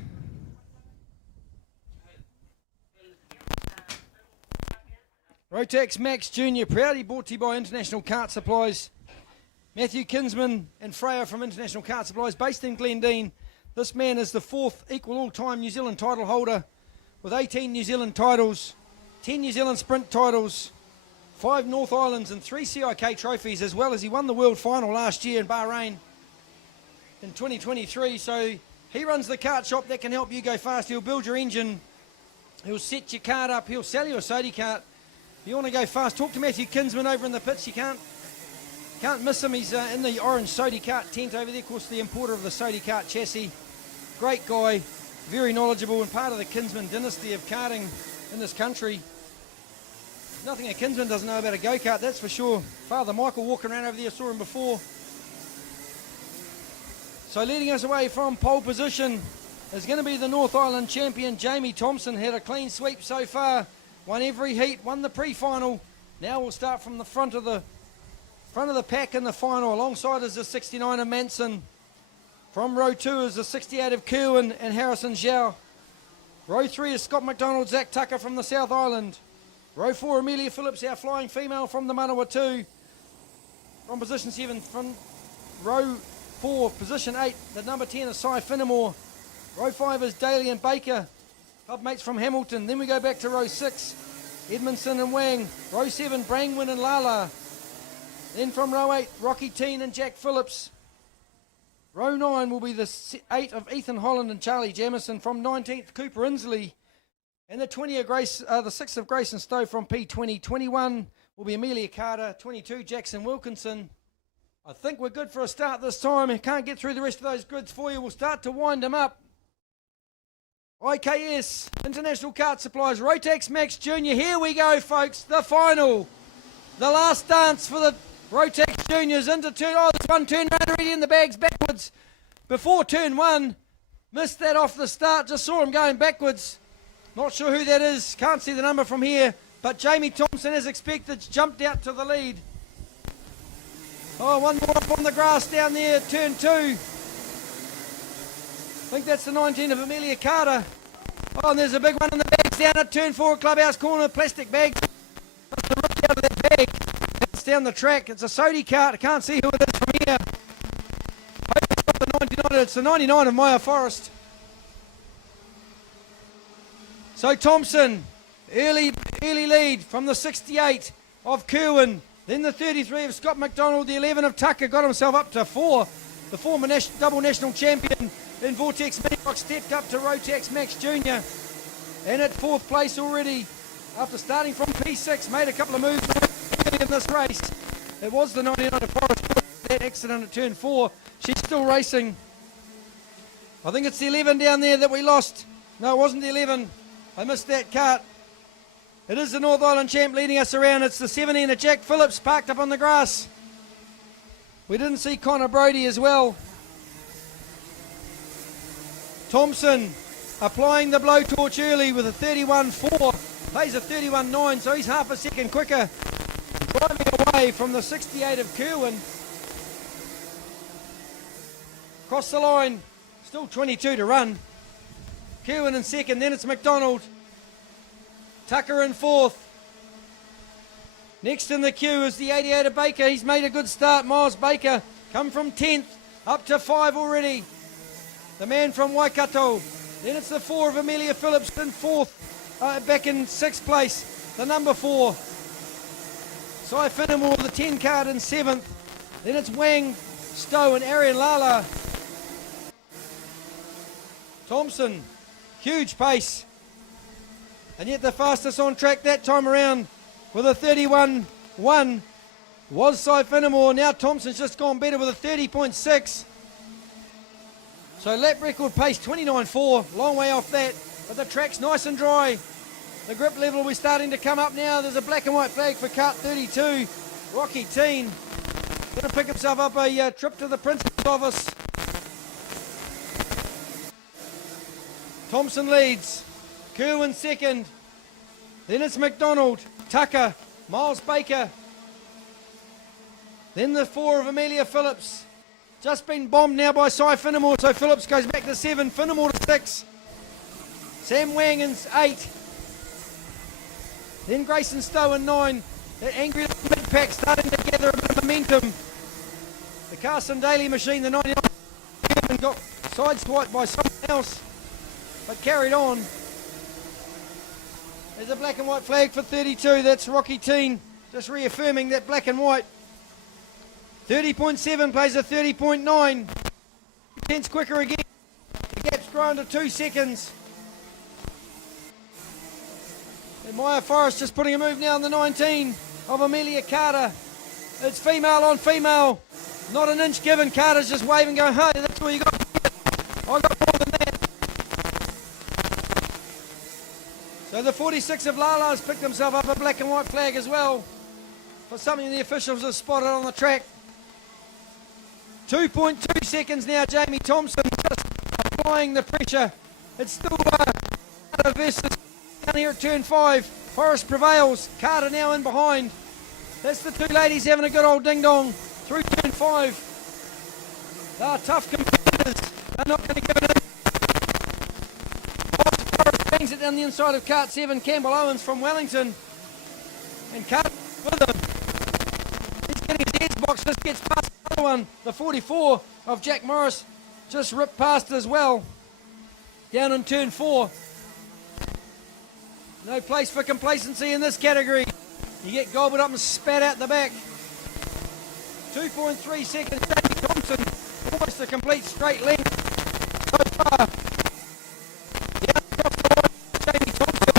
Rotax Max Junior, proudly brought to you by International Kart Supplies. Matthew Kinsman and Freya from International Kart Supplies, based in Glendine. This man is the 4th equal all-time New Zealand title holder with 18 New Zealand titles, 10 New Zealand sprint titles, 5 North Islands and 3 CIK trophies, as well as he won the World Final last year in Bahrain in 2023. So he runs the kart shop that can help you go fast. He'll build your engine, he'll set your kart up, he'll sell you a Sodi kart. If you want to go fast, talk to Matthew Kinsman over in the pits. You can't miss him. He's in the orange Sodi kart tent over there. Of course, the importer of the Sodi kart chassis. Great guy, very knowledgeable and part of the Kinsman dynasty of karting in this country. Nothing a Kinsman doesn't know about a go-kart, that's for sure. Father Michael walking around over there, saw him before. So leading us away from pole position is going to be the North Island champion, Jamie Thompson. Had a clean sweep so far. Won every heat, won the pre-final. Now we'll start from the front of the pack in the final. Alongside is the 69 of Manson. From row 2 is the 68 of Kerwin and Harrison Zhao. Row 3 is Scott McDonald, Zach Tucker from the South Island. Row 4, Amelia Phillips, our flying female from the Manawatu. From position 7, from row 4, position 8, the number 10 is Cy Finnemore. Row 5 is Daly and Baker, hubmates from Hamilton. Then we go back to row 6, Edmondson and Wang. Row 7, Brangwin and Lala. Then from row 8, Rocky Teen and Jack Phillips. Row 9 will be the 8 of Ethan Holland and Charlie Jamison. From 19th, Cooper Inslee. And the 20 of Grace, the 6th of Grayson Stowe from P20. 21 will be Amelia Carter. 22, Jackson Wilkinson. I think we're good for a start this time. I can't get through the rest of those grids for you. We'll start to wind them up. IKS, International Kart Supplies, Rotax Max Junior. Here we go, folks. The final. The last dance for the Rotax Juniors into turn. Oh, there's one turn round already in the bags backwards. Before turn 1. Missed that off the start. Just saw him going backwards. Not sure who that is. Can't see the number from here. But Jamie Thompson, as expected, jumped out to the lead. Oh, one more up on the grass down there. Turn 2. I think that's the 19 of Amelia Carter. Oh, and there's a big one in the bags down at turn 4, Clubhouse Corner, plastic bag. That's the rip out of that bag. It's down the track. It's a Sodi kart. I can't see who it is from here. Hope it's not the 99. It's the 99 of Maya Forest. So Thompson, early lead from the 68 of Kerwin. Then the 33 of Scott McDonald, the 11 of Tucker, got himself up to 4. The former double national champion in Vortex Mini-Rock stepped up to Rotax Max Junior. And at 4th place already, after starting from P6, made a couple of moves early in this race. It was the 99 of Forest, that accident at turn 4. She's still racing. I think it's the 11 down there that we lost. No, it wasn't the 11. I missed that kart. It is the North Island champ leading us around. It's the 17 of Jack Phillips parked up on the grass. We didn't see Connor Brody as well. Thompson applying the blowtorch early with a 31.4. Plays a 31.9, so he's half a second quicker. Driving away from the 68 of Kerwin. Across the line, still 22 to run. Kerwin in second, then it's McDonald. Tucker in 4th. Next in the queue is the 88 of Baker. He's made a good start. Miles Baker come from 10th up to 5 already. The man from Waikato. Then it's the 4 of Amelia Phillips in 4th. Back in 6th place. The number 4. Cy Finnemore, the 10 card in 7th. Then it's Wang, Stowe and Arian Lala. Thompson, huge pace. And yet the fastest on track that time around with a 31.1 was Cy Finnemore. Now Thompson's just gone better with a 30.6. So lap record pace 29.4, long way off that. But the track's nice and dry. The grip level will be starting to come up now. There's a black and white flag for kart 32. Rocky Teen going to pick himself up a trip to the principal's office. Thompson leads. Kerwin second. Then it's McDonald, Tucker, Miles Baker. Then the 4 of Amelia Phillips. Just been bombed now by Cy Finnemore, so Phillips goes back to 7, Finnemore to 6. Sam Wangan's 8. Then Grayson Stowe in 9. That angry mid-pack starting to gather a bit of momentum. The Carson Daly machine, the 99, got sideswiped by someone else, but carried on. There's a black and white flag for 32. That's Rocky Teen, just reaffirming that black and white. 30.7 plays a 30.9. 10's quicker again. The gap's grown to 2 seconds. And Maya Forrest just putting a move now in the 19 of Amelia Carter. It's female on female. Not an inch given. Carter's just waving, going, hey, that's all you got. I got more than that. So the 46 of Lala's picked himself up a black and white flag as well for something the officials have spotted on the track. 2.2 seconds now, Jamie Thompson just applying the pressure. It's still Carter versus down here at turn 5. Forrest prevails. Carter now in behind. That's the two ladies having a good old ding-dong through turn 5. They are tough competitors. They're not going to give it in. Forrest bangs it down the inside of cart 7, Campbell Owens from Wellington. And Carter with him. He's getting his heads boxed, just gets past the other one. The 44 of Jack Morris just ripped past as well. Down in turn 4. No place for complacency in this category. You get gobbled up and spat out the back. 2.3 seconds, Jamie Thompson, almost a complete straight length so far. Down across the line, Jamie Thompson.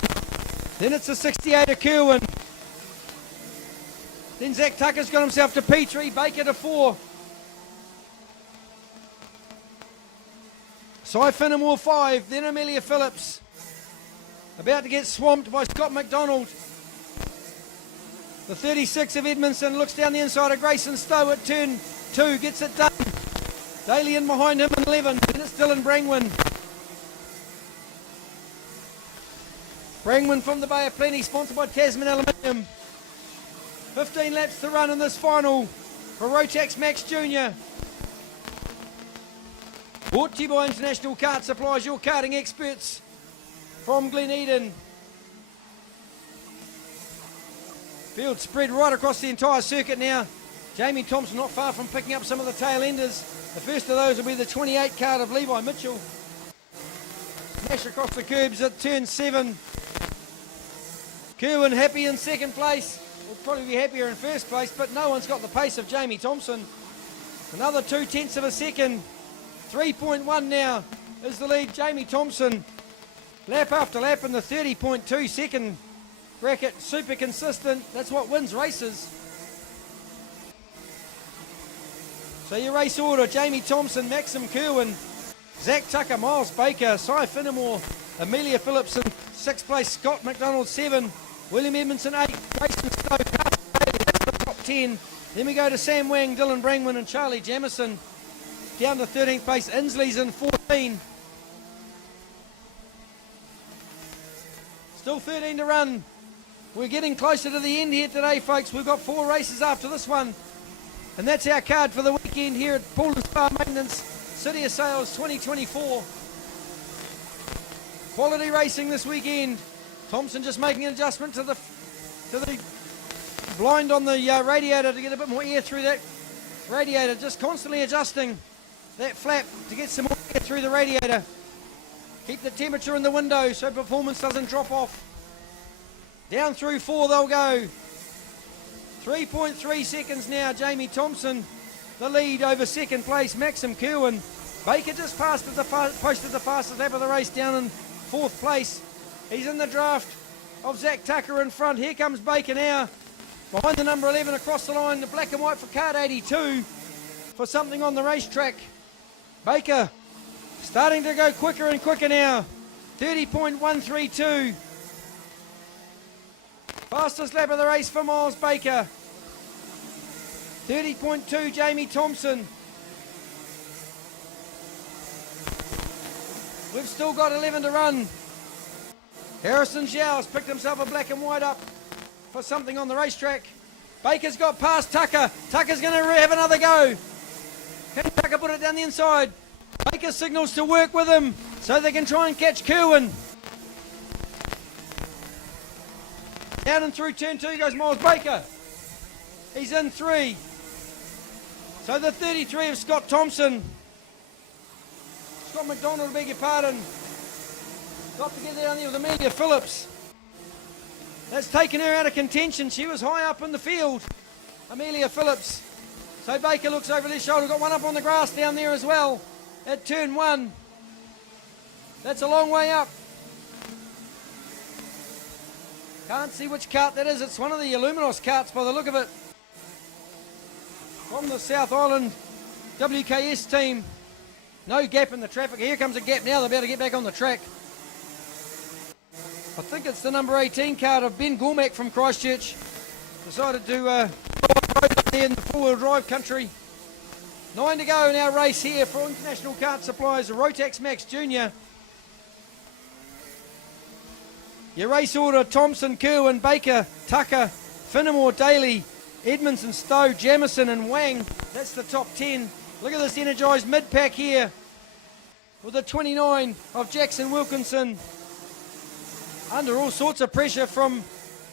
Then it's a 68 of Kerwin. Then Zach Tucker's got himself to Petrie, Baker to 4. Cy Finnemore 5, then Amelia Phillips. About to get swamped by Scott McDonald. The 36 of Edmondson looks down the inside of Grayson Stowe at turn 2, gets it done. Daly in behind him in 11, and it's Dylan Brangwyn. Brangwyn from the Bay of Plenty, sponsored by Tasman Aluminium. 15 laps to run in this final for Rotax Max Junior. Brought to you by International Kart Supplies, your karting experts from Glen Eden. Field spread right across the entire circuit now. Jamie Thompson not far from picking up some of the tail enders. The first of those will be the 28 card of Levi Mitchell. Smash across the curbs at turn 7. Kerwin happy in second place. Will probably be happier in first place, but no one's got the pace of Jamie Thompson. Another 0.2 of a second. 3.1 now is the lead. Jamie Thompson, lap after lap in the 30.2 second bracket, super consistent. That's what wins races. So your race order: Jamie Thompson, Maxim Kerwin, Zach Tucker, Miles Baker, Cy Finnemore, Amelia Phillips in 6th place, Scott McDonald 7, William Edmondson 8, Grayson Stowe, Carter Daly, that's the top 10. Then we go to Sam Wang, Dylan Brangwyn and Charlie Jamison. Down to 13th place, Inslee's in 14. Still 13 to run. We're getting closer to the end here today, folks. We've got 4 races after this one. And that's our card for the weekend here at Pool & Spa Maintenance, City of Sales 2024. Quality racing this weekend. Thompson just making an adjustment to the blind on the radiator to get a bit more air through that radiator. Just constantly adjusting that flap to get some more air through the radiator. Keep the temperature in the window so performance doesn't drop off. Down through 4 they'll go. 3.3 seconds now, Jamie Thompson, the lead over second place, Maxim Kerwin. Baker just posted the fastest lap of the race down in 4th place. He's in the draft of Zach Tucker in front. Here comes Baker now. Behind the number 11 across the line, the black and white for card 82 for something on the racetrack. Baker starting to go quicker and quicker now. 30.132. Fastest lap of the race for Miles Baker. 30.2 Jamie Thompson. We've still got 11 to run. Harrison Zhao's picked himself a black and white up for something on the racetrack. Baker's got past Tucker. Tucker's going to have another go. Can Tucker put it down the inside? Baker signals to work with him so they can try and catch Kerwin. Down and through turn 2 goes Miles Baker. He's in 3. So the 33 of Scott Thompson. Scott McDonald, beg your pardon. Got to get down there with Amelia Phillips. That's taken her out of contention. She was high up in the field. Amelia Phillips. So Baker looks over his shoulder. Got one up on the grass down there as well at turn 1. That's a long way up. Can't see which cart that is. It's one of the Illuminos carts by the look of it. From the South Island WKS team. No gap in the traffic. Here comes a gap now. They're about to get back on the track. I think it's the number 18 card of Ben Gormack from Christchurch. Decided to drive up there in the four-wheel drive country. 9 to go in our race here for International Kart Supplies, the Rotax Max Junior. Your race order: Thompson, Kerwin, Baker, Tucker, Finnemore, Daly, Edmondson, Stowe, Jamison and Wang. That's the top 10. Look at this energised mid-pack here with the 29 of Jackson Wilkinson. Under all sorts of pressure from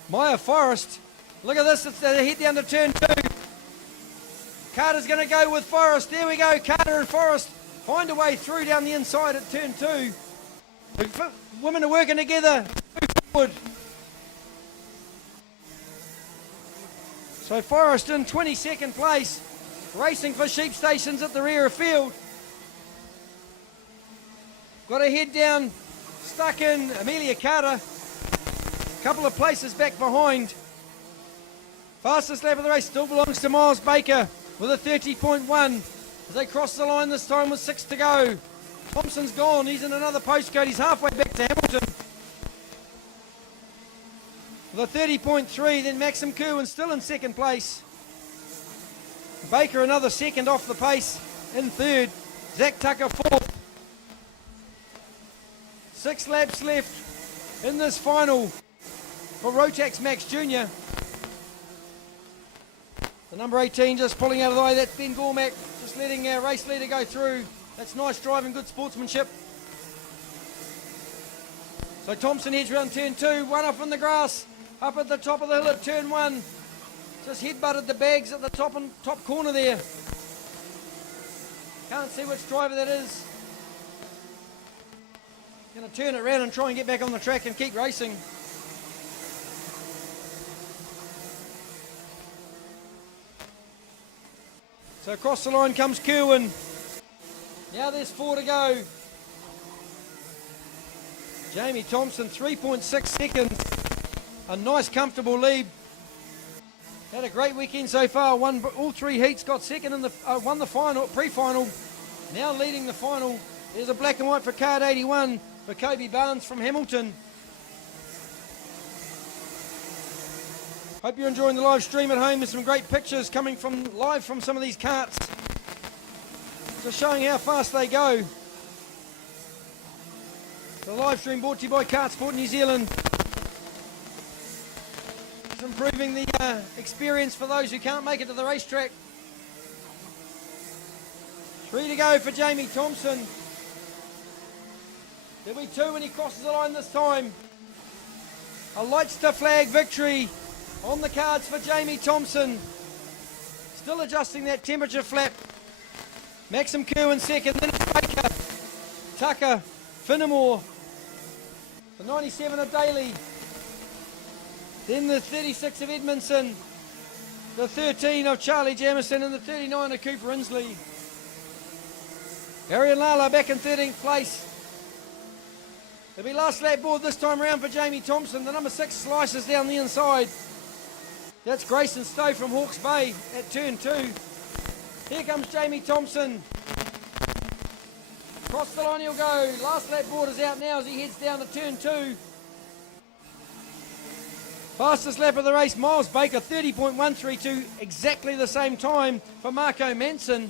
Maya Forrest. Look at this, it's the head down to turn 2. Carter's going to go with Forrest. There we go, Carter and Forrest find a way through down the inside at turn 2. The women are working together. Forward. So Forrest in 22nd place, racing for sheep stations at the rear of field. Got a head down, stuck in Amelia Carter. Couple of places back behind. Fastest lap of the race still belongs to Miles Baker with a 30.1. As they cross the line this time with 6 to go. Thompson's gone, he's in another postcode, he's halfway back to Hamilton. With a 30.3, then Maxim Kerwin still in 2nd place. Baker another 2nd off the pace in 3rd. Zach Tucker 4th. 6 laps left in this final for Rotax Max Junior. The number 18 just pulling out of the way. That's Ben Gormack, just letting our race leader go through. That's nice driving, good sportsmanship. So Thompson heads round turn 2, one up in the grass, up at the top of the hill at turn 1. Just head-butted the bags at the top corner there. Can't see which driver that is. Going to turn it around and try and get back on the track and keep racing. So across the line comes Kerwin. Now there's 4 to go. Jamie Thompson, 3.6 seconds. A nice comfortable lead. Had a great weekend so far. Won all 3 heats, got 2nd in the won the final, pre-final. Now leading the final. There's a black and white for card 81 for Kobe Barnes from Hamilton. Hope you're enjoying the live stream at home. There's some great pictures coming from live from some of these karts. Just showing how fast they go. The live stream brought to you by KartSport New Zealand. It's improving the experience for those who can't make it to the racetrack. 3 to go for Jamie Thompson. There'll be 2 when he crosses the line this time. A lights to flag victory on the cards for Jamie Thompson. Still adjusting that temperature flap. Maxim Kerwin 2nd, then it's Baker, Tucker, Finnemore, the 97 of Daly, then the 36 of Edmondson, the 13 of Charlie Jamison and the 39 of Cooper Inslee. Arian Lala back in 13th place. There'll be last lap board this time around for Jamie Thompson. The number 6 slices down the inside. That's Grayson Stowe from Hawke's Bay at turn 2. Here comes Jamie Thompson. Across the line he'll go. Last lap board is out now as he heads down to turn 2. Fastest lap of the race, Miles Baker, 30.132, exactly the same time for Marco Manson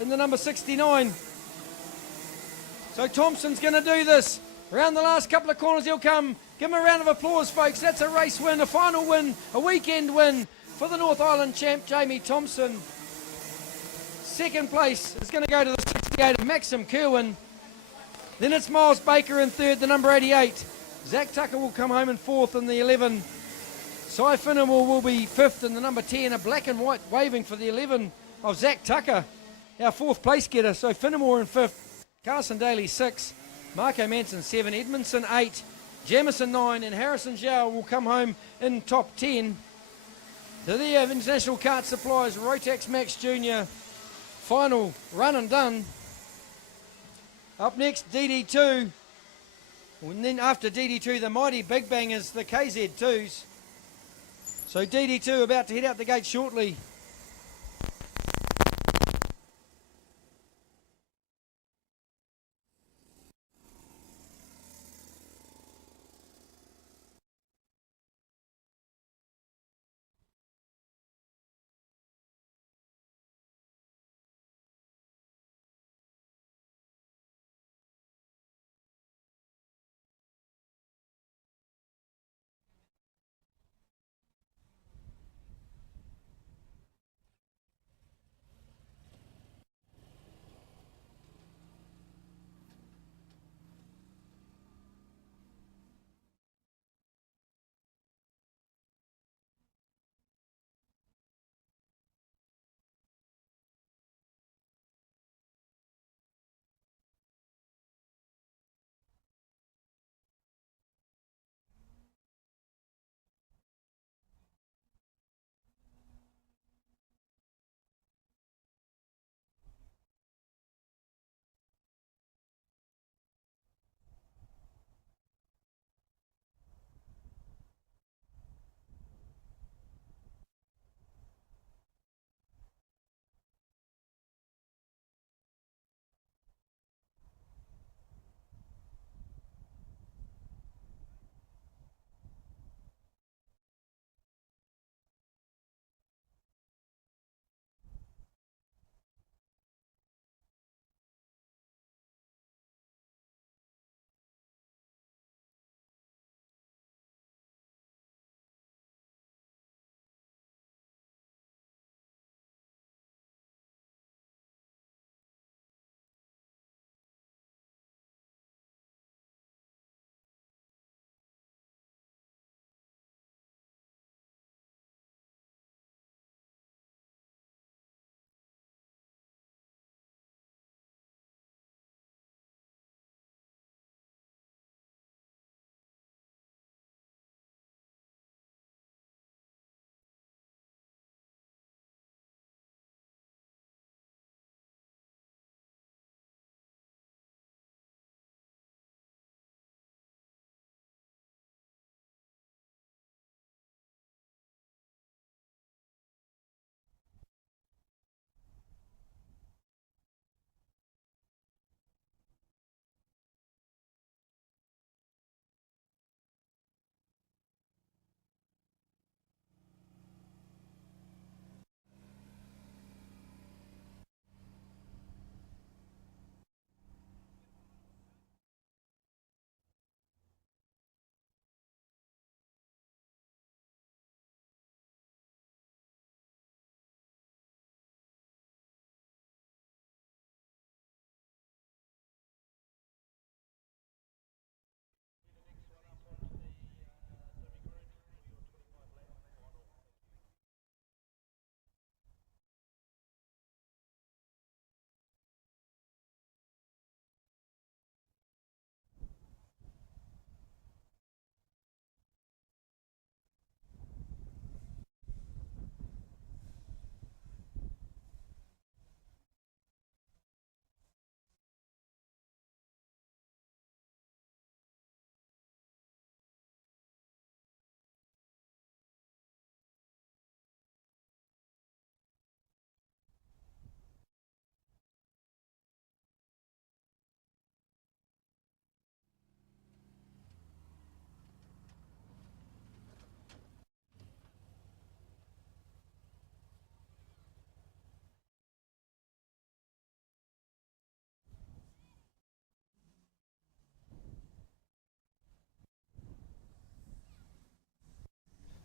in the number 69. So Thompson's going to do this. Around the last couple of corners he'll come. Give him a round of applause, folks. That's a race win, a final win, a weekend win for the North Island champ, Jamie Thompson. second place is going to go to the 68 of Maxim Kerwin. Then it's Miles Baker in third, the number 88. Zach Tucker will come home in fourth in the 11. Cy Finnemore will be fifth in the number 10. A black and white waving for the 11 of Zach Tucker, our fourth place getter. So Finnemore in fifth, Carson Daly 6, Marco Manson 7, Edmondson 8, Jamison 9, and Harrison Zhao will come home in top 10. So there you have International Kart Supplies Rotax Max Junior Final run and done. Up next, DD2. And then after DD2, the mighty Big Bangers, the KZ2s. So DD2 about to head out the gate shortly.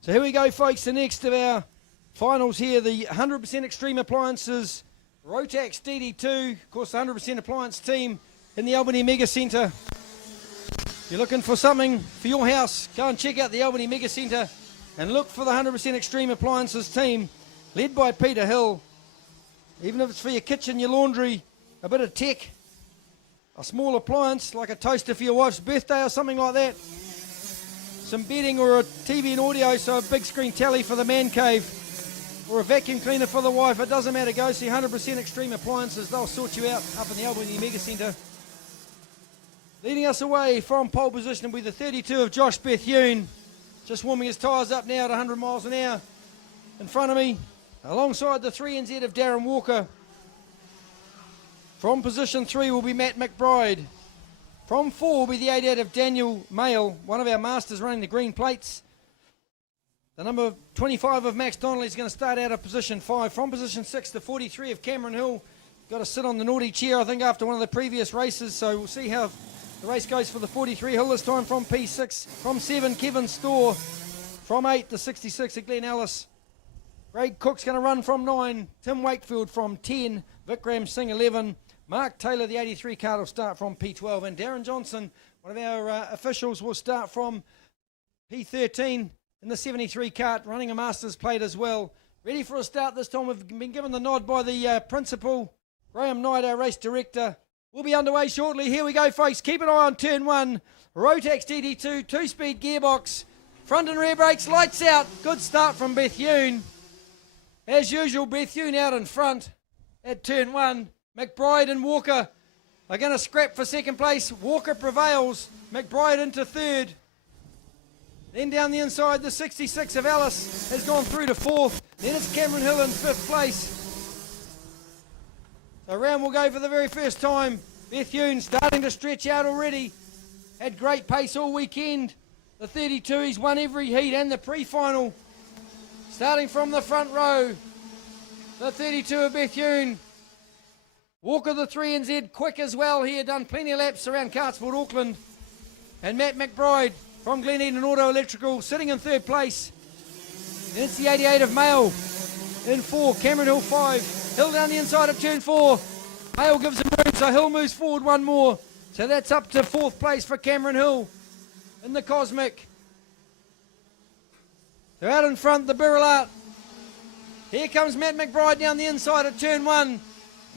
So here we go, folks, the next of our finals here, the 100% Extreme Appliances Rotax DD2, of course, the 100% appliance team in the Albany Mega Centre. If you're looking for something for your house, go and check out the Albany Mega Centre and look for the 100% Extreme Appliances team, led by Peter Hill. Even if it's for your kitchen, your laundry, a bit of tech, a small appliance like a toaster for your wife's birthday or something like that, some bedding or a TV and audio, so a big screen telly for the man cave, or a vacuum cleaner for the wife, it doesn't matter. Go see 100% Extreme Appliances. They'll sort you out up in the Albany Mega Centre. Leading us away from pole position will be the 32 of Josh Bethune, just warming his tyres up now at 100 miles an hour. In front of me, alongside the 3NZ of Darren Walker. From position 3 will be Matt McBride. From 4 will be the 88 of Daniel Mayle, one of our masters running the green plates. The number 25 of Max Donnelly is going to start out of position 5. From position 6, the 43 of Cameron Hill. Got to sit on the naughty chair, I think, after one of the previous races, so we'll see how the race goes for the 43 Hill this time. From P6, from 7, Kevin Storr. From 8, the 66 of Glenn Ellis. Craig Cook's going to run from 9. Tim Wakefield from 10. Vikram Singh 11. Mark Taylor, the 83 card, will start from P12. And Darren Johnson, one of our officials, will start from P13 in the 73 cart, running a Masters plate as well. Ready for a start this time. We've been given the nod by the principal, Graham Knight, our race director. We'll be underway shortly. Here we go, folks. Keep an eye on turn 1. Rotax DD2, 2-speed gearbox. Front and rear brakes, lights out. Good start from Bethune. As usual, Bethune out in front at turn 1. McBride and Walker are going to scrap for second place. Walker prevails. McBride into third. Then down the inside, the 66 of Ellis has gone through to 4th. Then it's Cameron Hill in 5th place. So round will go for the very first time. Bethune starting to stretch out already. Had great pace all weekend. The 32, he's won every heat and the pre-final. Starting from the front row, the 32 of Bethune. Walker, the 3NZ, quick as well here, done plenty of laps around KartSport Auckland. And Matt McBride from Glen Eden Auto Electrical sitting in 3rd place. And it's the 88 of Mayle in 4, Cameron Hill 5. Hill down the inside of turn 4. Mayle gives him room, so Hill moves forward one more. So that's up to 4th place for Cameron Hill in the Cosmic. So out in front, the Birrellart. Here comes Matt McBride down the inside of turn 1.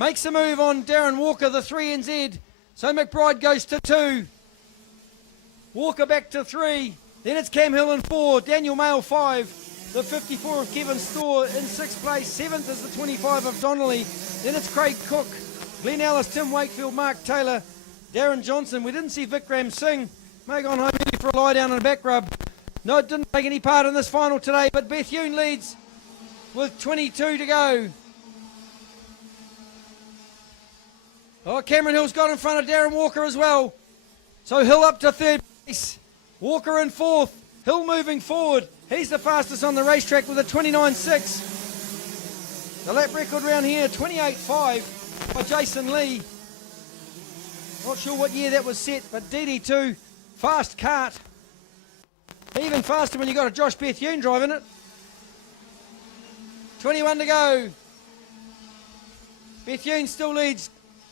Makes a move on Darren Walker, the 3NZ. So McBride goes to 2. Walker back to 3. Then it's Cam Hill in 4. Daniel Mayle 5. The 54 of Kevin Storr in 6th place. 7th is the 25 of Donnelly. Then it's Craig Cook, Glenn Ellis, Tim Wakefield, Mark Taylor, Darren Johnson. We didn't see Vikram Singh. May have gone home early for a lie down and a back rub. No, it didn't take any part in this final today, but Bethune leads with 22 to go. Oh, Cameron Hill's got in front of Darren Walker as well. So Hill up to 3rd place. Walker in 4th. Hill moving forward. He's the fastest on the racetrack with a 29.6. The lap record round here, 28.5 by Jason Lee. Not sure what year that was set, but DD2, fast kart. Even faster when you got a Josh Bethune driving it. 21 to go. Bethune still leads.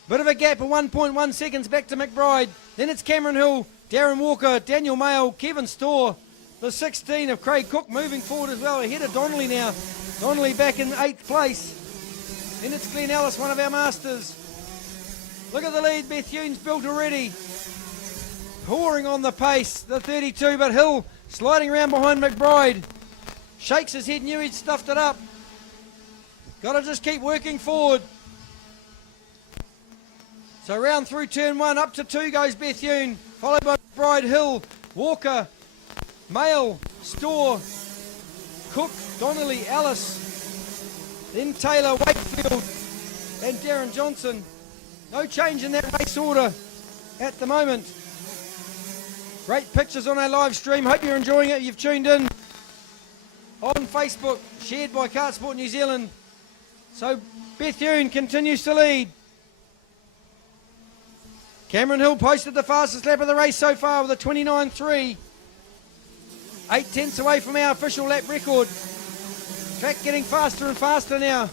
Bit of a gap of 1.1 seconds back to McBride. Then it's Cameron Hill, Darren Walker, Daniel Mayle, Kevin Storr. The 16 of Craig Cook moving forward as well. Ahead of Donnelly now. Donnelly back in 8th place. Then it's Glenn Ellis, one of our masters. Look at the lead Bethune's built already. Pouring on the pace, the 32, but Hill sliding around behind McBride. Shakes his head, knew he'd stuffed it up. Got to just keep working forward. So round through turn 1, up to 2 goes Bethune, followed by McBride, Hill, Walker, Mayle, Storr, Cook, Donnelly, Ellis, then Taylor, Wakefield, and Darren Johnson. No change in that race order at the moment. Great pictures on our live stream. Hope you're enjoying it. You've tuned in on Facebook, shared by KartSport New Zealand. So Bethune continues to lead. Cameron Hill posted the fastest lap of the race so far with a 29.3. 8 tenths away from our official lap record. Track getting faster and faster now.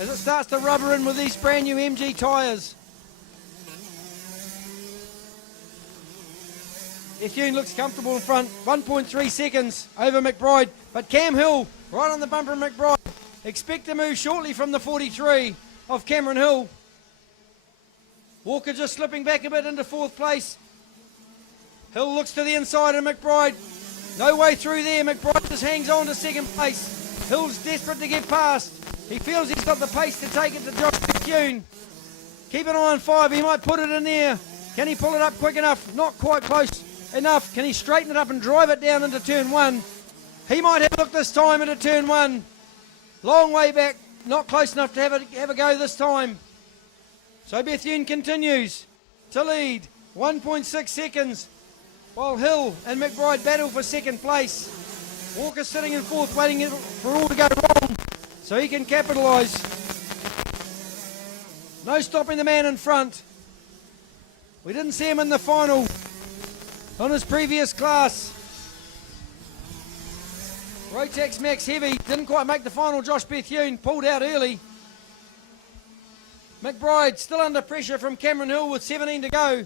as it starts to rubber in with these brand new MG tyres. Bethune looks comfortable in front, 1.3 seconds over McBride, but Cam Hill right on the bumper of McBride. Expect a move shortly from the 43 of Cameron Hill. Walker just slipping back a bit into 4th place. Hill looks to the inside of McBride. No way through there. McBride just hangs on to 2nd place. Hill's desperate to get past. He feels he's got the pace to take it to Josh Bethune. Keep an eye on 5. He might put it in there. Can he pull it up quick enough? Not quite close enough. Can he straighten it up and drive it down into turn 1? He might have a look this time into turn 1. Long way back. Not close enough to have a go this time. So Bethune continues to lead. 1.6 seconds. While Hill and McBride battle for 2nd place. Walker sitting in 4th waiting for all to go wrong so he can capitalise. No stopping the man in front. We didn't see him in the final on his previous class. Rotax Max Heavy didn't quite make the final. Josh Bethune pulled out early. McBride still under pressure from Cameron Hill with 17 to go.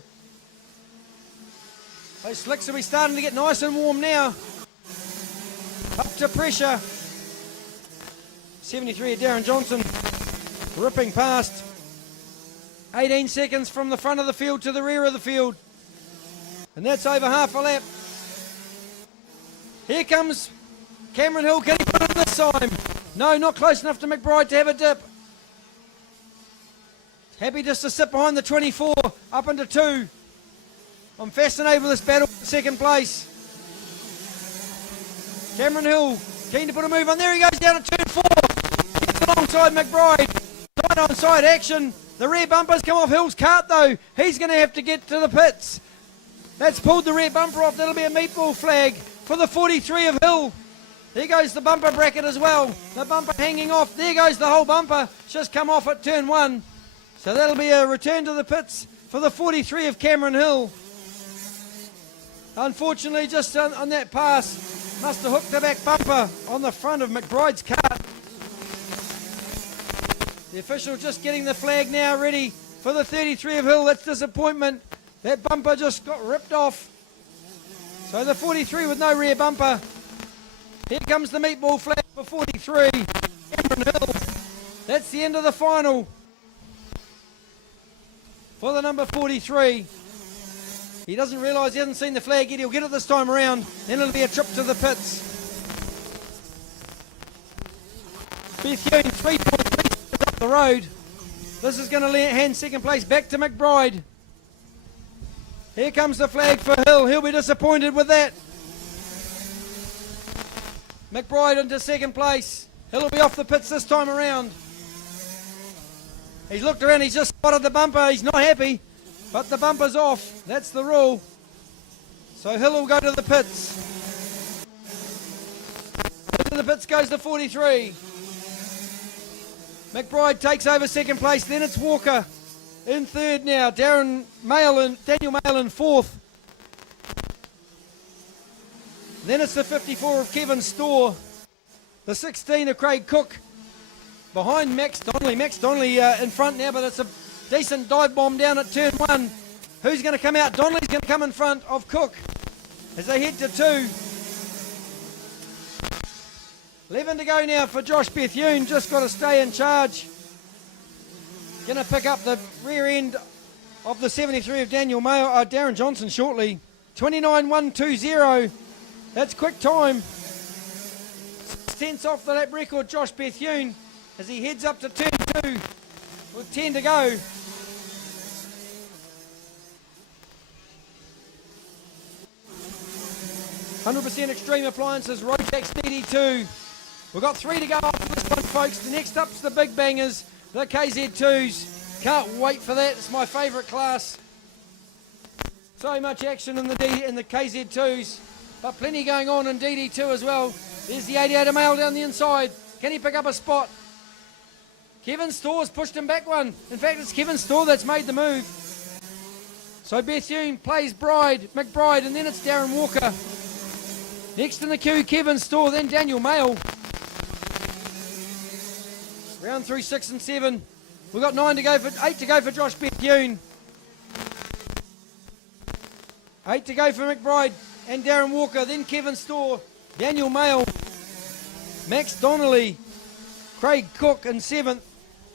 Those slicks will be starting to get nice and warm now. Up to pressure. 73 of Darren Johnson ripping past. 18 seconds from the front of the field to the rear of the field. And that's over half a lap. Here comes Cameron Hill. Can he put it this time? No, not close enough to McBride to have a dip. Happy just to sit behind the 24, up into 2. I'm fascinated with this battle for 2nd place. Cameron Hill, keen to put a move on. There he goes down at turn 4. Gets alongside McBride. Side on side action. The rear bumpers come off Hill's cart though. He's going to have to get to the pits. That's pulled the rear bumper off. That'll be a meatball flag for the 43 of Hill. There goes the bumper bracket as well. The bumper hanging off. There goes the whole bumper. It's just come off at turn 1. So that'll be a return to the pits for the 43 of Cameron Hill. Unfortunately, just on that pass, must have hooked the back bumper on the front of McBride's cart. The official just getting the flag now ready for the 33 of Hill. That's disappointment. That bumper just got ripped off. So the 43 with no rear bumper. Here comes the meatball flag for 43, Cameron Hill. That's the end of the final for the number 43. He doesn't realise he hasn't seen the flag yet. He'll get it this time around. Then it'll be a trip to the pits. Bethune 3.3 seconds up the road. This is going to hand 2nd place back to McBride. Here comes the flag for Hill. He'll be disappointed with that. McBride into 2nd place. Hill will be off the pits this time around. He's looked around. He's just spotted the bumper. He's not happy. But the bumper's off. That's the rule. So Hill will go to the pits. Into the pits goes the 43. McBride takes over 2nd place. Then it's Walker in 3rd now. Daniel Mail in 4th. Then it's the 54 of Kevin Storr. The 16 of Craig Cook. Behind Max Donnelly. Max Donnelly in front now, but it's a decent dive bomb down at turn 1. Who's going to come out? Donnelly's going to come in front of Cook as they head to 2. 11 to go now for Josh Bethune. Just got to stay in charge. Going to pick up the rear end of the 73 of Darren Johnson shortly. 29.120. That's quick time. 6 off the lap record, Josh Bethune, as he heads up to turn 2 with 10 to go. "100% Extreme Appliances, Rotax DD2. We've got 3 to go after this one, folks. The next up's the big bangers, the KZ2s. Can't wait for that. It's my favourite class. So much action in the KZ2s, but plenty going on in DD2 as well. There's the 88 male down the inside. Can he pick up a spot? Kevin Storr's pushed him back one. In fact, it's Kevin Storr that's made the move. So Bethune plays McBride, and then it's Darren Walker. Next in the queue, Kevin Storr, then Daniel Mail. Round through 6 and 7. We've got 8 to go for Josh Bethune. 8 to go for McBride and Darren Walker. Then Kevin Storr, Daniel Mayle, Max Donnelly, Craig Cook in 7th.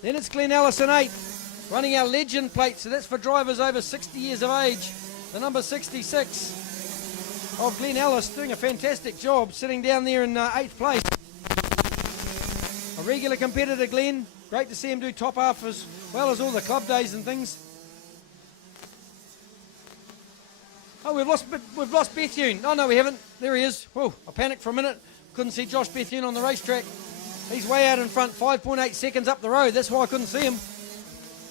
Then it's Glenn Ellis in 8th, running our legend plate. So that's for drivers over 60 years of age. The number 66 of Glenn Ellis doing a fantastic job, sitting down there in 8th place. A regular competitor, Glenn. Great to see him do top half as well as all the club days and things. Oh, we've lost Bethune. Oh, no, we haven't. There he is. Whoa, I panicked for a minute. Couldn't see Josh Bethune on the racetrack. He's way out in front, 5.8 seconds up the road. That's why I couldn't see him.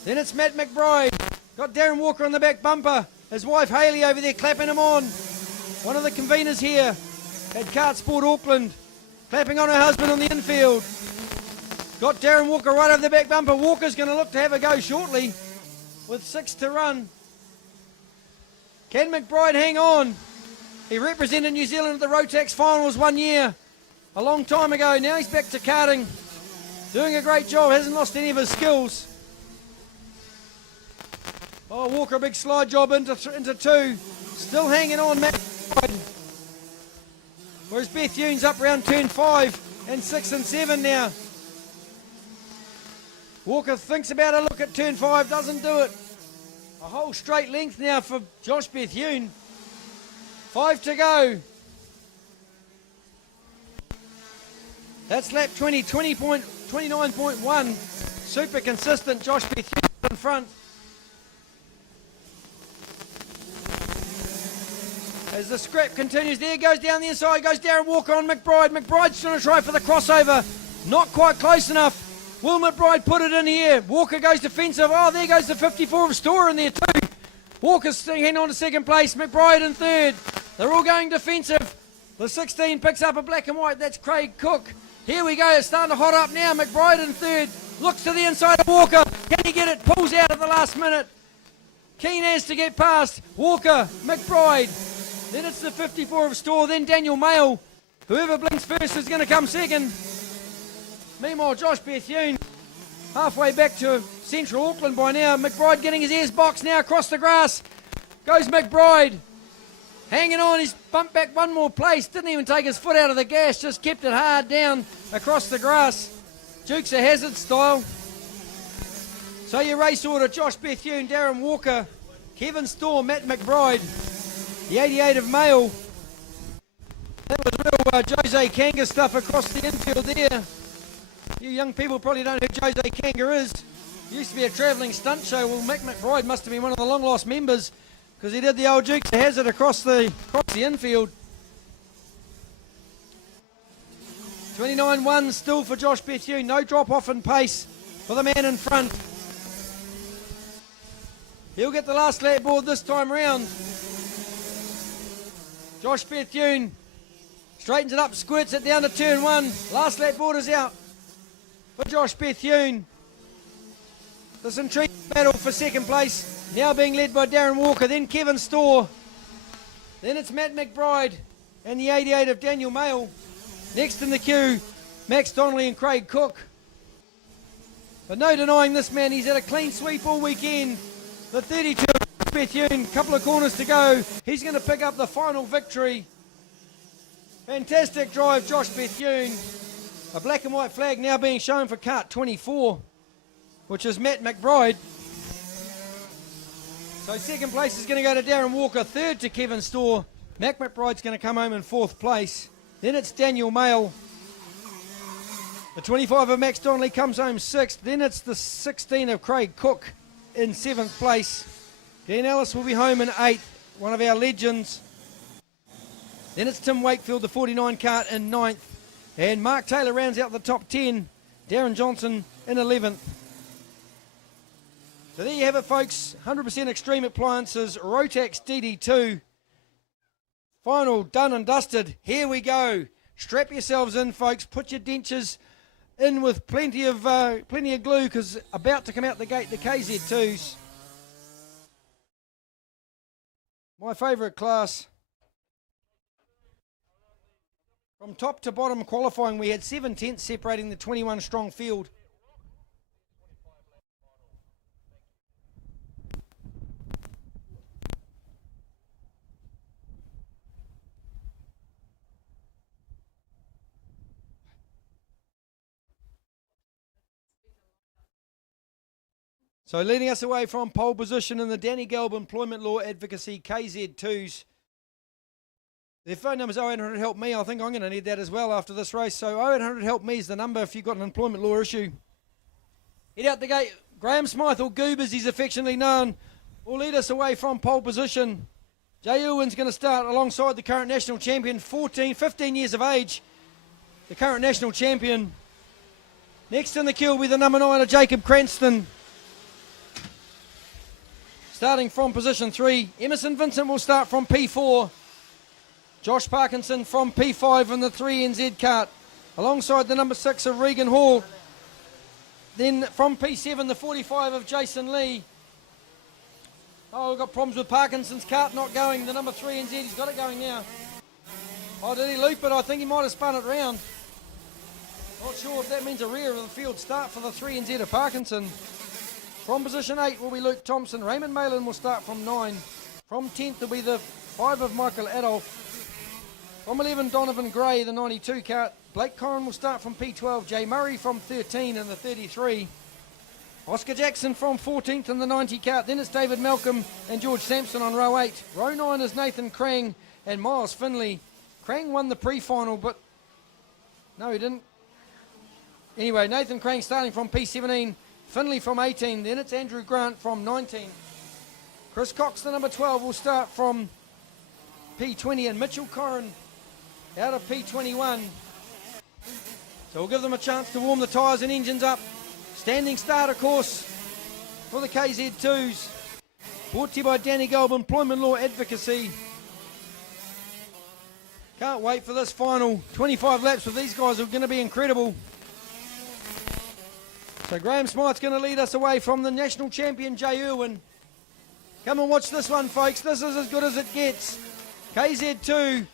Then it's Matt McBride. Got Darren Walker on the back bumper. His wife Hayley over there clapping him on. One of the conveners here at KartSport Auckland, clapping on her husband on the infield. Got Darren Walker right over the back bumper. Walker's going to look to have a go shortly with 6 to run. Can McBride hang on? He represented New Zealand at the Rotax finals 1 year, a long time ago. Now he's back to karting, doing a great job, hasn't lost any of his skills. Oh, Walker, a big slide job into 2. Still hanging on, Matt. Whereas Bethune's up round turn 5 and 6 and 7 now. Walker thinks about a look at turn 5, doesn't do it. A whole straight length now for Josh Bethune. 5 to go. That's lap 29.1. Super consistent, Josh Bethune in front. As the scrap continues, there goes down the inside, goes Darren Walker on McBride. McBride's going to try for the crossover. Not quite close enough. Will McBride put it in here? Walker goes defensive. Oh, there goes the 54 of Storr in there too. Walker's hanging on to second place. McBride in 3rd. They're all going defensive. The 16 picks up a black and white. That's Craig Cook. Here we go. It's starting to hot up now. McBride in 3rd. Looks to the inside of Walker. Can he get it? Pulls out at the last minute. Keen as to get past. Walker, McBride. Then it's the 54 of Storr. Then Daniel Mayle. Whoever blinks first is going to come second. Meanwhile, Josh Bethune, halfway back to central Auckland by now. McBride getting his ears boxed now across the grass. Goes McBride. Hanging on, he's bumped back one more place. Didn't even take his foot out of the gas, just kept it hard down across the grass. Dukes a hazard style. So your race order, Josh Bethune, Darren Walker, Kevin Storr, Matt McBride. The 88 of Mayle. That was real Jose Kanga stuff across the infield there. You young people probably don't know who Jose Kanga is. Used to be a travelling stunt show. Well, Matt McBride must have been one of the long-lost members because he did the old Dukes of Hazzard across the infield. 29.1 still for Josh Bethune. No drop-off in pace for the man in front. He'll get the last lap board this time round. Josh Bethune straightens it up, squirts it down to turn 1. Last lap board is out for Josh Bethune. This intriguing battle for second place, now being led by Darren Walker, then Kevin Storr. Then it's Matt McBride and the 88 of Daniel Mayle. Next in the queue, Max Donnelly and Craig Cook. But no denying this man, he's had a clean sweep all weekend. The 32 of Bethune, couple of corners to go. He's going to pick up the final victory. Fantastic drive, Josh Bethune. A black and white flag now being shown for kart 24, which is Matt McBride. So second place is going to go to Darren Walker, 3rd to Kevin Storr. Matt McBride's going to come home in 4th place. Then it's Daniel Mayle. The 25 of Max Donnelly comes home 6th. Then it's the 16 of Craig Cook in 7th place. Glenn Ellis will be home in 8th, one of our legends. Then it's Tim Wakefield, the 49 kart, in 9th. And Mark Taylor rounds out the top 10. Darren Johnson in 11th. So there you have it, folks. 100% Extreme Appliances, Rotax DD2 Final, done and dusted. Here we go. Strap yourselves in, folks. Put your dentures in with plenty of glue, because about to come out the gate, the KZ2s. My favourite class. From top to bottom qualifying, we had 7 tenths separating the 21 strong field. So leading us away from pole position in the Danny Gelb Employment Law Advocacy KZ2s. Their phone number is 0800 help me. I think I'm going to need that as well after this race. So 0800 help me is the number if you've got an employment law issue. Head out the gate. Graham Smythe, or Goob as he's affectionately known, will lead us away from pole position. Jay Irwin's going to start alongside the current national champion, 15 years of age. The current national champion. Next in the queue will be the number 9 of Jacob Cranston. Starting from position 3, Emerson Vincent will start from P4. Josh Parkinson from P5 in the 3NZ cart, alongside the number 6 of Regan Hall. Then from P7, the 45 of Jason Lee. Oh, we've got problems with Parkinson's cart not going. The number 3NZ, he's got it going now. Oh, did he loop it? I think he might have spun it round. Not sure if that means a rear of the field start for the 3NZ of Parkinson. From position 8 will be Luke Thompson. Raymond Malin will start from 9. From 10th will be the 5 of Michael Adolph. From 11, Donovan Gray, the 92 cart. Blake Corrin will start from P12. Jay Murray from 13 in the 33. Oscar Jackson from 14th in the 90 cart. Then it's David Malcolm and George Sampson on row 8. Row 9 is Nathan Krang and Miles Finley. Krang won the pre-final, but no, he didn't. Anyway, Nathan Krang starting from P17. Finley from 18, then it's Andrew Grant from 19. Chris Cox, the number 12, will start from P20, and Mitchell Corrin out of P21. So we'll give them a chance to warm the tyres and engines up. Standing start, of course, for the KZ2s. Brought to you by Danny Gelb Employment Law Advocacy. Can't wait for this final 25 laps with these guys. Are going to be incredible. So Graham Smythe's going to lead us away from the national champion, Jay Irwin. Come and watch this one, folks. This is as good as it gets. KZ2.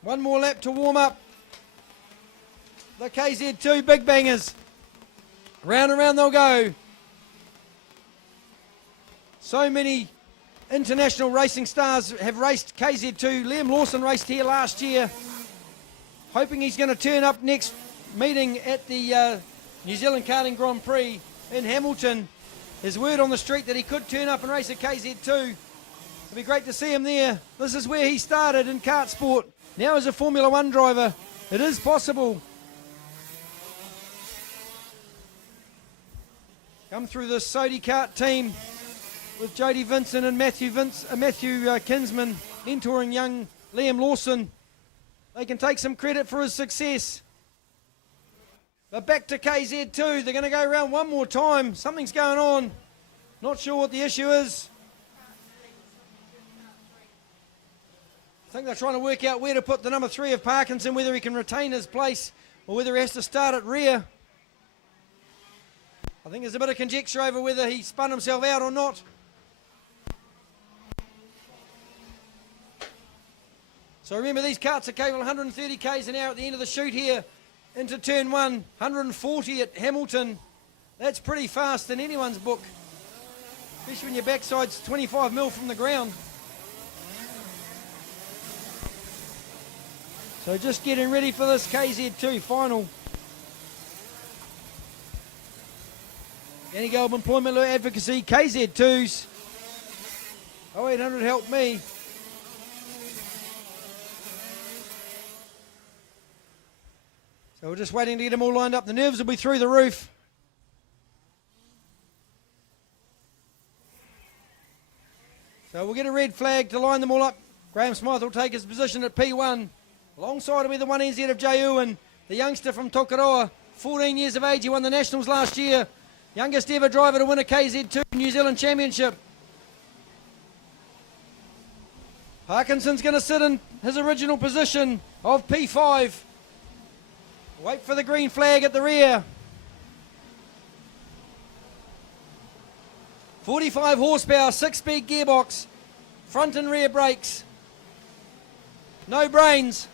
One more lap to warm up. The KZ2 Big Bangers. Round and round they'll go. So many international racing stars have raced KZ2. Liam Lawson raced here last year. Hoping he's going to turn up next meeting at the New Zealand Karting Grand Prix in Hamilton. There's word on the street that he could turn up and race at KZ2. It'd be great to see him there. This is where he started in KartSport. Now as a Formula 1 driver, it is possible. Come through the Sodi Kart team with Jody Vincent and Matthew Kinsman mentoring young Liam Lawson. They can take some credit for his success. But back to KZ2, they're going to go around one more time. Something's going on. Not sure what the issue is. I think they're trying to work out where to put the number 3 of Parkinson, whether he can retain his place or whether he has to start at rear. I think there's a bit of conjecture over whether he spun himself out or not. So remember, these karts are capable of 130 k's an hour at the end of the chute here. Into turn 1, 140 at Hamilton. That's pretty fast in anyone's book, especially when your backside's 25 mil from the ground. So just getting ready for this KZ2 final. Danny Gelb Employment Law Advocacy, KZ2s. 0800 help me. So we're just waiting to get them all lined up. The nerves will be through the roof. So we'll get a red flag to line them all up. Graham Smythe will take his position at P1. Alongside will be the 1NZ of Jay Irwin, the youngster from Tokoroa. 14 years of age, he won the Nationals last year. Youngest ever driver to win a KZ2 New Zealand Championship. Parkinson's going to sit in his original position of P5. Wait for the green flag at the rear. 45 horsepower, 6-speed gearbox, front and rear brakes. No brains.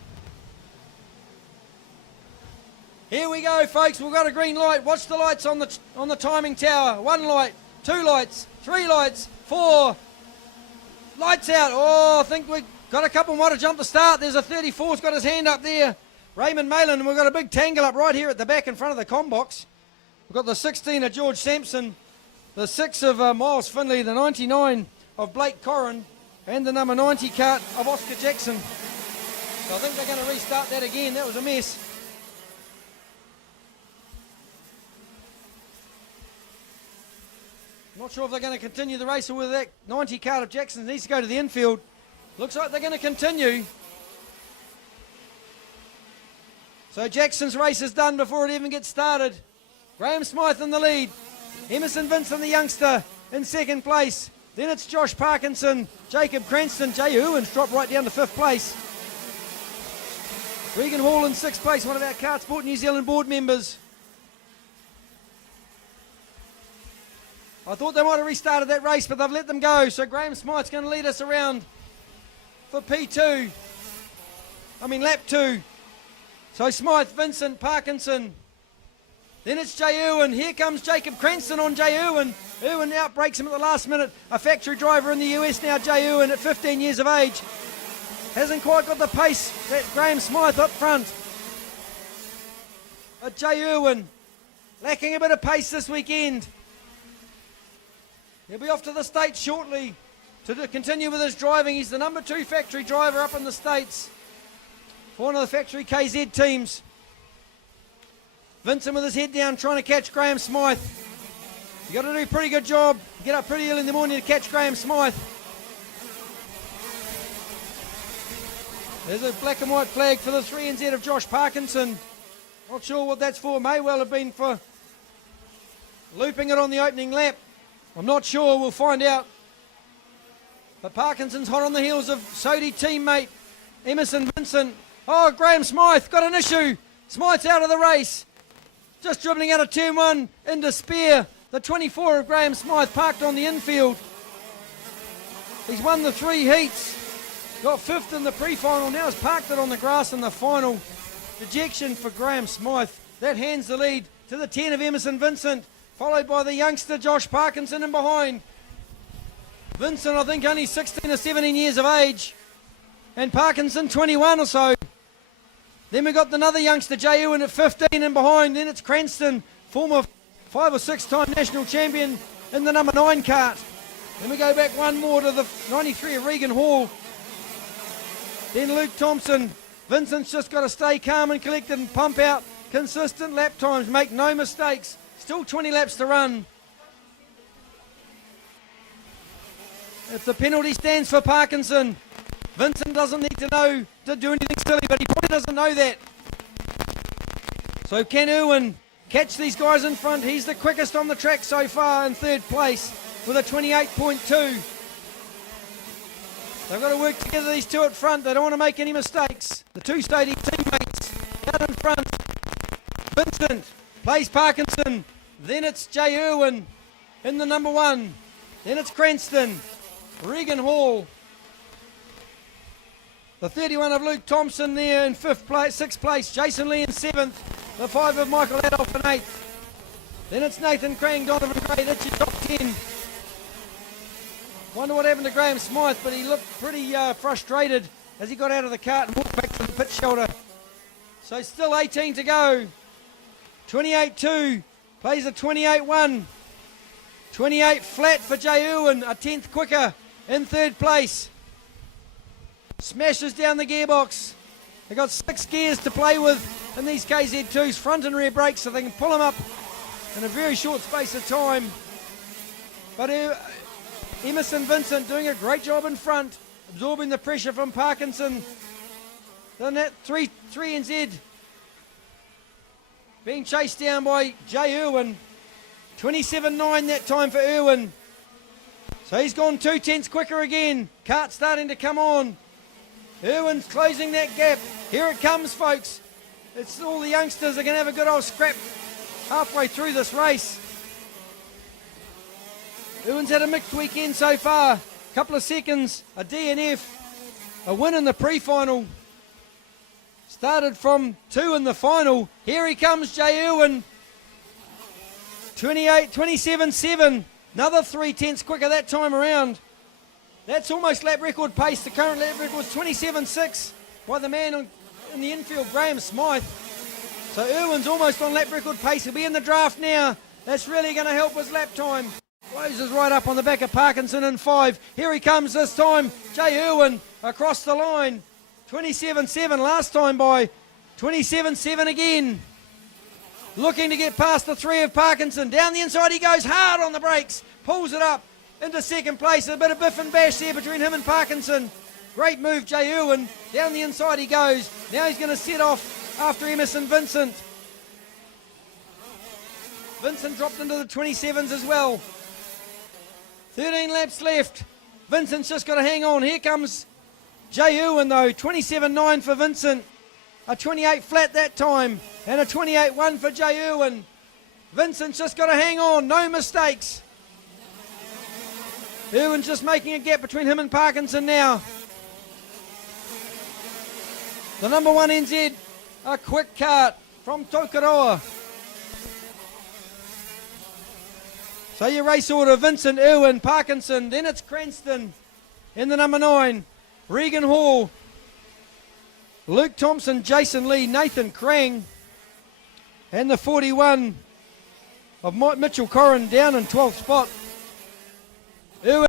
Here we go, folks. We've got a green light. Watch the lights on the timing tower. 1 light, 2 lights, 3 lights, 4. Lights out. Oh, I think we've got a couple more to jump the start. There's a 34's got his hand up there. Raymond Malin, and we've got a big tangle up right here at the back in front of the com box. We've got the 16 of George Sampson the 6 of Miles Finley, the 99 of Blake Corrin, and the number 90 cart of Oscar Jackson. So I think they're going to restart that again. That was a mess. Not sure if they're going to continue the race or whether that 90 cart of Jackson needs to go to the infield. Looks like they're going to continue. So Jackson's race is done before it even gets started. Graham Smythe in the lead. Emerson Vincent, the youngster, in second place. Then it's Josh Parkinson, Jacob Cranston, Jay Owens dropped right down to 5th place. Regan Hall in 6th place, one of our KartSport New Zealand board members. I thought they might have restarted that race, but they've let them go. So Graham Smythe's going to lead us around for lap 2. So Smythe, Vincent, Parkinson. Then it's Jay Irwin. Here comes Jacob Cranston on Jay Irwin. Irwin outbreaks him at the last minute. A factory driver in the US now, Jay Irwin, at 15 years of age. Hasn't quite got the pace that Graham Smythe up front. But Jay Irwin, lacking a bit of pace this weekend. He'll be off to the States shortly to continue with his driving. He's the number 2 factory driver up in the States for one of the factory KZ teams. Vincent with his head down trying to catch Graham Smythe. You got to do a pretty good job. Get up pretty early in the morning to catch Graham Smythe. There's a black and white flag for the 3NZ of Josh Parkinson. Not sure what that's for. May well have been for looping it on the opening lap. I'm not sure. We'll find out. But Parkinson's hot on the heels of Sodi teammate Emerson Vincent. Oh, Graham Smythe got an issue. Smythe's out of the race. Just dribbling out of turn 1 in despair. The 24 of Graham Smythe parked on the infield. He's won the 3 heats. Got 5th in the pre-final. Now has parked it on the grass in the final. Dejection for Graham Smythe. That hands the lead to the 10 of Emerson Vincent, followed by the youngster Josh Parkinson in behind. Vincent, I think, only 16 or 17 years of age. And Parkinson, 21 or so. Then we've got another youngster, Jay Ewan, at 15 and behind. Then it's Cranston, former 5 or 6 time national champion in the number 9 cart. Then we go back one more to the 93 of Regan Hall. Then Luke Thompson. Vincent's just got to stay calm and collected and pump out consistent lap times. Make no mistakes. Still 20 laps to run. If the penalty stands for Parkinson, Vincent doesn't need to know to do anything silly, but he probably doesn't know that. So can Irwin catch these guys in front? He's the quickest on the track so far in 3rd place with a 28.2. They've got to work together, these two at front. They don't want to make any mistakes. The 2 Stady teammates out in front. Vincent plays Parkinson. Then it's Jay Irwin in the number 1. Then it's Cranston. Regan Hall. The 31 of Luke Thompson there in 5th place, 6th place. Jason Lee in 7th. The 5 of Michael Adolph in 8th. Then it's Nathan Crane, Donovan Gray. That's your top 10. Wonder what happened to Graham Smythe, but he looked pretty frustrated as he got out of the cart and walked back to the pit shoulder. So still 18 to go. 28.2. Plays a 28.1. 28 flat for Jay Irwin, a 10th quicker in 3rd place. Smashes down the gearbox. They've got 6 gears to play with in these KZ2s, front and rear brakes, so they can pull them up in a very short space of time. But Emerson Vincent doing a great job in front, absorbing the pressure from Parkinson. Then that 3NZ being chased down by Jay Irwin. 27.9 that time for Irwin. So he's gone 2 tenths quicker again. Kart starting to come on. Irwin's closing that gap. Here it comes, folks. It's all the youngsters are going to have a good old scrap halfway through this race. Irwin's had a mixed weekend so far. A couple of seconds, a DNF, a win in the pre-final. Started from 2 in the final. Here he comes, Jay Irwin. 27.7. Another 3 tenths quicker that time around. That's almost lap record pace. The current lap record was 27.6 by the man in the infield, Graham Smythe. So Irwin's almost on lap record pace. He'll be in the draft now. That's really going to help his lap time. Closes right up on the back of Parkinson in 5. Here he comes this time. Jay Irwin across the line. 27.7 last time by 27.7 again. Looking to get past the 3 of Parkinson. Down the inside he goes hard on the brakes. Pulls it up into second place. A bit of biff and bash there between him and Parkinson. Great move, Jay Irwin. Down the inside he goes. Now he's going to set off after Emerson Vincent. Vincent dropped into the 27s as well. 13 laps left. Vincent's just got to hang on. Here comes Jay Irwin though. 27.9 for Vincent. A 28 flat that time. And a 28.1 for Jay Irwin. Vincent's just got to hang on. No mistakes. Irwin's just making a gap between him and Parkinson now. The number 1 NZ, a quick kart from Tokoroa. So your race order, Vincent, Irwin, Parkinson, then it's Cranston in the number 9, Regan Hall, Luke Thompson, Jason Lee, Nathan Krang, and the 41 of Mitchell Corrin down in 12th spot. Irwin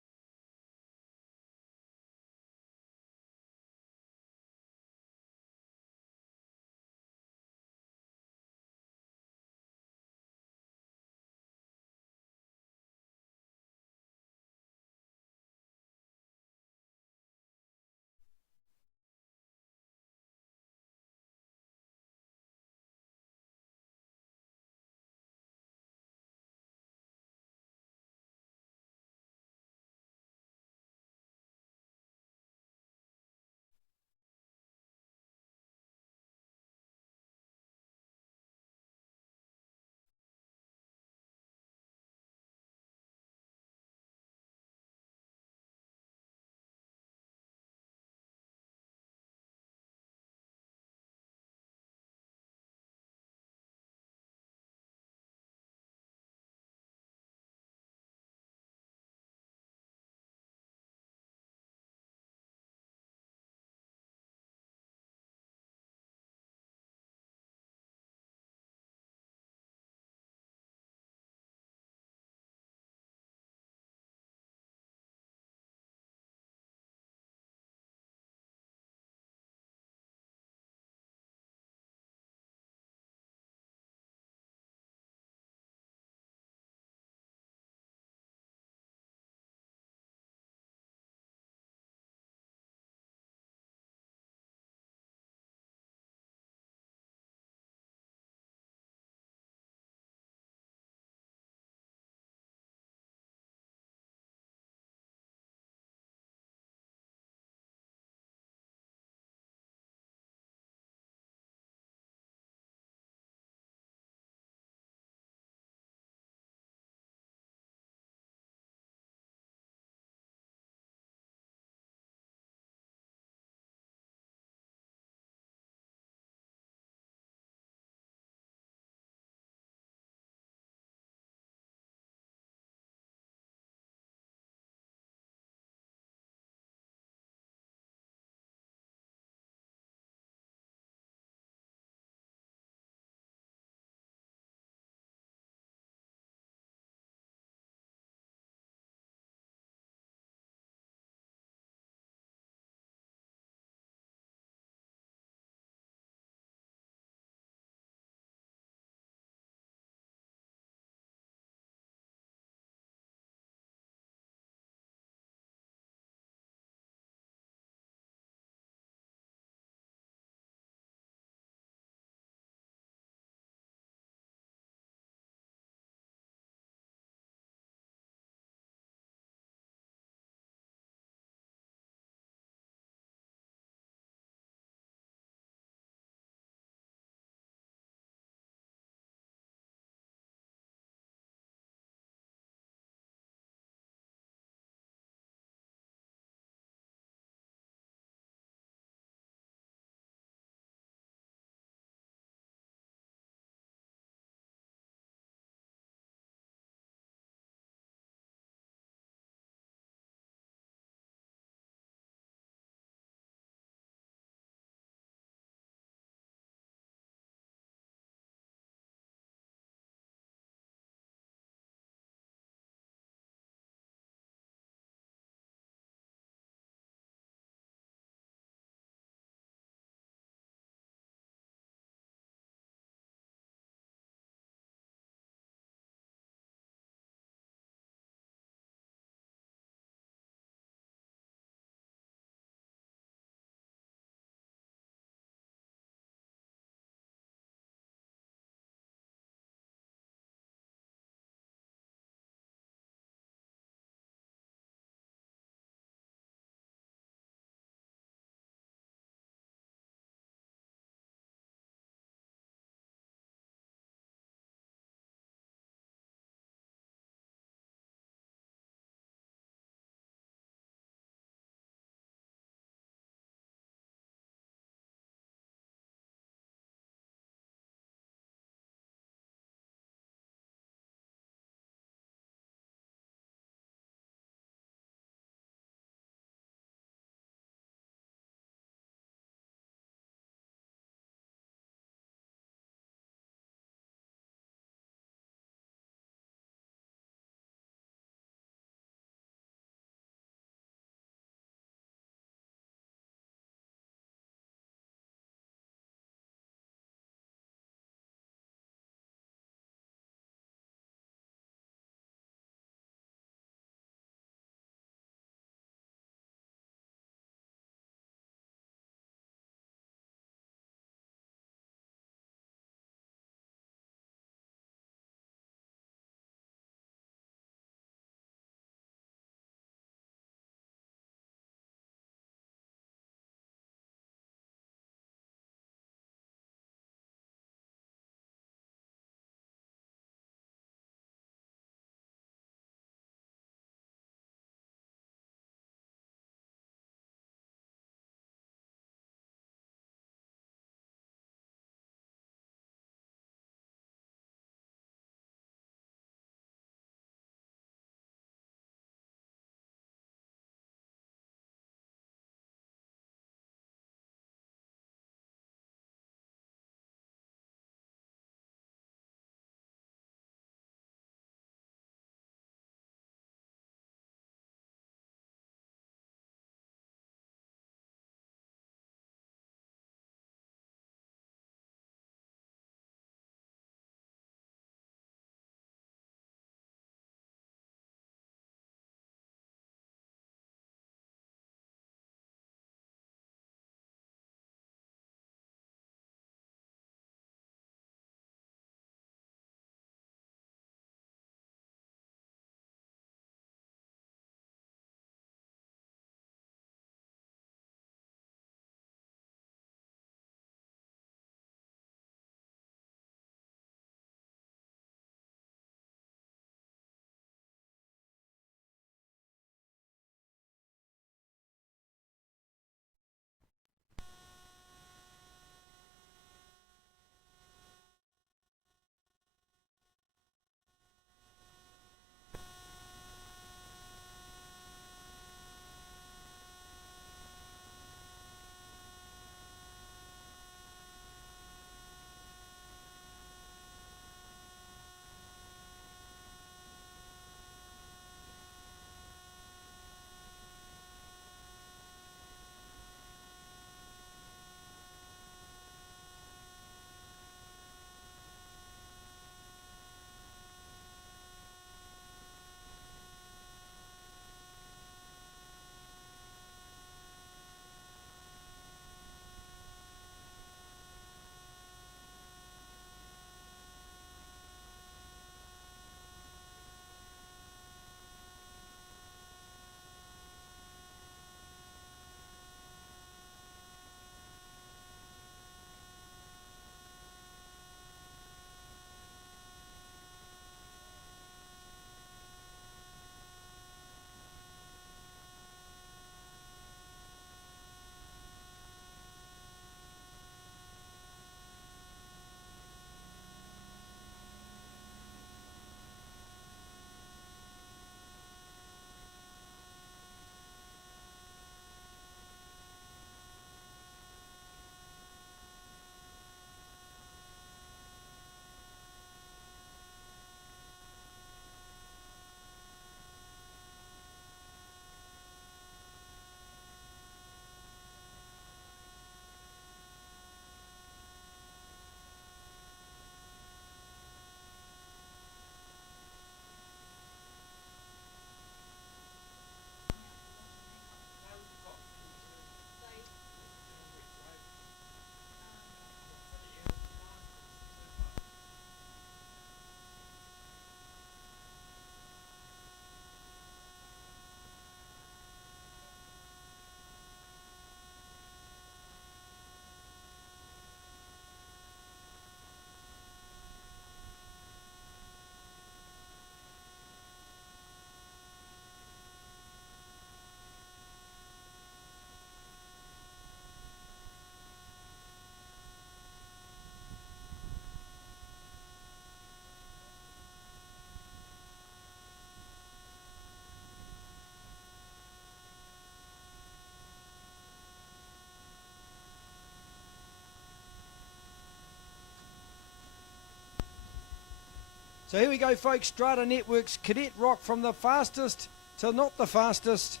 So here we go, folks. Strata Networks, Cadet ROK, from the fastest to not the fastest.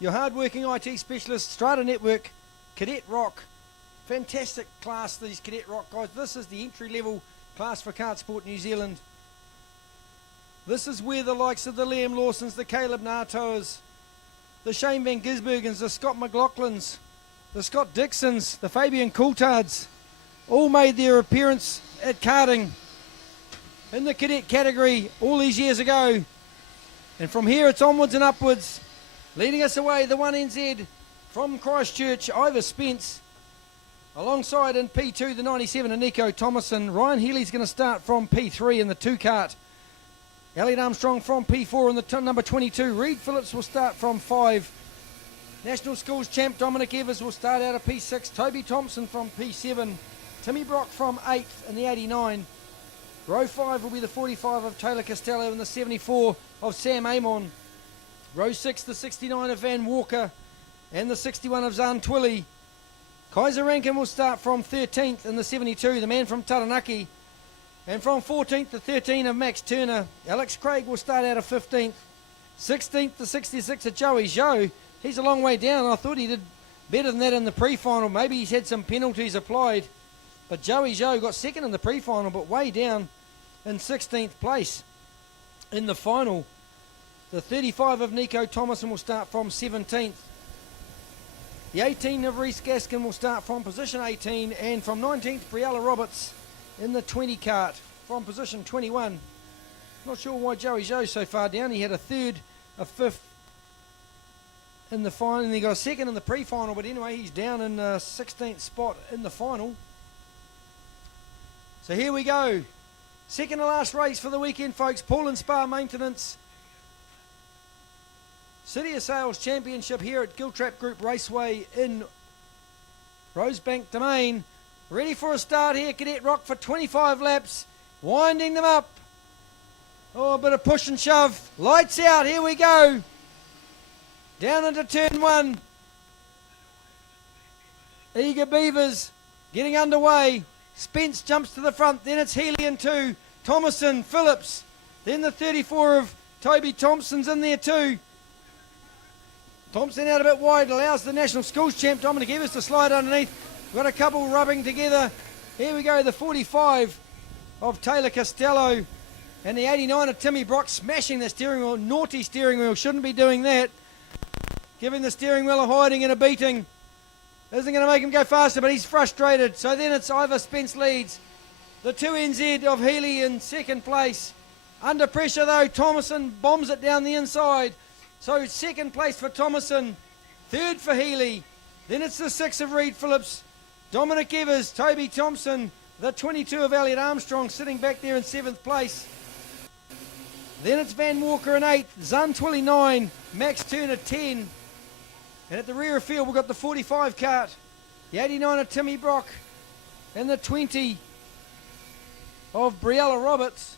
Your hard-working IT specialist, Strata Network, Cadet ROK. Fantastic class, these Cadet ROK guys. This is the entry-level class for KartSport New Zealand. This is where the likes of the Liam Lawsons, the Caleb Natoas, the Shane Van Gisbergens, the Scott McLaughlins, the Scott Dixons, the Fabian Coulthards, all made their appearance at karting in the cadet category all these years ago. And from here it's onwards and upwards. Leading us away, the 1NZ from Christchurch, Ivor Spence. Alongside in P2, the 97 and Nico Thomason. Ryan Healy's going to start from P3 in the 2 kart. Elliot Armstrong from P4 in the number 22. Reed Phillips will start from 5. National Schools champ Dominic Evers will start out of P6. Toby Thompson from P7. Timmy Brock from 8th in the 89. Row 5 will be the 45 of Taylor Costello and the 74 of Sam Amon. Row 6, the 69 of Van Walker and the 61 of Zan Twilly. Kaiser Rankin will start from 13th in the 72, the man from Taranaki. And from 14th to 13 of Max Turner. Alex Craig will start out of 15th. 16th to 66 of Joey Zhou. He's a long way down. I thought he did better than that in the pre-final. Maybe he's had some penalties applied. But Joey Zhou got second in the pre-final, but way down in 16th place in the final. The 35 of Nico Thomason will start from 17th. The 18 of Reese Gaskin will start from position 18, and from 19th, Briella Roberts in the 20 kart from position 21. Not sure why Joey Zhou's so far down. He had a 3rd, a 5th in the final, and he got a 2nd in the pre-final, but anyway, he's down in the 16th spot in the final. So here we go. Second to last race for the weekend, folks. Paul and Spa Maintenance City of Sales Championship here at Giltrap Group Raceway in Rosebank Domain. Ready for a start here, Cadet ROK, for 25 laps. Winding them up. Oh, a bit of push and shove. Lights out, here we go. Down into turn 1. Eager Beavers getting underway. Spence jumps to the front, then it's Healy in 2. Thomason, Phillips, then the 34 of Toby Thompson's in there too. Thompson out a bit wide, allows the National Schools champ Dominic Evers to slide underneath. Got a couple rubbing together. Here we go, the 45 of Taylor Costello and the 89 of Timmy Brock smashing the steering wheel. Naughty steering wheel, shouldn't be doing that. Giving the steering wheel a hiding and a beating. Isn't going to make him go faster, but he's frustrated. So then it's Ivor Spence leads. The 2NZ of Healy in 2nd place. Under pressure though, Thomason bombs it down the inside. So 2nd place for Thomason, 3rd for Healy. Then it's the 6 of Reed Phillips, Dominic Evers, Toby Thompson, the 22 of Elliot Armstrong sitting back there in 7th place. Then it's Van Walker in 8th, Zan Twilly 9, Max Turner 10. And at the rear of field we've got the 45 kart, the 89 of Timmy Brock, and the 20 of Briella Roberts.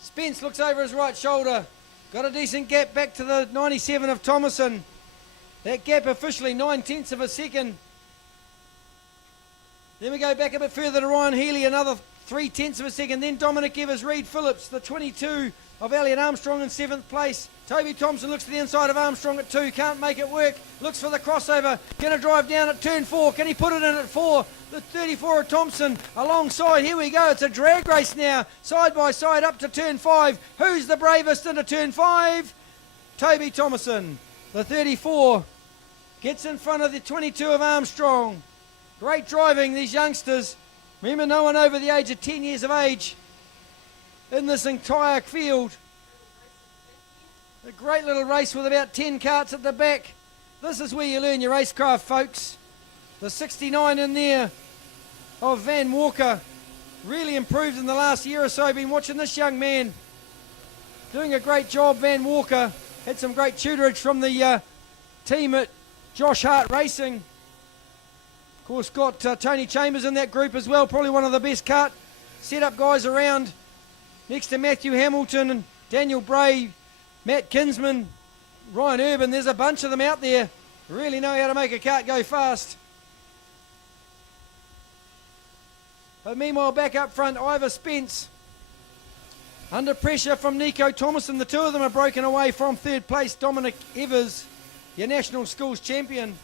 Spence looks over his right shoulder. Got a decent gap back to the 97 of Thomason. That gap officially 9/10 of a second. Then we go back a bit further to Ryan Healy, another 3/10 of a second. Then Dominic Evers, Reed Phillips, the 22 of Elliot Armstrong in 7th place. Toby Thompson looks to the inside of Armstrong at 2. Can't make it work. Looks for the crossover. Going to drive down at turn 4. Can he put it in at 4? The 34 of Thompson alongside. Here we go. It's a drag race now. Side by side up to turn 5. Who's the bravest into turn 5? Toby Thomason. The 34 gets in front of the 22 of Armstrong. Great driving, these youngsters. Remember, no one over the age of 10 years of age in this entire field. A great little race with about 10 karts at the back. This is where you learn your racecraft, folks. The 69 in there of Van Walker. Really improved in the last year or so. Been watching this young man. Doing a great job, Van Walker. Had some great tutorage from the team at Josh Hart Racing. Of course, got Tony Chambers in that group as well. Probably one of the best kart setup guys around. Next to Matthew Hamilton and Daniel Bray, Matt Kinsman, Ryan Urban. There's a bunch of them out there. Really know how to make a kart go fast. But meanwhile, back up front, Ivor Spence. Under pressure from Nico Thomason. The two of them are broken away from third place. Dominic Evers, your national schools champion.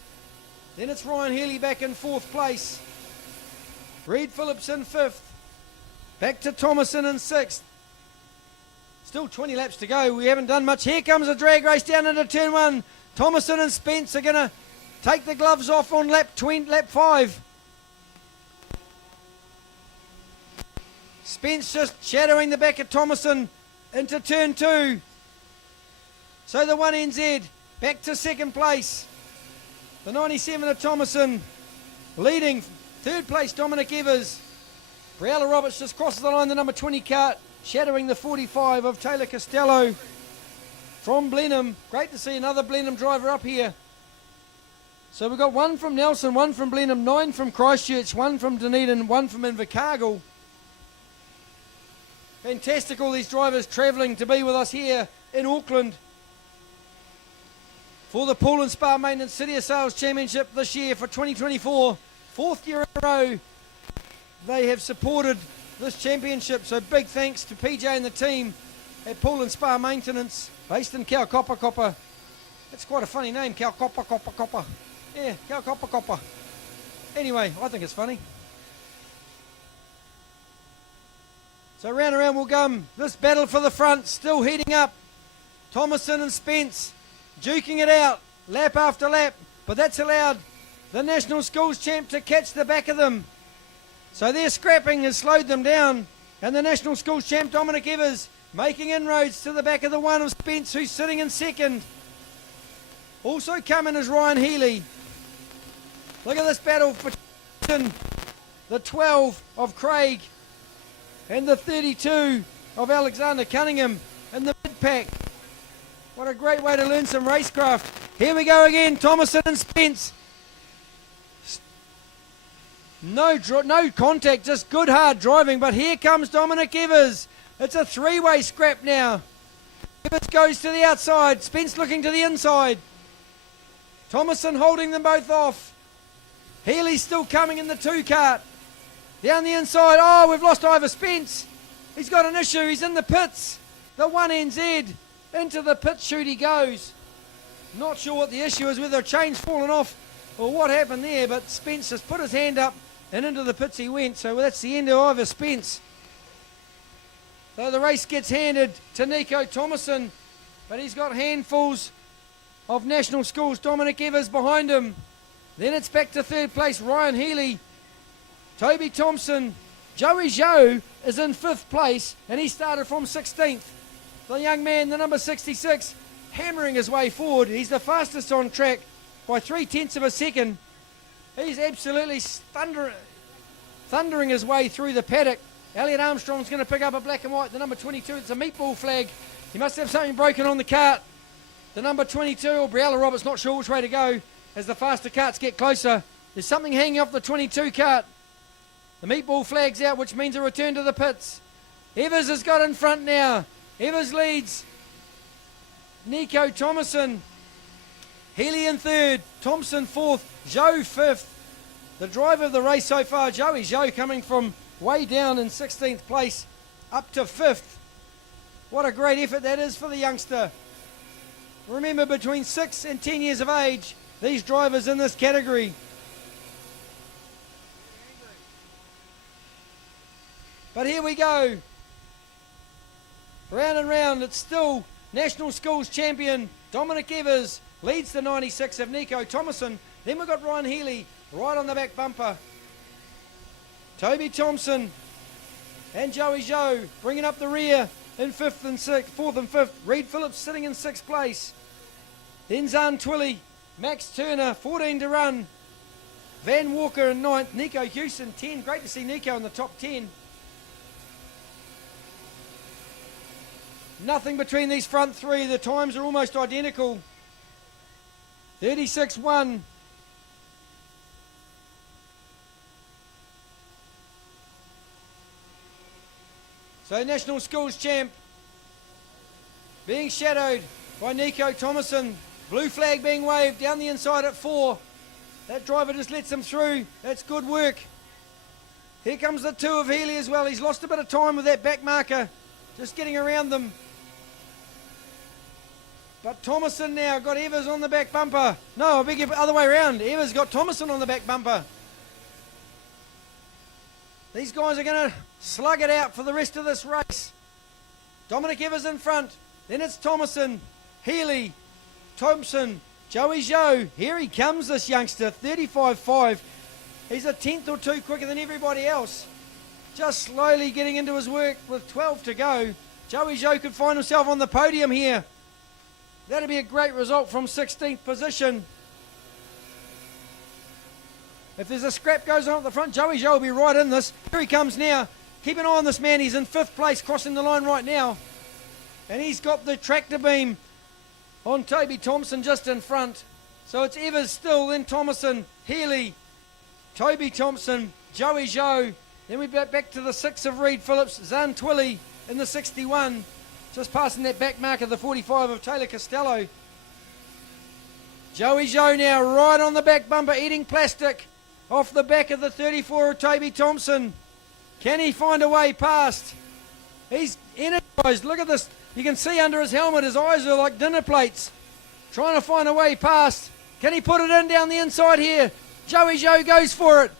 Then it's Ryan Healy back in fourth place. Reed Phillips in fifth. Back to Thomason in sixth. Still 20 laps to go. We haven't done much. Here comes a drag race down into turn one. Thomason and Spence are going to take the gloves off on lap 5. Spence just shadowing the back of Thomason into turn 2. So the 1NZ back to second place. The 97 of Thomason leading. Third place, Dominic Evers. Briella Roberts just crosses the line, the number 20 cart, shadowing the 45 of Taylor Costello from Blenheim. Great to see another Blenheim driver up here. So we've got one from Nelson, one from Blenheim, 9 from Christchurch, 1 from Dunedin, 1 from Invercargill. Fantastic, all these drivers travelling to be with us here in Auckland for the Pool and Spa Maintenance City of Sales Championship this year for 2024. 4th year in a row they have supported this championship, so big thanks to PJ and the team at Pool and Spa Maintenance based in Kaukopakapa. That's quite a funny name, Kaukopakapa. Yeah, Kaukopakapa. Anyway, I think it's funny. So round and round we'll go. This battle for the front still heating up. Thomason and Spence duking it out lap after lap, but that's allowed the National Schools champ to catch the back of them. So their scrapping has slowed them down, and the National Schools champ Dominic Evers making inroads to the back of the one of Spence, who's sitting in second. Also coming is Ryan Healy. Look at this battle for the 12 of Craig and the 32 of Alexander Cunningham in the mid-pack. What a great way to learn some racecraft. Here we go again, Thomason and Spence. No contact, just good hard driving, but here comes Dominic Evers. It's a three-way scrap now. Evers goes to the outside, Spence looking to the inside. Thomason holding them both off. Healy's still coming in the 2 cart. Down the inside, oh, we've lost Ivor Spence. He's got an issue, he's in the pits. The 1NZ, into the pit chute he goes. Not sure what the issue is, whether a chain's fallen off or what happened there, but Spence just put his hand up and into the pits he went. So that's the end of Ivor Spence. So the race gets handed to Nico Thomason, but he's got handfuls of National Schools. Dominic Evers behind him. Then it's back to third place, Ryan Healy. Toby Thompson. Joey Zhou is in 5th place, and he started from 16th. The young man, the number 66, hammering his way forward. He's the fastest on track by 0.3 of a second. He's absolutely thundering his way through the paddock. Elliot Armstrong's going to pick up a black and white, the number 22. It's a meatball flag. He must have something broken on the cart. The number 22, or Briella Roberts, not sure which way to go as the faster carts get closer. There's something hanging off the 22 cart. The meatball flag's out, which means a return to the pits. Evers has got in front now. Evers leads. Nico Thomason. Healy in 3rd. Thompson 4th. Zhou 5th. The driver of the race so far, Joey Zhou, coming from way down in 16th place up to 5th. What a great effort that is for the youngster. Remember, between 6 and 10 years of age, these drivers in this category. But here we go. Round and round, it's still National Schools champion Dominic Evers leads the 96 of Nico Thomason. Then we've got Ryan Healy right on the back bumper. Toby Thompson and Joey Zhou bringing up the rear in 4th and 5th. Reed Phillips sitting in 6th place. Then Zahn Twilly, Max Turner, 14 to run. Van Walker in 9th. Nico Hewson, 10. Great to see Nico in the top 10. Nothing between these front three. The times are almost identical. 36-1. So National Schools champ being shadowed by Nico Thomason. Blue flag being waved down the inside at 4. That driver just lets him through. That's good work. Here comes the 2 of Healy as well. He's lost a bit of time with that back marker, just getting around them. But Thomason now got Evers on the back bumper. No, I beg your other way around. Evers got Thomason on the back bumper. These guys are going to slug it out for the rest of this race. Dominic Evers in front. Then it's Thomason, Healy, Thompson, Joey Zhou. Here he comes, this youngster, 35.5. He's a tenth or two quicker than everybody else. Just slowly getting into his work with 12 to go. Joey Zhou could find himself on the podium here. That'd be a great result from 16th position. If there's a scrap goes on at the front, Joey Zhou will be right in this. Here he comes now. Keep an eye on this man. He's in 5th place, crossing the line right now. And he's got the tractor beam on Toby Thompson just in front. So it's Evers still, then Thomason, Healy, Toby Thompson, Joey Zhou. Then we back to the 6 of Reed Phillips, Zan Twilly in the 61. Just passing that back mark of the 45 of Taylor Costello. Joey Zhou now right on the back bumper, eating plastic off the back of the 34 of Toby Thompson. Can he find a way past? He's energized. Look at this. You can see under his helmet, his eyes are like dinner plates. Trying to find a way past. Can he put it in down the inside here? Joey Zhou goes for it.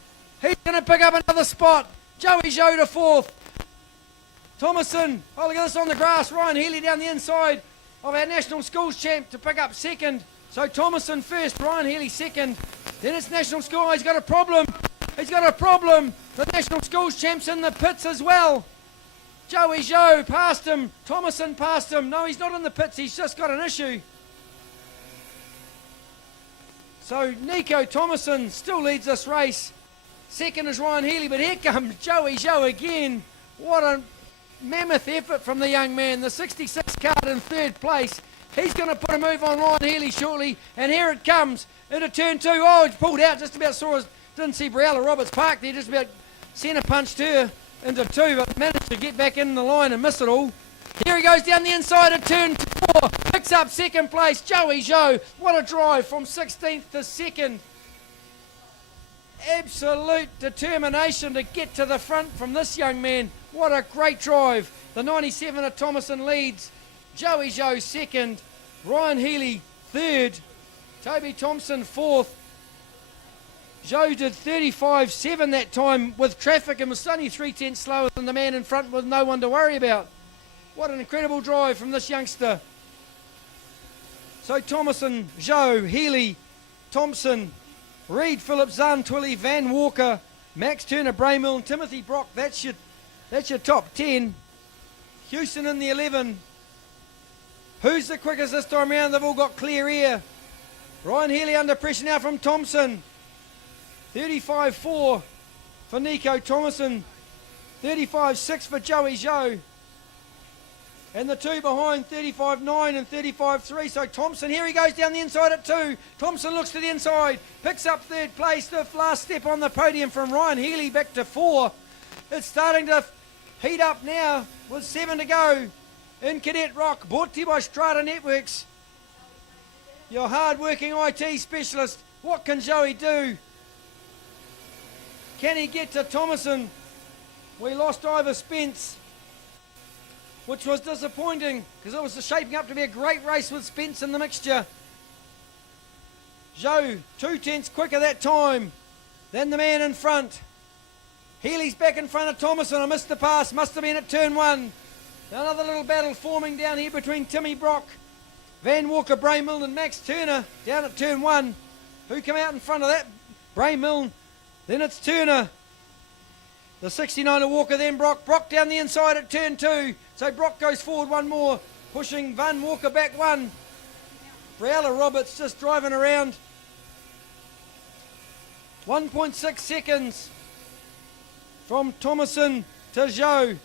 He's going to pick up another spot. Joey Zhou to 4th. Thomason, oh look at this on the grass. Ryan Healy down the inside of our National Schools champ to pick up 2nd. So Thomason first, Ryan Healy 2nd. Then it's National School. Oh, he's got a problem. He's got a problem. The National Schools champ's in the pits as well. Joey Zhou past him. Thomason past him. No, he's not in the pits. He's just got an issue. So Nico Thomason still leads this race. 2nd is Ryan Healy, but here comes Joey Zhou again. What a mammoth effort from the young man. The 66 card in 3rd place. He's going to put a move on Ryan Healy shortly. And here it comes into turn 2. Oh, it's pulled out. Just about saw us. Didn't see Briella Roberts parked there. Just about centre punched her into 2, but managed to get back in the line and miss it all. Here he goes down the inside of turn 4. Picks up 2nd place. Joey Zhou. What a drive from 16th to 2nd. Absolute determination to get to the front from this young man. What a great drive. The 97 of Thomason leads. Joey Zhou 2nd. Ryan Healy 3rd. Toby Thompson 4th. Zhou did 35.7 that time with traffic and was only 3/10 slower than the man in front with no one to worry about. What an incredible drive from this youngster. So Thomason, Zhou, Healy, Thompson, Reed Phillips, Zan Twilly, Van Walker, Max Turner, Bray Milne, Timothy Brock. That's your top 10. Houston in the 11. Who's the quickest this time around? They've all got clear air. Ryan Healy under pressure now from Thompson. 35.4 for Nico Thomason. 35.6 for Joey Zhou. And the 2 behind, 35.9 and 35.3. So Thompson, here he goes down the inside at 2. Thompson looks to the inside, picks up 3rd place. The last step on the podium from Ryan Healy back to 4. It's starting to heat up now with 7 to go in Cadet ROK, brought to you by Strata Networks. Your hard-working IT specialist. What can Joey do? Can he get to Thomason? We lost Ivor Spence, which was disappointing because it was shaping up to be a great race with Spence in the mixture. Zhou, 2/10 quicker that time than the man in front. Healy's back in front of Thomason. I missed the pass. Must have been at turn 1. Another little battle forming down here between Timmy Brock, Van Walker, Bray Milne and Max Turner down at turn 1. Who come out in front of that? Bray Milne. Then it's Turner. The 69 of Walker, then Brock. Brock down the inside at turn 2. So Brock goes forward one more, pushing Van Walker back 1. Briella Roberts just driving around. 1.6 seconds from Thomason to Zhou.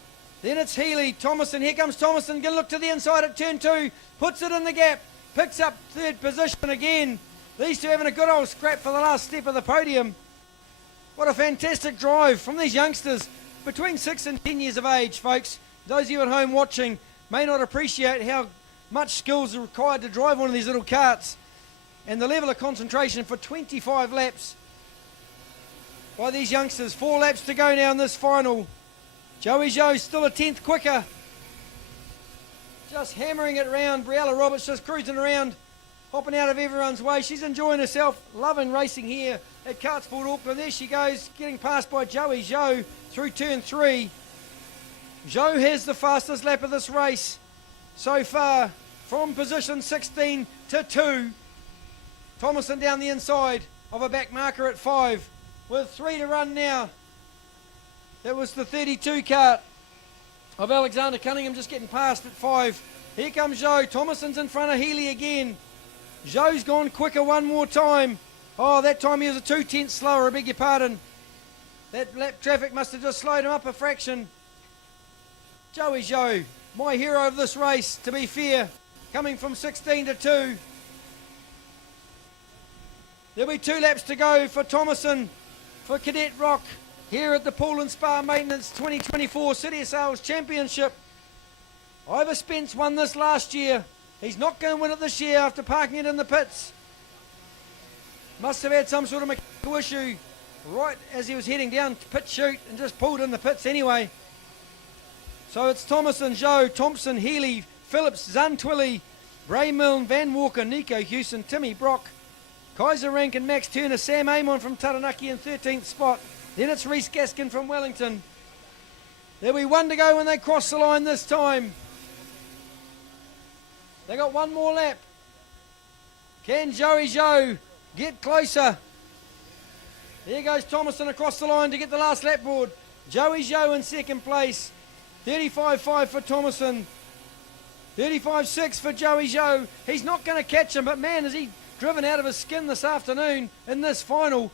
Then it's Healy, Thomason. Here comes Thomason. Going to look to the inside at turn 2. Puts it in the gap. Picks up 3rd position again. These two having a good old scrap for the last step of the podium. What a fantastic drive from these youngsters between 6 and 10 years of age, folks. Those of you at home watching may not appreciate how much skills are required to drive one of these little carts and the level of concentration for 25 laps by these youngsters. 4 laps to go now in this final. Joey Joe still a 10th quicker. Just hammering it around. Briella Roberts just cruising around, hopping out of everyone's way. She's enjoying herself, loving racing here at KartSport Auckland. There she goes, getting passed by Joey Joe through turn 3. Joe has the fastest lap of this race so far, from position 16 to 2. Thomason down the inside of a back marker at 5 with 3 to run now. That was the 32 kart of Alexander Cunningham just getting past at 5. Here comes Joe. Thomason's in front of Healy again. Joe's gone quicker one more time. Oh, that time he was a 2/10 slower, I beg your pardon. That lap traffic must have just slowed him up a fraction. Joey Joe, my hero of this race, to be fair, coming from 16 to 2. There'll be 2 laps to go for Thomason for Cadet ROK here at the Pool and Spa Maintenance 2024 City Sales Championship. Ivor Spence won this last year. He's not going to win it this year after parking it in the pits. Must have had some sort of mechanical issue right as he was heading down to pit chute and just pulled in the pits anyway. So it's Thomason, Joe, Thompson, Healy, Phillips, Zantwilly, Bray Milne, Van Walker, Nico Hewson, Timmy Brock, Kaiser Rank and Max Turner, Sam Amon from Taranaki in 13th spot. Then it's Reese Gaskin from Wellington. There'll be 1 to go when they cross the line this time. They got 1 more lap. Can Joey Joe get closer? There goes Thomason across the line to get the last lap board. Joey Joe in 2nd place. 35.5 for Thomason. 35.6 for Joey Joe. He's not going to catch him, but man, is he driven out of his skin this afternoon in this final.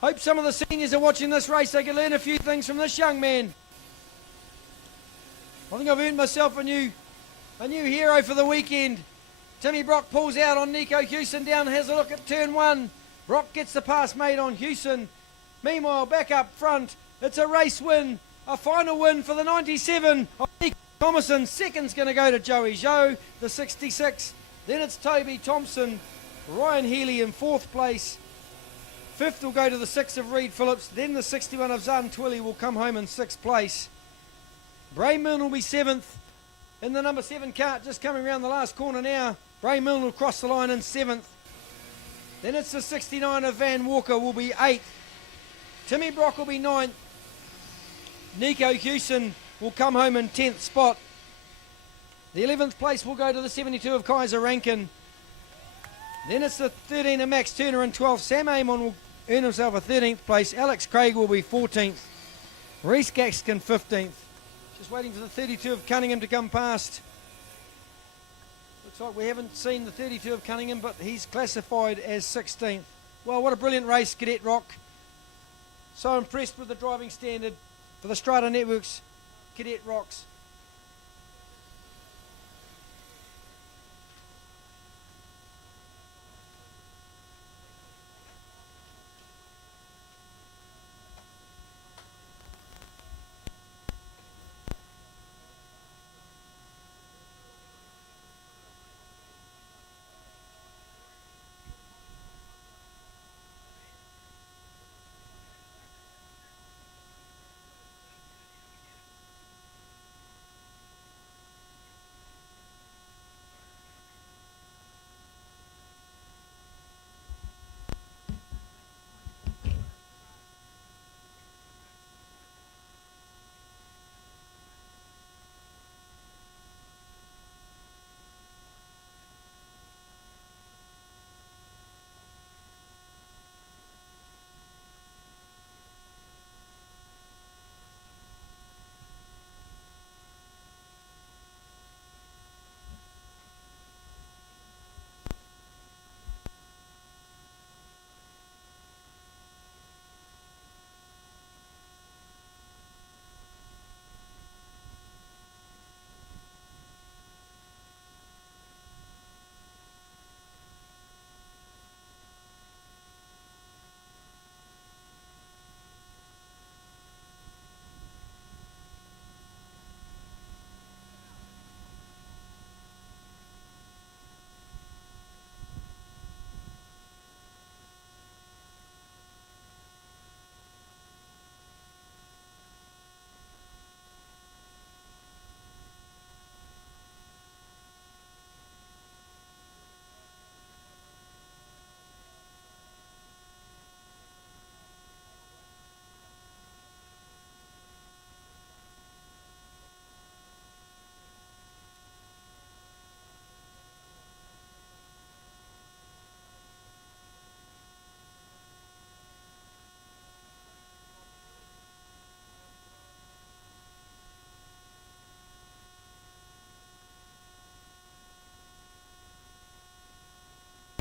Hope some of the seniors are watching this race. They can learn a few things from this young man. I think I've earned myself a new hero for the weekend. Timmy Brock pulls out on Nico Hewson down, has a look at turn 1. Brock gets the pass made on Hewson. Meanwhile, back up front, it's a race win, a final win for the 97 of Nico Thomason. 2nd's going to go to Joey Joe, the 66. Then it's Toby Thompson, Ryan Healy in 4th place. 5th will go to the 6 of Reed Phillips. Then the 61 of Zan Twilly will come home in 6th place. Bray Milne will be 7th. In the number 7 kart, just coming around the last corner now. Bray Milne will cross the line in 7th. Then it's the 69 of Van Walker will be 8th. Timmy Brock will be 9th. Nico Hewson will come home in 10th spot. The 11th place will go to the 72 of Kaiser Rankin. Then it's the 13 of Max Turner in 12th. Sam Amon will earn himself a 13th place. Alex Craig will be 14th. Reese Gaskin 15th. Just waiting for the 32 of Cunningham to come past. Looks like we haven't seen the 32 of Cunningham, but he's classified as 16th. Well, what a brilliant race, Cadet ROK. So impressed with the driving standard for the Strata Networks Cadet ROKs.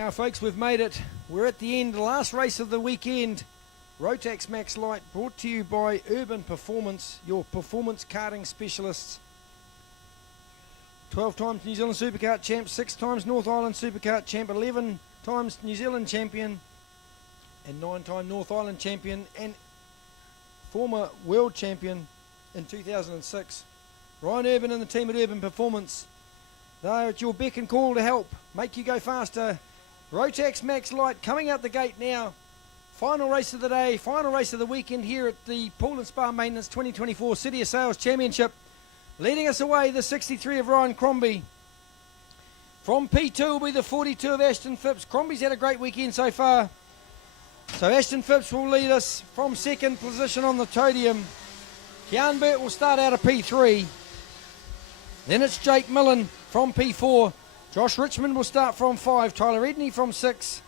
Now folks, we've made it. We're at the end, the last race of the weekend. Rotax Max Light, brought to you by Urban Performance, your performance karting specialists. 12 times New Zealand Superkart champ, 6 times North Island Superkart champ, 11 times New Zealand champion, and 9-time North Island champion, and former world champion in 2006. Ryan Urban and the team at Urban Performance. They're at your beck and call to help make you go faster. Rotax Max Light coming out the gate now. Final race of the day, final race of the weekend here at the Pool and Spa Maintenance 2024 City of Sales Championship. Leading us away, the 63 of Ryan Crombie. From P2 will be the 42 of Ashton Phipps. Crombie's had a great weekend so far. So Ashton Phipps will lead us from second position on the podium. Kian Burt will start out of P3. Then it's Jake Millen from P4. Josh Richmond will start from 5. Tyler Edney from 6.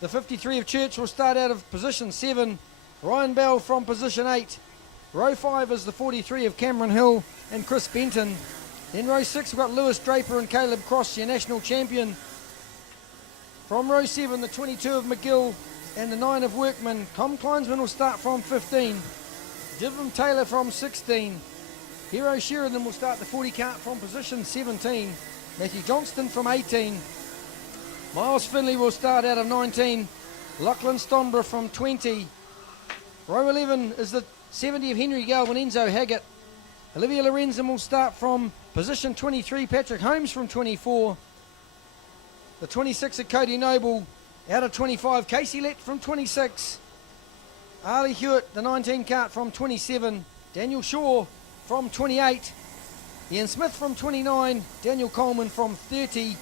The 53 of Church will start out of position 7. Ryan Bell from position 8. Row 5 is the 43 of Cameron Hill and Chris Benton. Then row 6 we've got Lewis Draper and Caleb Cross, your national champion. From row 7, the 22 of McGill and the 9 of Workman. Tom Kleinsman will start from 15. Divram Taylor from 16. Hero Sheridan will start the 40 kart from position 17. Matthew Johnston from 18. Miles Finley will start out of 19. Lachlan Stombra from 20. Row 11 is the 70 of Henry Galvin, Enzo Haggett. Olivia Lorenzen will start from position 23. Patrick Holmes from 24. The 26 of Cody Noble out of 25. Casey Lett from 26. Ali Hewitt, the 19 kart from 27. Daniel Shaw from 28. Ian Smith from 29. Daniel Coleman from 30.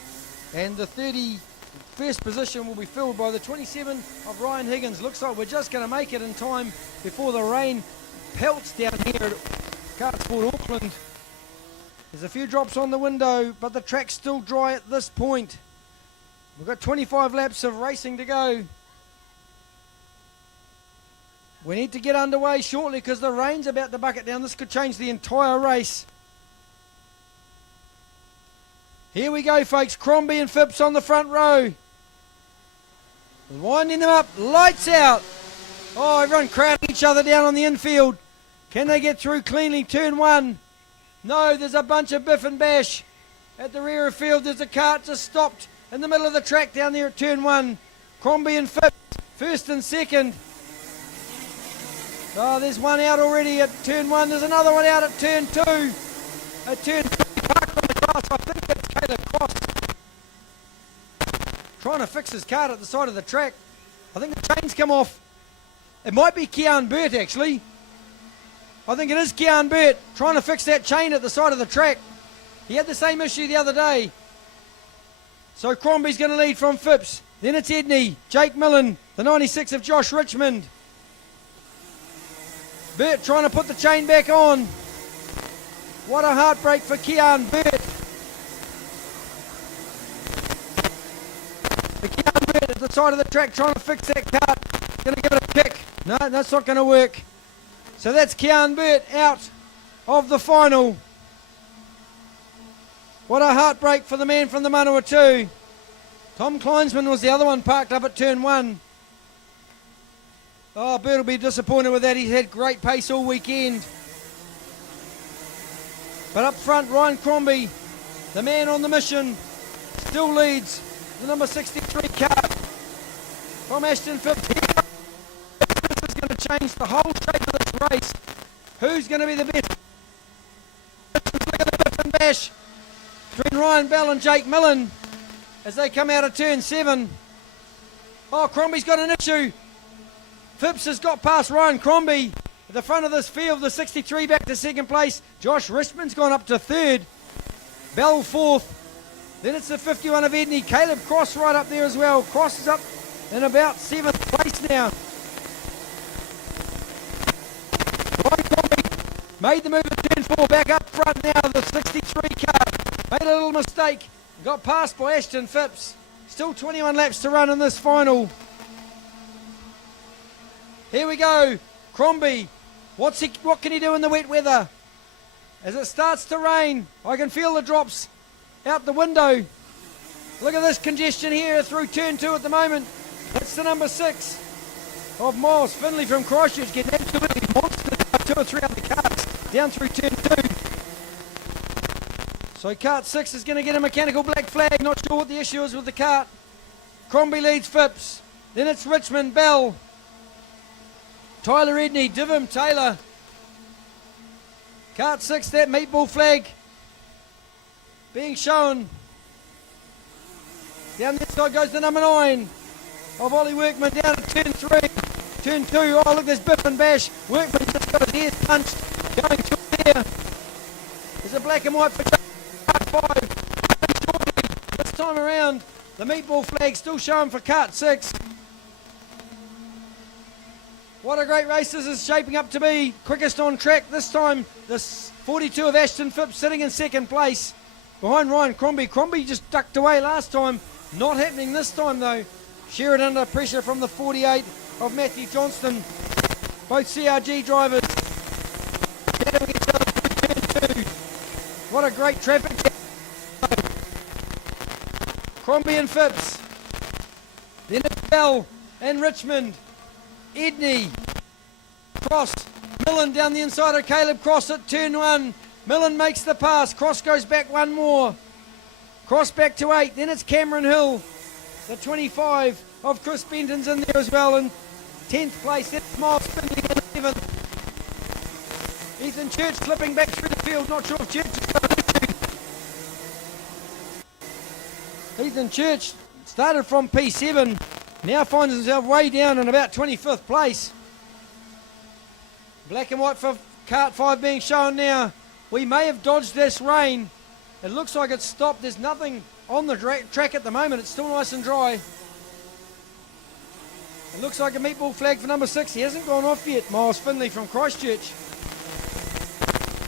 And the 31st position will be filled by the 27 of Ryan Higgins. Looks like we're just going to make it in time before the rain pelts down here at KartSport Auckland. There's a few drops on the window, but the track's still dry at this point. We've got 25 laps of racing to go. We need to get underway shortly because the rain's about to bucket down. This could change the entire race. Here we go, folks. Crombie and Phipps on the front row. Winding them up. Lights out. Oh, everyone crowding each other down on the infield. Can they get through cleanly? Turn 1. No, there's a bunch of biff and bash. At the rear of field, there's a kart just stopped in the middle of the track down there at turn 1. Crombie and Phipps, first and second. Oh, there's one out already at turn 1. There's another one out at turn 2. At turn 3, parked on the grass. I think that's Caleb Cross. Trying to fix his kart at the side of the track. I think the chain's come off. It might be Kian Burt, actually. I think it is Kian Burt trying to fix that chain at the side of the track. He had the same issue the other day. So Crombie's going to lead from Phipps. Then it's Edney, Jake Millen, the 96 of Josh Richmond. Burt trying to put the chain back on. What a heartbreak for Kian Burt. The Kian Burt at the side of the track trying to fix that kart. Going to give it a kick. No, that's not going to work. So that's Kian Burt out of the final. What a heartbreak for the man from the Manawatu. Tom Kleinsman was the other one parked up at turn 1. Oh, Burt will be disappointed with that. He's had great pace all weekend. But up front, Ryan Crombie, the man on the mission, still leads the number 63 car from Ashton Phipps. This is going to change the whole shape of this race. Who's going to be the best? Look at the biff and bash between Ryan Bell and Jake Millen as they come out of turn 7. Oh, Crombie's got an issue. Phipps has got past Ryan Crombie at the front of this field. The 63 back to second place. Josh Richmond's gone up to 3rd. Bell 4th. Then it's the 51 of Edney. Caleb Cross right up there as well. Cross is up in about 7th place now. Ryan Crombie made the move at turn 4. Back up front now. The 63 car made a little mistake. Got passed by Ashton Phipps. Still 21 laps to run in this final. Here we go. Crombie. What can he do in the wet weather? As it starts to rain, I can feel the drops out the window. Look at this congestion here through turn 2 at the moment. That's the number 6 of Miles Finley from Christchurch getting absolutely monstered by 2 or 3 other carts down through turn 2. So cart 6 is going to get a mechanical black flag. Not sure what the issue is with the cart. Crombie leads Phipps. Then it's Richmond, Bell, Tyler Edney, Divham, Taylor. Cart 6, that meatball flag being shown. Down this side goes the number 9 of Ollie Workman down to turn 3. Turn 2, oh look, there's Biff and Bash. Workman just got his ears punched. Going to there. There's a black and white for cart 5. This time around, the meatball flag still showing for cart 6. What a great race this is shaping up to be. Quickest on track. This time, the 42 of Ashton Phipps sitting in second place behind Ryan Crombie. Crombie just ducked away last time. Not happening this time though. Sheridan under pressure from the 48 of Matthew Johnston. Both CRG drivers battling each other through turn 2. What a great traffic. Crombie and Phipps. Then it's Bell and Richmond. Edney, Cross, Millen down the inside of Caleb Cross at turn 1. Millen makes the pass. Cross goes back one more. Cross back to 8. Then it's Cameron Hill. The 25 of Chris Benton's in there as well. In 10th place, that's Miles Finley in 11th. Ethan Church slipping back through the field. Not sure if Church is going to. Ethan Church started from P7. Now finds himself way down in about 25th place. Black and white for cart 5 being shown now. We may have dodged this rain. It looks like it's stopped. There's nothing on the track at the moment. It's still nice and dry. It looks like a meatball flag for number 6. He hasn't gone off yet. Miles Finley from Christchurch.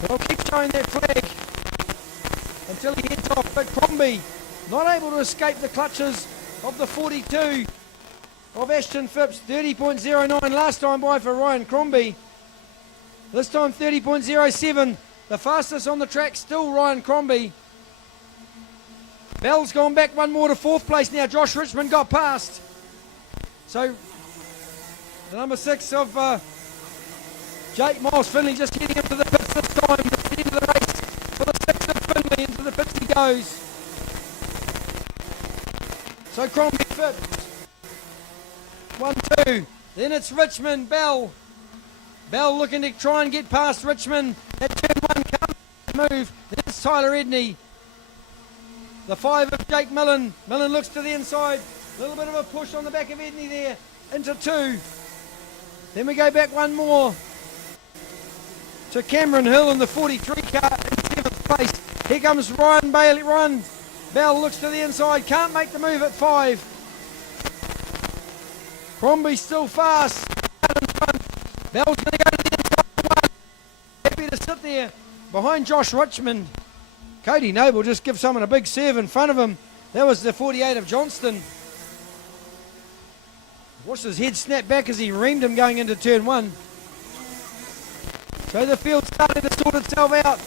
They'll keep showing that flag until he heads off. But Crombie not able to escape the clutches of the 42 of Ashton Phipps. 30.09 last time by for Ryan Crombie. This time 30.07. The fastest on the track still Ryan Crombie. Bell's gone back one more to 4th place now. Josh Richmond got past. So the number 6 of Jake Miles Finley just getting into the pits this time. It's the end of the race for the 6 of Finley. Into the pits he goes. So Crombie Phipps. 1-2. Then it's Richmond, Bell. Bell looking to try and get past Richmond. That turn 1 can't move. Then it's Tyler Edney. The 5 of Jake Millen. Millen looks to the inside. A little bit of a push on the back of Edney there. Into 2. Then we go back one more to Cameron Hill in the 43 car in 7th place. Here comes Ryan Bailey. Ryan Bell looks to the inside. Can't make the move at 5. Crombie still fast. Out in front. Bell's going to go to the inside 1. Happy to sit there behind Josh Richmond. Cody Noble just gives someone a big serve in front of him. That was the 48 of Johnston. Watched his head snap back as he reamed him going into turn 1. So the field's starting to sort itself out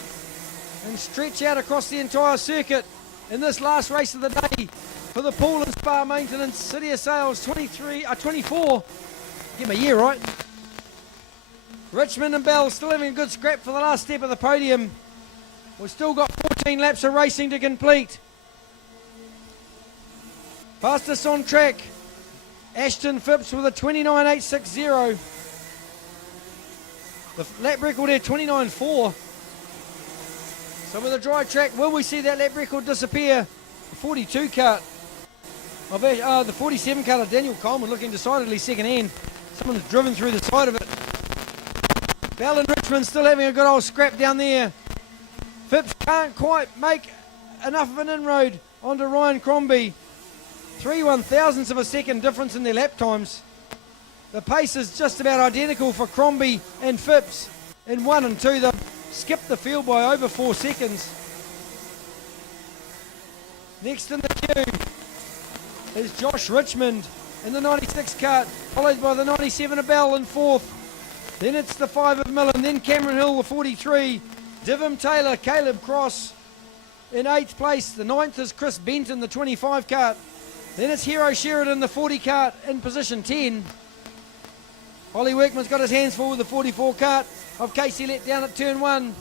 and stretch out across the entire circuit in this last race of the day for the Pool and Spa Maintenance City of Sales 24. Give me a year, right? Richmond and Bell still having a good scrap for the last step of the podium. We've still got 14 laps of racing to complete. Fastest on track, Ashton Phipps with a 29.860. The lap record there, 29.4. So with a dry track, will we see that lap record disappear? The 42 kart of the 47 kart of Daniel Coleman looking decidedly second hand. Someone's driven through the side of it. Bell and Richmond still having a good old scrap down there. Phipps can't quite make enough of an inroad onto Ryan Crombie. 3/1000ths of a second difference in their lap times. The pace is just about identical for Crombie and Phipps. In 1 and 2, they've skipped the field by over 4 seconds. Next in the queue is Josh Richmond in the 96 kart, followed by the 97 of Bell in 4th. Then it's the 5 of Millen, then Cameron Hill, the 43. Divham Taylor, Caleb Cross, in 8th place. The 9th is Chris Benton, the 25 kart. Then it's Hero Sheridan, the 40 kart, in position 10. Ollie Workman's got his hands full with the 44 kart of Casey let down at turn 1.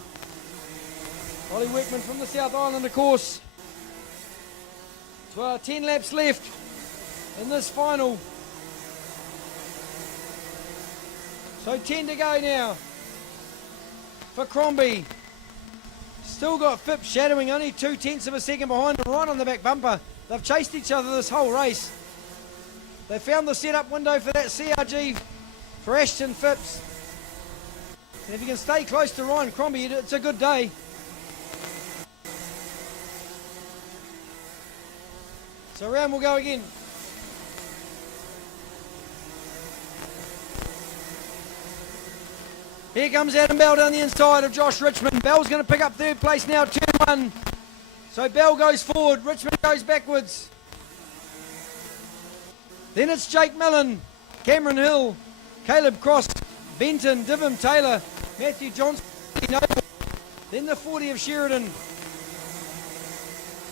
Ollie Workman from the South Island, of course. 10 laps left in this final. So 10 to go now for Crombie. Still got Phipps shadowing, only 2/10 of a second behind him, right on the back bumper. They've chased each other this whole race. They found the setup window for that CRG for Ashton Phipps. And if you can stay close to Ryan Crombie, it's a good day. So round will go again. Here comes Adam Bell down the inside of Josh Richmond. Bell's going to pick up 3rd place now, turn 1. So Bell goes forward, Richmond goes backwards. Then it's Jake Millen, Cameron Hill, Caleb Cross, Benton, Divham Taylor, Matthew Johnson, Noble. Then the 40 of Sheridan.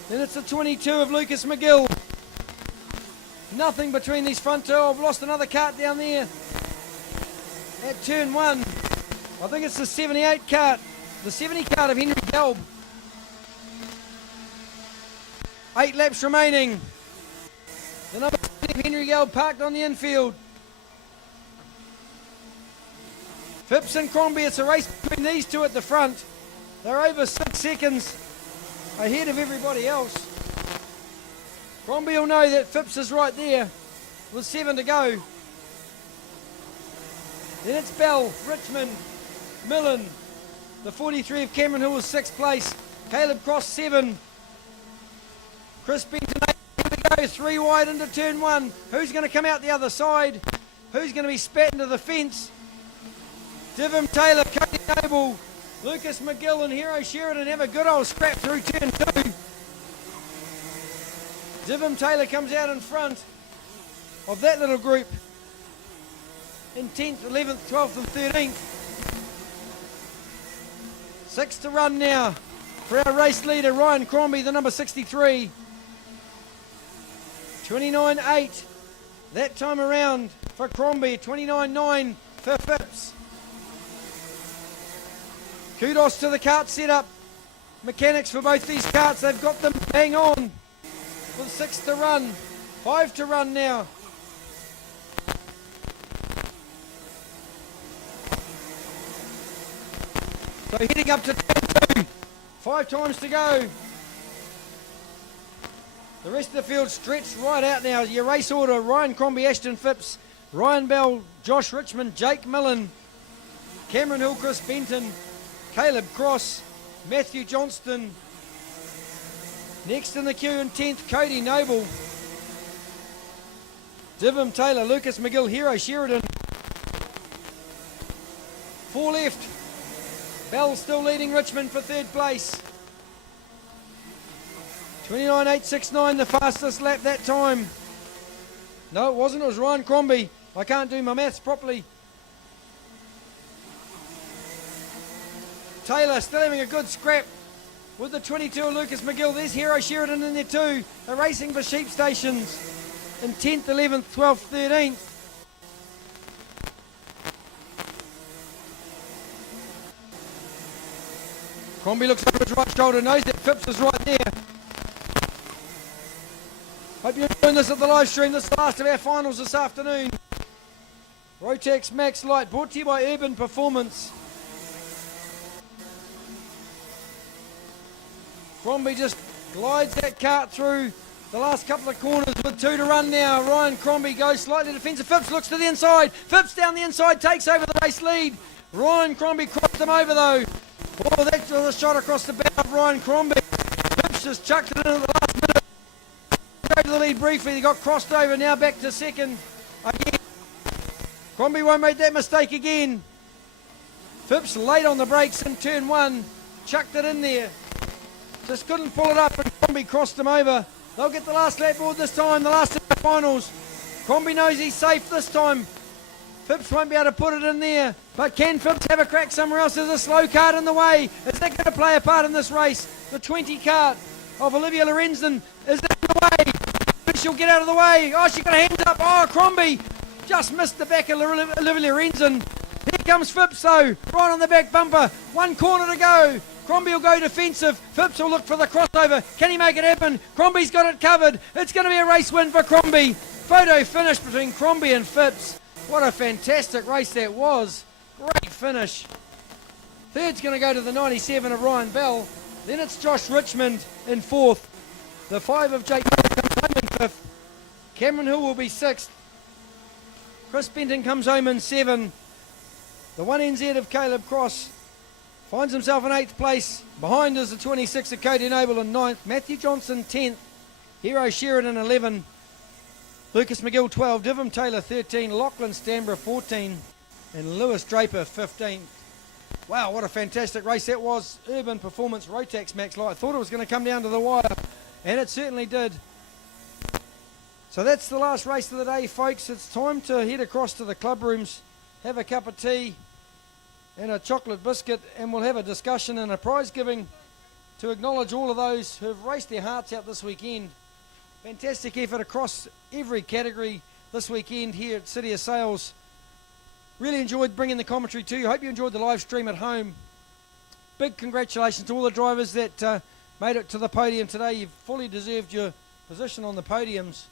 Then it's the 22 of Lucas McGill. Nothing between these front two. I've lost another kart down there at turn 1. I think it's the 78 kart, the 70 kart of Henry Gelb. 8 laps remaining. The number 20 of Henry Gelb parked on the infield. Phipps and Crombie, it's a race between these two at the front. They're over 6 seconds ahead of everybody else. Crombie will know that Phipps is right there with 7 to go. Then it's Bell, Richmond, Millen. The 43 of Cameron Hill was 6th place. Caleb Cross 7. Chris Benton 8. Here we go, 3 wide into turn 1. Who's going to come out the other side? Who's going to be spat into the fence? Divham Taylor, Cody Noble, Lucas McGill and Hero Sheridan have a good old scrap through turn 2. Divham Taylor comes out in front of that little group in 10th, 11th, 12th and 13th. 6 to run now for our race leader, Ryan Crombie, the number 63. 29.8 that time around for Crombie, 29.9 for Phipps. Kudos to the kart setup. Mechanics for both these karts, they've got them bang on. With 6 to run, 5 to run now. So heading up to turn 2, 5 times to go. The rest of the field stretched right out now. Your race order: Ryan Crombie, Ashton Phipps, Ryan Bell, Josh Richmond, Jake Millen, Cameron Hill, Chris Benton, Caleb Cross, Matthew Johnston. Next in the queue in 10th, Cody Noble, Divham Taylor, Lucas McGill, Hero Sheridan. 4 left. Bell still leading Richmond for 3rd place. 29.869, the fastest lap that time. No, it wasn't. It was Ryan Crombie. I can't do my maths properly. Taylor still having a good scrap with the 22 of Lucas McGill. There's Hero Sheridan in there too. They're racing for sheep stations in 10th, 11th, 12th, 13th. Crombie looks over his right shoulder, knows that Phipps is right there. Hope you're doing this at the live stream. This is the last of our finals this afternoon. Rotax Max Light, brought to you by Urban Performance. Crombie just glides that kart through the last couple of corners with 2 to run now. Ryan Crombie goes slightly defensive. Phipps looks to the inside. Phipps down the inside, takes over the race lead. Ryan Crombie crossed him over though. Oh, that was a shot across the bow of Ryan Crombie. Phipps just chucked it in at the last minute. Go to the lead briefly. He got crossed over, now back to second again. Crombie won't make that mistake again. Phipps late on the brakes in turn 1. Chucked it in there. Just couldn't pull it up and Crombie crossed him over. They'll get the last lap board this time, the last of the finals. Crombie knows he's safe this time. Phipps won't be able to put it in there. But can Phipps have a crack somewhere else? There's a slow kart in the way. Is that going to play a part in this race? The 20 kart of Olivia Lorenzen is in the way. She'll get out of the way. Oh, she got her hands up. Oh, Crombie just missed the back of Olivia Lorenzen. Here comes Phipps though, right on the back bumper. One corner to go. Crombie will go defensive. Phipps will look for the crossover. Can he make it happen? Crombie's got it covered. It's going to be a race win for Crombie. Photo finish between Crombie and Phipps. What a fantastic race that was. Great finish. Third's going to go to the 97 of Ryan Bell. Then it's Josh Richmond in fourth. The 5 of Jake Miller comes home in fifth. Cameron Hill will be sixth. Chris Benton comes home in 7. The 1NZ of Caleb Cross finds himself in 8th place. Behind is the 26 of Cody Noble in 9th. Matthew Johnson 10th. Hero Sheridan 11. Lucas McGill 12. Divham Taylor 13. Lachlan Stanborough 14. And Lewis Draper 15. Wow, what a fantastic race that was. Urban Performance Rotax Max Light. I thought it was going to come down to the wire, and it certainly did. So that's the last race of the day, folks. It's time to head across to the club rooms, have a cup of tea and a chocolate biscuit, and we'll have a discussion and a prize giving to acknowledge all of those who have raced their hearts out this weekend. Fantastic effort across every category this weekend here at City of Sales. Really enjoyed bringing the commentary to you. Hope you enjoyed the live stream at home. Big congratulations to all the drivers that made it to the podium today. You've fully deserved your position on the podiums.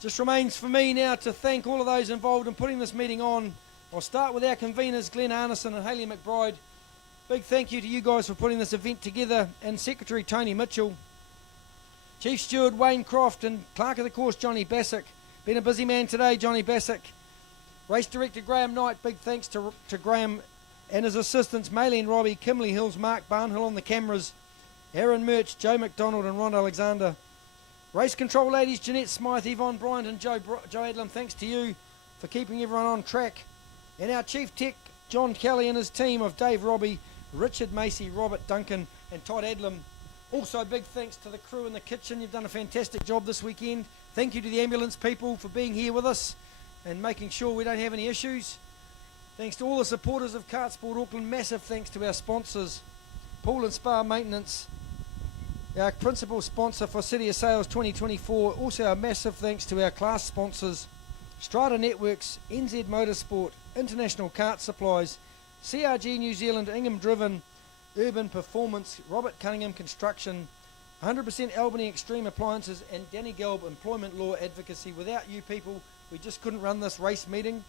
Just remains for me now to thank all of those involved in putting this meeting on. I'll start with our conveners, Glenn Arneson and Hayley McBride. Big thank you to you guys for putting this event together, and Secretary Tony Mitchell. Chief Steward Wayne Croft and Clerk of the Course Johnny Bassick. Been a busy man today, Johnny Bassick. Race Director Graham Knight, big thanks to Graham and his assistants, Maylene Robbie, Kimberly Hills, Mark Barnhill on the cameras, Aaron Murch, Joe McDonald and Ron Alexander. Race Control Ladies, Jeanette Smythe, Yvonne Bryant and Joe Adlam, thanks to you for keeping everyone on track. And our Chief Tech, John Kelly and his team of Dave Robbie, Richard Macy, Robert Duncan and Todd Adlam. Also big thanks to the crew in the kitchen. You've done a fantastic job this weekend. Thank you to the ambulance people for being here with us and making sure we don't have any issues. Thanks to all the supporters of KartSport Auckland. Massive thanks to our sponsors, Pool and Spa Maintenance, our principal sponsor for City of Sales 2024. Also a massive thanks to our class sponsors, Strata Networks, NZ Motorsport, International Kart Supplies, CRG New Zealand, Ingham Driven, Urban Performance, Robert Cunningham Construction, 100% Albany Extreme Appliances and Danny Gelb Employment Law Advocacy. Without you people, we just couldn't run this race meeting.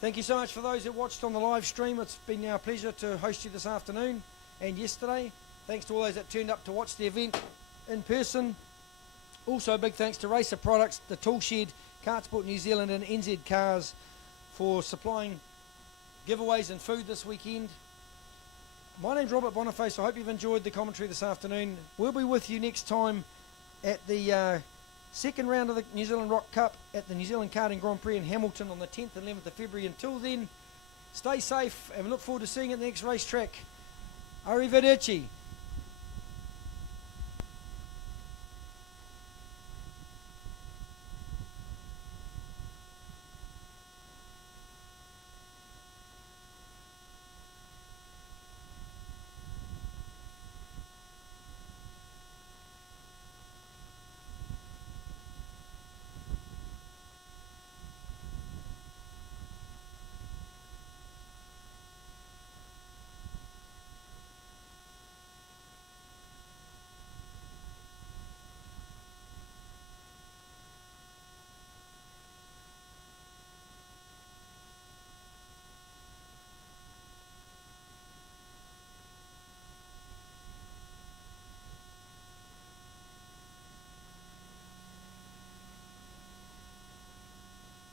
Thank you so much for those who watched on the live stream. It's been our pleasure to host you this afternoon and yesterday. Thanks to all those that turned up to watch the event in person. Also a big thanks to Racer Products, the Tool Shed, KartSport New Zealand and NZ Cars for supplying giveaways and food this weekend. My name's Robert Boniface. I hope you've enjoyed the commentary this afternoon. We'll be with you next time at the second round of the New Zealand Rock Cup at the New Zealand Karting Grand Prix in Hamilton on the 10th and 11th of February. Until then, stay safe and we look forward to seeing you at the next racetrack. Arrivederci.